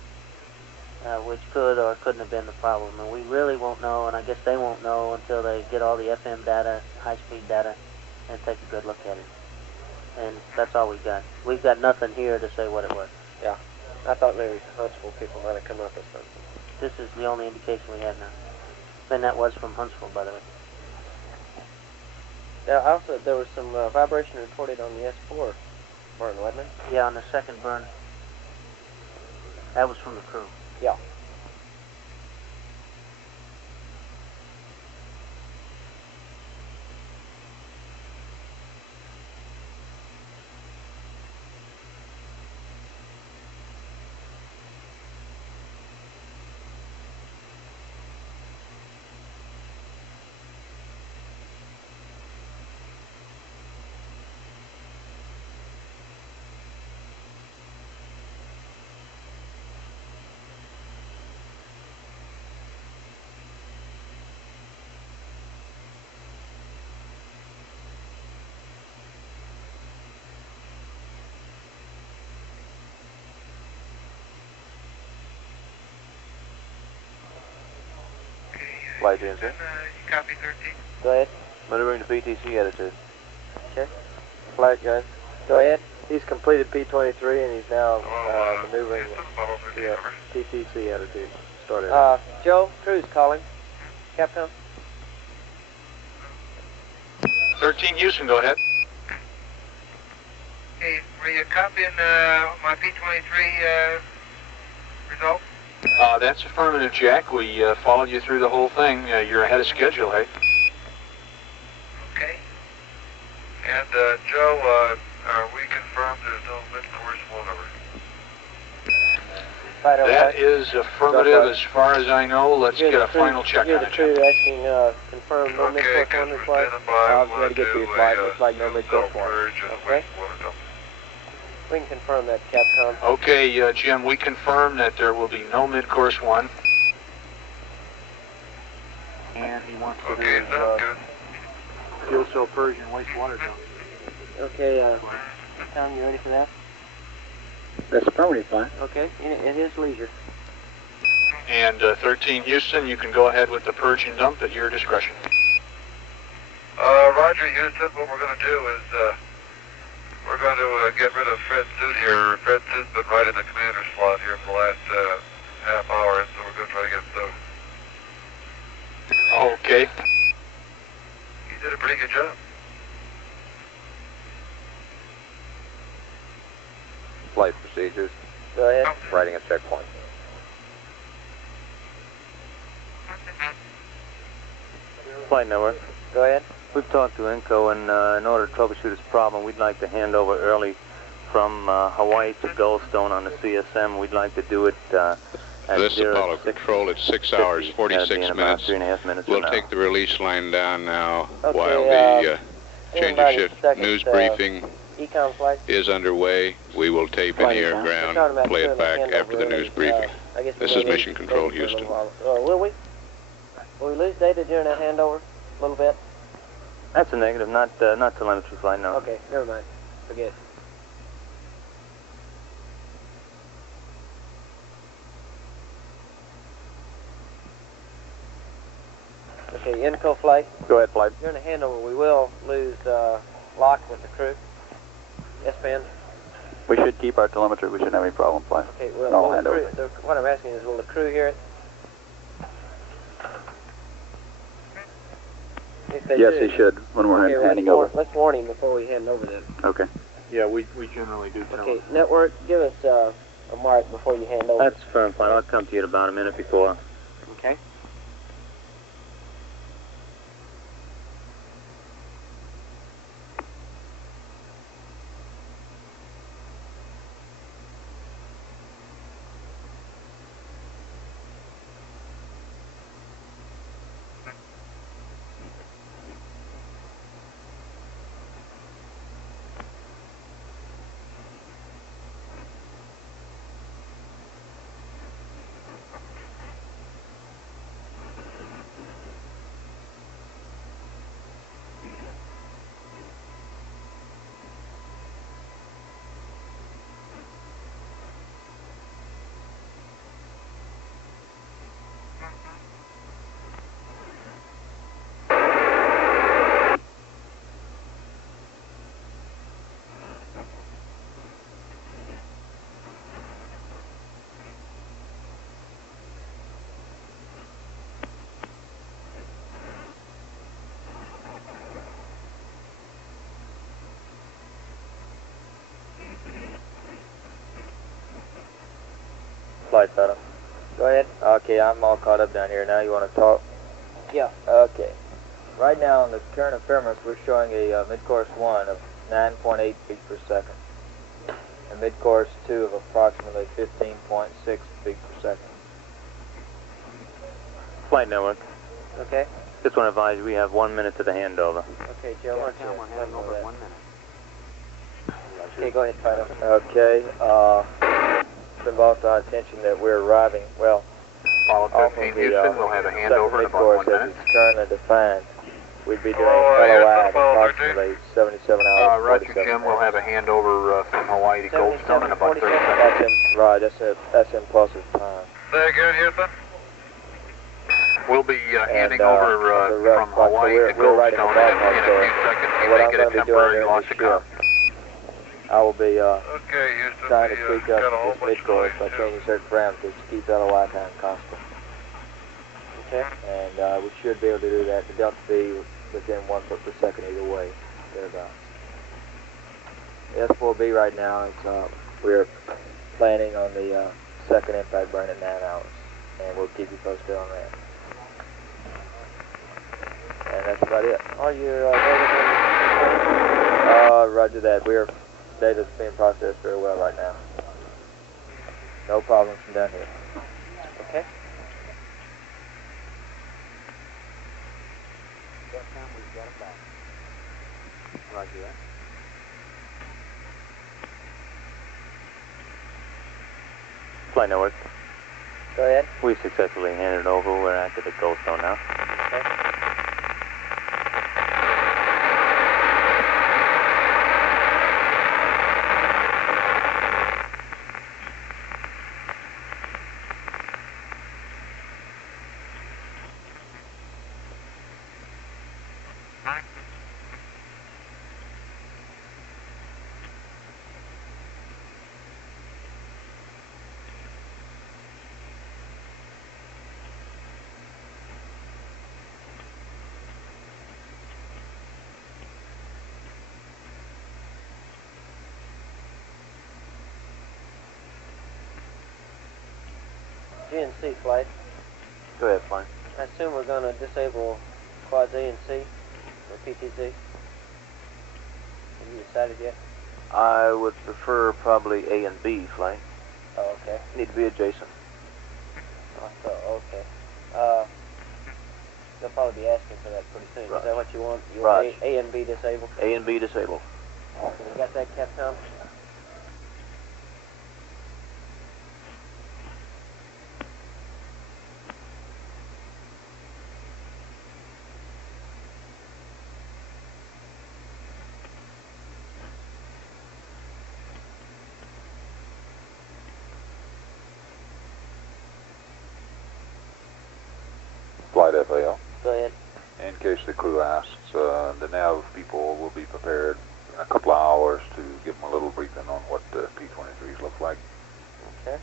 which could or couldn't have been the problem. And we really won't know, and I guess they won't know until they get all the FM data, high-speed data, and take a good look at it. And that's all we've got. We've got nothing here to say what it was. Yeah. I thought maybe Huntsville people might have come up with something. This is the only indication we have now. And that was from Huntsville, by the way. Now, also, there was some vibration reported on the S4 burn, wasn't it? Yeah, on the second burn. That was from the crew. Yeah. Flight GNC. You copy 13? Go ahead. Maneuvering to PTC attitude. Okay. Flight, guys. Go ahead. He's completed P23 and he's now maneuvering Yeah, PTC attitude. Started. Joe, crew's calling. Capcom. 13 Houston, go ahead. Hey, were you copying my P23 result? That's affirmative, Jack. We followed you through the whole thing. You're ahead of schedule, hey? Okay. And Joe, are we confirmed there's no mid-course whatever? That is affirmative as far as I know. Let's get a final check on it. You're the crew asking, confirm no mid-course one required? I'll try to get to your flight. Looks like no mid-course one. Okay. We can confirm that, Capcom. Okay, Jim, we confirm that there will be no mid-course one. And he wants to Okay, sounds good. fuel cell Persian wastewater dump. Okay, Tom, you ready for that? That's affirmative, fine. Okay, at his leisure. And 13 Houston, you can go ahead with the purge and dump at your discretion. Roger, Houston, what we're going to do is we're going to get rid of Fred Suit here. Fred Suit's been right in the commander slot here for the last half hour, so we're going to try to get those. Okay. You did a pretty good job. Flight procedures. Go ahead. Writing a checkpoint. Flight network. Go ahead. We've talked to INCO, and in order to troubleshoot this problem, we'd like to hand over early from Hawaii to Goldstone on the CSM. We'd like to do it at This is Apollo Control. It's 6 hours, 46 minutes. 3.5 minutes. We'll take the release line down now while Okay, the change of shift news briefing Econ flight. is underway. We will tape in here ground, play it back after the news briefing. This is Mission Control, Houston. Will we? Will we lose data during that handover? A little bit? That's a negative, not telemetry flight, no. Okay, never mind. Forget it. Okay, INCO flight. Go ahead, flight. During the handover, we will lose lock with the crew. S-band. We should keep our telemetry. We shouldn't have any problem, flight. Okay, well, No will the handover. crew, what I'm asking is, will the crew hear it? If they Yes, do, he should when we're okay, handing over. Let's warn him before we hand over then. Okay. Yeah, we generally do tell Okay, them. network, give us a mark before you hand over. That's firm flight. I'll come to you in about a minute before. Okay. Flight setup. Go ahead. Okay, I'm all caught up down here. Now you want to talk? Yeah. Okay. Right now on the current affirmance, we're showing a mid-course 1 of 9.8 feet per second. And mid-course 2 of approximately 15.6 feet per second. Flight network. Okay. Just want to advise you, we have 1 minute to the handover. Okay, Joe, why don't you hand over 1 minute. Okay, go ahead, Fido. Okay. It's been brought to our attention that we're arriving, well, Apollo off of 13 the Houston, we'll have a second handover in about mid-course 1 as minute. it's currently defined. We'd be doing Oh, yes, LOI at Apollo approximately 77 hours. Roger, 47 Jim, we'll have a handover from Hawaii to Goldstone in about 30 seconds. That's right, that's impulsive time. Say again, Houston? We'll be handing and, over from Hawaii to we're right in the Goldstone ballpark, in a few seconds. You what may I'm get a going to be doing temporary during loss this of count. shift, I will be Okay, Houston, trying to we tweak got a up whole this bunch of mid-course noise, by too. changing certain parameters to keep LOI time constant. Okay. And we should be able to do that. The delta V within 1 foot per second either way, thereabouts. S4B right now is we're planning on the second impact burn at 9 hours, and we'll keep you posted on that. And that's about it. Are your Roger that. Data's being processed very well right now. No problems from down here. okay? That time we've got it back. Roger that. Flight network. Go ahead. We successfully handed it over. We're active at Goldstone now. Okay. GNC flight. Go ahead, fine. I assume we're going to disable quads A and C or PTC. Have you decided yet? I would prefer probably A and B flight. Oh, okay. Need to be adjacent. Oh, okay. They'll probably be asking for that pretty soon. Right. Is that what you want? You Right. want A and B disabled? A and B disabled. You got that, Capcom? Flight FAL. Go ahead. In case the crew asks, the nav people will be prepared in a couple of hours to give them a little briefing on what the P-23s look like. Okay.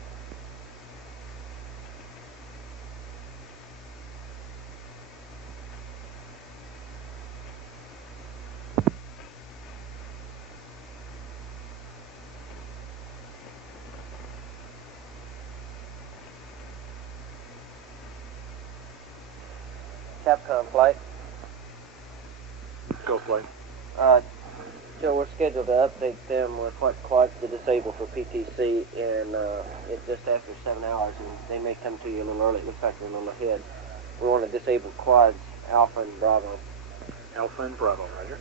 Capcom flight. Go flight. Joe, we're scheduled to update them with what quads to disable for PTC in just after 7 hours, and they may come to you a little early. It looks like they're a little ahead. We want to disable quads Alpha and Bravo. Alpha and Bravo, roger.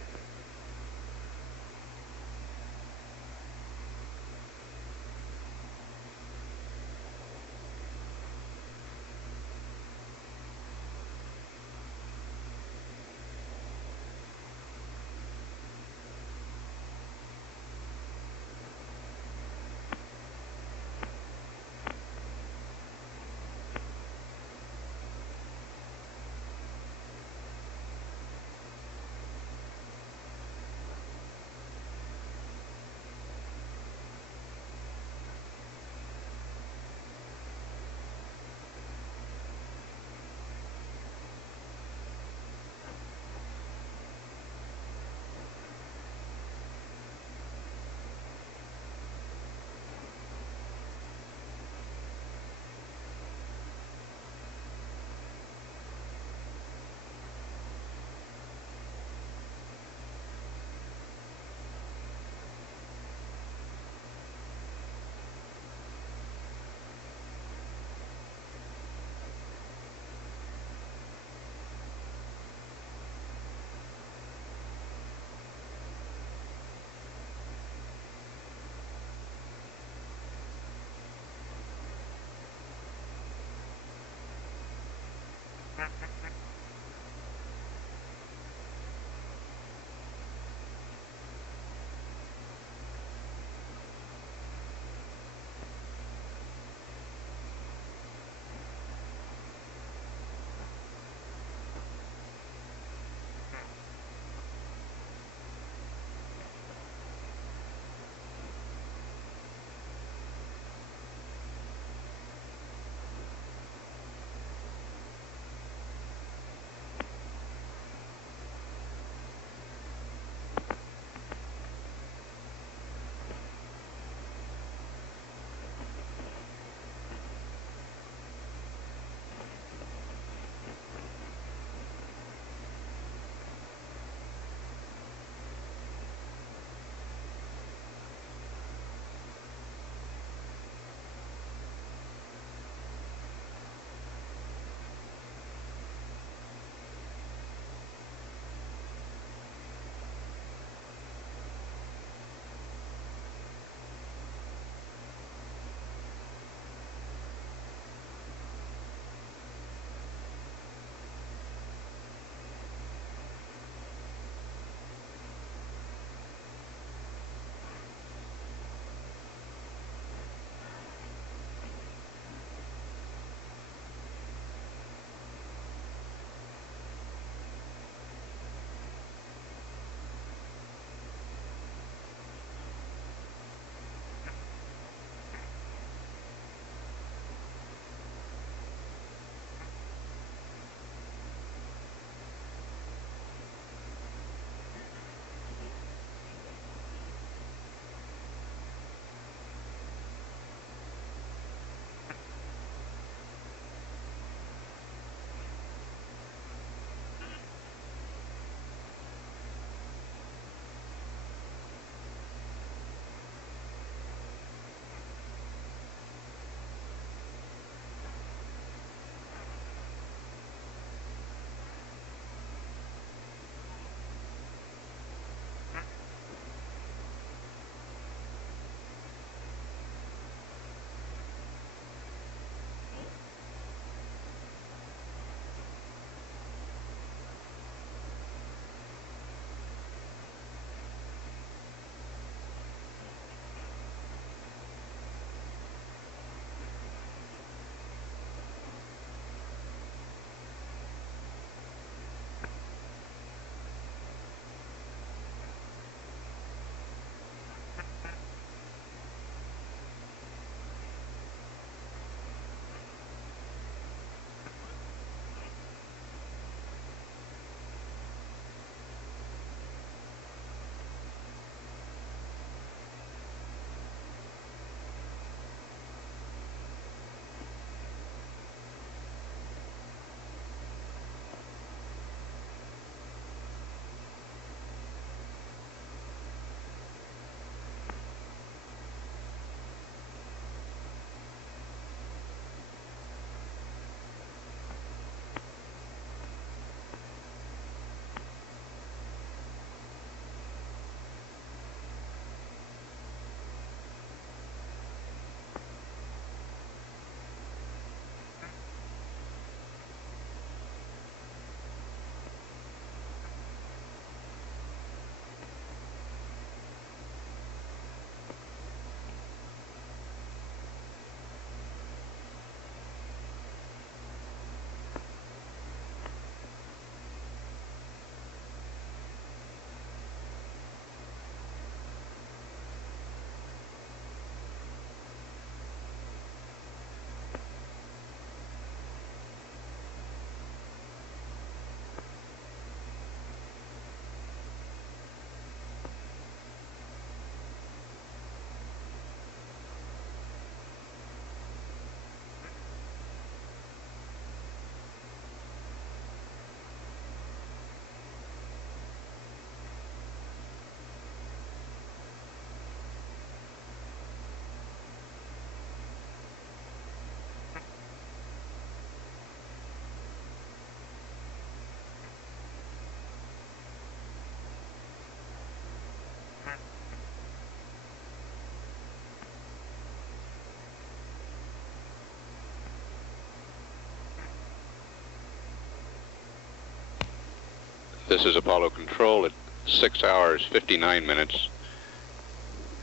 This is Apollo Control at 6 hours 59 minutes.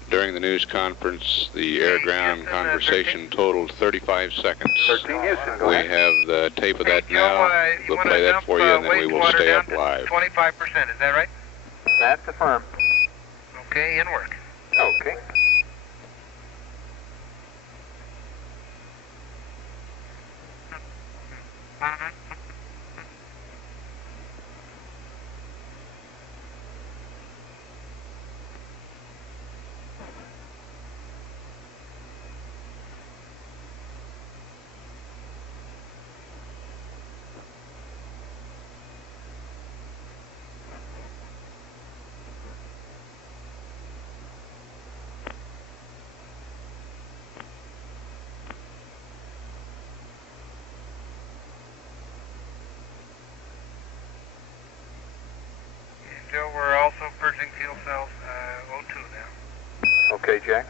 During the news conference, the air-ground conversation totaled 35 seconds. 13 Houston, go We ahead. have the tape of that now. We'll play that for you, and then we will stay up live. 25%, is that right? That's affirmed. Okay, in work. Okay. Joe, we're also purging fuel cells O2 now. Okay, Jack.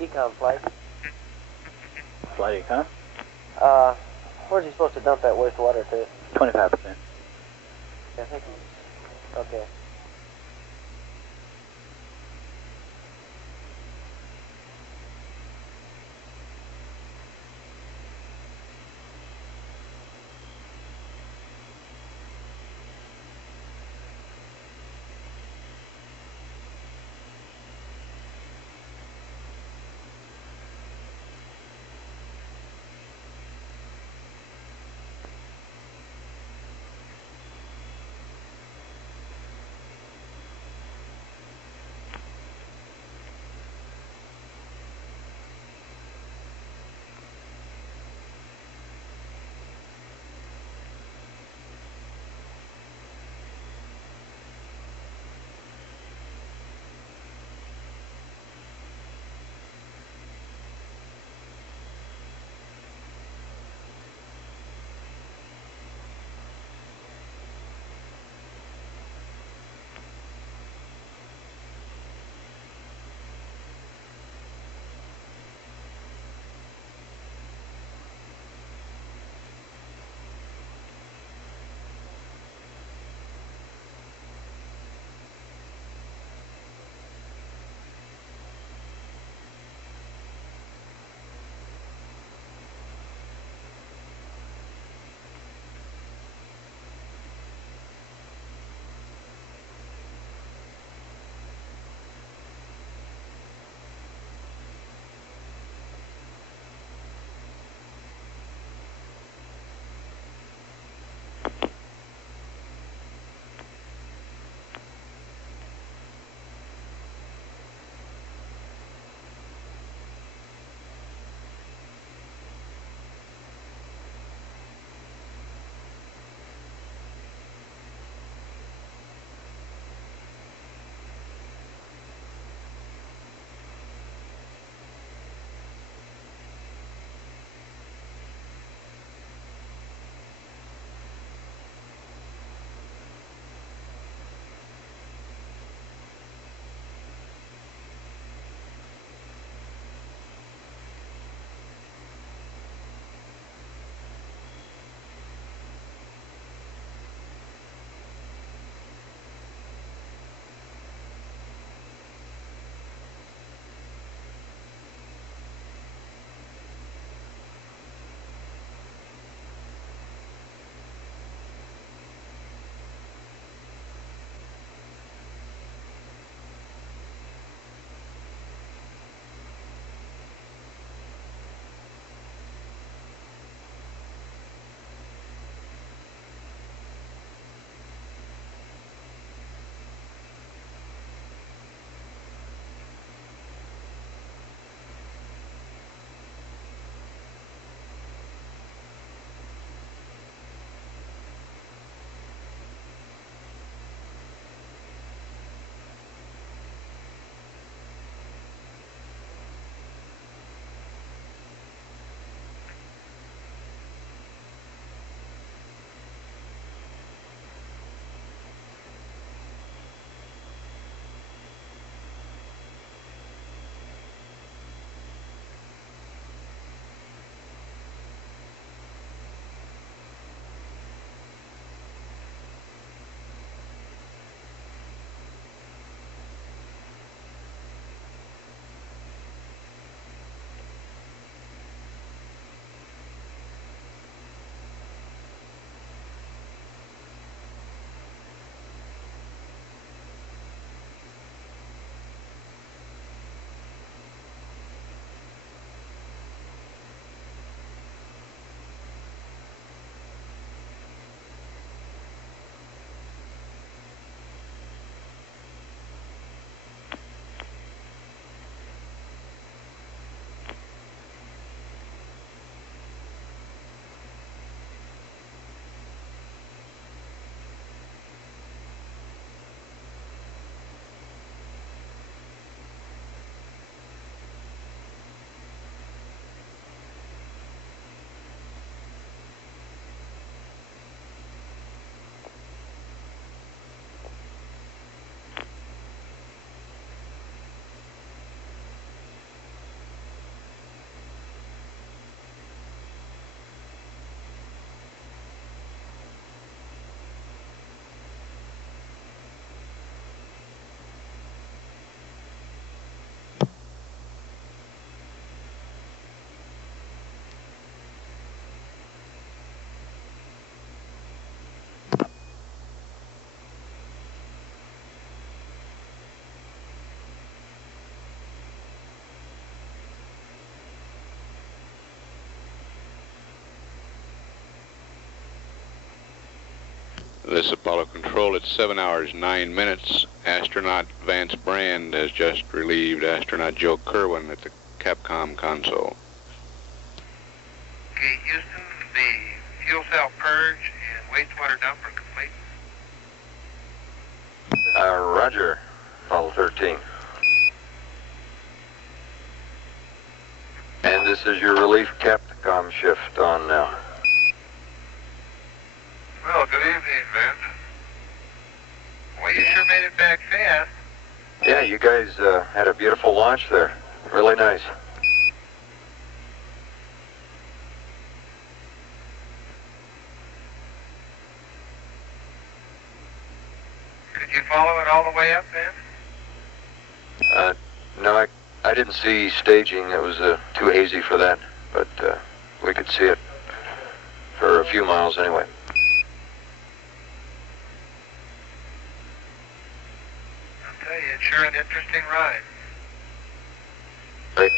Econ flight. Flight econ? Where's he supposed to dump that wastewater to? 25%. I think he's... Okay. This is Apollo Control. It's 7 hours, 9 minutes. Astronaut Vance Brand has just relieved astronaut Joe Kerwin at the Capcom console. Okay, Houston, the fuel cell purge and wastewater dump are complete. Roger, Apollo 13. And this is your relief Capcom shift on now. Well, good evening, Vince. Well, you sure made it back fast. Yeah, you guys had a beautiful launch there. Really nice. Did you follow it all the way up, Vince? No, I didn't see staging. It was too hazy for that, but we could see it for a few miles anyway. I'll tell you, it's sure an interesting ride. Right.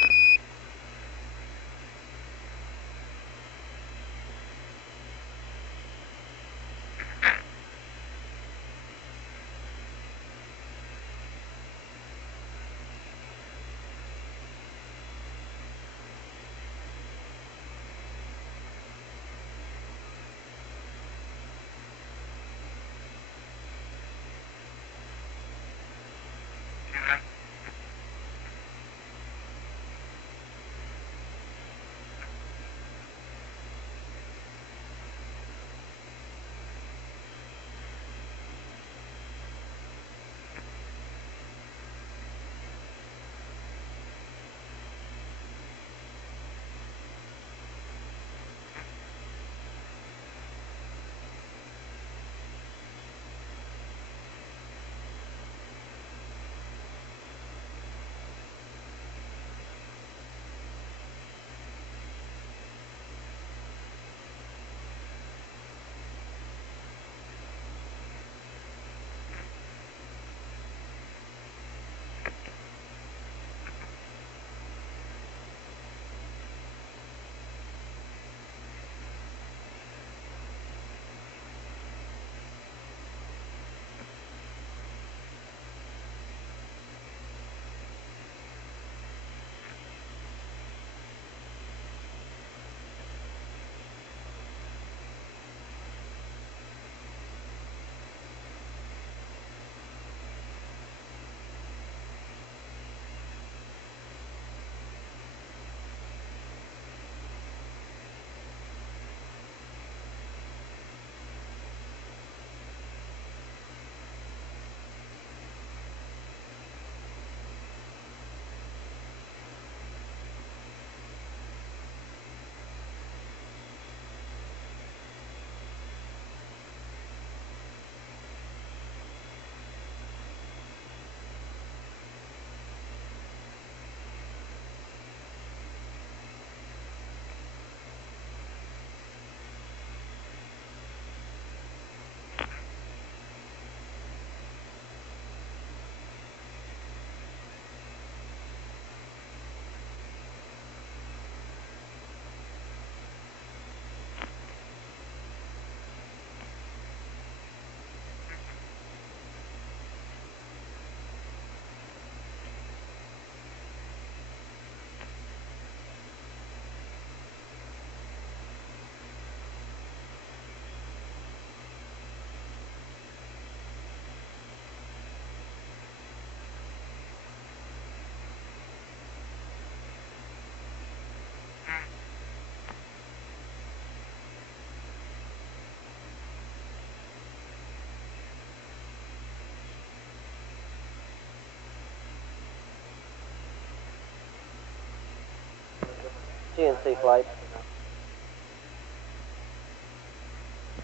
GNC flight.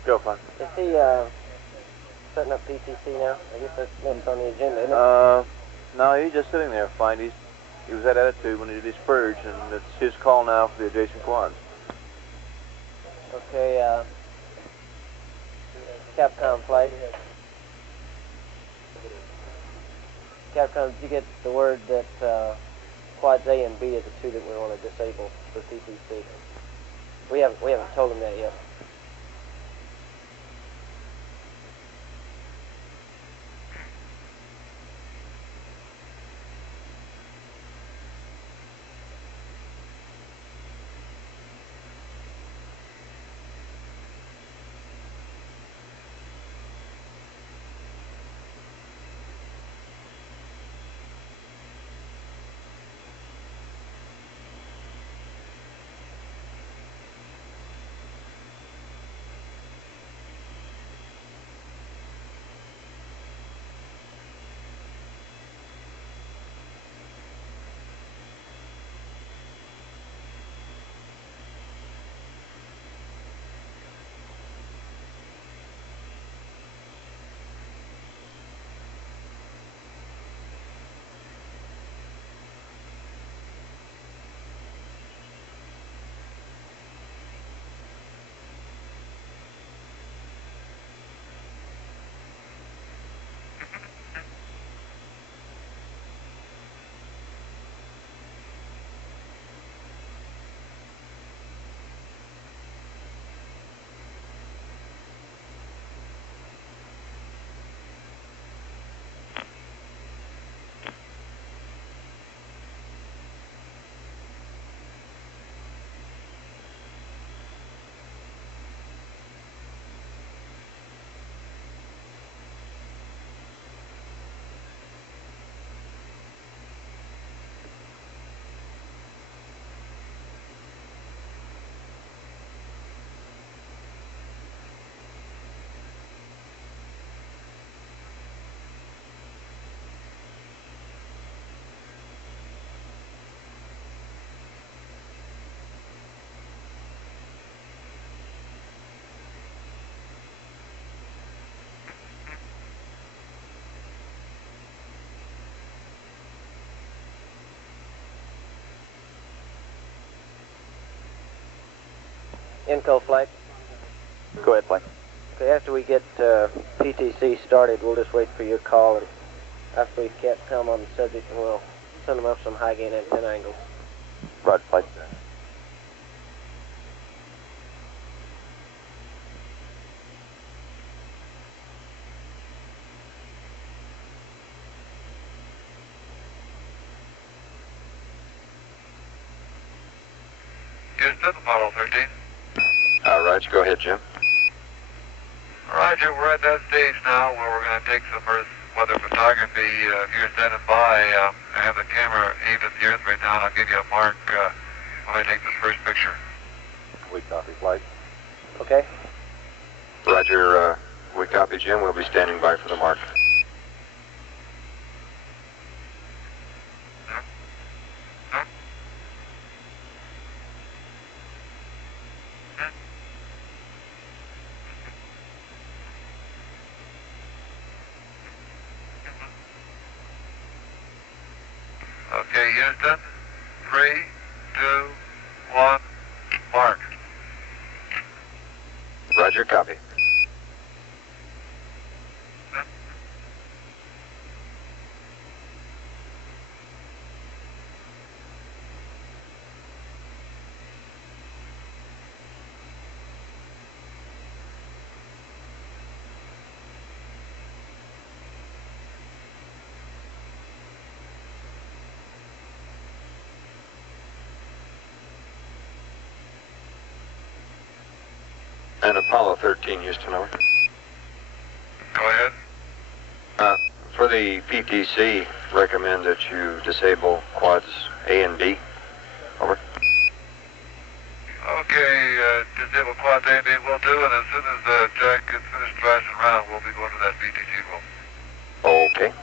Go, fun. Is he setting up PTC now? I guess that's next on the agenda, isn't it? No, he's just sitting there fine. He was at attitude when he did his purge, and it's his call now for the adjacent quads. Okay, Capcom flight. Capcom, did you get the word that quads A and B are the two that we want to disable for PTC? We haven't told them that yet. Inco flight. Go ahead, Blake. Okay, after we get PTC started, we'll just wait for your call, and after we get come on the subject, we'll send them up some high gain antenna angles. Roger, Blake. Houston, Apollo 13. Roger, go ahead, Jim. Roger, we're at that stage now where we're going to take some Earth weather photography. If you're standing by, I have the camera aimed at the Earth right now, and I'll give you a mark when I take this first picture. We copy, flight. Okay. Roger, we copy, Jim. We'll be standing by for the mark. Okay, Houston, 3, 2, 1, mark. Roger, copy. And Apollo 13, Houston, over. Go ahead. For the PTC, recommend that you disable quads A and B. Over. Okay, disable quad A and B will do, and as soon as Jack gets finished driving around, we'll be going to that PTC room. Okay. Okay?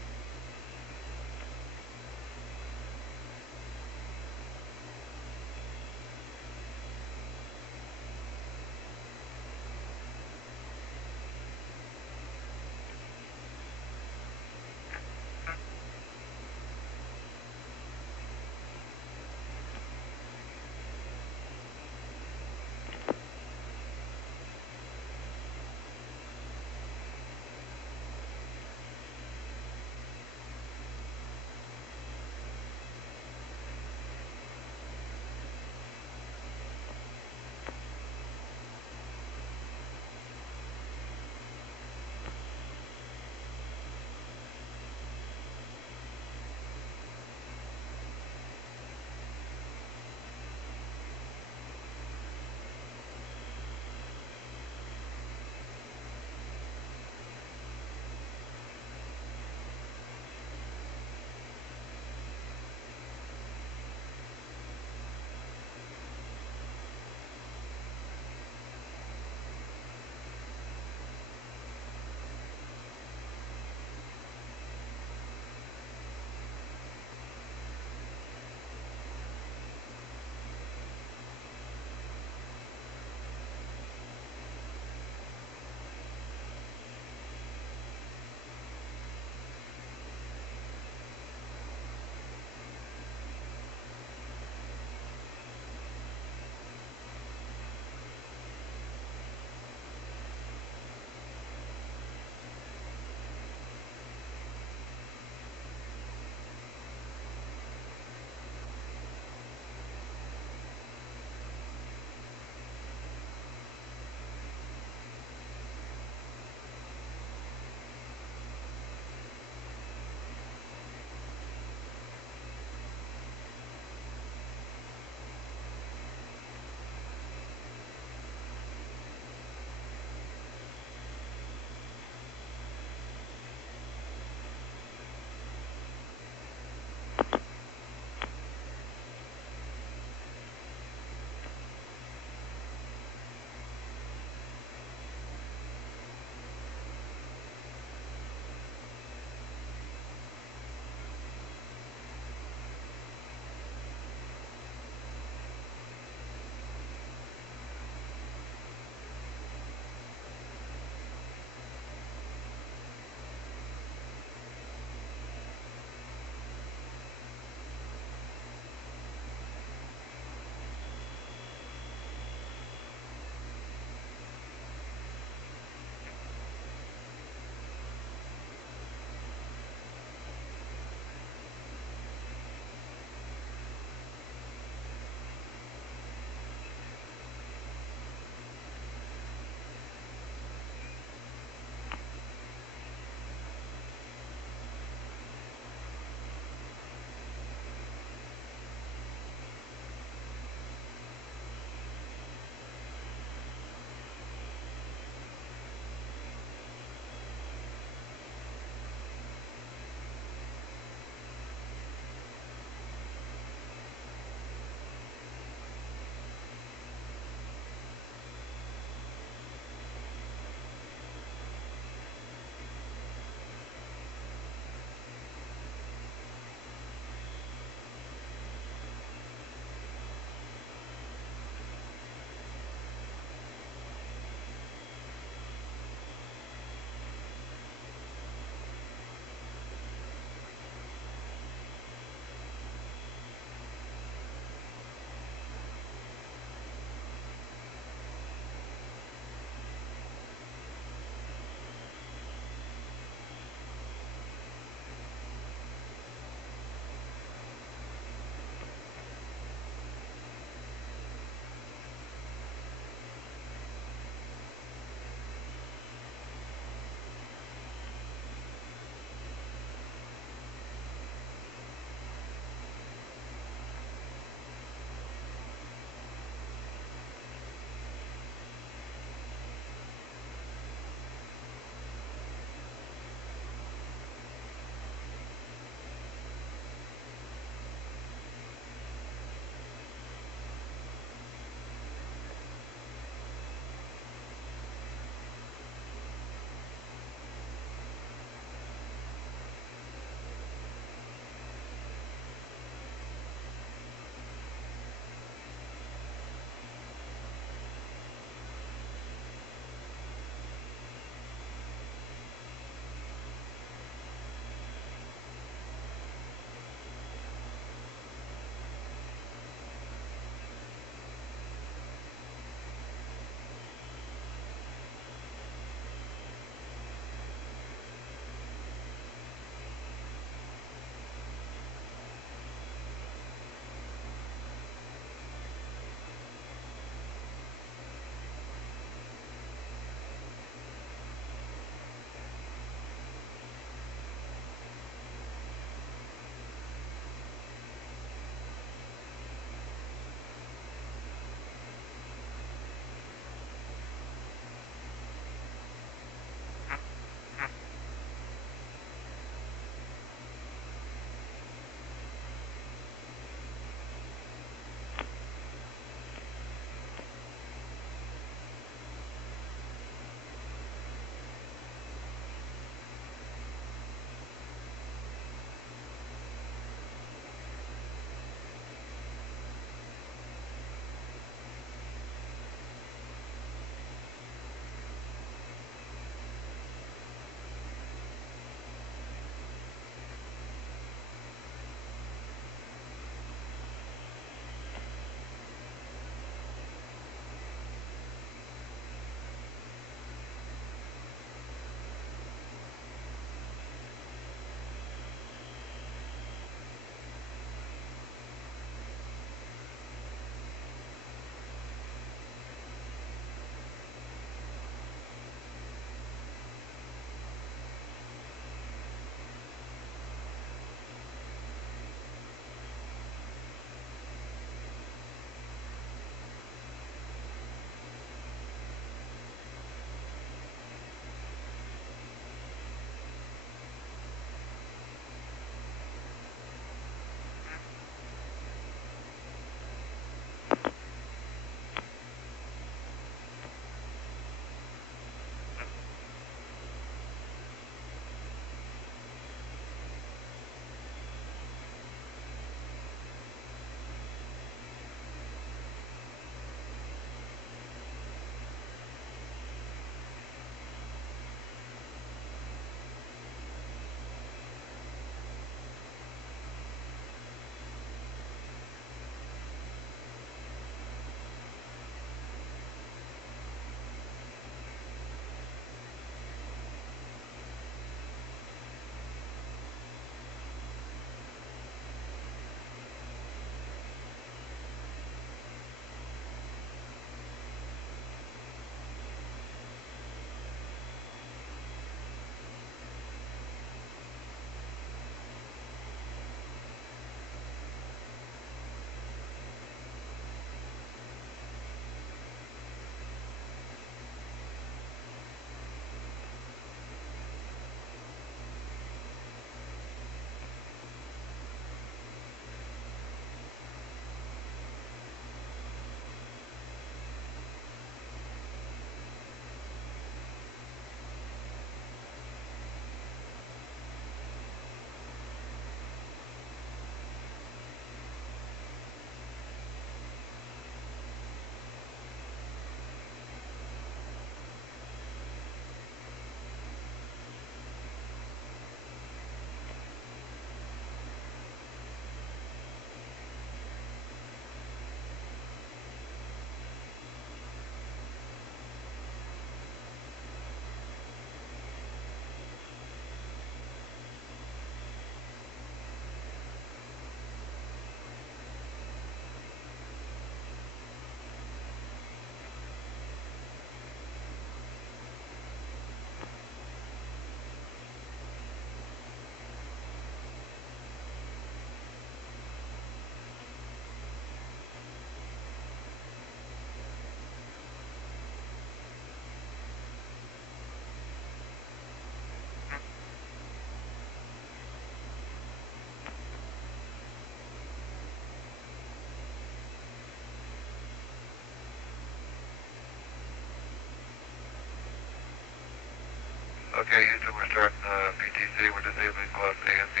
Okay, Houston, we're starting PTC. We're disabling class A and B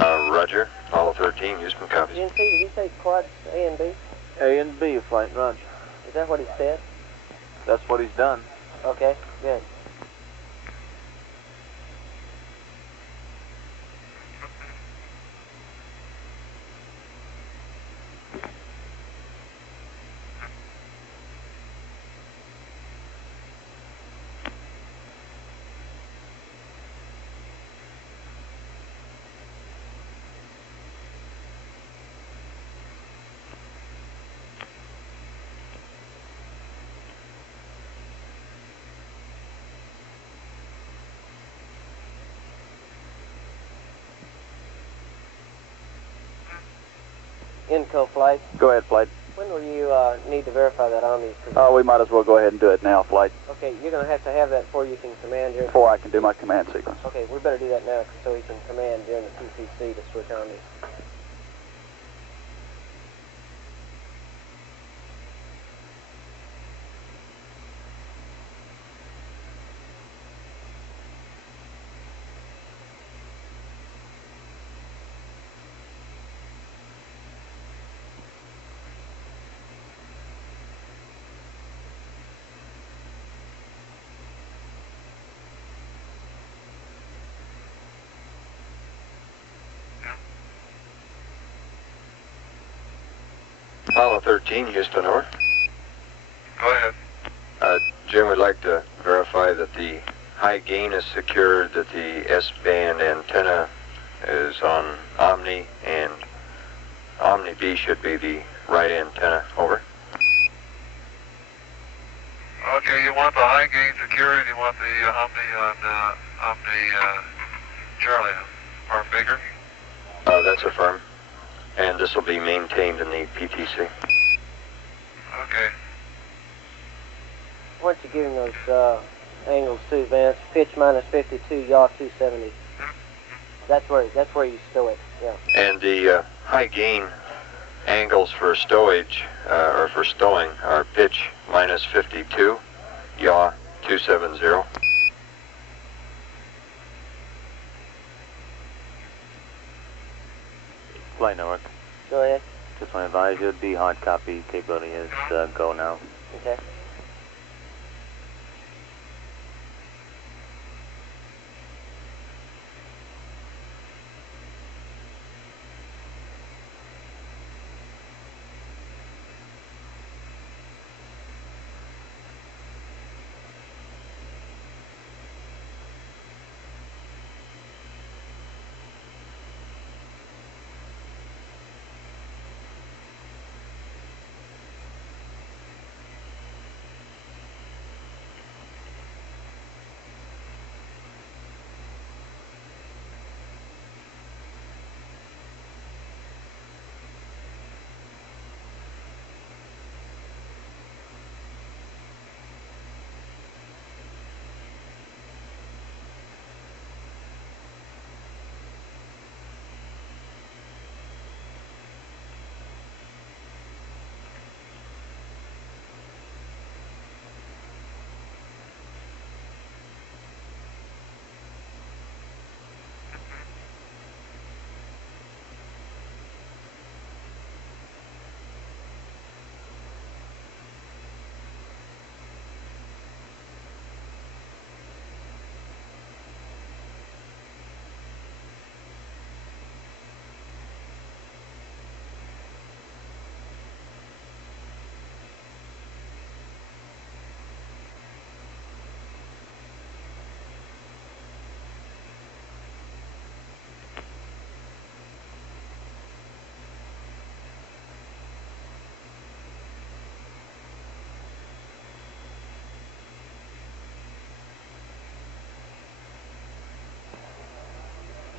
now. Roger. Apollo 13, Houston copies. GNC, did he say quads A and B? A and B flight, Roger. Is that what he said? That's what he's done. Okay, good. Inco flight. Go ahead, Flight. When will you need to verify that on these? Oh, we might as well go ahead and do it now, Flight, Okay, you're going to have that before you can command your... before I can do my command sequence. Okay, we better do that now so we can command during the PTC to switch on these. Apollo 13, Houston, over. Go ahead. Jim would like to verify that the high gain is secured, that the S-band antenna is on Omni, and Omni B should be the right antenna, over. Okay, you want the high gain secured, you want the Omni on Omni Charlie or bigger? That's affirmed. And this will be maintained in the PTC. Okay. Why don't you give him those angles too, Vance? Pitch minus 52, yaw 270. That's where you stow it. Yeah. And the high gain angles for stowage, or for stowing, are pitch minus 52, yaw 270. Flight network. Go ahead. Just want to advise you, the hard copy capability is go now. Okay.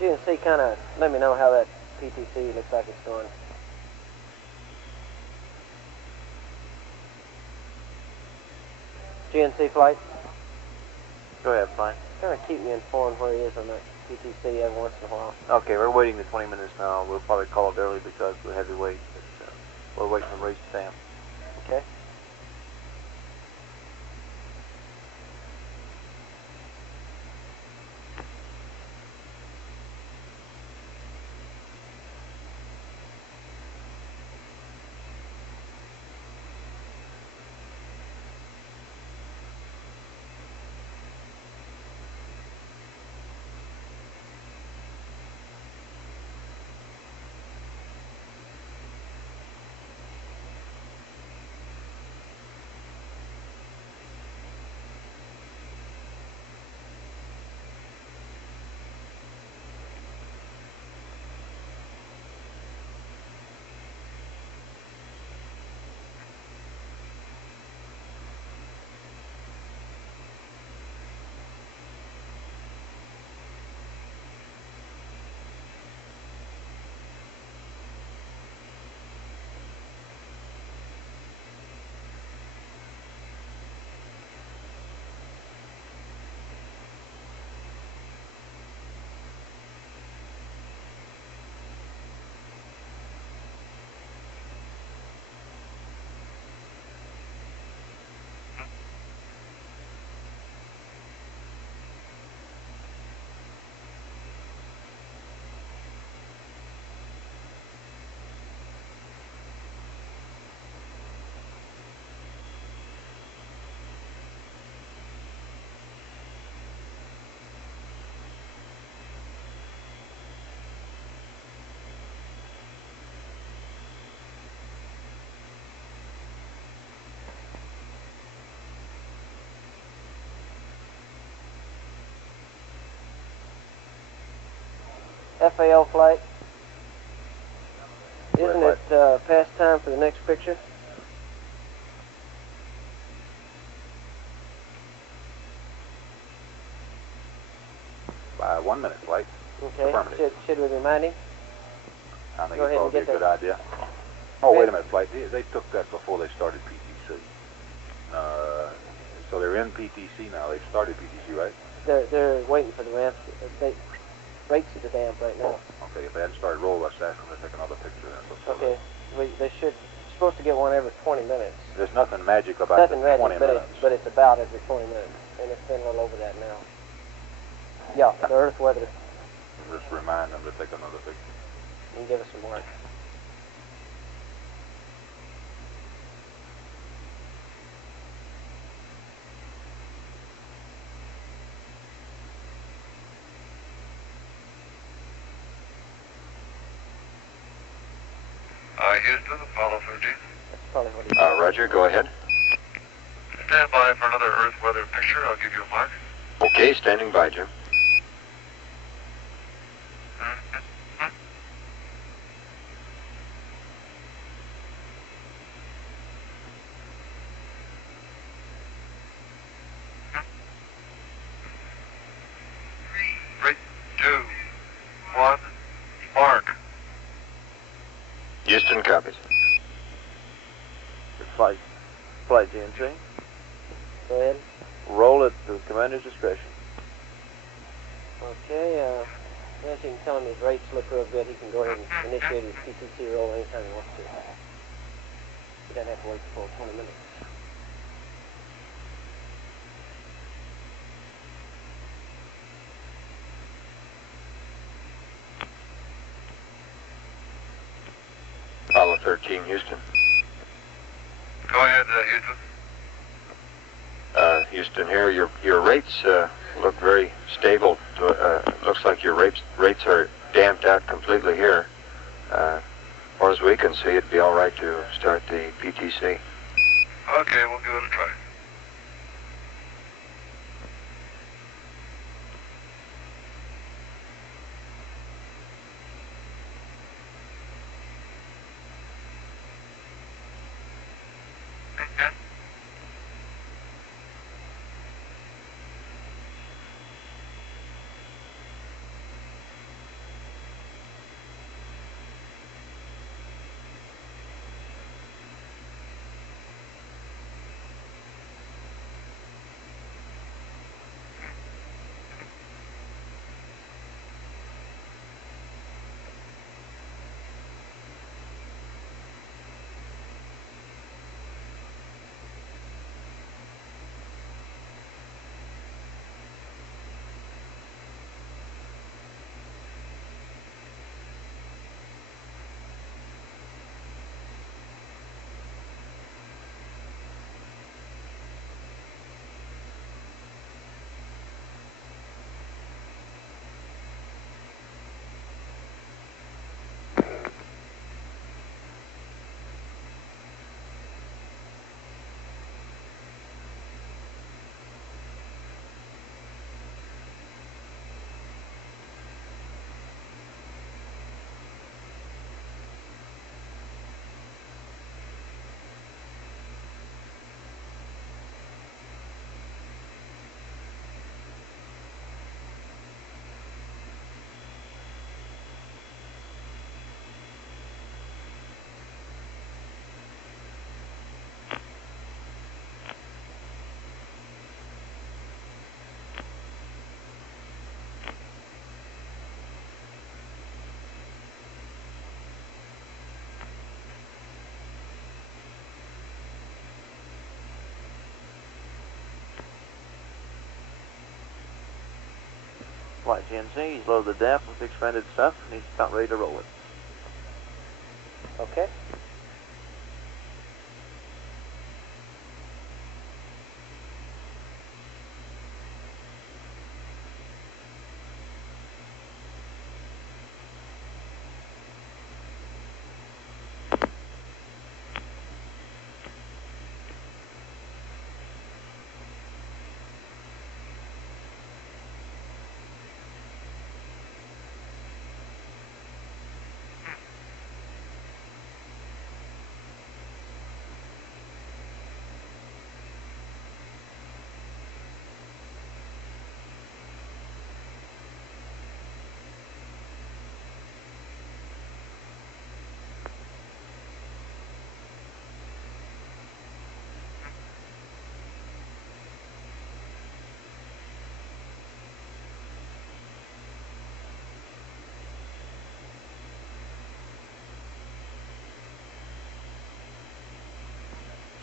GNC, kind of let me know how that PTC looks like it's going. GNC flight. Go ahead, fine. Kind of keep me informed where he is on that PTC every once in a while. Okay, we're waiting the 20 minutes now. We'll probably call it early because we're heavy weight. But, we're waiting for race stamp. Okay. FAO flight. Where Isn't flight? it past time for the next picture? By 1 minute flight. Okay. Affirmative. Should we remind him? I think Go it's ahead and probably a get good that. idea. Oh, wait a minute, flight. They took that before they started PTC. So they're in PTC now. They've started PTC, right? They're waiting for the ramp. Rates at the damp right now. Okay, if they hadn't started roll, let's ask them to take another picture then. Okay. They should. Supposed to get one every 20 minutes. There's nothing magic about Nothing the ready, 20 minutes. but it's about every 20 minutes, and it's been a little over that now. Yeah, the Earth weather. Just remind them to take another picture. And give us some work. Houston, Apollo 13. That's probably what he Roger, go ahead. Stand by for another Earth weather picture. I'll give you a mark. Okay, standing by, Jim. Three, two, one, mark. Houston copies. Flight GNC. Go ahead. Roll at the commander's discretion. Okay, unless you can tell him his rates look real good, he can go ahead and initiate his PTC roll anytime he wants to. He doesn't have to wait the full 20 minutes. Apollo 13, Houston. Go ahead, Houston. Houston here, your rates look very stable. Looks like your rates are damped out completely here. As far as we can see, it'd be all right to start the PTC. Okay, we'll give it a try. Flight GNC, he's loaded the DAF with the expanded stuff, and he's about ready to roll it. Okay.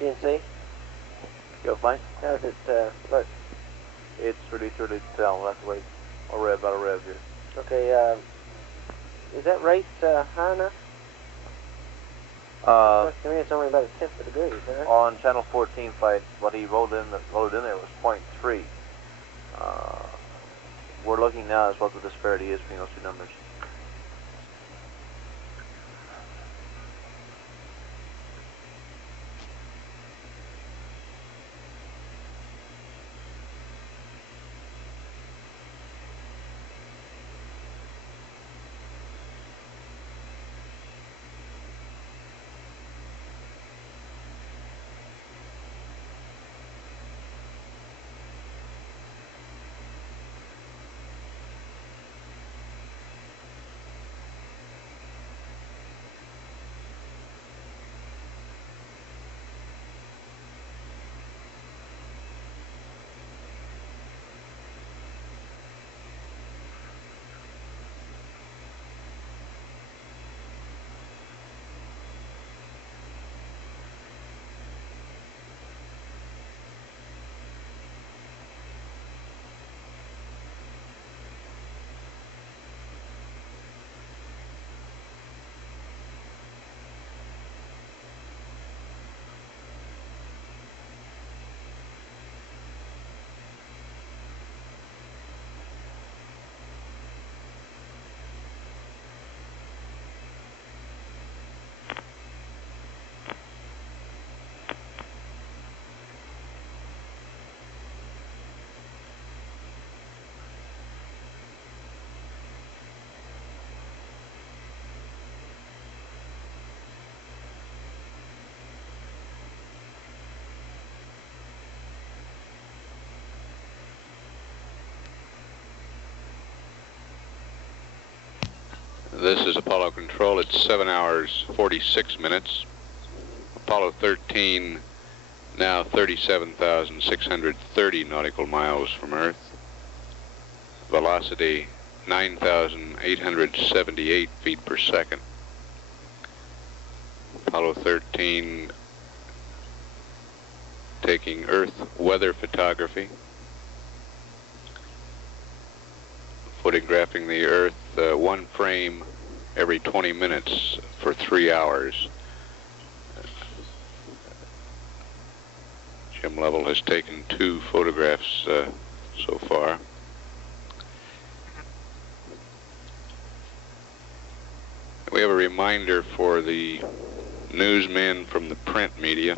GNC? Go fine. How's it look? It's really too early to tell. We'll have to wait. About a rev here. Okay, is that rate high enough? To me, it's only about a tenth of a degree, huh? On channel 14 flight, what he loaded in there was 0.3. We're looking now as what the disparity is between those two numbers. This is Apollo Control. It's 7 hours 46 minutes. Apollo 13 now 37,630 nautical miles from Earth. Velocity 9,878 feet per second. Apollo 13 taking Earth weather photography, photographing the Earth one frame every 20 minutes for 3 hours. Jim Lovell has taken 2 photographs so far. We have a reminder for the newsmen from the print media.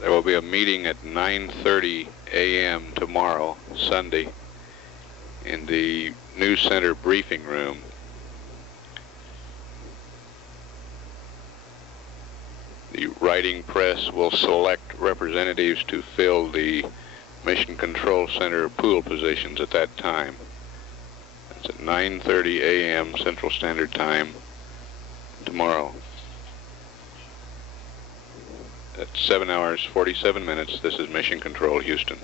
There will be a meeting at 9:30 a.m. tomorrow, Sunday, in the News Center briefing room. The writing press will select representatives to fill the Mission Control Center pool positions at that time. It's at 9:30 a.m. Central Standard Time tomorrow. At 7 hours 47 minutes, this is Mission Control, Houston.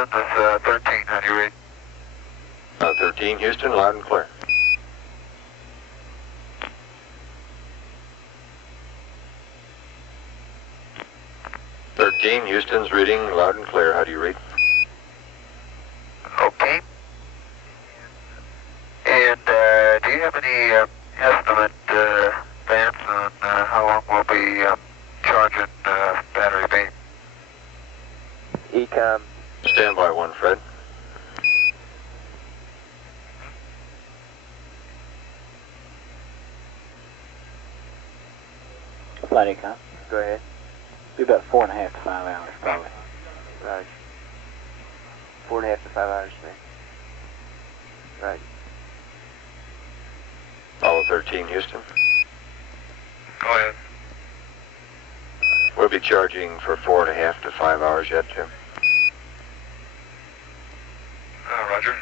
Houston, this is 13, how do you read? 13 Houston, loud and clear. Houston's reading loud and clear. How do you read? Okay. And do you have any estimate, Vance, on how long we'll be charging battery B? Ecom. Stand by one, Fred. Flight Ecom. Go ahead. Be about 4.5 to 5 hours, probably. Right. 4.5 to 5 hours, man. Right. Apollo 13, Houston. Go ahead. We'll be charging for 4.5 to 5 hours yet, Jim. Roger.